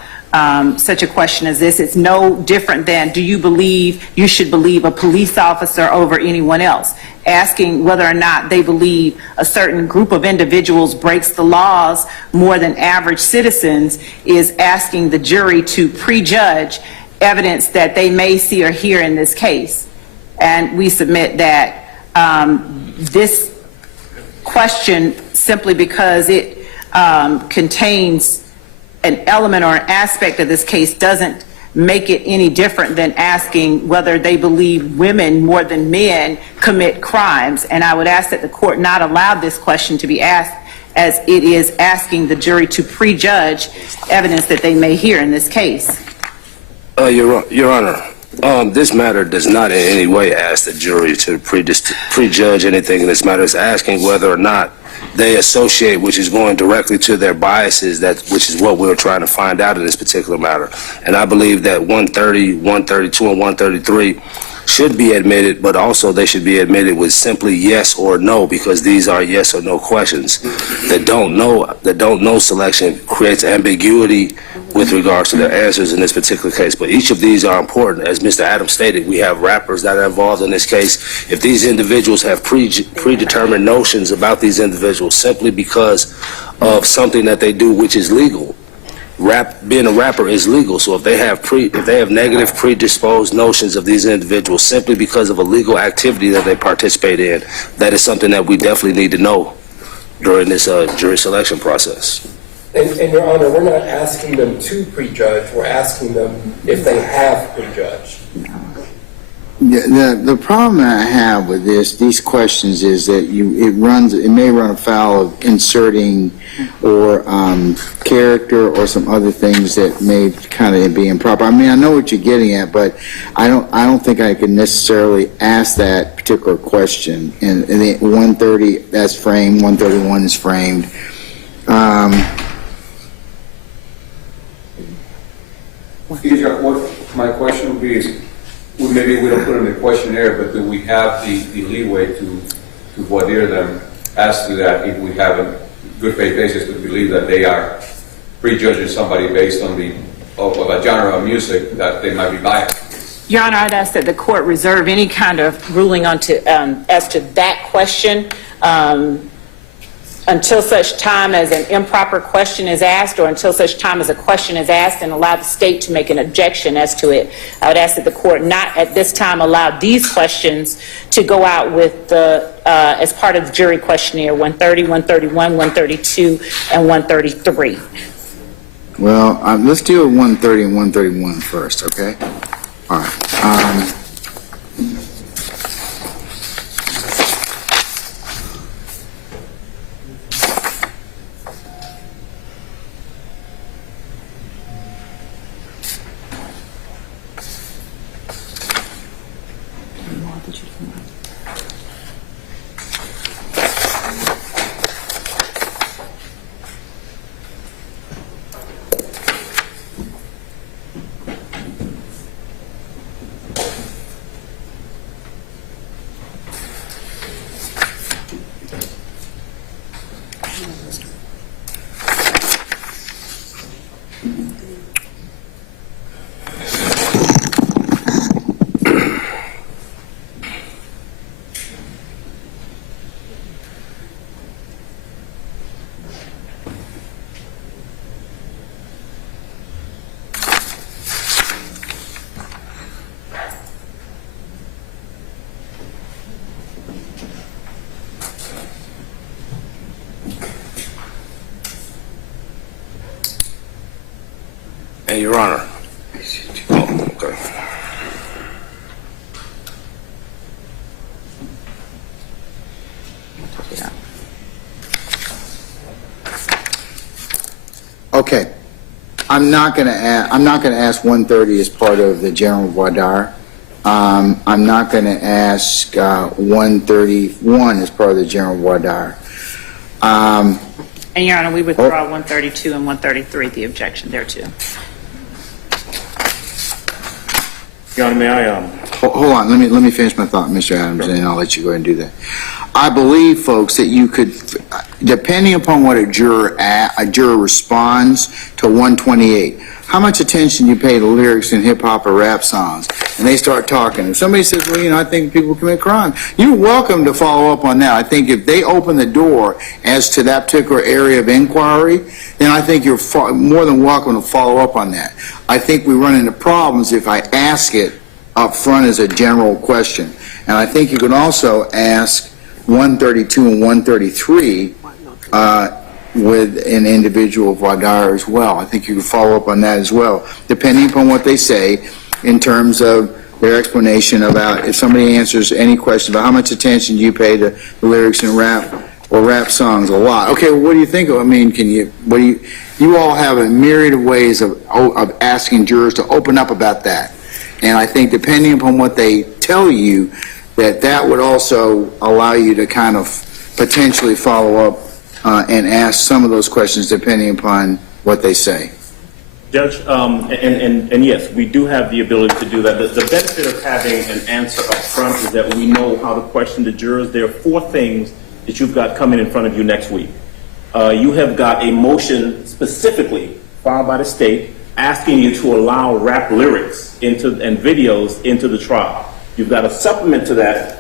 such a question as this. It's no different than, do you believe you should believe a police officer over anyone else? Asking whether or not they believe a certain group of individuals breaks the laws more than average citizens is asking the jury to prejudge evidence that they may see or hear in this case. And we submit that this question, simply because it contains an element or an aspect of this case, doesn't make it any different than asking whether they believe women more than men commit crimes. And I would ask that the court not allow this question to be asked, as it is asking the jury to prejudge evidence that they may hear in this case. Your Honor, This matter does not in any way ask the jury to prejudge anything in this matter. It's asking whether or not they associate, which is going directly to their biases, which is what we're trying to find out in this particular matter. And I believe that 130, 132, and 133 should be admitted, but also they should be admitted with simply yes or no, because these are yes or no questions. The don't know selection creates ambiguity with regards to their answers in this particular case. But each of these are important. As Mr. Adams stated, we have rappers that are involved in this case. If these individuals have predetermined notions about these individuals simply because of something that they do which is legal, being a rapper is legal. So if they have negative predisposed notions of these individuals simply because of a legal activity that they participate in, that is something that we definitely need to know during this jury selection process. And Your Honor, we're not asking them to prejudge, we're asking them if they have prejudged. The problem I have with these questions is that it may run afoul of inserting or character or some other things that may kind of be improper. I mean, I know what you're getting at, but I don't think I could necessarily ask that particular question. And the 130, that's framed. 131 is framed. What my question would be is, maybe we don't put in the questionnaire, but do we have the leeway to voir dire them as to that if we have a good faith basis to believe that they are prejudging somebody based on of a genre of music that they might be biased? Your Honor, I'd ask that the court reserve any kind of ruling as to that question until such time as an improper question is asked, or until such time as a question is asked, and allow the state to make an objection as to it. I would ask that the court not at this time allow these questions to go out with as part of the jury questionnaire, 130, 131, 132, and 133. Well, let's deal with 130 and 131 first, okay? All right. And Your Honor. Oh, okay. Okay. I'm not going to ask 130 as part of the general voir dire. I'm not going to ask 131 as part of the general voir dire. And Your Honor, we withdraw 132 and 133, the objection there too. Your Honor, may I? Hold on. Let me finish my thought, Mr. Adams, and then I'll let you go ahead and do that. I believe, folks, that you could, depending upon what a juror responds to 128, how much attention you pay to lyrics in hip-hop or rap songs, and they start talking. If somebody says, well, I think people commit crime, you're welcome to follow up on that. I think if they open the door as to that particular area of inquiry, then I think you're more than welcome to follow up on that. I think we run into problems if I ask it up front as a general question. And I think you can also ask 132 and 133 with an individual voir dire as well. I think you can follow up on that as well, depending upon what they say in terms of their explanation about if somebody answers any question about how much attention do you pay to the lyrics in rap or rap songs. A lot. Okay, well, what do you think of, you all have a myriad of ways of asking jurors to open up about that. And I think depending upon what they tell you, that would also allow you to kind of potentially follow up and ask some of those questions depending upon what they say. Judge, and yes, we do have the ability to do that. The benefit of having an answer up front is that we know how to question the jurors. There are 4 things that you've got coming in front of you next week. You have got a motion specifically filed by the state asking you to allow rap lyrics and videos into the trial. You've got a supplement to that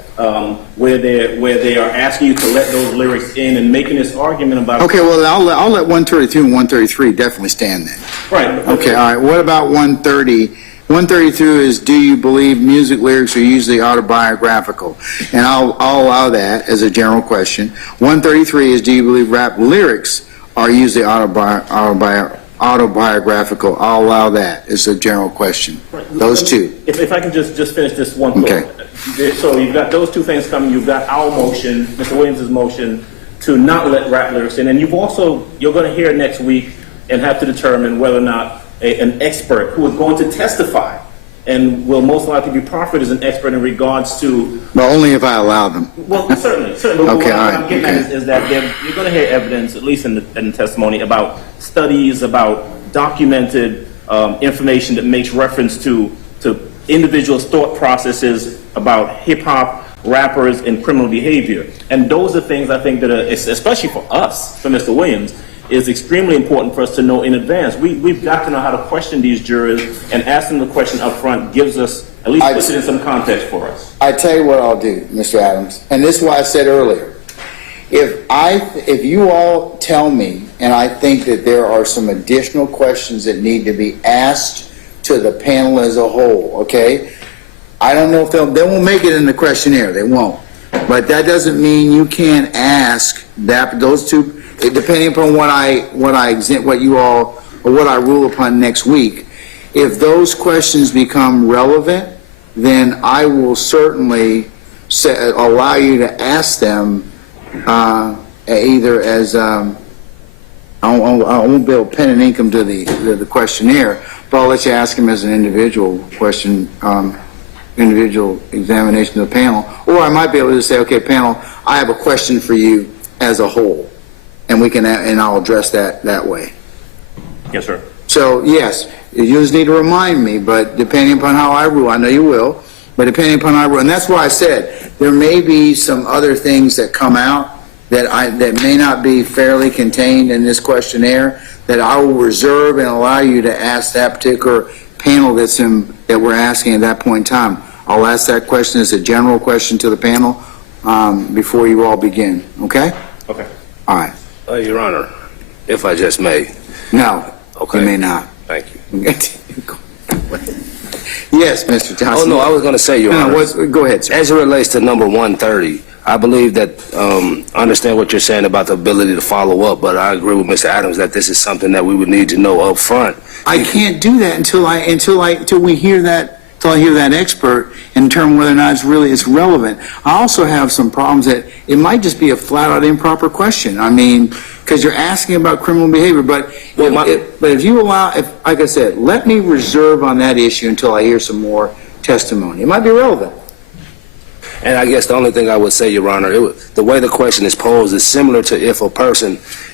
where they are asking you to let those lyrics in and making this argument about. Okay, well, I'll let 132 and 133 definitely stand then. Right. Okay, all right. What about 130? 132 is, do you believe music lyrics are usually autobiographical? And I'll allow that as a general question. 133 is, do you believe rap lyrics are usually autobiographical? I'll allow that as a general question. Those 2. If I can just finish this one thought. Okay. So you've got those 2 things coming. You've got our motion, Mr. Williams' motion, to not let rap lyrics in. And you're going to hear next week and have to determine whether or not an expert who is going to testify and will most likely be proffered as an expert in regards to. But only if I allow them. Well, certainly. But Okay, what all right, I'm getting at is that you're going to hear evidence, at least in the testimony, about studies, about documented information that makes reference to individuals' thought processes about hip-hop, rappers, and criminal behavior. And those are things I think that are, especially for us, for Mr. Williams, is extremely important for us to know in advance. We've got to know how to question these jurors, and asking the question up front gives us, at least puts it in some context for us. I tell you what I'll do, Mr. Adams, and this is why I said earlier. If you all tell me, and I think that there are some additional questions that need to be asked to the panel as a whole, okay? I don't know if they won't make it in the questionnaire, they won't. But that doesn't mean you can't ask those 2, depending upon what I rule upon next week. If those questions become relevant, then I will certainly allow you to ask them either as I won't be able to pen and ink them to the questionnaire, but I'll let you ask them as an individual question, individual examination of the panel, or I might be able to say, okay, panel, I have a question for you as a whole, and I'll address that way. Yes, sir. So yes, you just need to remind me, but depending upon how I rule, I know you will, but depending upon how I rule, and that's why I said there may be some other things that come out that may not be fairly contained in this questionnaire, that I will reserve and allow you to ask that particular panel that we're asking at that point in time. I'll ask that question as a general question to the panel before you all begin, okay? Okay. All right. Your Honor, if I just may. No, Okay. you may not. Thank you. Yes, Mr. Johnson. Oh, no, I was going to say, Your Honor. Go ahead, sir. As it relates to number 130, I believe that, I understand what you're saying about the ability to follow up, but I agree with Mr. Adams that this is something that we would need to know up front. I can't do that until we hear that, until I hear that expert and determine whether or not it's relevant. I also have some problems that it might just be a flat-out improper question. I mean, because you're asking about criminal behavior, but if you allow, like I said, let me reserve on that issue until I hear some more testimony. It might be relevant. And I guess the only thing I would say, Your Honor, the way the question is posed is similar to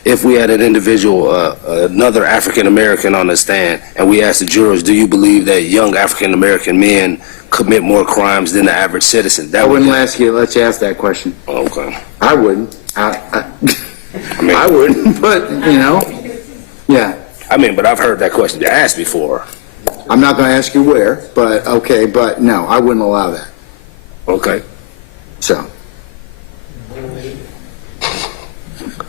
if we had an individual, another African-American on the stand, and we asked the jurors, do you believe that young African-American men commit more crimes than the average citizen? I wouldn't let you ask that question. Okay. I wouldn't. I wouldn't, but, yeah. I mean, but I've heard that question asked before. I'm not going to ask you where, but, okay, but no, I wouldn't allow that. Okay. So.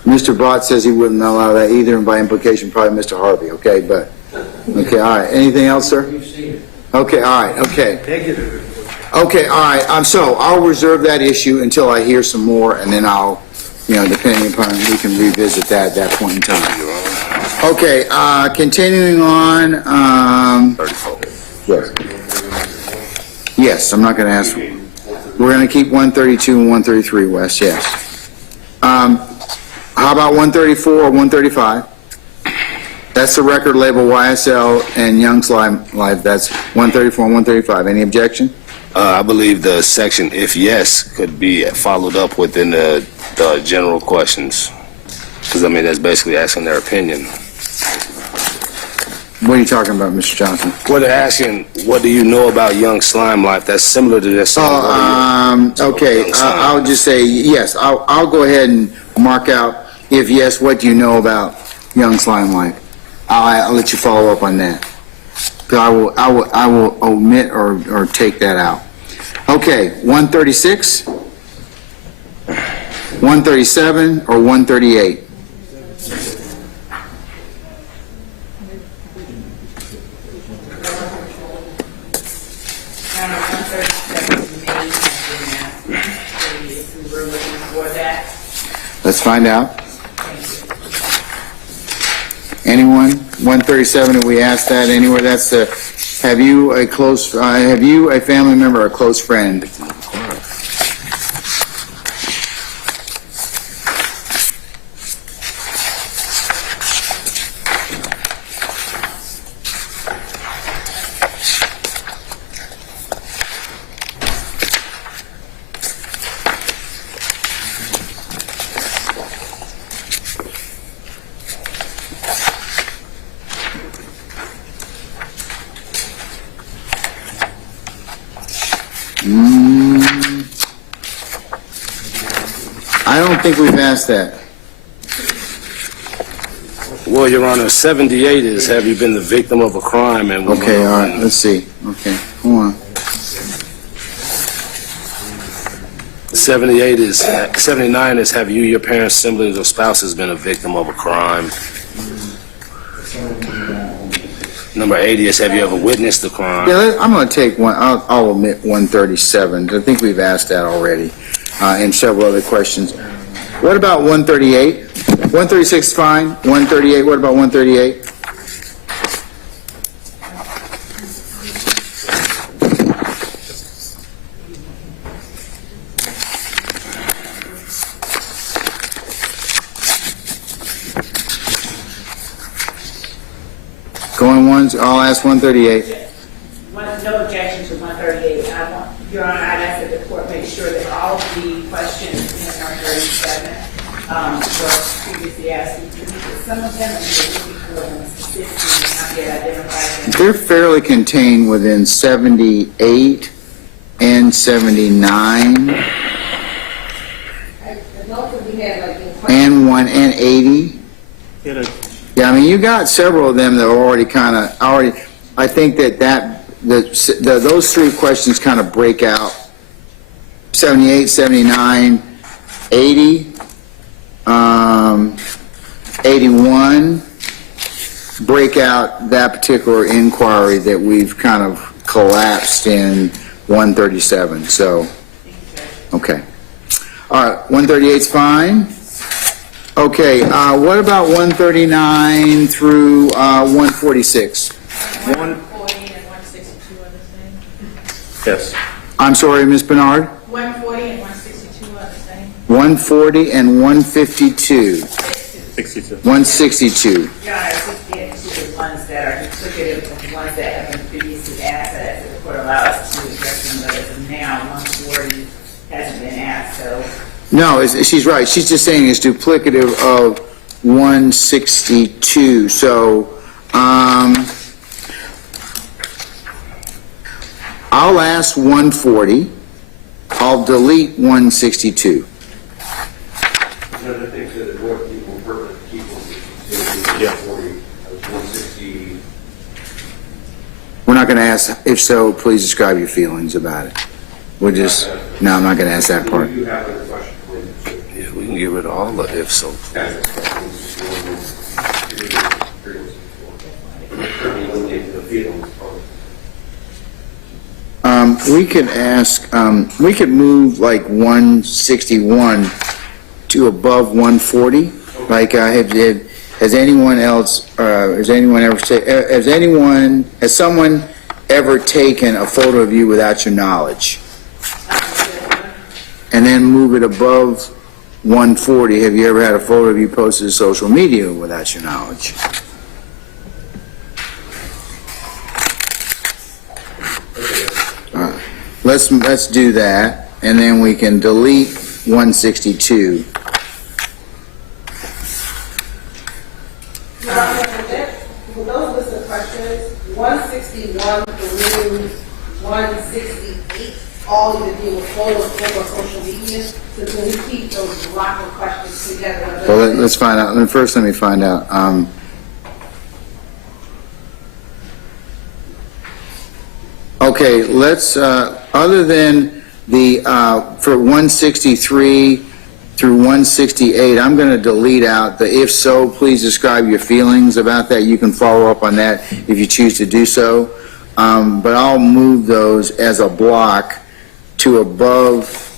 Mr. Bott says he wouldn't allow that either, and by implication, probably Mr. Harvey, okay, but, okay, all right. Anything else, sir? Okay, all right, okay. Okay, all right, so I'll reserve that issue until I hear some more, and then I'll, depending upon, we can revisit that at that point in time. Okay, continuing on, 34. Yes, I'm not going to ask. We're going to keep 132 and 133, Wes, yes. How about 134 or 135? That's the record label YSL and Young Slime Life. That's 134 and 135. Any objection? I believe the section, if yes, could be followed up within the general questions. Because, I mean, that's basically asking their opinion. What are you talking about, Mr. Johnson? Well, they're asking, what do you know about Young Slime Life? That's similar to this. Okay, I'll just say yes. I'll go ahead and mark out, if yes, what do you know about Young Slime Life? I'll let you follow up on that. I will omit or take that out. Okay, 136, 137, or 138? Let's find out. Anyone? 137, have we asked that anywhere? That's the, have you a family member or a close friend? I don't think we've asked that. Well, Your Honor, 78 is, have you been the victim of a crime? And Okay, all right, let's see. Okay, hold on. 78 is, 79 is, have you, your parents, siblings, or spouses been a victim of a crime? Number 80 is, have you ever witnessed a crime? Yeah, I'm going to take one. I'll omit 137. I think we've asked that already, and several other questions. What about 138? 136 is fine. 138. What about 138? Going once. I'll ask 138. No objection to 138. Your Honor, I'd ask that the court make sure that all of the questions in 137 were previously asked. Some of them are looking for them specifically not yet identified. They're fairly contained within 78 and 79 and 1 and 80. Yeah, I mean, you got several of them that are already I think those three questions kind of break out 78, 79, 80, 81, break out that particular inquiry that we've kind of collapsed in 137. So, okay. All right, 138's fine. Okay, what about 139 through 146? 140 and 162 are the same? Yes. I'm sorry, Ms. Bernard? 140 and 162 are the same? 140 and 152. 62. 162. Your Honor, it's just getting to the ones that are duplicative of the ones that have been previously asked, that the court allows us to address them, but as of now, 140 hasn't been asked, so. No, she's right. She's just saying it's duplicative of 162. So, I'll ask 140. I'll delete 162. Another thing that the board people prefer to keep on 160. We're not going to ask, if so, please describe your feelings about it. We'll just, no, I'm not going to ask that part. You have a question for me? Yeah, we can get rid of all of if so. We could ask, we could move like 161 to above 140. Like, has anyone else, has someone ever taken a photo of you without your knowledge? And then move it above 140. Have you ever had a photo of you posted to social media without your knowledge? let's do that, and then we can delete 162. For those list of questions, 161 through 168, all of the deal with photos over social media. So can we keep those block of questions together? Well, let's find out. First, let me find out. Okay, let's, other than the, for 163 through 168, I'm going to delete out the if so, please describe your feelings about that. You can follow up on that if you choose to do so. But I'll move those as a block to above,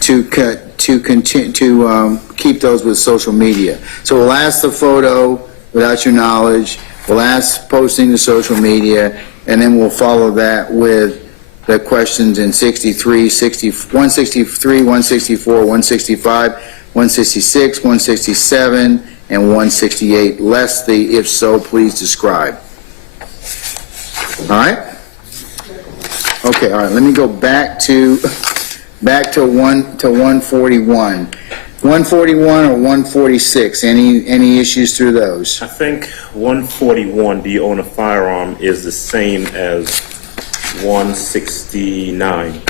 to continue, to keep those with social media. So we'll ask the photo without your knowledge, we'll ask posting to social media, and then we'll follow that with the questions in 63, 163, 164, 165, 166, 167, and 168, less the if so, please describe. All right? Okay, all right, let me go back to 141. 141 or 146, any issues through those? I think 141, do you own a firearm, is the same as 169.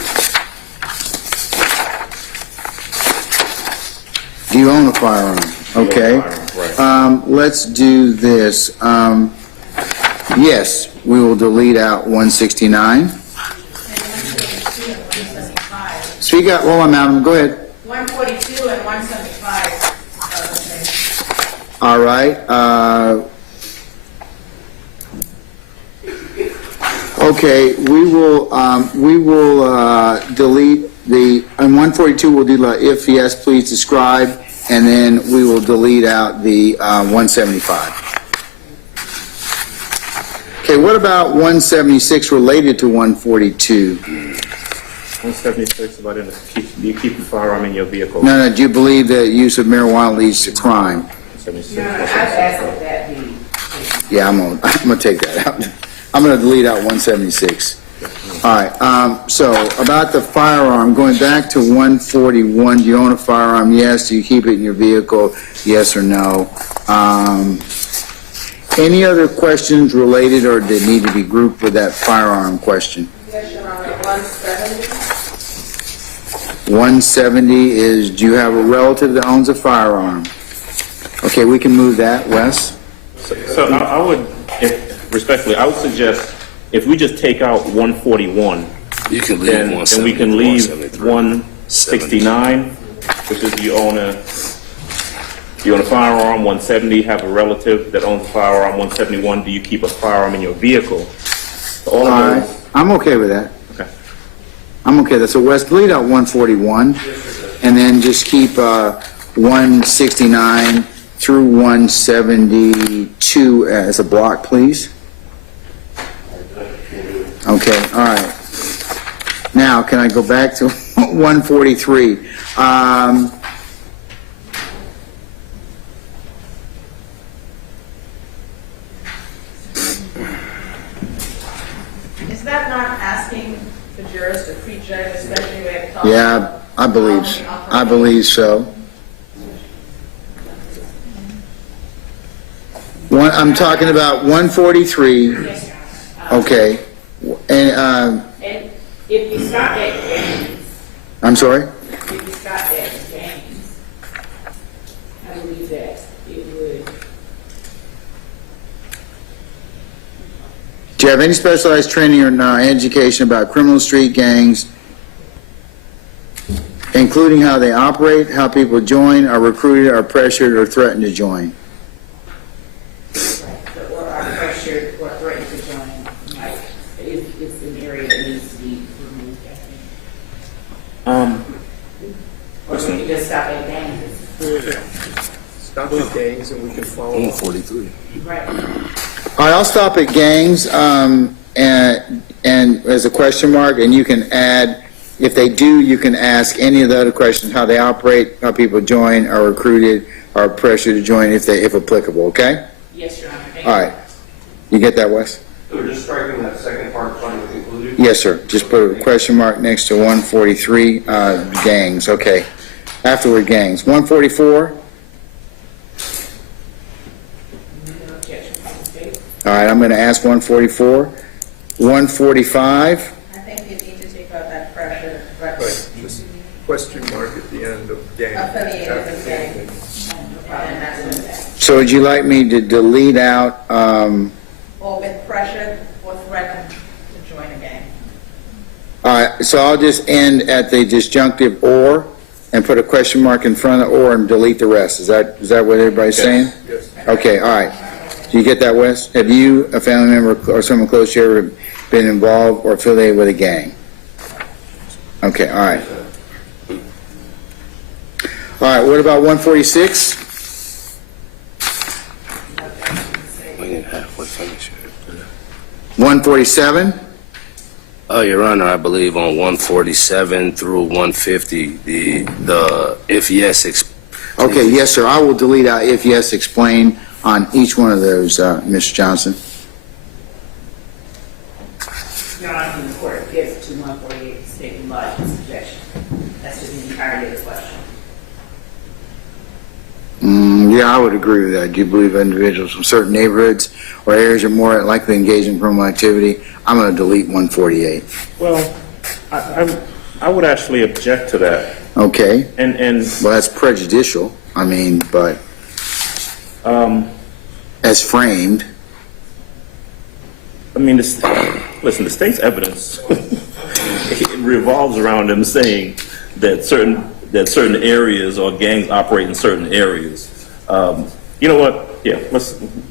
Do you own a firearm? Okay. Let's do this. Yes, we will delete out 169. Speak up, hold on, madam, go ahead. 142 and 175 are the same. All right. Okay, we will delete the, on 142, we'll do if yes, please describe, and then we will delete out the 175. Okay, what about 176 related to 142? 176, about do you keep a firearm in your vehicle? No, do you believe that use of marijuana leads to crime? 76. Yeah, I'm gonna take that out. I'm gonna delete out 176. All right, so about the firearm, going back to 141, do you own a firearm? Yes. Do you keep it in your vehicle? Yes or no? Any other questions related or that need to be grouped with that firearm question? Yes, Your Honor, 170. 170 is, do you have a relative that owns a firearm? Okay, we can move that. Wes? So I would, respectfully, I would suggest if we just take out 141, You can leave then we can leave 169, which is you own a firearm. 170, have a relative that owns a firearm. 171, do you keep a firearm in your vehicle? All of those. I'm okay with that. Okay. I'm okay with that. So Wes, delete out 141, and then just keep 169 through 172 as a block, please. Okay, all right. Now, can I go back to 143? Is that not asking the jurors to prejudge, especially when it comes Yeah, I believe so. I'm talking about 143. Okay. And And if you stop at games, I'm sorry? if you stop at games, I believe that it would. Do you have any specialized training or education about criminal street gangs, including how they operate, how people join, are recruited, are pressured, or threatened to join? Or are pressured or threatened to join, like, it's an area that needs to be removed, I think. Or we can just stop at games. Stop the gangs and we can follow up. 143. Right. All right, I'll stop at gangs, and as a question mark, and you can add, if they do, you can ask any of the other questions, how they operate, how people join, are recruited, are pressured to join, if applicable, okay? Yes, Your Honor. Thank All you. right. You get that, Wes? So we're just striking that second part, finding with included? Yes, sir. Just put a question mark next to 143, gangs, okay. Afterward, gangs. 144? All right, I'm going to ask 144. 145? I think you need to take out that pressure. Right, just question mark at the end of gang. Affiliated with gang. And that's what it says. So would you like me to delete out, Or with pressure or threaten to join a gang. all right, so I'll just end at the disjunctive or and put a question mark in front of or and delete the rest. Is that what everybody's saying? Yes. Okay, all right. Do you get that, Wes? Have you, a family member, or someone close to you ever been involved or affiliated with a gang? Okay, all right. All right, what about 146? We didn't halfway finish. 147? Oh, Your Honor, I believe on 147 through 150, the if yes. Okay, yes, sir. I will delete out if yes, explain on each one of those, Mr. Johnson. Your Honor, the court gives to 148 stating lodging objection. That's just the entirety of the question. Yeah, I would agree with that. Do you believe individuals from certain neighborhoods or areas are more likely to engage in criminal activity? I'm going to delete 148. Well, I would actually object to that. Okay. And Well, that's prejudicial. I mean, but as framed. I mean, listen, the state's evidence it revolves around them saying that certain areas or gangs operate in certain areas. You know what? Yeah,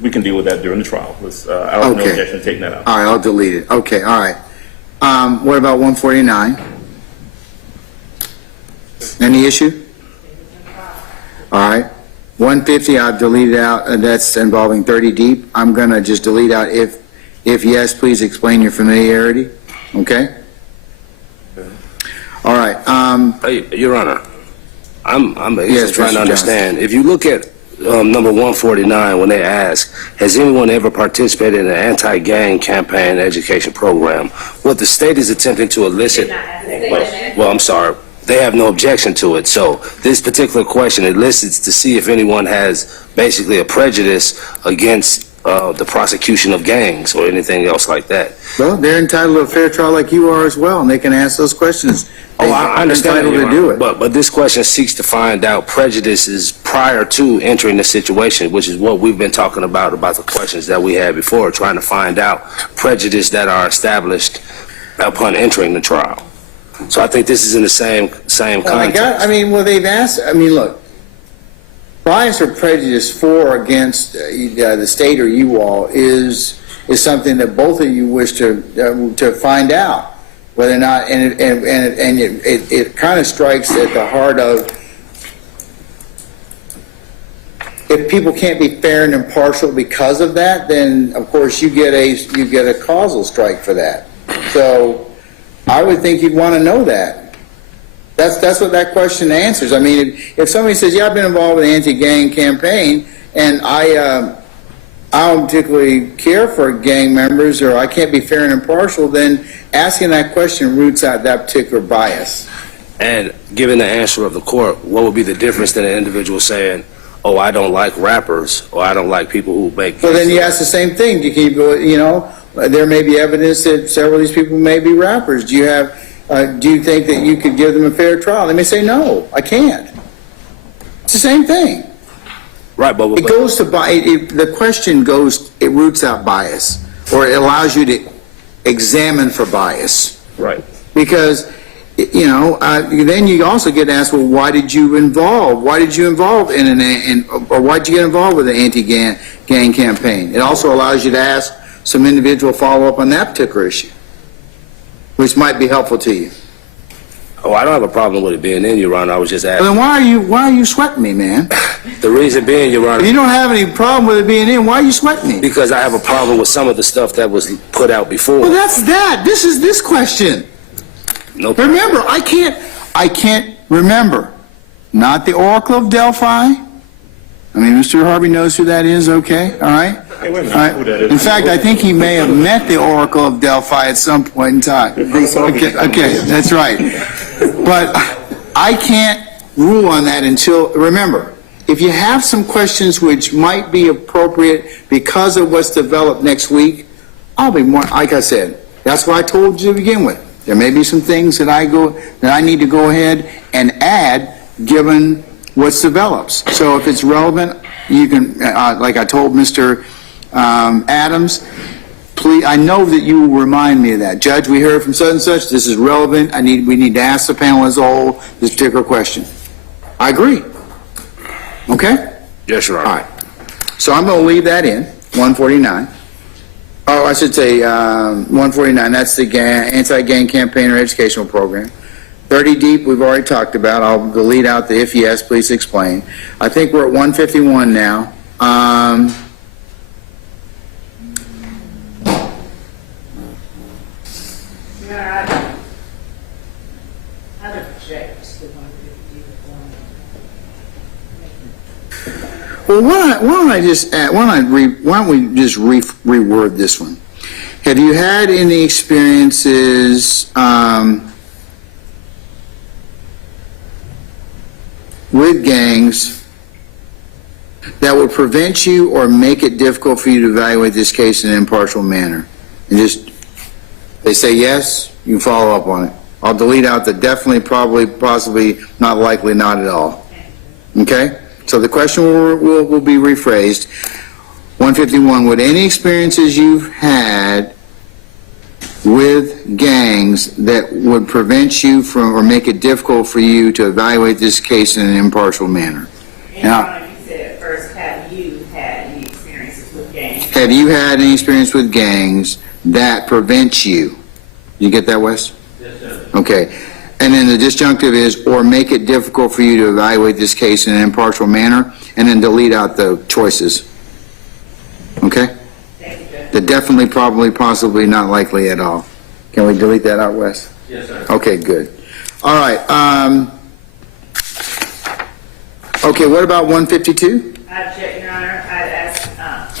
we can deal with that during the trial. I don't have no objection to taking that out. All right, I'll delete it. Okay, all right. What about 149? Any issue? All right. 150, I've deleted out, and that's involving 30 deep. I'm going to just delete out if yes, please explain your familiarity. Okay? All right. Hey, Your Honor, I'm Yes, trying Mr. to understand. If you look at number 149, when they ask, has anyone ever participated in an anti-gang campaign education program? What the state is attempting to elicit, well, I'm sorry, they have no objection to it. So this particular question elicits to see if anyone has basically a prejudice against the prosecution of gangs or anything else like that. Well, they're entitled to a fair trial like you are as well, and they can ask those questions. Oh, I understand, entitled to do it. But this question seeks to find out prejudices prior to entering the situation, which is what we've been talking about the questions that we had before, trying to find out prejudice that are established upon entering the trial. So I think this is in the same context. They've asked, look, bias or prejudice for or against the state or you all is something that both of you wish to find out. Whether or not, and it kind of strikes at the heart of, if people can't be fair and impartial because of that, then of course you get a causal strike for that. So I would think you'd want to know that. That's what that question answers. I mean, if somebody says, yeah, I've been involved with an anti-gang campaign, and I don't particularly care for gang members, or I can't be fair and impartial, then asking that question roots out that particular bias. And given the answer of the court, what would be the difference than an individual saying, oh, I don't like rappers, or I don't like people who make... Well, then you ask the same thing. There may be evidence that several of these people may be rappers. Do you think that you could give them a fair trial? They may say, no, I can't. It's the same thing. Right, but it goes to the question goes. It roots out bias, or it allows you to examine for bias. Right. Because then you also get asked, well, why did you involve or why did you get involved with an anti-gang campaign? It also allows you to ask some individual follow-up on that particular issue, which might be helpful to you. Oh, I don't have a problem with it being in, Your Honor. I was just asking. Well, then why are you sweating me, man? The reason being, Your Honor... If you don't have any problem with it being in, why are you sweating me? Because I have a problem with some of the stuff that was put out before. Well, that's that. This is this question. No problem. Remember, I can't remember. Not the Oracle of Delphi. I mean, Mr. Harvey knows who that is, okay? All right? Hey, wait a minute. All right. Who that is? In fact, I think he may have met the Oracle of Delphi at some point in time. Okay, that's right. But I can't rule on that until, remember, if you have some questions which might be appropriate because of what's developed next week, I'll be more, like I said, that's what I told you to begin with. There may be some things that I need to go ahead and add given what's developed. So if it's relevant, you can, like I told Mr. Adams, please, I know that you will remind me of that. Judge, we heard from such and such, this is relevant, we need to ask the panel as a whole this particular question. I agree. Okay? Yes, Your Honor. All right. So I'm going to leave that in, 149. Oh, I should say 149, that's the anti-gang campaign or educational program. 30 deep, we've already talked about. I'll delete out the if yes, please explain. I think we're at 151 now. I'd object to the 150 form. Well, why don't I just add, why don't we just reword this one? Have you had any experiences with gangs that would prevent you or make it difficult for you to evaluate this case in an impartial manner? And just, they say yes, you can follow up on it. I'll delete out the definitely, probably, possibly, not likely, not at all. Okay? So the question will be rephrased. 151, would any experiences you've had with gangs that would prevent you from or make it difficult for you to evaluate this case in an impartial manner? Now, You said at first, have you had any experiences with gangs? have you had any experience with gangs that prevent you? You get that, Wes? Yes, sir. Okay. And then the disjunctive is, or make it difficult for you to evaluate this case in an impartial manner, and then delete out the choices. Okay? The definitely, probably, possibly, not likely at all. Can we delete that out, Wes? Yes, sir. Okay, good. All right. Okay, what about 152? I object, Your Honor. I'd ask,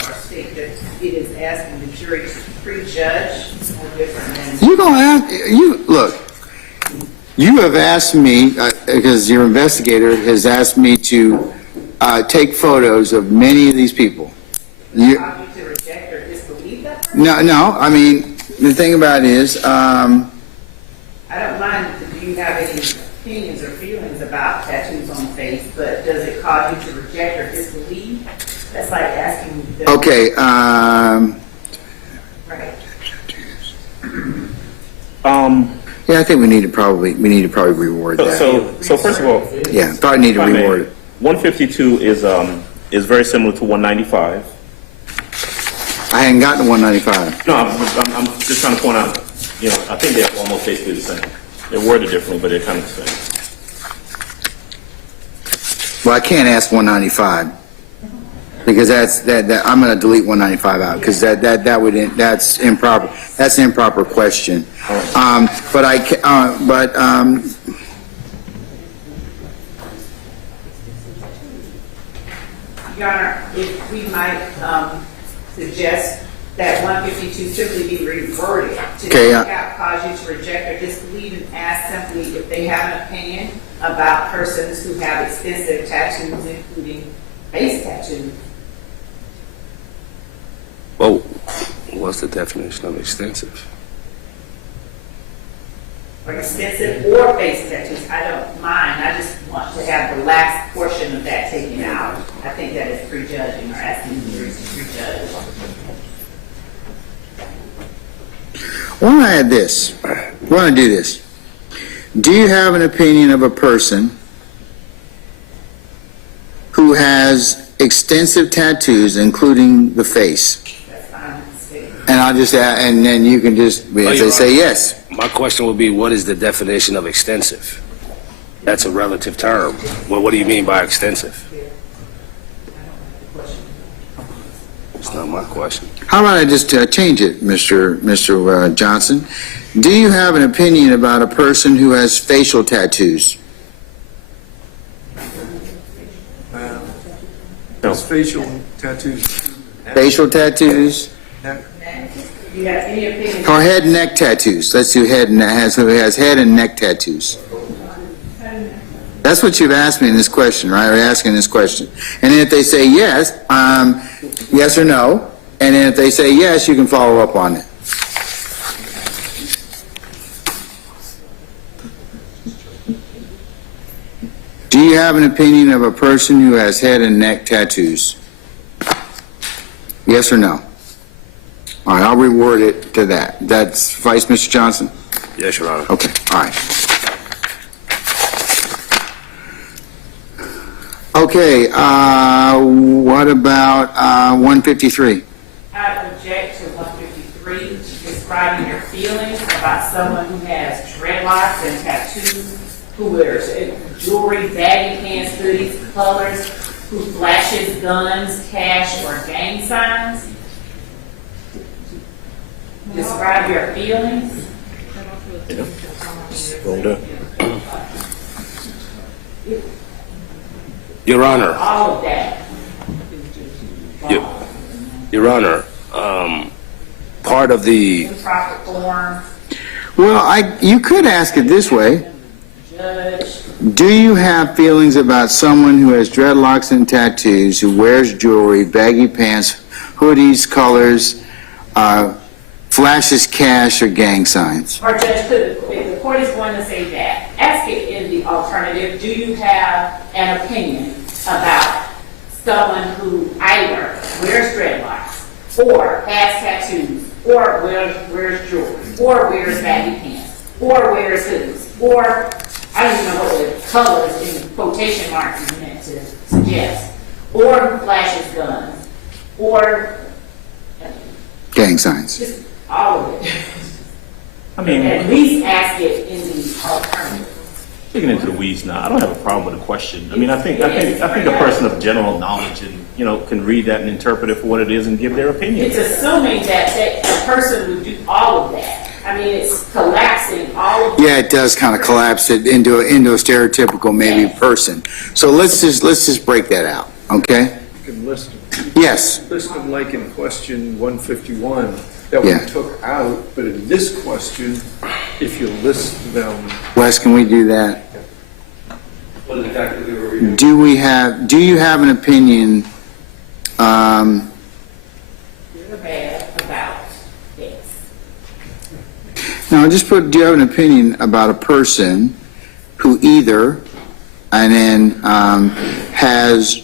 or state that it is asking the jury to prejudge or different than... You gonna ask, look, you have asked me, because your investigator has asked me to take photos of many of these people. You to reject or disbelieve that? No, I mean, the thing about it is, I don't mind if you have any opinions or feelings about tattoos on the face, but does it cause you to reject or disbelieve? That's like asking... okay, Right. yeah, I think we need to probably reword that. So first of all, Yeah, probably need to if I may, reword it. 152 is very similar to 195. I hadn't gotten to 195. No, I'm just trying to point out, I think they're almost basically the same. They're worded differently, but they're kind of the same. Well, I can't ask 195 because that I'm going to delete 195 out because that's improper. That's an improper question. But Your Honor, if we might suggest that 152 simply be reverted to Okay, cause you to reject or disbelieve and ask simply if they have an opinion about persons who have extensive tattoos, including face tattoos. Well, what's the definition of extensive? Or extensive or face tattoos, I don't mind. I just want to have the last portion of that taken out. I think that is prejudging or asking the jury to prejudge. why don't I add this? Why don't I do this? Do you have an opinion of a person who has extensive tattoos, including the face? That's fine. And I'll just add, and then you can just, if they say yes. My question would be, what is the definition of extensive? That's a relative term. Well, what do you mean by extensive? It's not my question. How about I just change it, Mr. Johnson? Do you have an opinion about a person who has facial tattoos? Those facial tattoos. Facial tattoos? Do you have any opinion? Or head and neck tattoos? Let's do head and, who has head and neck tattoos? That's what you've asked me in this question, right? We're asking this question. And then if they say yes, yes or no, and then if they say yes, you can follow up on it. Do you have an opinion of a person who has head and neck tattoos? Yes or no? All right, I'll reword it to that. That's Vice Mr. Johnson? Yes, Your Honor. Okay, all right. Okay, what about 153? I object to 153, describing your feelings about someone who has dreadlocks and tattoos, who wears jewelry, baggy pants, hoodies, colors, who flashes guns, cash, or gang signs. Describe your feelings. Your Honor. All of that. Your Honor, part of the Improper form. Well, you could ask it this way. Judge. Do you have feelings about someone who has dreadlocks and tattoos, who wears jewelry, baggy pants, hoodies, colors, flashes cash, or gang signs? Or Judge, if the court is going to say that, ask it in the alternative. Do you have an opinion about someone who either wears dreadlocks, or has tattoos, or wears jewelry, or wears baggy pants, or wears hoodies, or I don't even know what the colors in quotation marks is meant to suggest, or who flashes guns, or Gang signs. just all of it. I mean, At least ask it in the alternative. digging into the weeds now, I don't have a problem with the question. I mean, I think a person of general knowledge and, can read that and interpret it for what it is and give their opinion. It's assuming that a person would do all of that. I mean, it's collapsing all of Yeah, it does kind of collapse it into a stereotypical maybe person. So let's just break that out, okay? You can list them. Yes. List them like in question 151 that we Yeah. took out, but in this question, if you list them. Wes, can we do that? What is exactly we were reading? Do you have an opinion, about this. no, just put, do you have an opinion about a person who either, and then, has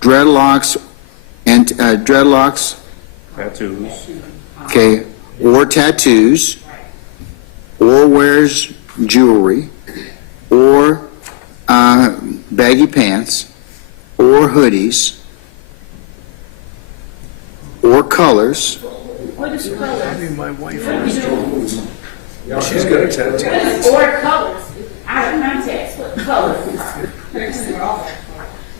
dreadlocks and, Tattoos. okay, or tattoos, or wears jewelry, or baggy pants, or hoodies, or colors. What is colors? I mean, my wife has jewelry. She's got a tattoo. What is or colors? Out of context, what colors?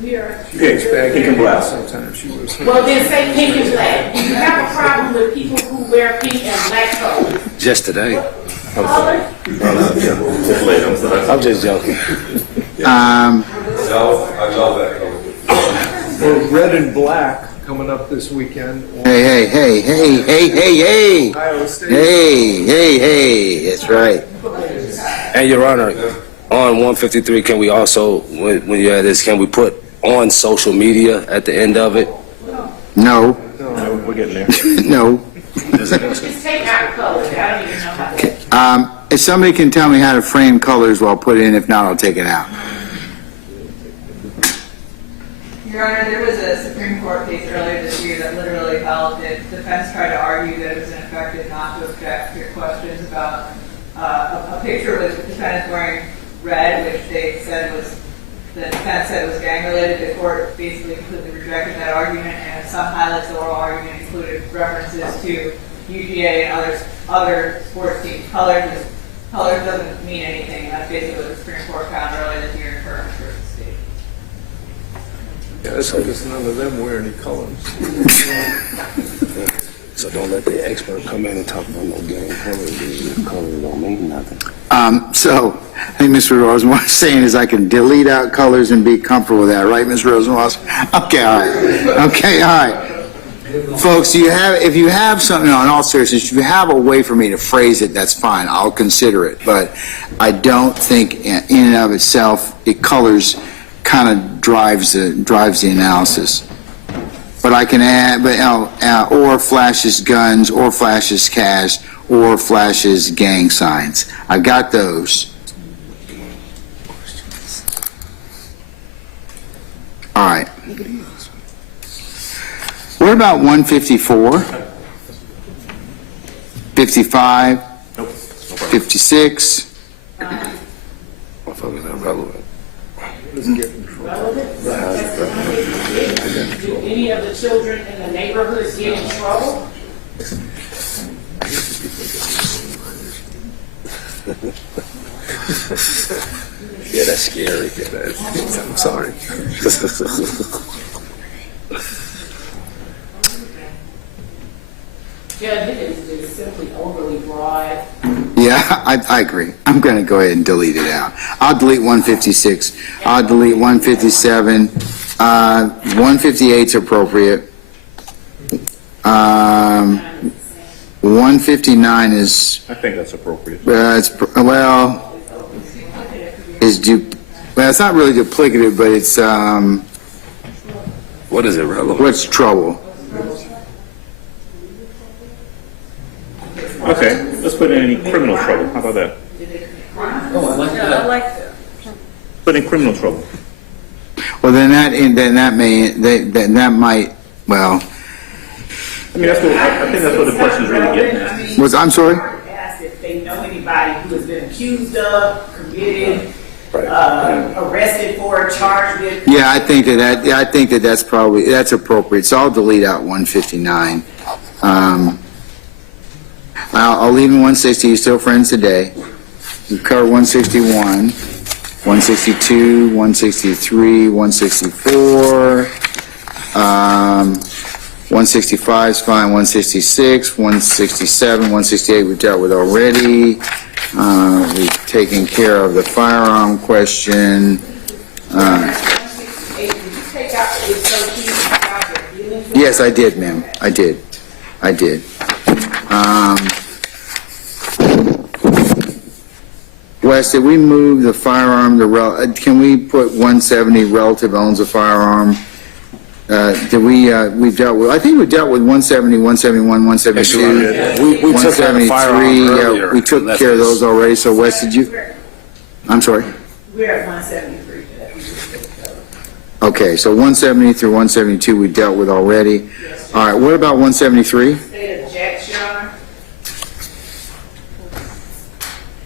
Pink and black sometimes. She wears. Well, then say pink and black. Do you have a problem with people who wear pink and black colors? just today. Colors? I'm just joking. No, I love that color. Or red and black coming up this weekend. Hey, Ohio State. hey, that's right. And Your Honor, on 153, can we also, when you add this, can we put on social media at the end of it? No, No, we're getting there. no. Just take out colors. I don't even know how to. If somebody can tell me how to frame colors, well, I'll put it in. If not, I'll take it out. Your Honor, there was a Supreme Court case earlier this year that literally held that defense tried to argue that it was ineffective not to object to your questions about a picture with the defendant wearing red, which they said was, the defense said was gang related. The court basically completely rejected that argument, and some highlights of the oral argument included references to UGA and other sports teams. Colors doesn't mean anything, and that's basically what the Supreme Court found earlier this year in Burns versus State. Yeah, that's because none of them wear any colors. So don't let the expert come in and talk about no game colors. Colors don't mean nothing. So, I think Mr. Rosenwald is saying is I can delete out colors and be comfortable with that, right, Ms. Rosenwald? Okay, all right. Okay, all right. Folks, if you have something, no, in all seriousness, if you have a way for me to phrase it, that's fine, I'll consider it, but I don't think in and of itself, it colors, kind of drives the analysis. But I can add, or flashes guns, or flashes cash, or flashes gang signs. I got those. All right. What about 154? 55? 56? Motherfuckers not relevant. Do any of the children in the neighborhood get in trouble? Yeah, that's scary. I'm sorry. Judge, it is just simply overly broad. Yeah, I agree. I'm going to go ahead and delete it out. I'll delete 156. I'll delete 157. 158's appropriate. 159 is, I think that's appropriate. it's not really duplicative, but it's, What is irrelevant? what's trouble? Okay, let's put in any criminal trouble. How about that? Oh, I like I that. like that. Put in criminal trouble. Well, then that might, well, I mean, I think that's what the question's really getting at. I'm sorry? Asked if they know anybody who has been accused of, convicted, arrested for, charged with. Yeah, I think that's appropriate. So I'll delete out 159. I'll leave in 160. You're still friends today. We cover 161, 162, 163, 164. 165 is fine. 166, 167, 168 we've dealt with already. We've taken care of the firearm question. Yes, I did, ma'am. I did. Wes, did we move the firearm, can we put 170 relative owns a firearm? We've dealt with, I think we dealt with 170, 171, 172. We took care of the firearm 173, earlier. we took care of those already, so Wes, did you? I'm sorry? We're at 173 today. Okay, so 170 through 172 we dealt with already. All right, what about 173? State objects, Your Honor.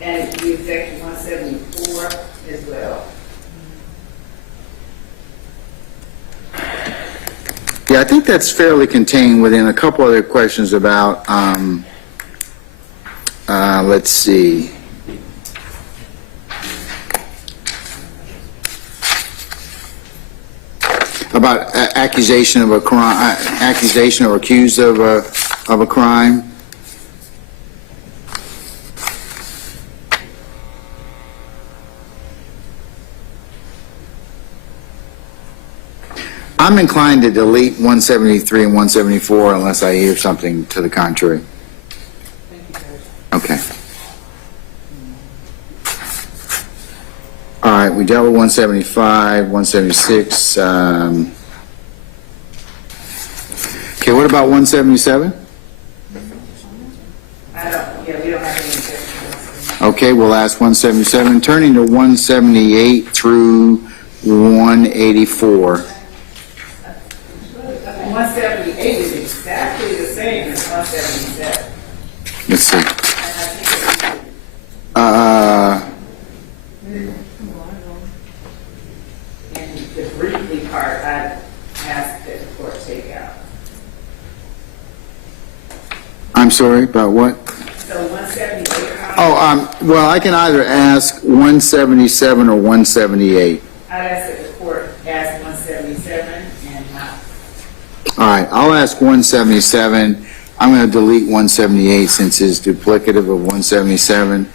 And we object to 174 as well. Yeah, I think that's fairly contained within a couple other questions about, let's see. About accusation of a crime, accusation or accused of a crime. I'm inclined to delete 173 and 174 unless I hear something to the contrary. Okay. All right, we dealt with 175, 176. Okay, what about 177? We don't have any objections. Okay, we'll ask 177. Turning to 178 through 184. 178 is exactly the same as 177. Let's see. And the briefly part, I asked that the court take out. I'm sorry, about what? So 178. Well, I can either ask 177 or 178. I'd ask that the court ask 177 and not. All right, I'll ask 177. I'm going to delete 178 since it's duplicative of 177.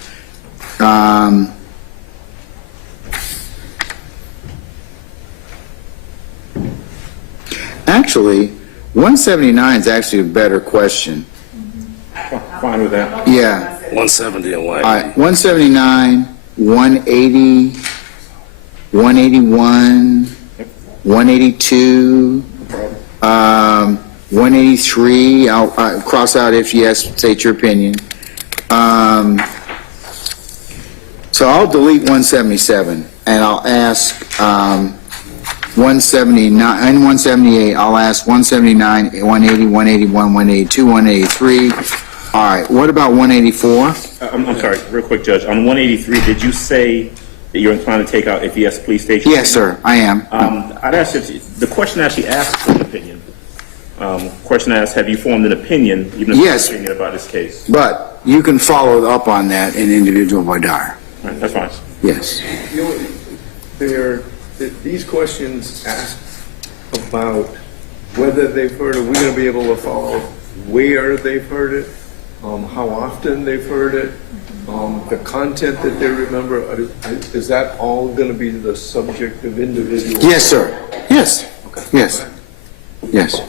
Actually, 179 is actually a better question. Fine with that. Yeah. 170 and All 180. right, 179, 180, 181, 182, 183, I'll cross out if yes, state your opinion. So I'll delete 177, and I'll ask 179 and 178. I'll ask 179, 180, 181, 182, 183. All right, what about 184? I'm sorry, real quick, Judge. On 183, did you say that you're inclined to take out if yes, please state your Yes, sir, I am. I'd ask if the question actually asks for an opinion. Question asks, have you formed an opinion, even if Yes. it's an opinion about this case? But you can follow up on that in individual voir dire. Right, that's fine. Yes. These questions ask about whether they've heard it. We're going to be able to follow where they've heard it, how often they've heard it, the content that they remember. Is that all going to be the subject of individual? Yes, sir. Yes. Yes. Yes.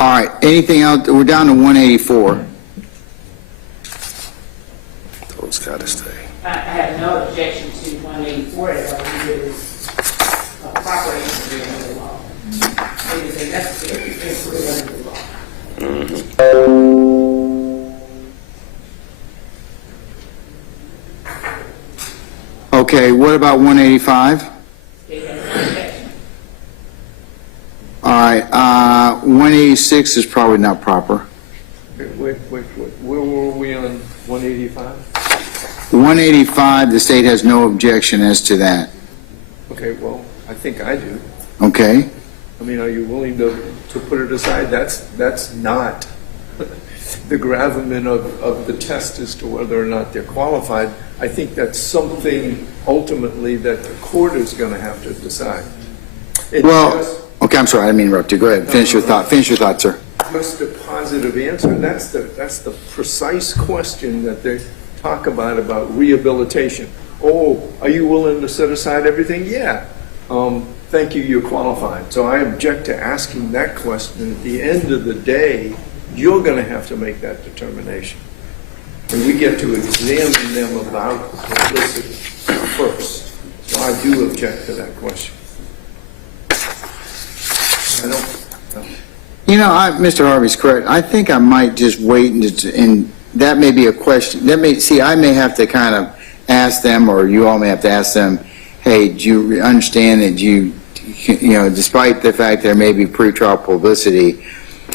All right, anything else? We're down to 184. Those gotta stay. I have no objection to 184 as long as it is a proper entry into the law. It is a necessary entry into the law. Okay, what about 185? All right, 186 is probably not proper. Wait. Where were we on 185? 185, the state has no objection as to that. Okay, well, I think I do. Okay? I mean, are you willing to put it aside? That's not the gravamen of the test as to whether or not they're qualified. I think that's something ultimately that the court is going to have to decide. Okay, I'm sorry, I didn't mean to interrupt you. Go ahead, finish your thought. Finish your thought, sir. Just a positive answer. That's the precise question that they talk about rehabilitation. Oh, are you willing to set aside everything? Yeah. Thank you, you're qualified. So I object to asking that question. At the end of the day, you're going to have to make that determination. And we get to examine them about publicity first. So I do object to that question. Mr. Harvey's correct. I think I might just wait and that may be a question. I may have to kind of ask them, or you all may have to ask them, hey, do you understand that despite the fact there may be pretrial publicity,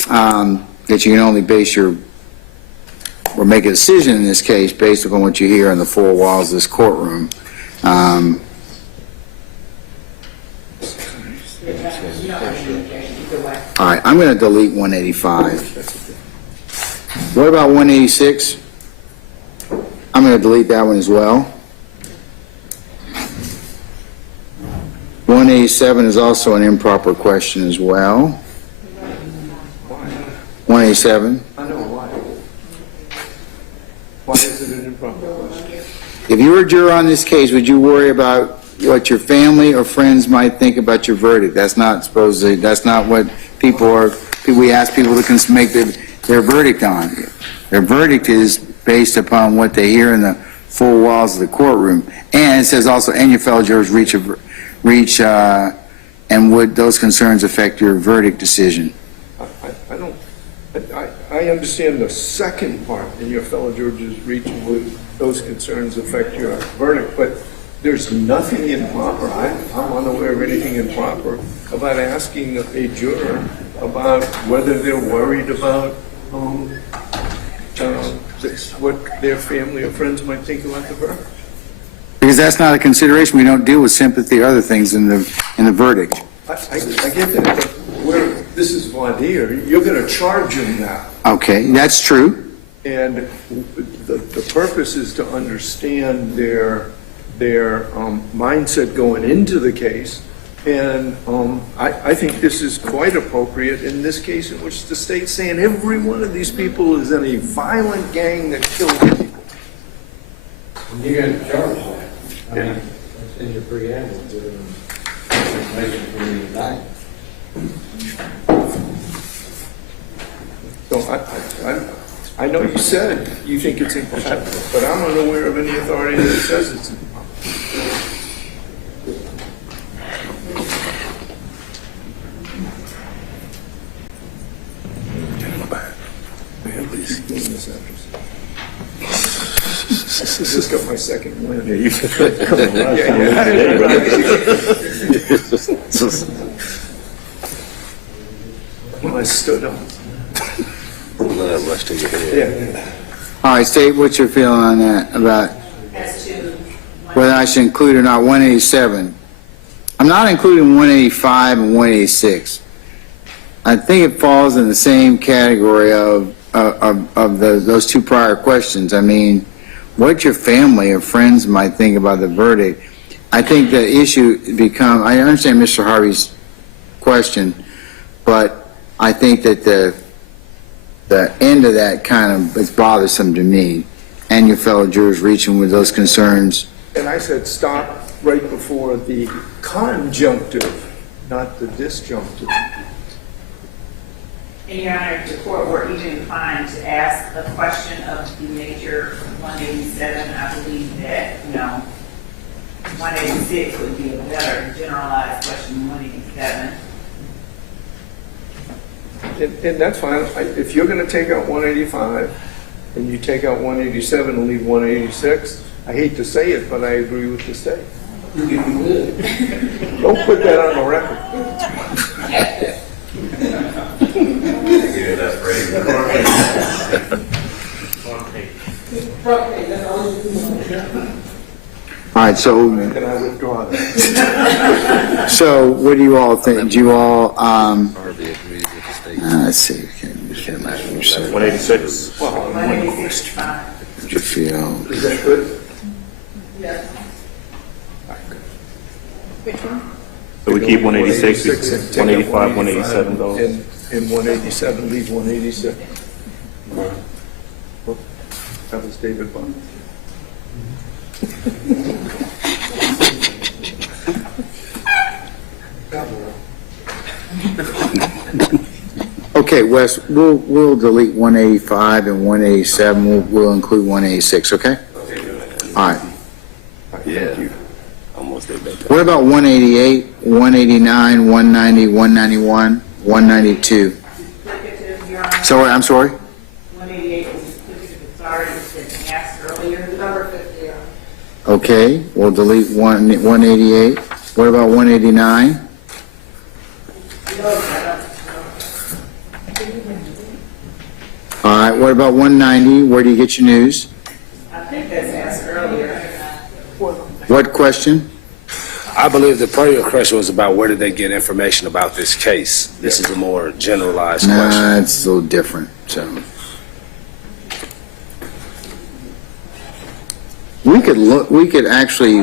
that you can only base or make a decision in this case based upon what you hear in the four walls of this courtroom. All right, I'm going to delete 185. What about 186? I'm going to delete that one as well. 187 is also an improper question as well. 187. I know why. Why is it an improper question? If you were a juror on this case, would you worry about what your family or friends might think about your verdict? That's not what we ask people to make their verdict on. Their verdict is based upon what they hear in the four walls of the courtroom. And it says also, and your fellow jurors and would those concerns affect your verdict decision? I understand the second part, and your fellow jurors reaching would those concerns affect your verdict, but there's nothing improper. I'm unaware of anything improper about asking a juror about whether they're worried about what their family or friends might think about the verdict. Because that's not a consideration. We don't deal with sympathy or other things in the verdict. I get that, but this is voir dire. You're going to charge them now. Okay, that's true. And the purpose is to understand their mindset going into the case. And I think this is quite appropriate in this case in which the state's saying every one of these people is in a violent gang that killed people. You're going to charge that. I mean, it's in your preamble, giving information for the indictment. So I know you said you think it's impossible, but I'm unaware of any authority that says it's impossible. Just got my second win. Yeah, you Well, I stood up. Rush to your head. Yeah. All right, state what's your feeling on that, about As to whether I should include or not 187. I'm not including 185 and 186. I think it falls in the same category of those two prior questions. I mean, what your family or friends might think about the verdict. I think the issue I understand Mr. Harvey's question, but I think that the end of that kind of is bothersome to me and your fellow jurors reaching with those concerns. And I said stop right before the conjunctive, not the disjunctive. In your honor, the court were even inclined to ask a question of the nature of 187. I believe that, 186 would be a better generalized question than 187. And that's fine. If you're going to take out 185 and you take out 187 and leave 186, I hate to say it, but I agree with the state. You can be good. Don't put that on the record. Yeah, that's All right, so Then I withdraw that. so what do you all think? Do you all let's see. We can imagine yourself. 186. Well, 186 is fine. What you feel? is that good? Yes. which one? So we keep 186, 185, 187 goes. And 187, leave 186. That was David Bond. Okay, Wes, we'll delete 185 and 187. We'll include 186, okay? All right. Yeah. Almost there, baby. What about 188, 189, 190, 191, 192? Duplicative, Your Honor. So, I'm sorry? 188 was duplicative. It's already been asked earlier. Number 50. Okay, we'll delete 188. What about 189? All right, what about 190? Where do you get your news? I think that's asked earlier. What question? I believe the prior question was about where did they get information about this case. This is a more generalized question. Nah, it's a little different, so. We could actually,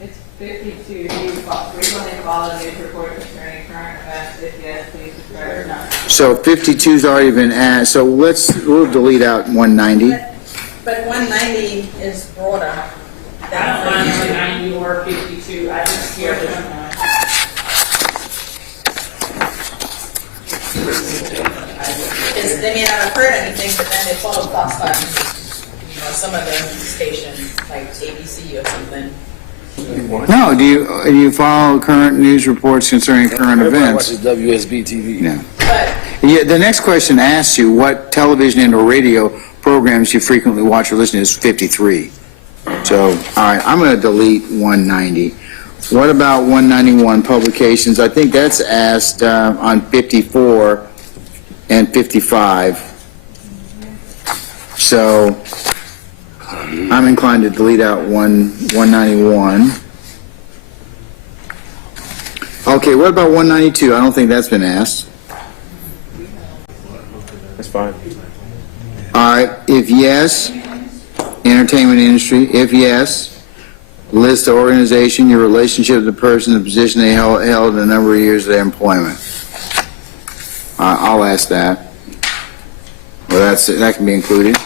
It's 52. Do you frequently follow news reports concerning current events? If yes, please describe or not. so 52's already been asked, so we'll delete out 190. But 190 is broader. I don't mind 190 or 52. I just hear this one. Because they may not have heard anything, but then they follow Fox News. Some of them stations, like ABC or something. No, do you follow current news reports concerning current Everybody events? watches WSB TV. Yeah. But Yeah, the next question asks you what television and or radio programs you frequently watch or listen to is 53. So, all right, I'm going to delete 190. What about 191 publications? I think that's asked on 54 and 55. So, I'm inclined to delete out 191. Okay, what about 192? I don't think that's been asked. That's fine. All right, if yes, entertainment industry, if yes, list the organization, your relationship to the person, the position they held in a number of years of their employment. I'll ask that. Well, that can be included.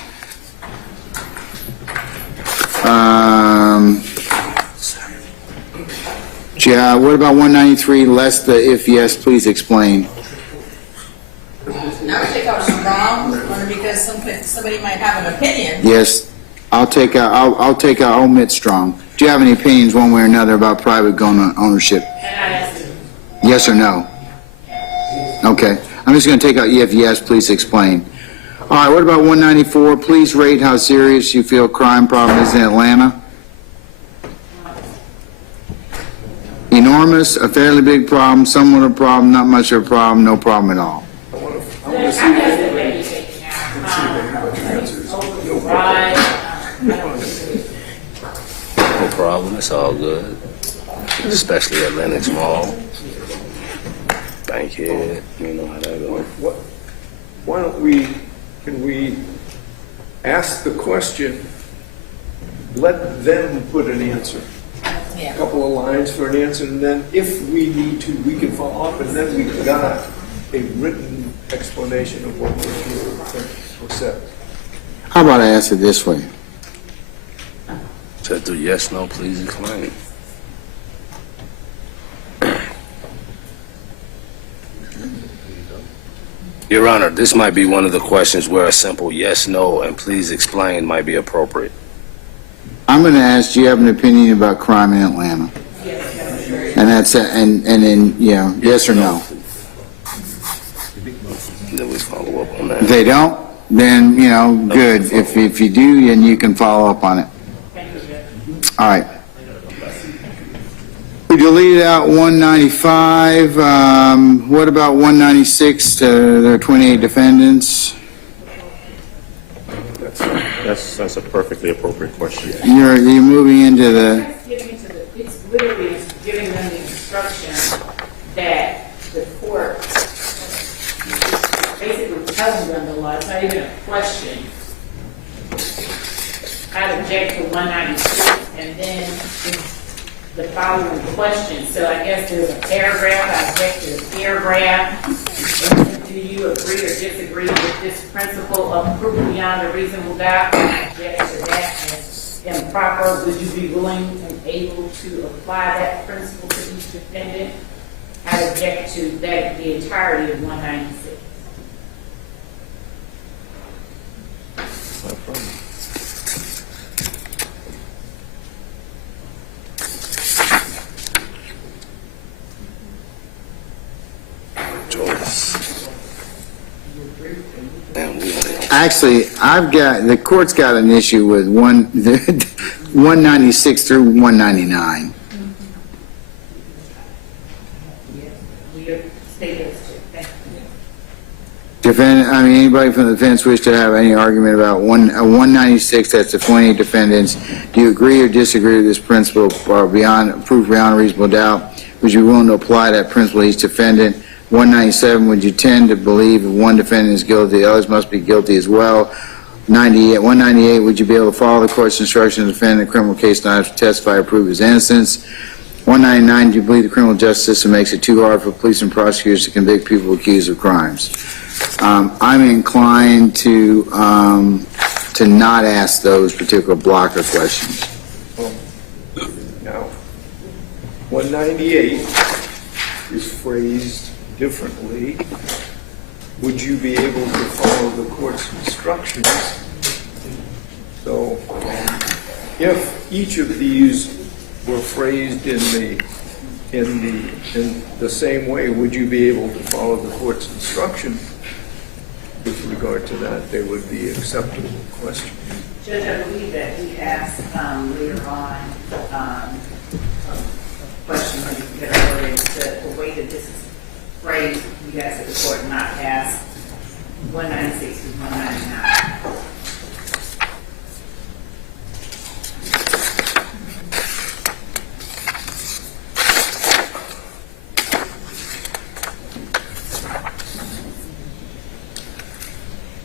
Yeah, what about 193, less the if yes, please explain? I would take out strong, only because somebody might have an opinion. Yes, I'll take out omit strong. Do you have any opinions one way or another about private gun ownership? Yes or no? Okay, I'm just going to take out if yes, please explain. All right, what about 194? Please rate how serious you feel crime problem is in Atlanta. Enormous, a fairly big problem, somewhat a problem, not much of a problem, no problem at all. No problem, it's all good. Especially at Lenox Mall. Bankhead, you know how that goes. Why don't can we ask the question, let them put an answer. A couple of lines for an answer, and then if we need to, we can follow up, and then we've got a written explanation of what we're said. How about I ask it this way? Said do yes, no, please explain. Your Honor, this might be one of the questions where a simple yes, no, and please explain might be appropriate. I'm going to ask, do you have an opinion about crime in Atlanta? And that's and then yes or no. Then we follow up on that. If they don't, then good. If you do, then you can follow up on it. All right. We deleted out 195. What about 196? There are 28 defendants. That's a perfectly appropriate question. You're moving into the. It's literally giving them the instruction that the court basically telling them the law. It's not even a question. I object to 196, and then the following question. So I guess there's a paragraph. I object to the paragraph. And do you agree or disagree with this principle of proof beyond a reasonable doubt? I object to that as improper. Would you be willing and able to apply that principle to each defendant? I object to that, the entirety of 196. No problem. Actually, the court's got an issue with 196 through 199. Anybody from the defense wish to have any argument about 196, that's the 28 defendants. Do you agree or disagree with this principle or proof beyond a reasonable doubt? Would you be willing to apply that principle to each defendant? 197, would you tend to believe if one defendant is guilty, the others must be guilty as well? 198, would you be able to follow the court's instructions to defend a criminal case not have to testify or prove his innocence? 199, do you believe the criminal justice system makes it too hard for police and prosecutors to convict people accused of crimes? I'm inclined to not ask those particular blocker questions. Now, 198 is phrased differently. Would you be able to follow the court's instructions? So, if each of these were phrased in the same way, would you be able to follow the court's instruction? With regard to that, they would be acceptable questions. Judge, I believe that we asked later on a question that earlier said the way that this is phrased, we asked that the court not ask 196 to 199.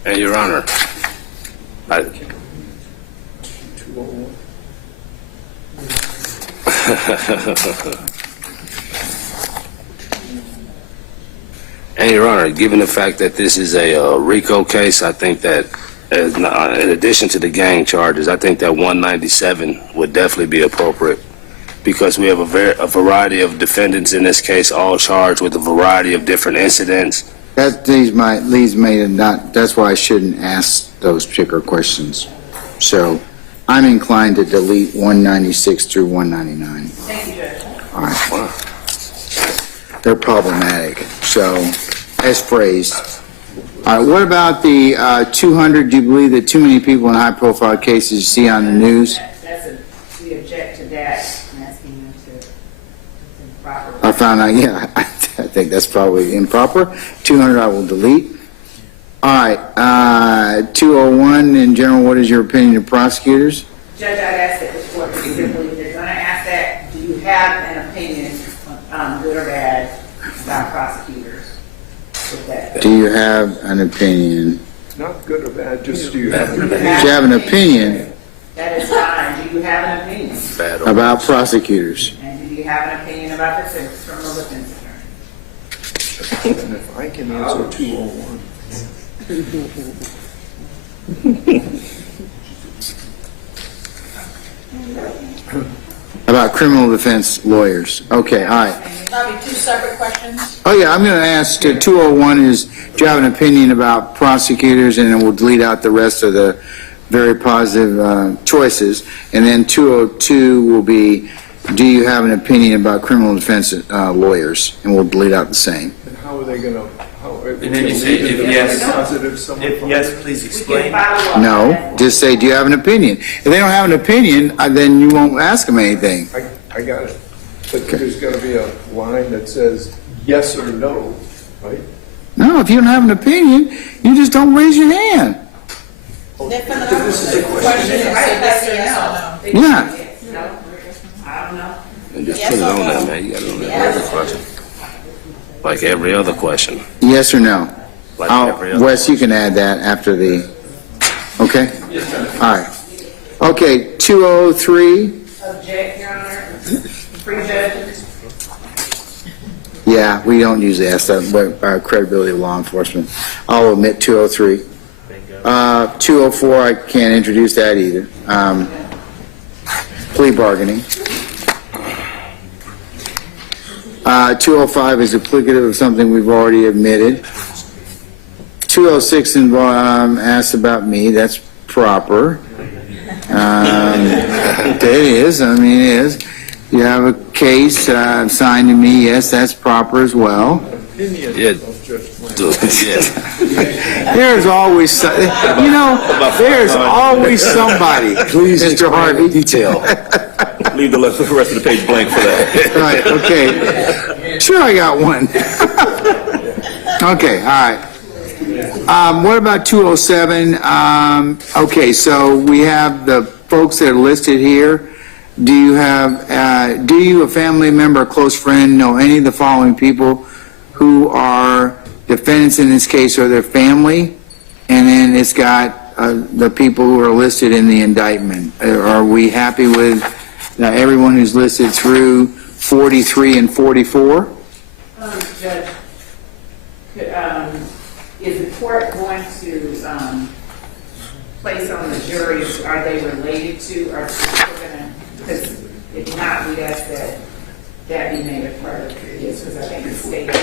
And Your Honor, And Your Honor, given the fact that this is a RICO case, I think that in addition to the gang charges, I think that 197 would definitely be appropriate because we have a variety of defendants in this case, all charged with a variety of different incidents. That leads me to not, that's why I shouldn't ask those particular questions. So I'm inclined to delete 196 through 199. Thank you, Judge. All right. They're problematic, so, as phrased. All right, what about the 200? Do you believe that too many people in high-profile cases you see on the news? We object to that and asking them to improper. I found out, yeah, I think that's probably improper. 200 I will delete. All right, 201 in general, what is your opinion of prosecutors? Judge, I'd ask that the court particularly, if they're going to ask that, do you have an opinion, good or bad, about prosecutors? With that? Do you have an opinion? Not good or bad, just do you have Do you have an opinion That is fine. Do you have an opinion? about prosecutors? And do you have an opinion about the criminal defense attorney? And if I can answer 201. About criminal defense lawyers. Okay, all right. That'll be two separate questions. Oh, yeah, I'm going to ask, 201 is, do you have an opinion about prosecutors? And then we'll delete out the rest of the very positive choices. And then 202 will be, do you have an opinion about criminal defense lawyers? And we'll delete out the same. And how are they going to, And then you say, if yes, positive, somewhat if yes, please explain. No, just say, do you have an opinion? If they don't have an opinion, then you won't ask them anything. I got it. But there's got to be a line that says yes or no, right? No, if you don't have an opinion, you just don't raise your hand. This is a question. Yes or no? Yeah. No? I don't know. And just put it on there, man. You got it on there. Every question. Like every other question. Yes or no? Like every other Wes, you can add that after the, okay? All right. Okay, 203. Object, Your Honor. Prejudge. Yeah, we don't usually ask that, but our credibility of law enforcement. I'll omit 203. 204, I can't introduce that either. Plea bargaining. 205 is duplicative of something we've already admitted. 206 asked about me. That's proper. It is. I mean, it is. You have a case signed to me. Yes, that's proper as well. Yeah. There's always, there's always somebody. Please, Mr. Harvey. Detail. Leave the rest of the page blank for that. Right, okay. Sure, I got one. Okay, all right. What about 207? Okay, so we have the folks that are listed here. Do you, a family member, a close friend, know any of the following people who are defendants in this case or their family? And then it's got the people who are listed in the indictment. Are we happy with everyone who's listed through 43 and 44? Judge, is the court going to place on the jury, are they related to, or because if not, we'd ask that be made a part of this, because I think it's stated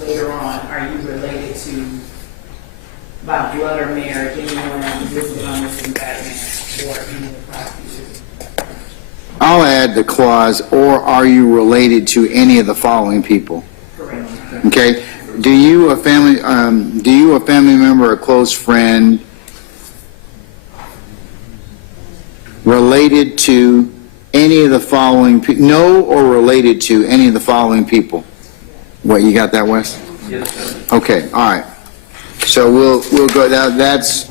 later on, are you related to, by blood or marriage, anyone listed on this indictment or any of the prosecutors? I'll add the clause, or are you related to any of the following people? Correct. Okay? Do you, a family member, a close friend, related to any of the following, know or related to any of the following people? What, you got that, Wes? Yes, sir. Okay, all right. So we'll go down, that's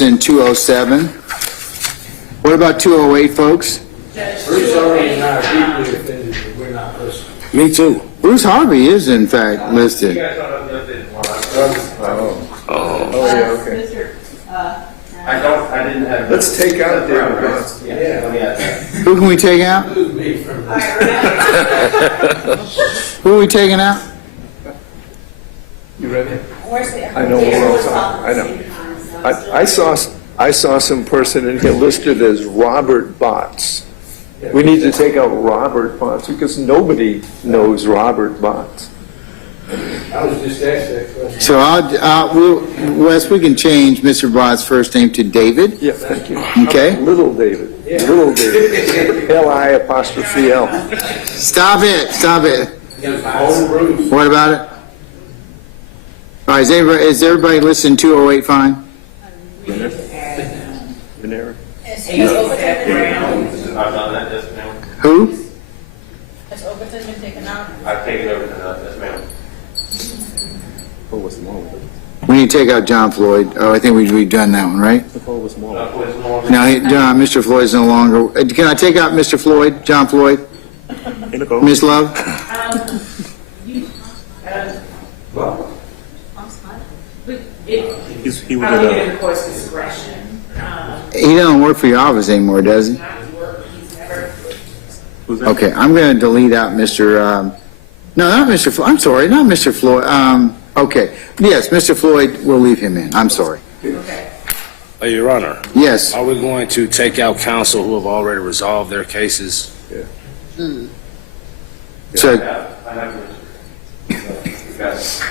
in 207. What about 208, folks? Bruce already and I are deeply offended that we're not listening. Me too. Bruce Harvey is in fact listed. Oh, yeah, okay. I didn't have. Let's take out David Ross. Who can we take out? Who are we taking out? You ready? Where's the? I know we're all talking. I know. I saw some person in here listed as Robert Botts. We need to take out Robert Bonds because nobody knows Robert Bonds. I was just asked that question. So Wes, we can change Mr. Bond's first name to David. Yeah, thank you. Okay. Little David. Little David. L-I''L. Stop it. Stop it. Bruce. What about it? All right, is everybody listening 208 fine? Venera. I've done that, yes, ma'am. Who? Has Overton been taken out? I've taken over the, yes, ma'am. We need to take out John Floyd. Oh, I think we've done that one, right? No, Mr. Floyd's no longer. Can I take out Mr. Floyd, John Floyd? Ms. Love? He was in the court's discretion. He doesn't work for your office anymore, does he? Okay, I'm going to delete out Mr. No, not Mr. Floyd. I'm sorry, not Mr. Floyd. Okay, yes, Mr. Floyd, we'll leave him in. I'm sorry. Your Honor. Yes. Are we going to take out counsel who have already resolved their cases? So, I have yes.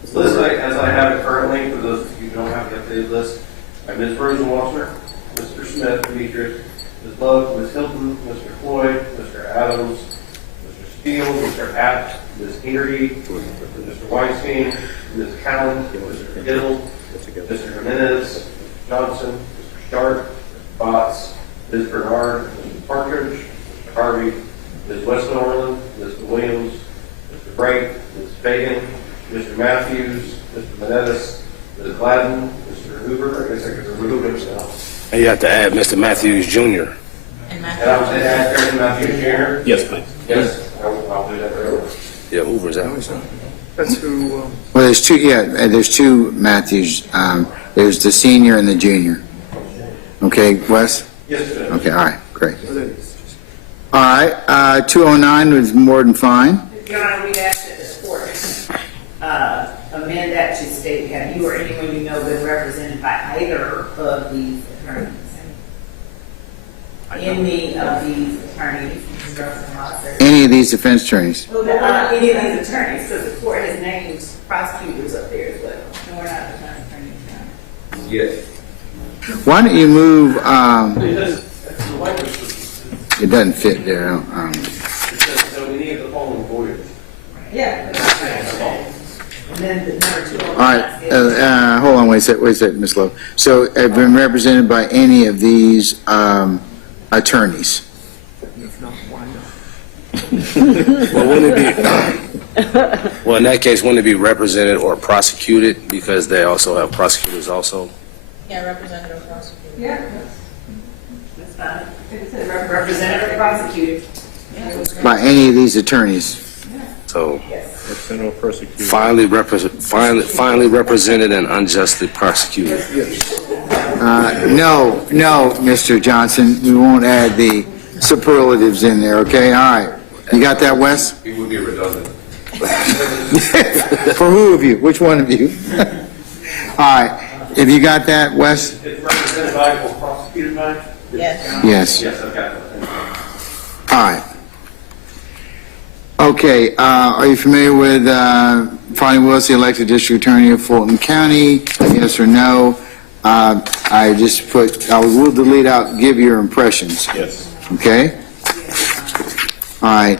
This list, as I have it currently, for those of you who don't have the updated list, I have Ms. Rosenwasser, Mr. Smith, Demetrius, Ms. Love, Ms. Hilton, Mr. Floyd, Mr. Adams, Mr. Steele, Mr. Apt, Ms. Hegarty, Mr. Weinstein, Ms. Cowan, Mr. Giddle, Mr. Jimenez, Mr. Johnson, Mr. Sharp, Botts, Ms. Bernard, Mr. Partridge, Mr. Harvey, Ms. Westmoreland, Mr. Williams, Mr. Bright, Ms. Fagan, Mr. Matthews, Mr. Menendez, Ms. Gladden, Mr. Hoover. I guess I could remove himself. And you have to add Mr. Matthews Jr. And I was going to add Aaron Matthews Jr. Yes, please. Yes, I'll do that right away. Yeah, Hoover's out. That's who, well, there's two, there's two Matthews. There's the senior and the junior. Okay, Wes? Yes, sir. Okay, all right, great. All right, 209 was more than fine. Your Honor, we asked that the court amend that to state, have you or anyone you know been represented by either of these attorneys? Any of these attorneys? Any of these defense attorneys? Any of these attorneys, because the court has named prosecutors up there as well. And we're not attorneys. Yes. Why don't you move, it doesn't fit there. So we need the following voiders. Yeah. And then the number 2. All right, hold on, wait a second, Ms. Love. So have been represented by any of these attorneys? Well, wouldn't it be, well, in that case, wouldn't it be represented or prosecuted because they also have prosecutors also? Yeah, representative prosecutor. Yeah. That's fine. It says representative prosecutor. By any of these attorneys? So, finally represented and unjustly prosecuted. No, Mr. Johnson, we won't add the superlatives in there, okay? All right. You got that, Wes? It would be redundant. For who of you? Which one of you? All right. Have you got that, Wes? It's represented by or prosecuted by? Yes. Yes. Yes, I've got that. All right. Okay, are you familiar with Fonnie Willis, the elected district attorney of Fulton County? Yes or no? I just put, I will delete out, give your impressions. Yes. Okay? All right,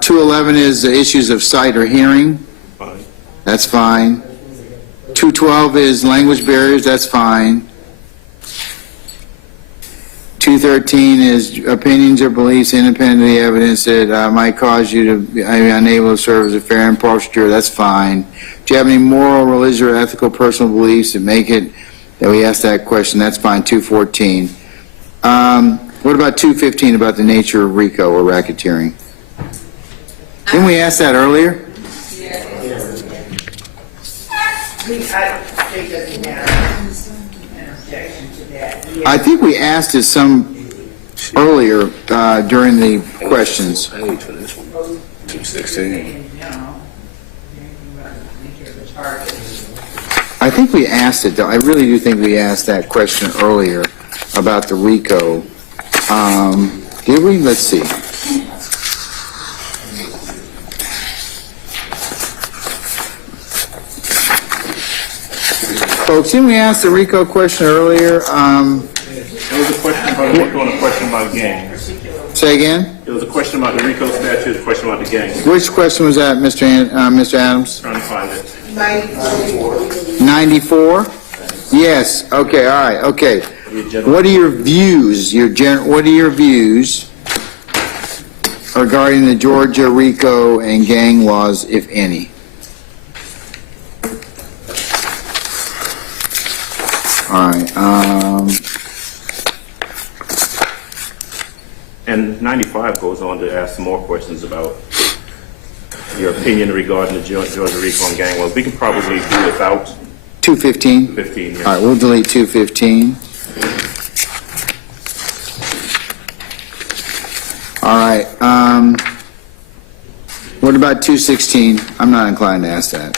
211 is the issues of sight or hearing. Fine. That's fine. 212 is language barriers. That's fine. 213 is opinions or beliefs independent of the evidence that might cause you to be unable to serve as a fair and impartial juror. That's fine. Do you have any moral, religious, or ethical personal beliefs that make it that we ask that question? That's fine. 214. What about 215 about the nature of RICO or racketeering? Didn't we ask that earlier? I think we asked it some earlier during the questions. 216. I think we asked it, though. I really do think we asked that question earlier about the RICO. Did we? Let's see. Folks, didn't we ask the RICO question earlier? There was a question about RICO and a question about gangs. Say again? There was a question about the RICO statute, a question about the gangs. Which question was that, Mr. Adams? Trying to find it. 94? Yes. Okay. All right. Okay. What are your views? What are your views regarding the Georgia RICO and gang laws, if any? All right. And 95 goes on to ask some more questions about your opinion regarding the Georgia RICO and gang laws. We can probably do without 215? 15, yes. All right, we'll delete 215. All right. What about 216? I'm not inclined to ask that.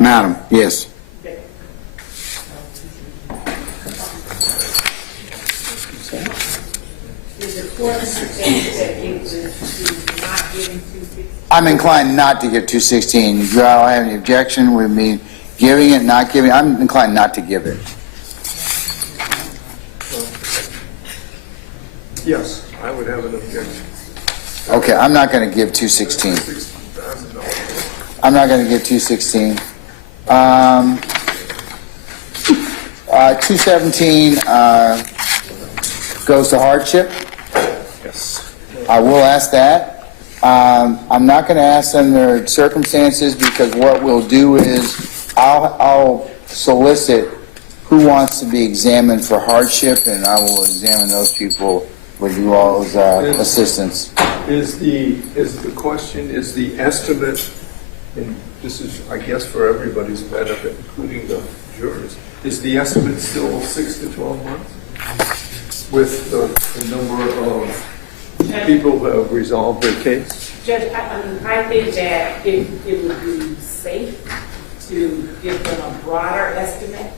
Madam, yes. I'm inclined not to give 216. If you don't have any objection with me giving it, not giving it, I'm inclined not to give it. Yes, I would have an objection. Okay, I'm not going to give 216. I'm not going to give 216. 217 goes to hardship. Yes. I will ask that. I'm not going to ask them their circumstances because what we'll do is I'll solicit who wants to be examined for hardship, and I will examine those people with you all's assistance. Is the question, is the estimate, and this is, I guess, for everybody's benefit, including the jurors, is the estimate still 6 to 12 months? With the number of people who have resolved their case? Judge, I think that it would be safe to give them a broader estimate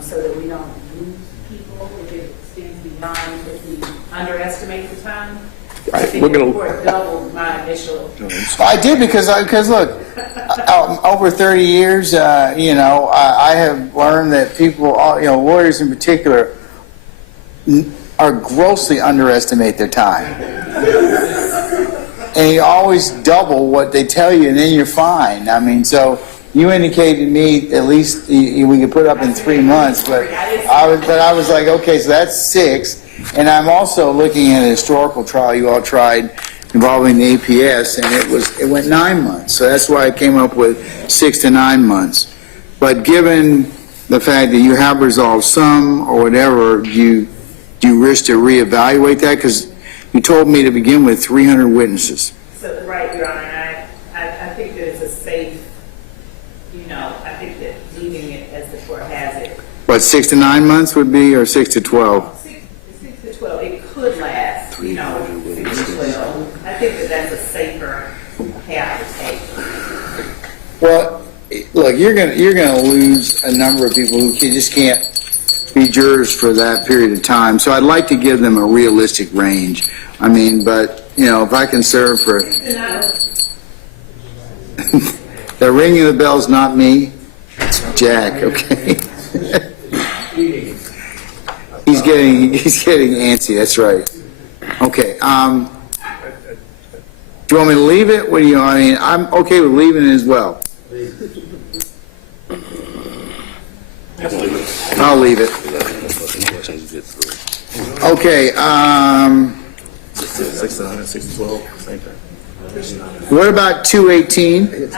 so that we don't lose people if it extends beyond if we underestimate the time. I think the court doubled my initial. I did because look, over 30 years, I have learned that people, lawyers in particular, are grossly underestimate their time. And you always double what they tell you, and then you're fine. I mean, so you indicated to me at least we could put up in 3 months, but I was like, okay, so that's 6. And I'm also looking at a historical trial you all tried involving the APS, and it went 9 months. So that's why I came up with 6 to 9 months. But given the fact that you have resolved some or whatever, do you wish to reevaluate that? Because you told me to begin with 300 witnesses. So, right, Your Honor, I think that it's a safe, I think that leaving it as the court has it. What, 6 to 9 months would be, or 6 to 12? 6 to 12, it could last, 6 to 12. I think that that's a safer path to take. Well, look, you're gonna lose a number of people who just can't be jurors for that period of time. So I'd like to give them a realistic range. I mean, but if I can serve for the ringing of the bell's not me, it's Jack. Okay. He's getting antsy. That's right. Okay. Do you want me to leave it? What do you? I mean, I'm okay with leaving it as well. I'll leave it. Okay. 6 to 9, 6 to 12, same thing. What about 218?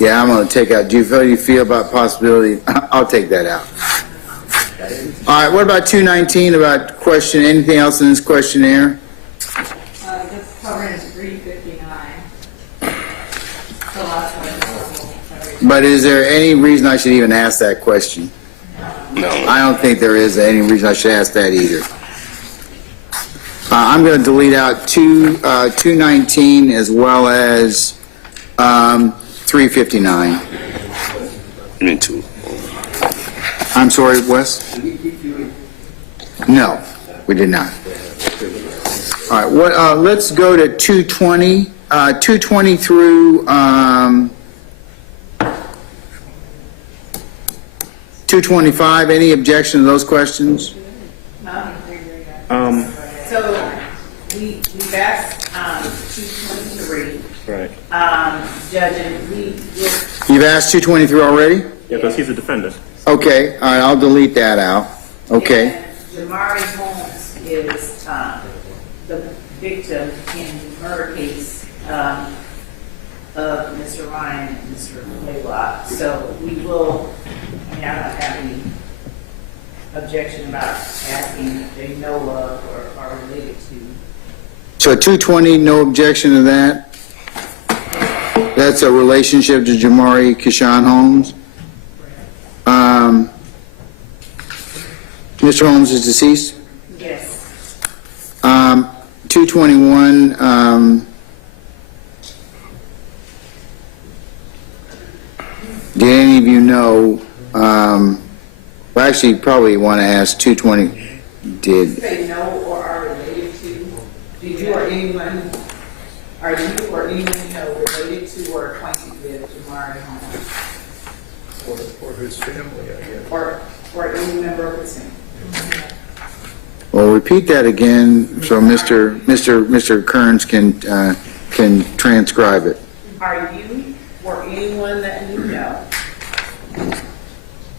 Yeah, I'm going to take out. Do you feel about possibility? I'll take that out. All right. What about 219? About question? Anything else in this questionnaire? This covering is 359. So But is there any reason I should even ask that question? No. I don't think there is any reason I should ask that either. I'm going to delete out 219 as well as 359. Me too. I'm sorry, Wes? No, we did not. All right, let's go to 220. 220 through 225. Any objection to those questions? So we've asked 223. Right. Judge, and we just, You've asked 223 already? Yeah, because he's a defendant. Okay, all right, I'll delete that out. Okay. Jamari Holmes is the victim in the murder case of Mr. Ryan and Mr. Blaylock. So we will, I mean, I don't have any objection about asking if they know of or are related to. So 220, no objection to that? That's a relationship to Jamari Keyshawn Holmes? Mr. Holmes is deceased? Yes. 221, did any of you know, well, actually, you probably want to ask 220, did, Say no or are related to. Do you or anyone, are you or anyone you know related to or acquainted with Jamari Holmes? Or his family, I guess. Or any member of his family? well, repeat that again so Mr. Kearns can transcribe it. Are you or anyone that you know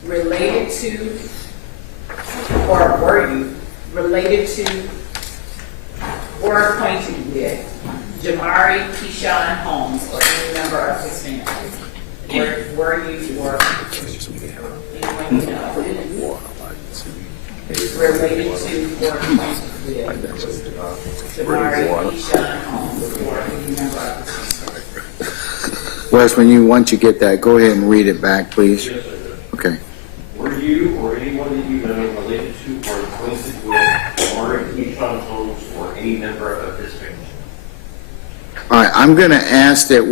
related to, or were you related to, or acquainted with Jamari Keyshawn Holmes or any member of his family? Were you or anyone you know related to or acquainted with Jamari Keyshawn Holmes or any member of his family? Wes, once you get that, go ahead and read it back, please. Okay. Were you or anyone that you know related to or acquainted with Lamar Keyshawn Holmes or any member of his family? All right, I'm going to ask that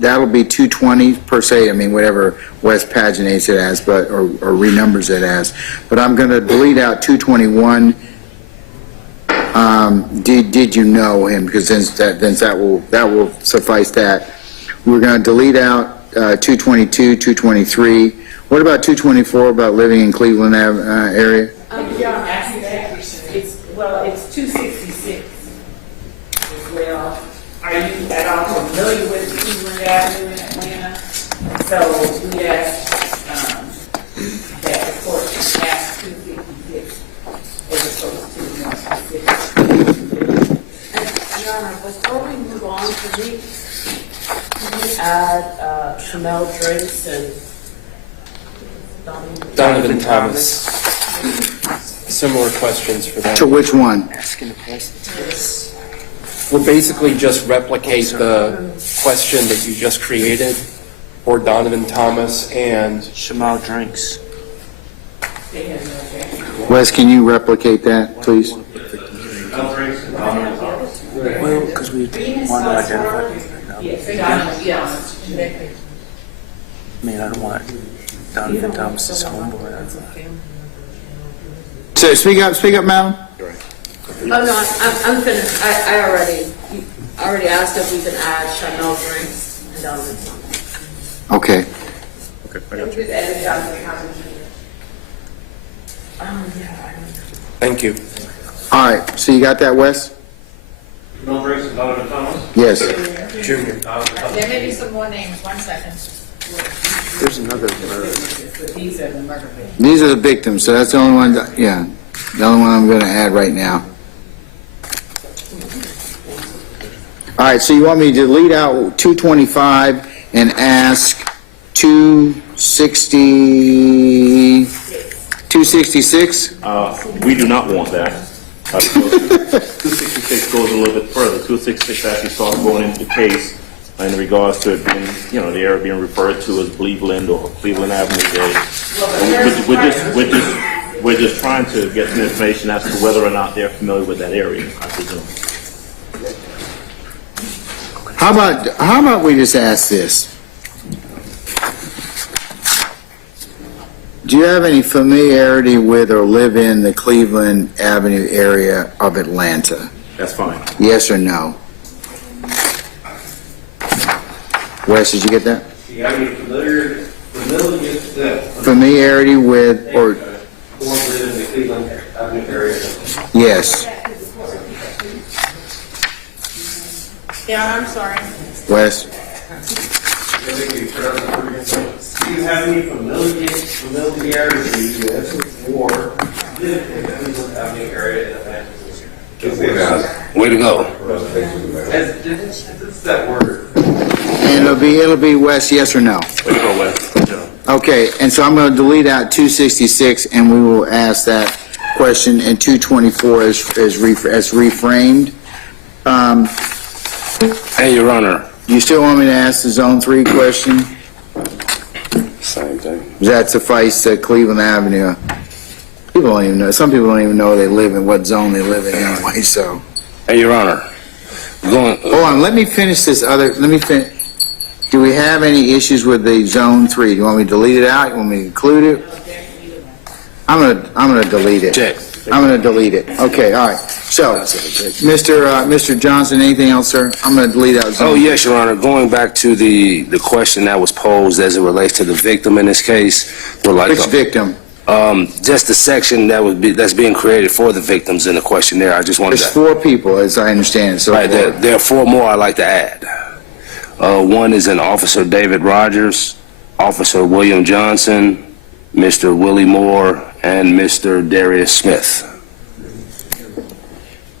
that'll be 220 per se, I mean, whatever Wes paginates it as, but, or renumbers it as. But I'm going to delete out 221. Did you know him? Because then that will suffice that. We're going to delete out 222, 223. What about 224, about living in Cleveland area? It's 266 as well. Are you at all familiar with Cleveland Avenue in Atlanta? So we asked that the court ask 256 as opposed to more specific. Your Honor, before we move on, can we add Chanel Drinks and Donovan Thomas. Similar questions for that. To which one? We'll basically just replicate the question that you just created for Donovan Thomas and Shamal Drinks. Wes, can you replicate that, please? Well, because we want to identify. I mean, I don't want Donovan Thomas's homeboy. So speak up, madam. Oh, no, I'm finished. I already asked if we can add Chanel Drinks and Donovan Thomas. Okay. Thank you. All right, so you got that, Wes? No Drinks and Donovan Thomas? Yes. Junior. There may be some more names, 1 second. There's another murder. These are the murder victims. These are the victims, so that's the only one, the only one I'm going to add right now. All right, so you want me to delete out 225 and ask 266? We do not want that. 266 goes a little bit further. 266 actually starts going into the case in regards to it being, the area being referred to as Cleveland or Cleveland Avenue Day. We're just trying to get some information as to whether or not they're familiar with that area, I presume. How about we just ask this? Do you have any familiarity with or live in the Cleveland Avenue area of Atlanta? That's fine. Yes or no? Wes, did you get that? Do you have any Familiarity with or live in the Cleveland Avenue area? yes? Yeah, I'm sorry. Wes? Do you have any familiarity with or live in the Cleveland Avenue area in Atlanta? Way to go. It's that word. And it'll be Wes, yes or no? Way to go, Wes. Good job. Okay, and so I'm going to delete out 266, and we will ask that question, and 224 as reframed. Hey, Your Honor. You still want me to ask the Zone 3 question? Same thing. Does that suffice to Cleveland Avenue? People don't even know. Some people don't even know they live in what zone they live in anyway, so. Hey, Your Honor. Hold on, let me finish this other, do we have any issues with the Zone 3? Do you want me to delete it out? You want me to include it? I'm gonna delete it. Check. I'm gonna delete it. Okay, all right. So, Mr. Johnson, anything else, sir? I'm gonna delete out Zone. Oh, yes, Your Honor. Going back to the question that was posed as it relates to the victim in this case. Which victim? Just the section that's being created for the victims in the questionnaire. I just wanted There's to. 4 people, as I understand it, so Right, far. there are 4 more I'd like to add. One is an Officer David Rogers, Officer William Johnson, Mr. Willie Moore, and Mr. Darius Smith.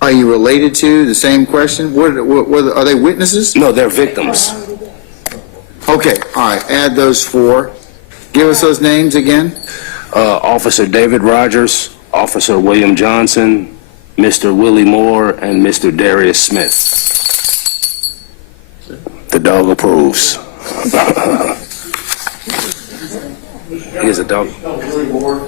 Are you related to the same question? Are they witnesses? No, they're victims. Okay, all right, add those 4. Give us those names again. Officer David Rogers, Officer William Johnson, Mr. Willie Moore, and Mr. Darius Smith. The dog approves. Here's a dog. Willie Moore,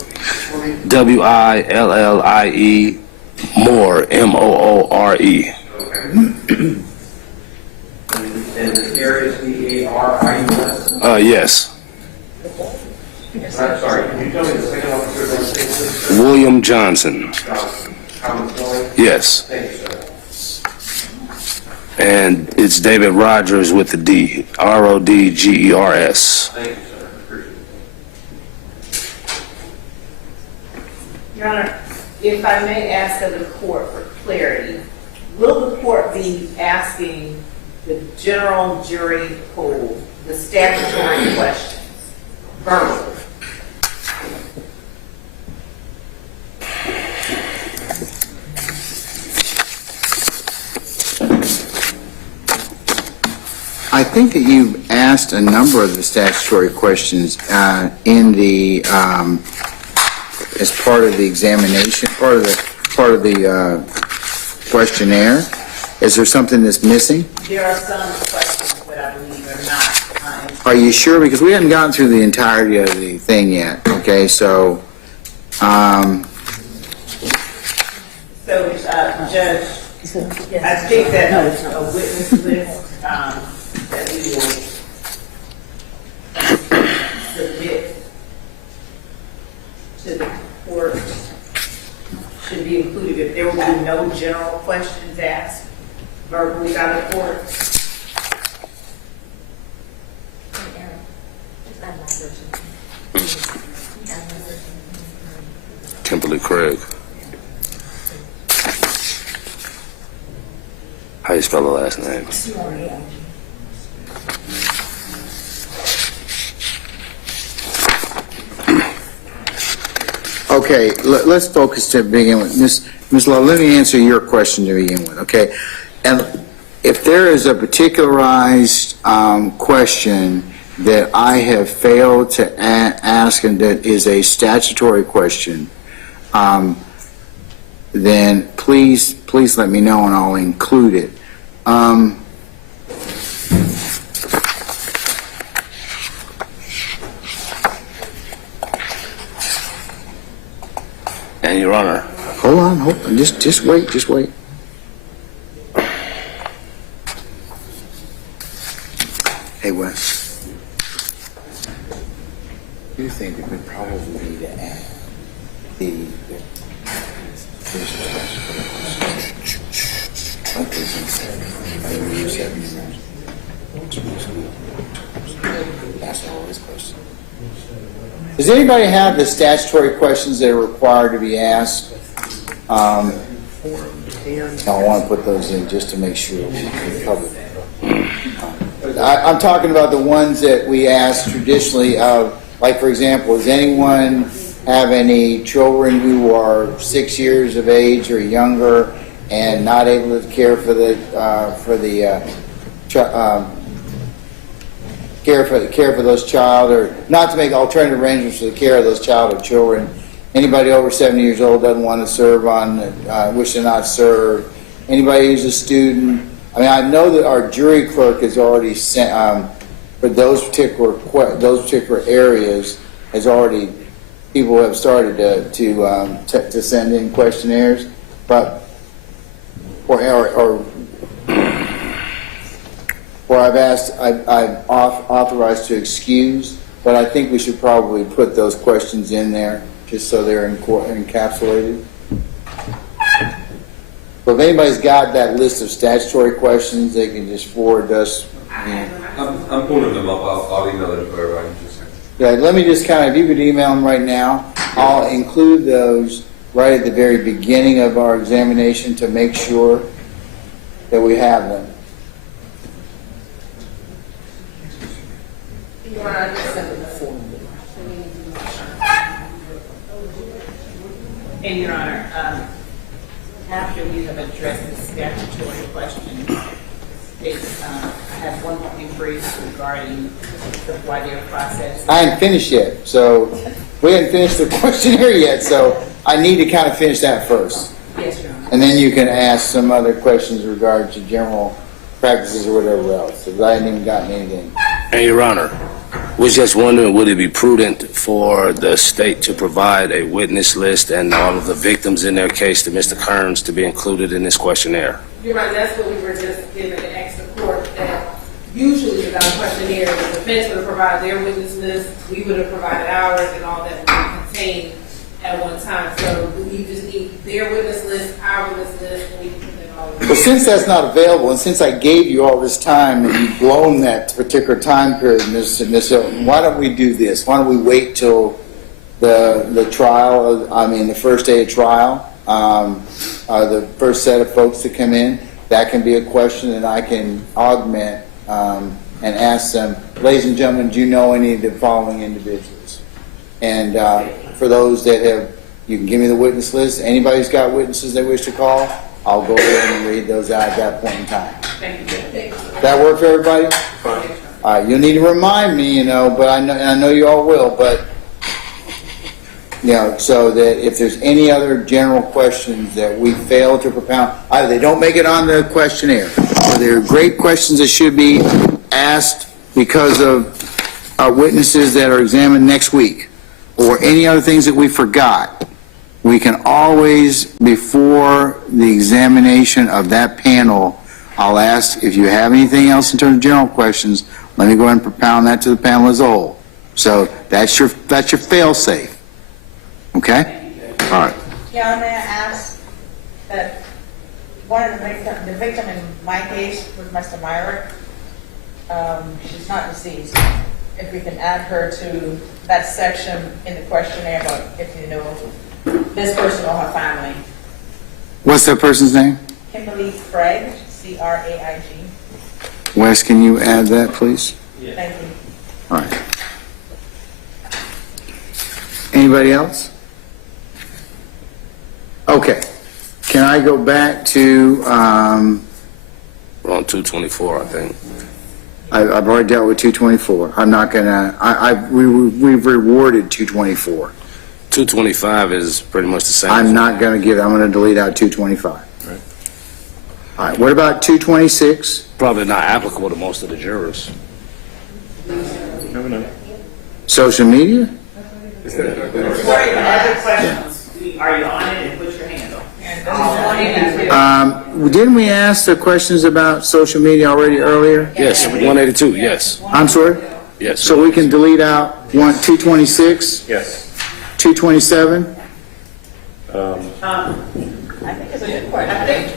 M-O-O-R-E. And the area is D-A-R-I-U-S? Yes. Sorry, can you tell me the second officer's name, please? William Johnson. Yes. Thank you, sir. And it's David Rogers with the D. R-O-D-G-E-R-S. Thank you, sir. Appreciate it. Your Honor, if I may ask of the court for clarity, will the court be asking the general jury pool the statutory questions verbally? I think that you've asked a number of the statutory questions in the as part of the examination, part of the questionnaire. Is there something that's missing? There are some questions that I believe are not. Are you sure? Because we haven't gotten through the entirety of the thing yet. Okay, so. Judge, I think that a witness list that we will submit to the court should be included. If there will be no general questions asked verbally by the court. Kimberly Craig. How you spell the last name? Okay, let's focus to begin with. Ms. Lowe, let me answer your question to begin with, okay? And if there is a particularized question that I have failed to ask and that is a statutory question, then please let me know and I'll include it. And Your Honor, Hold on, just wait. Hey, Wes. Do you think it would probably be to add the Does anybody have the statutory questions that are required to be asked? I want to put those in just to make sure we cover them. I'm talking about the ones that we ask traditionally of, like, for example, does anyone have any children who are 6 years of age or younger and not able to care for the care for those child, or not to make alternative arrangements for the care of those child or children? Anybody over 70 years old doesn't want to serve on, wish to not serve. Anybody who's a student. I mean, I know that our jury clerk has already sent, for those particular areas, has already, people have started to send in questionnaires, but, or I've authorized to excuse, but I think we should probably put those questions in there just so they're encapsulated. So if anybody's got that list of statutory questions, they can just forward us. I'm pulling them up. I'll email it to everybody. Yeah, let me just kind of, if you could email them right now, I'll include those right at the very beginning of our examination to make sure that we have them. And Your Honor, after we have addressed the statutory questions, I have one more inquiry regarding the voir dire process. I haven't finished yet, so we haven't finished the questionnaire yet, so I need to kind of finish that first. Yes, Your Honor. And then you can ask some other questions regarding to general practices or whatever else, because I hadn't even gotten anything. and Your Honor, was just wondering, would it be prudent for the state to provide a witness list and all of the victims in their case to Mr. Kearns to be included in this questionnaire? You're right, that's what we were just given the extra court, that usually without a questionnaire, the defense would have provided their witness list, we would have provided ours, and all that would be contained at one time. So we just need their witness list, our witness list, and we can put them all in. But since that's not available, and since I gave you all this time and you've blown that particular time period, Ms. Hilton, why don't we do this? Why don't we wait till the trial, the first day of trial, the first set of folks to come in? That can be a question that I can augment and ask them, ladies and gentlemen, do you know any of the following individuals? And for those that have, you can give me the witness list. Anybody who's got witnesses they wish to call, I'll go ahead and read those out at that point in time. Thank you. Does that work for everybody? All right, you'll need to remind me, but I know you all will, but, so that if there's any other general questions that we fail to propound, either they don't make it on the questionnaire, or they're great questions that should be asked because of witnesses that are examined next week, or any other things that we forgot, we can always, before the examination of that panel, I'll ask if you have anything else in terms of general questions, let me go ahead and propound that to the panel as a whole. So that's your fail-safe. Okay? All right. Yeah, may I ask that one of the victim in my case was Mr. Myrick. She's not deceased. If we can add her to that section in the questionnaire about if you know this person or her family. What's that person's name? Kimberly Craig, C-R-A-I-G. Wes, can you add that, please? Thank you. All right. Anybody else? Okay. Can I go back to, We're on 224, I think. I've already dealt with 224. I'm not gonna, we've rewarded 224. 225 is pretty much the same. I'm gonna delete out 225. Right. All right, what about 226? Probably not applicable to most of the jurors. Social media? Other questions, are you didn't we ask the questions about social media already earlier? Yes, 182, yes. I'm sorry? Yes. So we can delete out 226, Yes. 227? I think it's a good question. I think,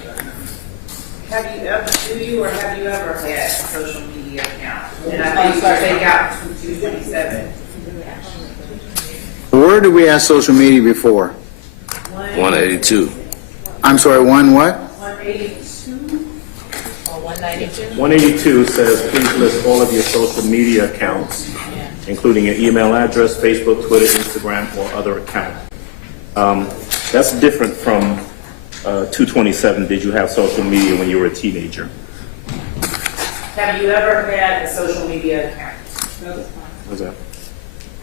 do you or have you ever had a social media account? And I think they got 227. Where did we ask social media before? 182. I'm sorry, one what? 182 or 192? 182 says, please list all of your social media accounts, including your email address, Facebook, Twitter, Instagram, or other account. That's different from 227. Did you have social media when you were a teenager? Have you ever had a social media account? What's that?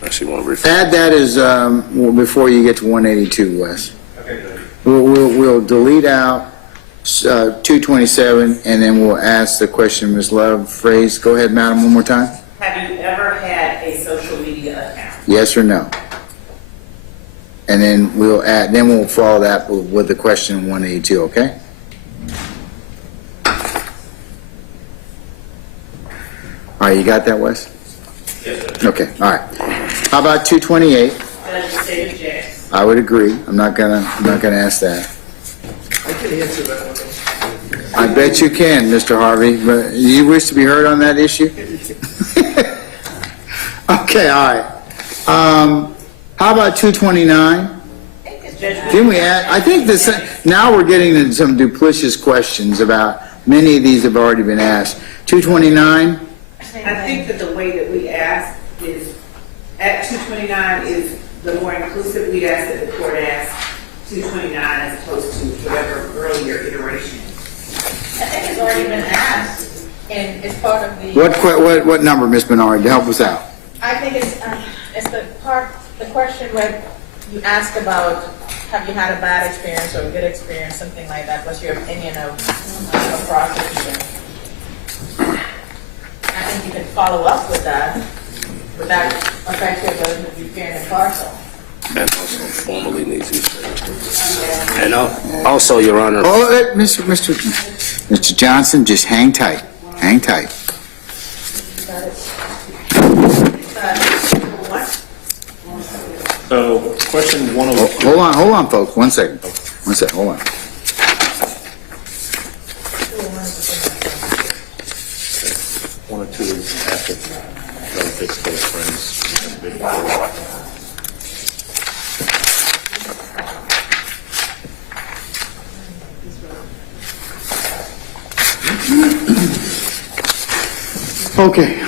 Actually, want to refer. Add that as, before you get to 182, Wes. Okay, good. We'll delete out 227, and then we'll ask the question, Ms. Love, phrase. Go ahead, madam, one more time. Have you ever had a social media account? Yes or no? And then we'll follow that with the question 182, okay? All right, you got that, Wes? Yes, sir. Okay, all right. How about 228? Legislative Jackson. I would agree. I'm not gonna ask that. I can answer that one. I bet you can, Mr. Harvey, but you wish to be heard on that issue? Okay, all right. How about 229? Didn't we add, I think this, now we're getting into some duplicitous questions about, many of these have already been asked. 229? I think that the way that we ask is, at 229 is the more inclusive. We'd ask that the court ask 229 as opposed to whatever earlier iteration. I think it's already been asked, and it's part of the. What number, Ms. Bernard, to help us out? I think it's the question where you ask about, have you had a bad experience or a good experience, something like that. What's your opinion of a prosecution? I think you can follow up with that. Would that affect your ability to be fair and impartial? And also formally needs to. And also, Your Honor. Oh, Mr. Johnson, just hang tight. Hang tight. So, question 102. Hold on, folks. One second, hold on. One or two is after relatives, close friends. Okay,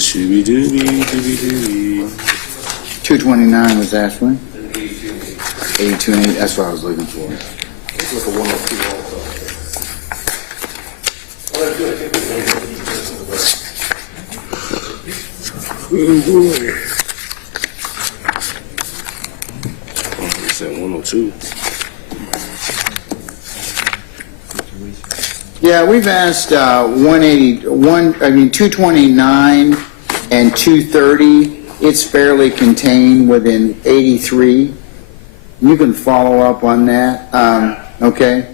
Shooby-dooby-dooby-dooby. 229 was asked when? 82 and 8, that's what I was looking for. Let's look at 102 also. Oh, boy. It's at 102. Yeah, we've asked 229 and 230. It's fairly contained within 83. You can follow up on that, okay?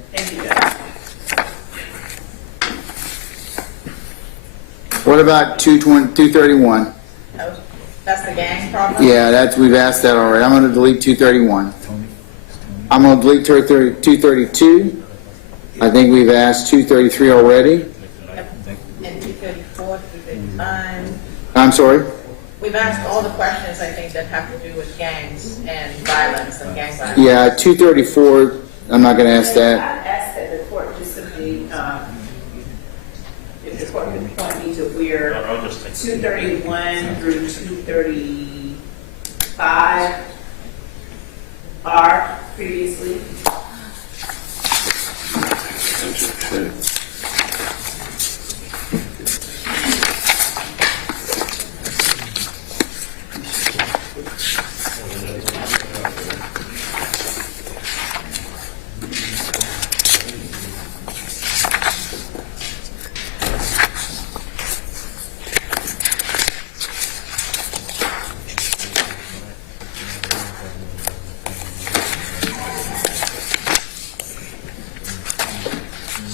What about 231? That's the gang problem? Yeah, we've asked that already. I'm going to delete 231. I'm going to delete 232. I think we've asked 233 already. And 234, 235. I'm sorry? We've asked all the questions, I think, that have to do with gangs and violence and gang violence. Yeah, 234, I'm not going to ask I that. ask that the court just simply, if the court can point me to where 231 through 235 are previously.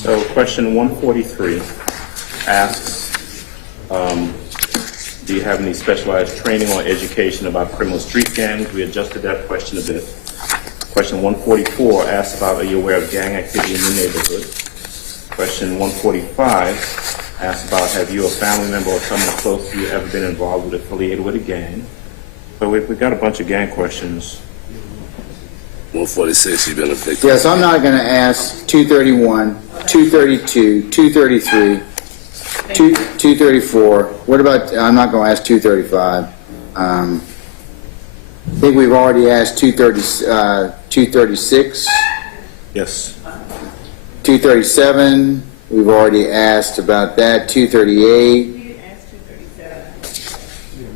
So question 143 asks, do you have any specialized training or education about criminal street gangs? We adjusted that question a bit. Question 144 asks about, are you aware of gang activity in your neighborhood? Question 145 asks about, have you, a family member, or someone close to you ever been involved with, affiliated with a gang? So we've got a bunch of gang questions. 146, you've been a victim. Yes, I'm not going to ask 231, 232, 233, 234. What about, I'm not going to ask 235. I think we've already asked 236. Yes. 237, we've already asked about that. 238.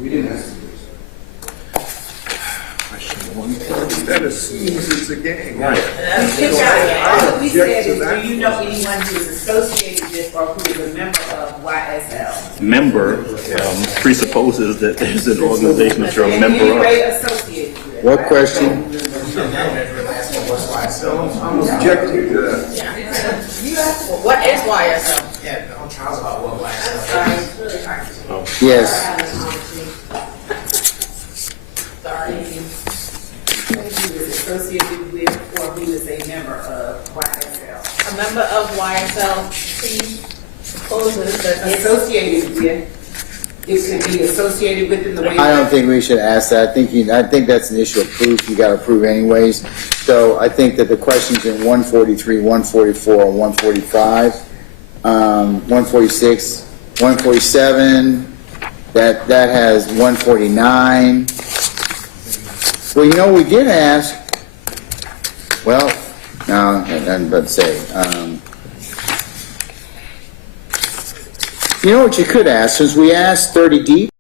We didn't ask. That assumes it's a gang. Right. All we said is, do you know anyone who is associated with or who is a member of YSL? Member presupposes that there's an organization that you're a member of. Associated with. What question? I'm objecting to that. What is YSL? Yeah, I'm trying about what Yes. Sorry. Who is associated with or who is a member of YSL? A member of YSL, associated with, it could be associated with in the way. I don't think we should ask that. I think that's an issue of proof. You got to prove anyways. So I think that the questions in 143, 144, and 145, 146, 147, that has 149. Well, you know, we did ask. Well, no, I'm about to say. You know what you could ask, since we asked 30 deep.